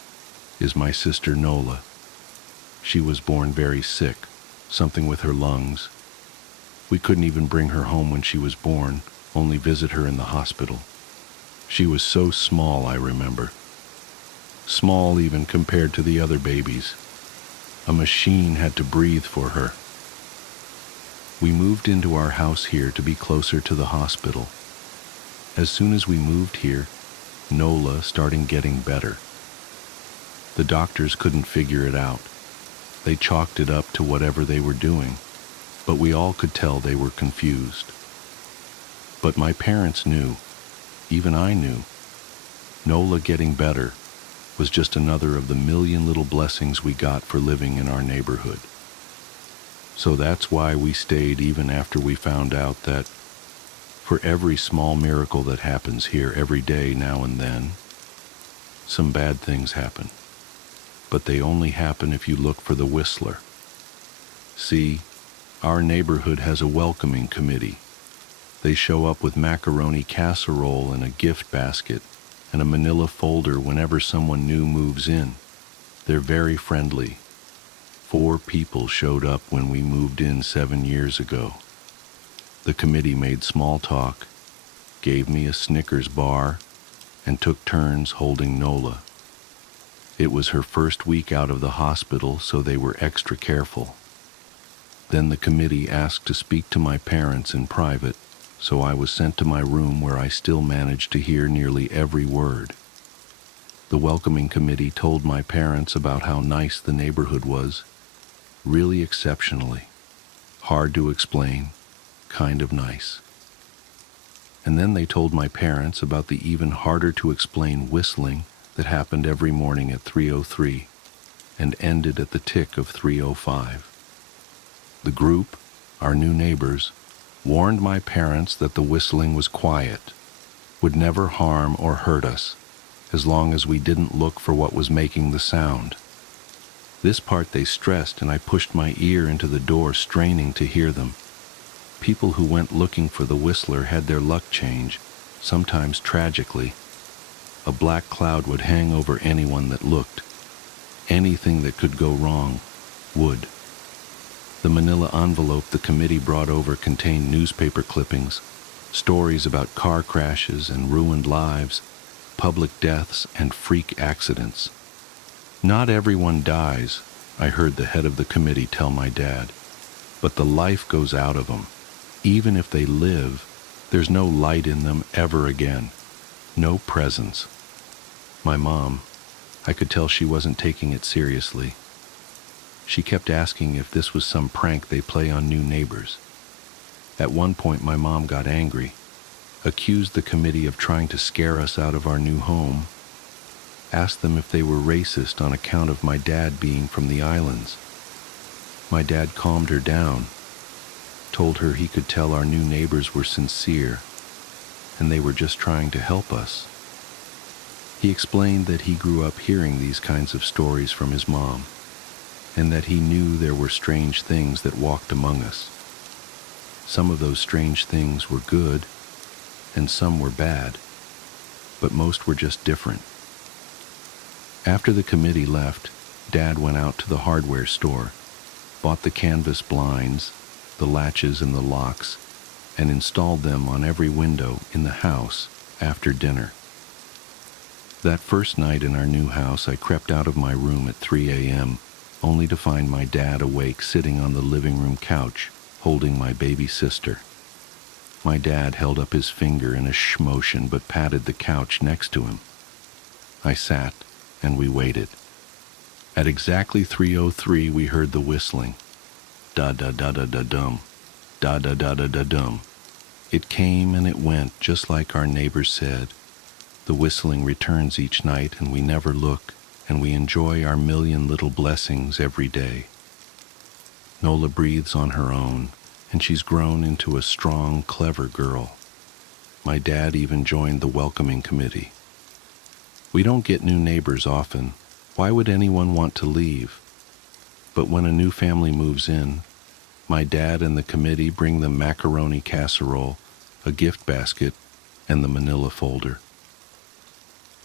is my sister Nola. She was born very sick, something with her lungs. We couldn't even bring her home when she was born, only visit her in the hospital. She was so small, I remember. Small even compared to the other babies. A machine had to breathe for her. We moved into our house here to be closer to the hospital. As soon as we moved here, Nola started getting better. The doctors couldn't figure it out. They chalked it up to whatever they were doing, but we all could tell they were confused. But my parents knew, even I knew, Nola getting better was just another of the million little blessings we got for living in our neighborhood. So that's why we stayed even after we found out that for every small miracle that happens here every day now and then, some bad things happen. But they only happen if you look for the whistler. See, our neighborhood has a welcoming committee. They show up with macaroni casserole and a gift basket and a manila folder whenever someone new moves in. They're very friendly. 4 people showed up when we moved in 7 years ago. The committee made small talk, gave me a Snickers bar, and took turns holding Nola. It was her first week out of the hospital, so they were extra careful. Then the committee asked to speak to my parents in private, so I was sent to my room where I still managed to hear nearly every word. The welcoming committee told my parents about how nice the neighborhood was, really exceptionally. Hard to explain, kind of nice. And then they told my parents about the even harder to explain whistling that happened every morning at 3:03 and ended at the tick of 3:05. The group, our new neighbors, warned my parents that the whistling was quiet, would never harm or hurt us, as long as we didn't look for what was making the sound. This part they stressed, and I pushed my ear into the door, straining to hear them. People who went looking for the whistler had their luck change, sometimes tragically. A black cloud would hang over anyone that looked. Anything that could go wrong would. The manila envelope the committee brought over contained newspaper clippings, stories about car crashes and ruined lives, public deaths and freak accidents. Not everyone dies, I heard the head of the committee tell my dad, but the life goes out of them. Even if they live, there's no light in them ever again. No presence. My mom, I could tell she wasn't taking it seriously. She kept asking if this was some prank they play on new neighbors. At one point my mom got angry, accused the committee of trying to scare us out of our new home, asked them if they were racist on account of my dad being from the islands. My dad calmed her down, told her he could tell our new neighbors were sincere, and they were just trying to help us. He explained that he grew up hearing these kinds of stories from his mom, and that he knew there were strange things that walked among us. Some of those strange things were good, and some were bad, but most were just different. After the committee left, Dad went out to the hardware store, bought the canvas blinds, the latches and the locks, and installed them on every window in the house after dinner. That first night in our new house, I crept out of my room at 3 a.m., only to find my dad awake sitting on the living room couch, holding my baby sister. My dad held up his finger in a shh motion but patted the couch next to him. I sat, and we waited. At exactly 3:03, we heard the whistling. Da-da-da-da-da-dum, da-da-da-da-da-dum. It came and it went, just like our neighbors said. The whistling returns each night, and we never look, and we enjoy our million little blessings every day. Nola breathes on her own, and she's grown into a strong, clever girl. My dad even joined the welcoming committee. We don't get new neighbors often, Why would anyone want to leave? But when a new family moves in, my dad and the committee bring them macaroni casserole, a gift basket, and the manila folder.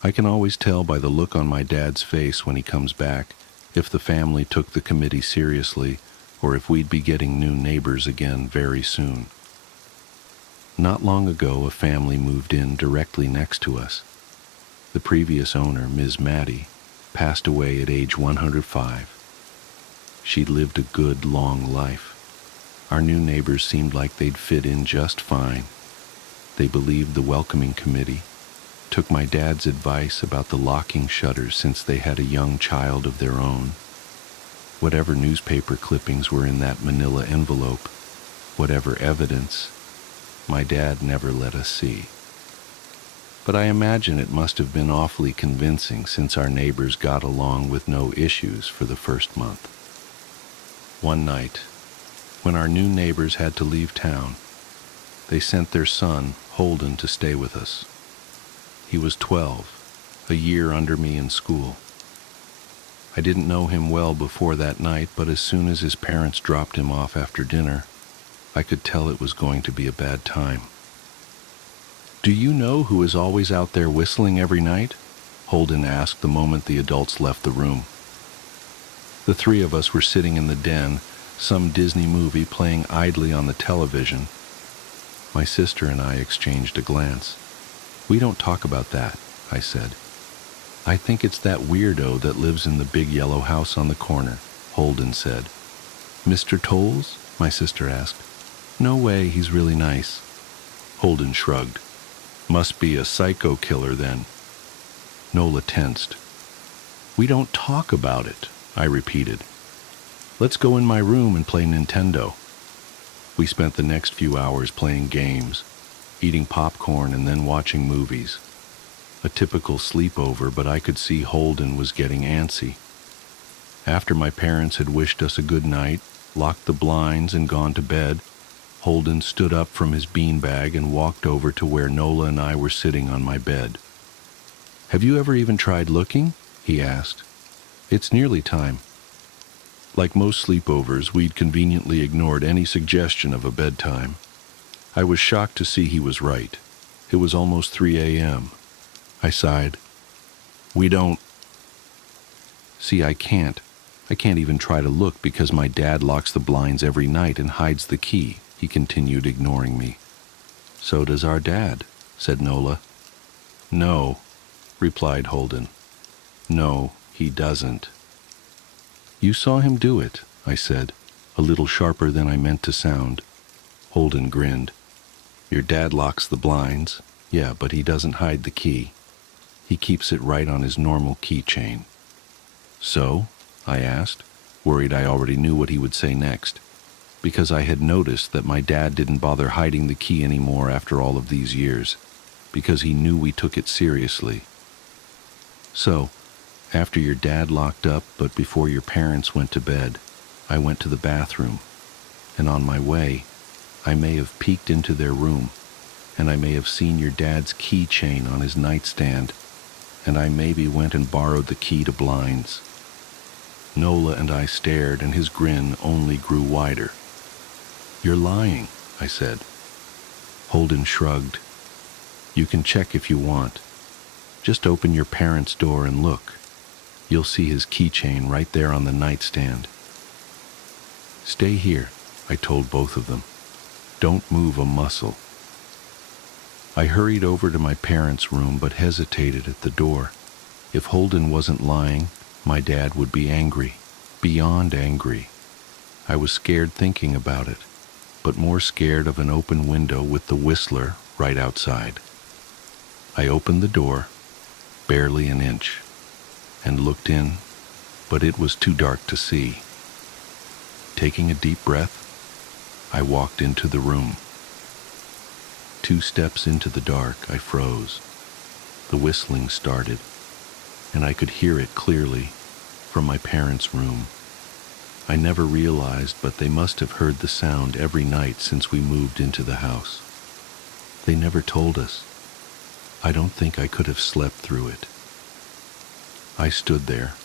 I can always tell by the look on my dad's face when he comes back if the family took the committee seriously or if we'd be getting new neighbors again very soon. Not long ago, a family moved in directly next to us. The previous owner, Ms. Maddie, passed away at age 105. She'd lived a good, long life. Our new neighbors seemed like they'd fit in just fine. They believed the welcoming committee, took my dad's advice about the locking shutters since they had a young child of their own. Whatever newspaper clippings were in that manila envelope, whatever evidence, my dad never let us see. But I imagine it must have been awfully convincing since our neighbors got along with no issues for the first month. One night, when our new neighbors had to leave town, they sent their son, Holden, to stay with us. He was 12, a year under me in school. I didn't know him well before that night, but as soon as his parents dropped him off after dinner, I could tell it was going to be a bad time. "Do you know who is always out there whistling every night?" Holden asked the moment the adults left the room. The three of us were sitting in the den, some Disney movie playing idly on the television. My sister and I exchanged a glance. "We don't talk about that," I said. "I think it's that weirdo that lives in the big yellow house on the corner," Holden said. "Mr. Tolles?" my sister asked. "No way, he's really nice." Holden shrugged. "Must be a psycho killer then." Nola tensed. "We don't talk about it," I repeated. "Let's go in my room and play Nintendo." We spent the next few hours playing games, eating popcorn and then watching movies. A typical sleepover, but I could see Holden was getting antsy. After my parents had wished us a good night, locked the blinds and gone to bed, Holden stood up from his beanbag and walked over to where Nola and I were sitting on my bed. "Have you ever even tried looking?" he asked. "It's nearly time." Like most sleepovers, we'd conveniently ignored any suggestion of a bedtime. I was shocked to see he was right. It was almost 3 a.m. I sighed. "We don't." "See, I can't even try to look because my dad locks the blinds every night and hides the key," he continued, ignoring me. "So does our dad," said Nola. "No," replied Holden. "No, he doesn't." "You saw him do it," I said, a little sharper than I meant to sound. Holden grinned. "Your dad locks the blinds. Yeah, but he doesn't hide the key. He keeps it right on his normal keychain." "So?" I asked, worried I already knew what he would say next, because I had noticed that my dad didn't bother hiding the key anymore after all of these years, because he knew we took it seriously. "So, after your dad locked up, but before your parents went to bed, I went to the bathroom, and on my way, I may have peeked into their room, and I may have seen your dad's keychain on his nightstand, and I maybe went and borrowed the key to blinds." Nola and I stared, and his grin only grew wider. "You're lying," I said. Holden shrugged. "You can check if you want. Just open your parents' door and look. You'll see his keychain right there on the nightstand." "Stay here," I told both of them. "Don't move a muscle." I hurried over to my parents' room but hesitated at the door. If Holden wasn't lying, my dad would be angry, beyond angry. I was scared thinking about it, but more scared of an open window with the whistler right outside. I opened the door, barely an inch, and looked in, but it was too dark to see. Taking a deep breath, I walked into the room. 2 steps into the dark, I froze. The whistling started, and I could hear it clearly from my parents' room. I never realized, but they must have heard the sound every night since we moved into the house. They never told us. I don't think I could have slept through it. I stood there,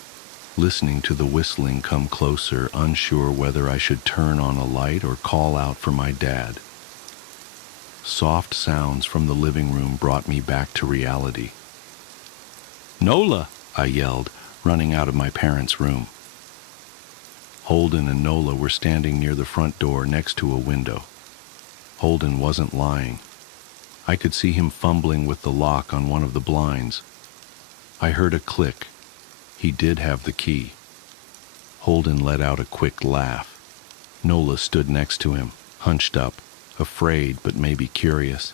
listening to the whistling come closer, unsure whether I should turn on a light or call out for my dad. Soft sounds from the living room brought me back to reality. "Nola!" I yelled, running out of my parents' room. Holden and Nola were standing near the front door next to a window. Holden wasn't lying. I could see him fumbling with the lock on one of the blinds. I heard a click. He did have the key. Holden let out a quick laugh. Nola stood next to him, hunched up, afraid but maybe curious.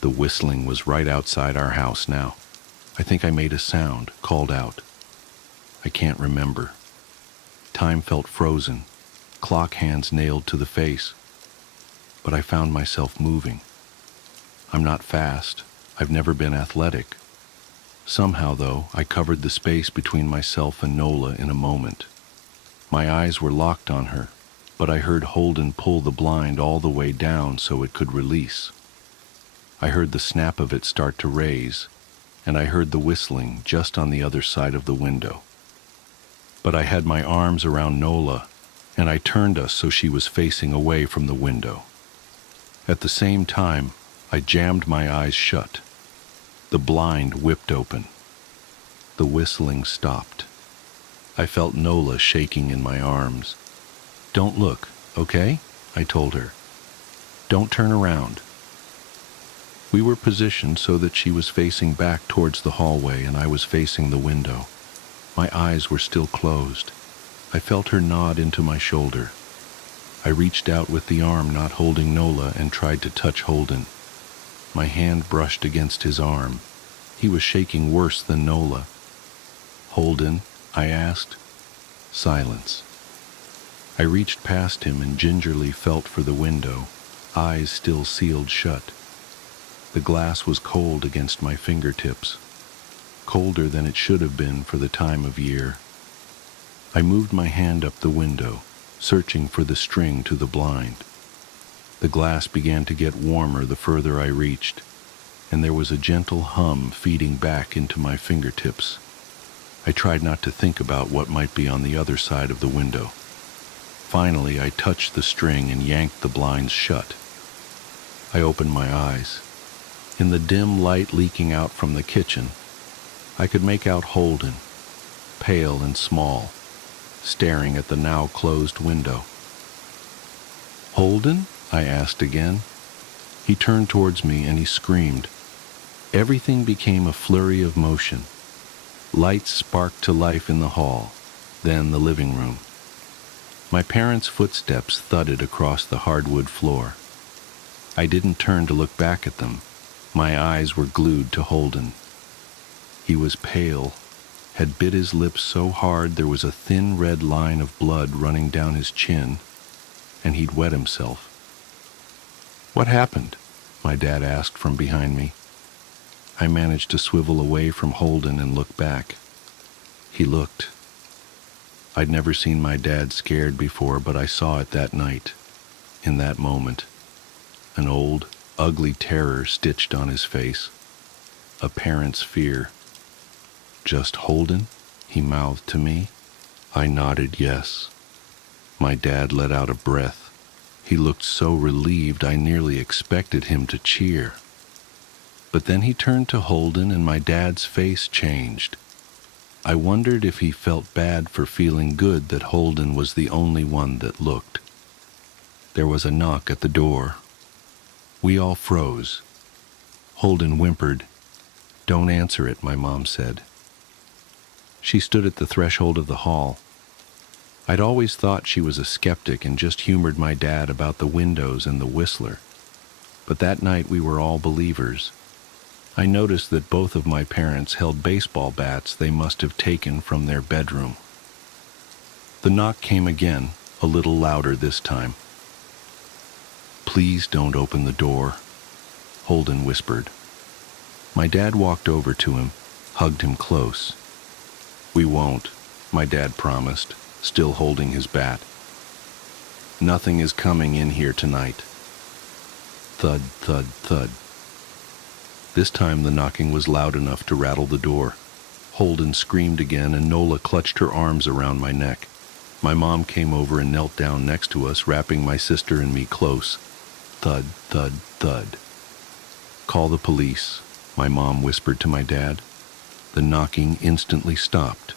The whistling was right outside our house now. I think I made a sound, called out. I can't remember. Time felt frozen, clock hands nailed to the face. But I found myself moving. I'm not fast. I've never been athletic. Somehow, though, I covered the space between myself and Nola in a moment. My eyes were locked on her, but I heard Holden pull the blind all the way down so it could release. I heard the snap of it start to raise, and I heard the whistling just on the other side of the window. But I had my arms around Nola, and I turned us so she was facing away from the window. At the same time, I jammed my eyes shut. The blind whipped open. The whistling stopped. I felt Nola shaking in my arms. "Don't look, okay?" I told her. "Don't turn around." We were positioned so that she was facing back towards the hallway and I was facing the window. My eyes were still closed. I felt her nod into my shoulder. I reached out with the arm not holding Nola and tried to touch Holden. My hand brushed against his arm. He was shaking worse than Nola. "Holden?" I asked. Silence. I reached past him and gingerly felt for the window, eyes still sealed shut. The glass was cold against my fingertips, colder than it should have been for the time of year. I moved my hand up the window, searching for the string to the blind. The glass began to get warmer the further I reached, and there was a gentle hum feeding back into my fingertips. I tried not to think about what might be on the other side of the window. Finally, I touched the string and yanked the blinds shut. I opened my eyes. In the dim light leaking out from the kitchen, I could make out Holden, pale and small, staring at the now closed window. "Holden?" I asked again. He turned towards me and he screamed. Everything became a flurry of motion. Lights sparked to life in the hall, then the living room. My parents' footsteps thudded across the hardwood floor. I didn't turn to look back at them. My eyes were glued to Holden. He was pale, had bit his lips so hard there was a thin red line of blood running down his chin, and he'd wet himself. "What happened?" my dad asked from behind me. I managed to swivel away from Holden and look back. He looked. I'd never seen my dad scared before, but I saw it that night, in that moment. An old, ugly terror stitched on his face. A parent's fear. "Just Holden?" he mouthed to me. I nodded yes. My dad let out a breath. He looked so relieved I nearly expected him to cheer. But then he turned to Holden and my dad's face changed. I wondered if he felt bad for feeling good that Holden was the only one that looked. There was a knock at the door. We all froze. Holden whimpered. "Don't answer it," my mom said. She stood at the threshold of the hall. I'd always thought she was a skeptic and just humored my dad about the windows and the whistler. But that night we were all believers. I noticed that both of my parents held baseball bats they must have taken from their bedroom. The knock came again, a little louder this time. "Please don't open the door," Holden whispered. My dad walked over to him, hugged him close. "We won't," my dad promised, still holding his bat. "Nothing is coming in here tonight." Thud, thud, thud. This time the knocking was loud enough to rattle the door. Holden screamed again, and Nola clutched her arms around my neck. My mom came over and knelt down next to us, wrapping my sister and me close. Thud, thud, thud. "Call the police," my mom whispered to my dad. The knocking instantly stopped.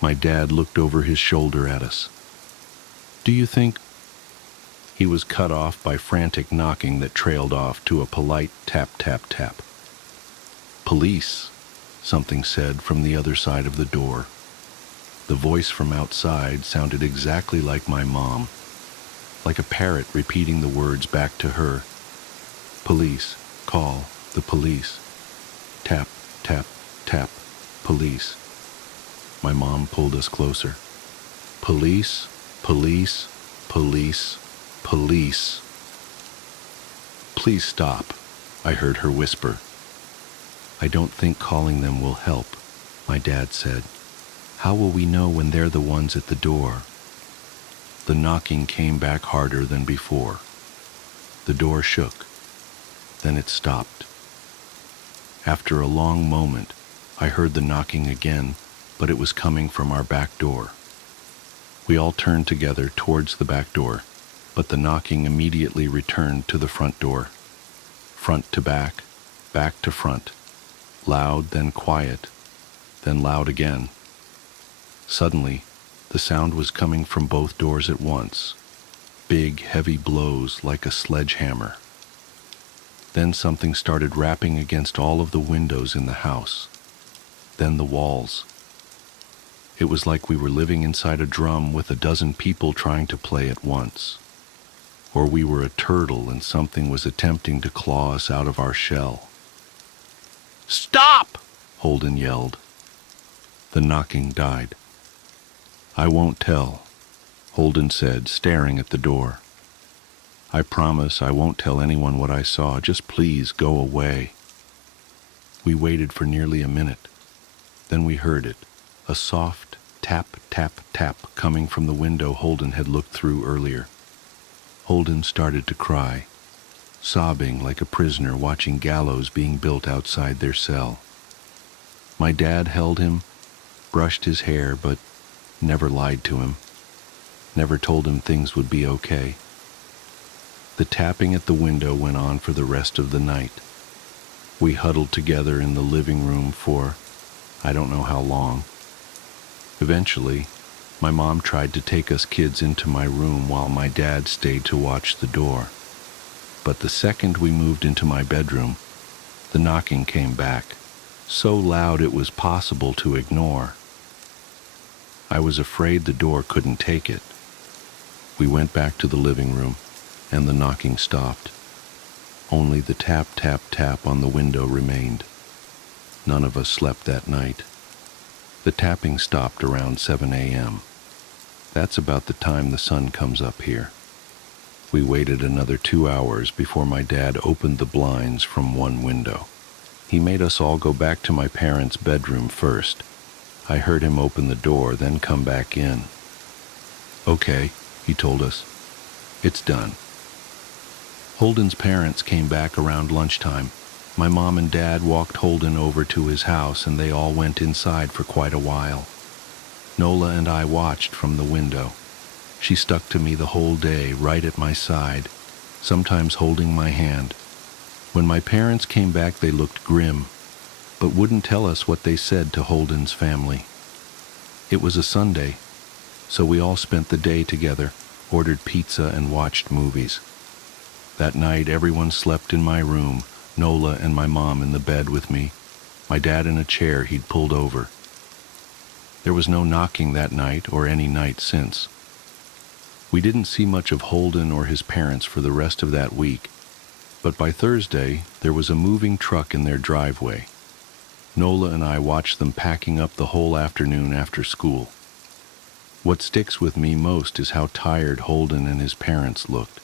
My dad looked over his shoulder at us. "Do you think—" He was cut off by frantic knocking that trailed off to a polite tap, tap, tap. "Police," something said from the other side of the door. The voice from outside sounded exactly like my mom, like a parrot repeating the words back to her. "Police, call the police. Tap, tap, tap, police." My mom pulled us closer. "Police, police, police, police." "Please stop," I heard her whisper. "I don't think calling them will help," my dad said. "How will we know when they're the ones at the door?" The knocking came back harder than before. The door shook. Then it stopped. After a long moment, I heard the knocking again, but it was coming from our back door. We all turned together towards the back door, but the knocking immediately returned to the front door. Front to back to front. Loud, then quiet, then loud again. Suddenly, the sound was coming from both doors at once. Big, heavy blows like a sledgehammer. Then something started rapping against all of the windows in the house. Then the walls. It was like we were living inside a drum with a dozen people trying to play at once. Or we were a turtle and something was attempting to claw us out of our shell. "Stop!" Holden yelled. The knocking died. "I won't tell," Holden said, staring at the door. "I promise I won't tell anyone what I saw. Just please go away." We waited for nearly a minute. Then we heard it, a soft tap, tap, tap coming from the window Holden had looked through earlier. Holden started to cry, sobbing like a prisoner watching gallows being built outside their cell. My dad held him, brushed his hair, but never lied to him, never told him things would be okay. The tapping at the window went on for the rest of the night. We huddled together in the living room for I don't know how long. Eventually, my mom tried to take us kids into my room while my dad stayed to watch the door. But the second we moved into my bedroom, the knocking came back, so loud it was possible to ignore. I was afraid the door couldn't take it. We went back to the living room, and the knocking stopped. Only the tap, tap, tap on the window remained. None of us slept that night. The tapping stopped around 7 a.m. That's about the time the sun comes up here. We waited another 2 hours before my dad opened the blinds from one window. He made us all go back to my parents' bedroom first. I heard him open the door, then come back in. "Okay," he told us. "It's done." Holden's parents came back around lunchtime. My mom and dad walked Holden over to his house, and they all went inside for quite a while. Nola and I watched from the window. She stuck to me the whole day, right at my side, sometimes holding my hand. When my parents came back, they looked grim, but wouldn't tell us what they said to Holden's family. It was a Sunday, so we all spent the day together, ordered pizza, and watched movies. That night, everyone slept in my room, Nola and my mom in the bed with me, my dad in a chair he'd pulled over. There was no knocking that night or any night since. We didn't see much of Holden or his parents for the rest of that week, but by Thursday, there was a moving truck in their driveway. Nola and I watched them packing up the whole afternoon after school. What sticks with me most is how tired Holden and his parents looked.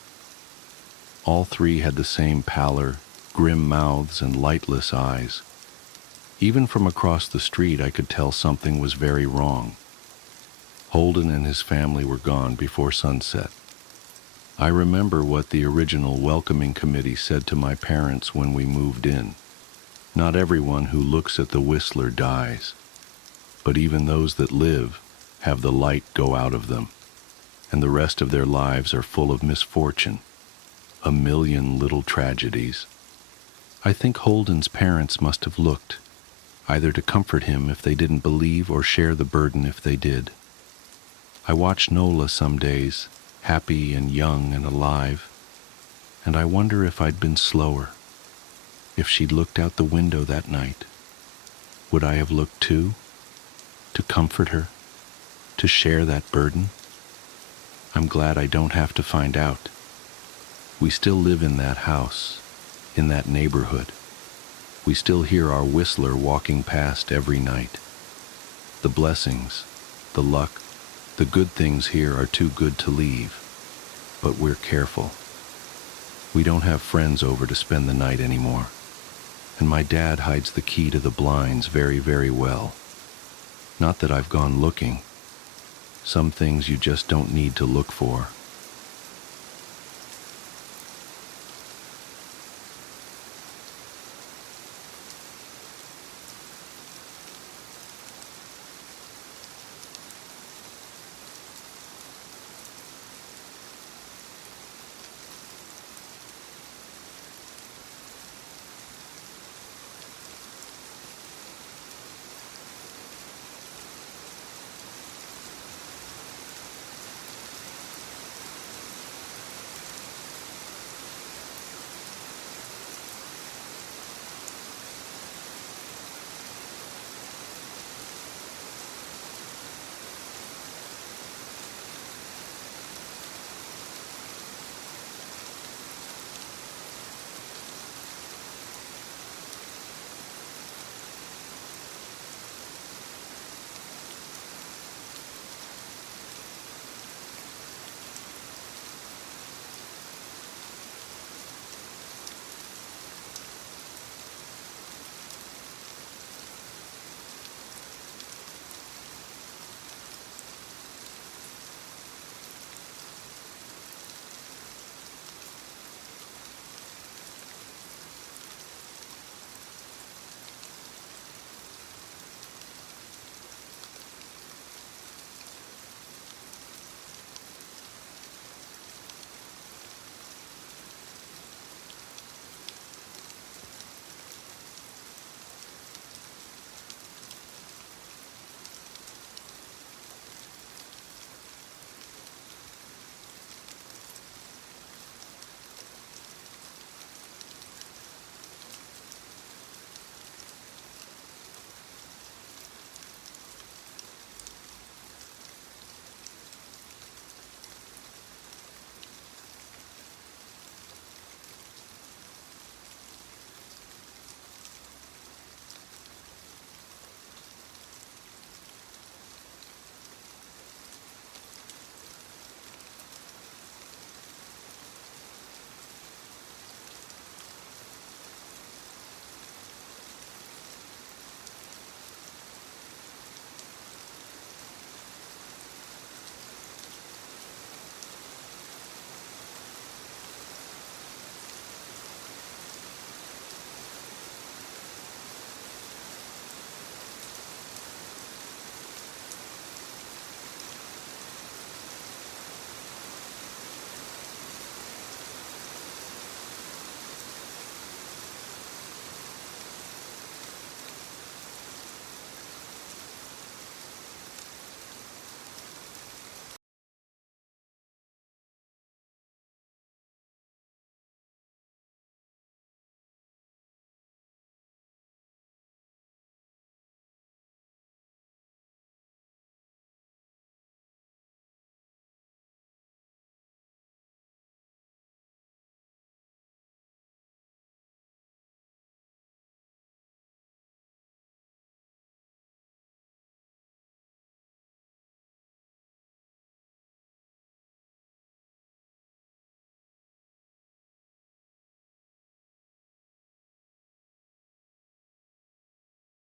All three had the same pallor, grim mouths, and lightless eyes. Even from across the street, I could tell something was very wrong. Holden and his family were gone before sunset. I remember what the original welcoming committee said to my parents when we moved in. "Not everyone who looks at the Whistler dies." But even those that live have the light go out of them, and the rest of their lives are full of misfortune, a million little tragedies. I think Holden's parents must have looked, either to comfort him if they didn't believe or share the burden if they did. I watch Nola some days, happy and young and alive, and I wonder if I'd been slower. If she'd looked out the window that night, would I have looked too? To comfort her? To share that burden? I'm glad I don't have to find out. We still live in that house, in that neighborhood. We still hear our whistler walking past every night. The blessings, the luck, the good things here are too good to leave, but we're careful. We don't have friends over to spend the night anymore, and my dad hides the key to the blinds very, very well. Not that I've gone looking. Some things you just don't need to look for.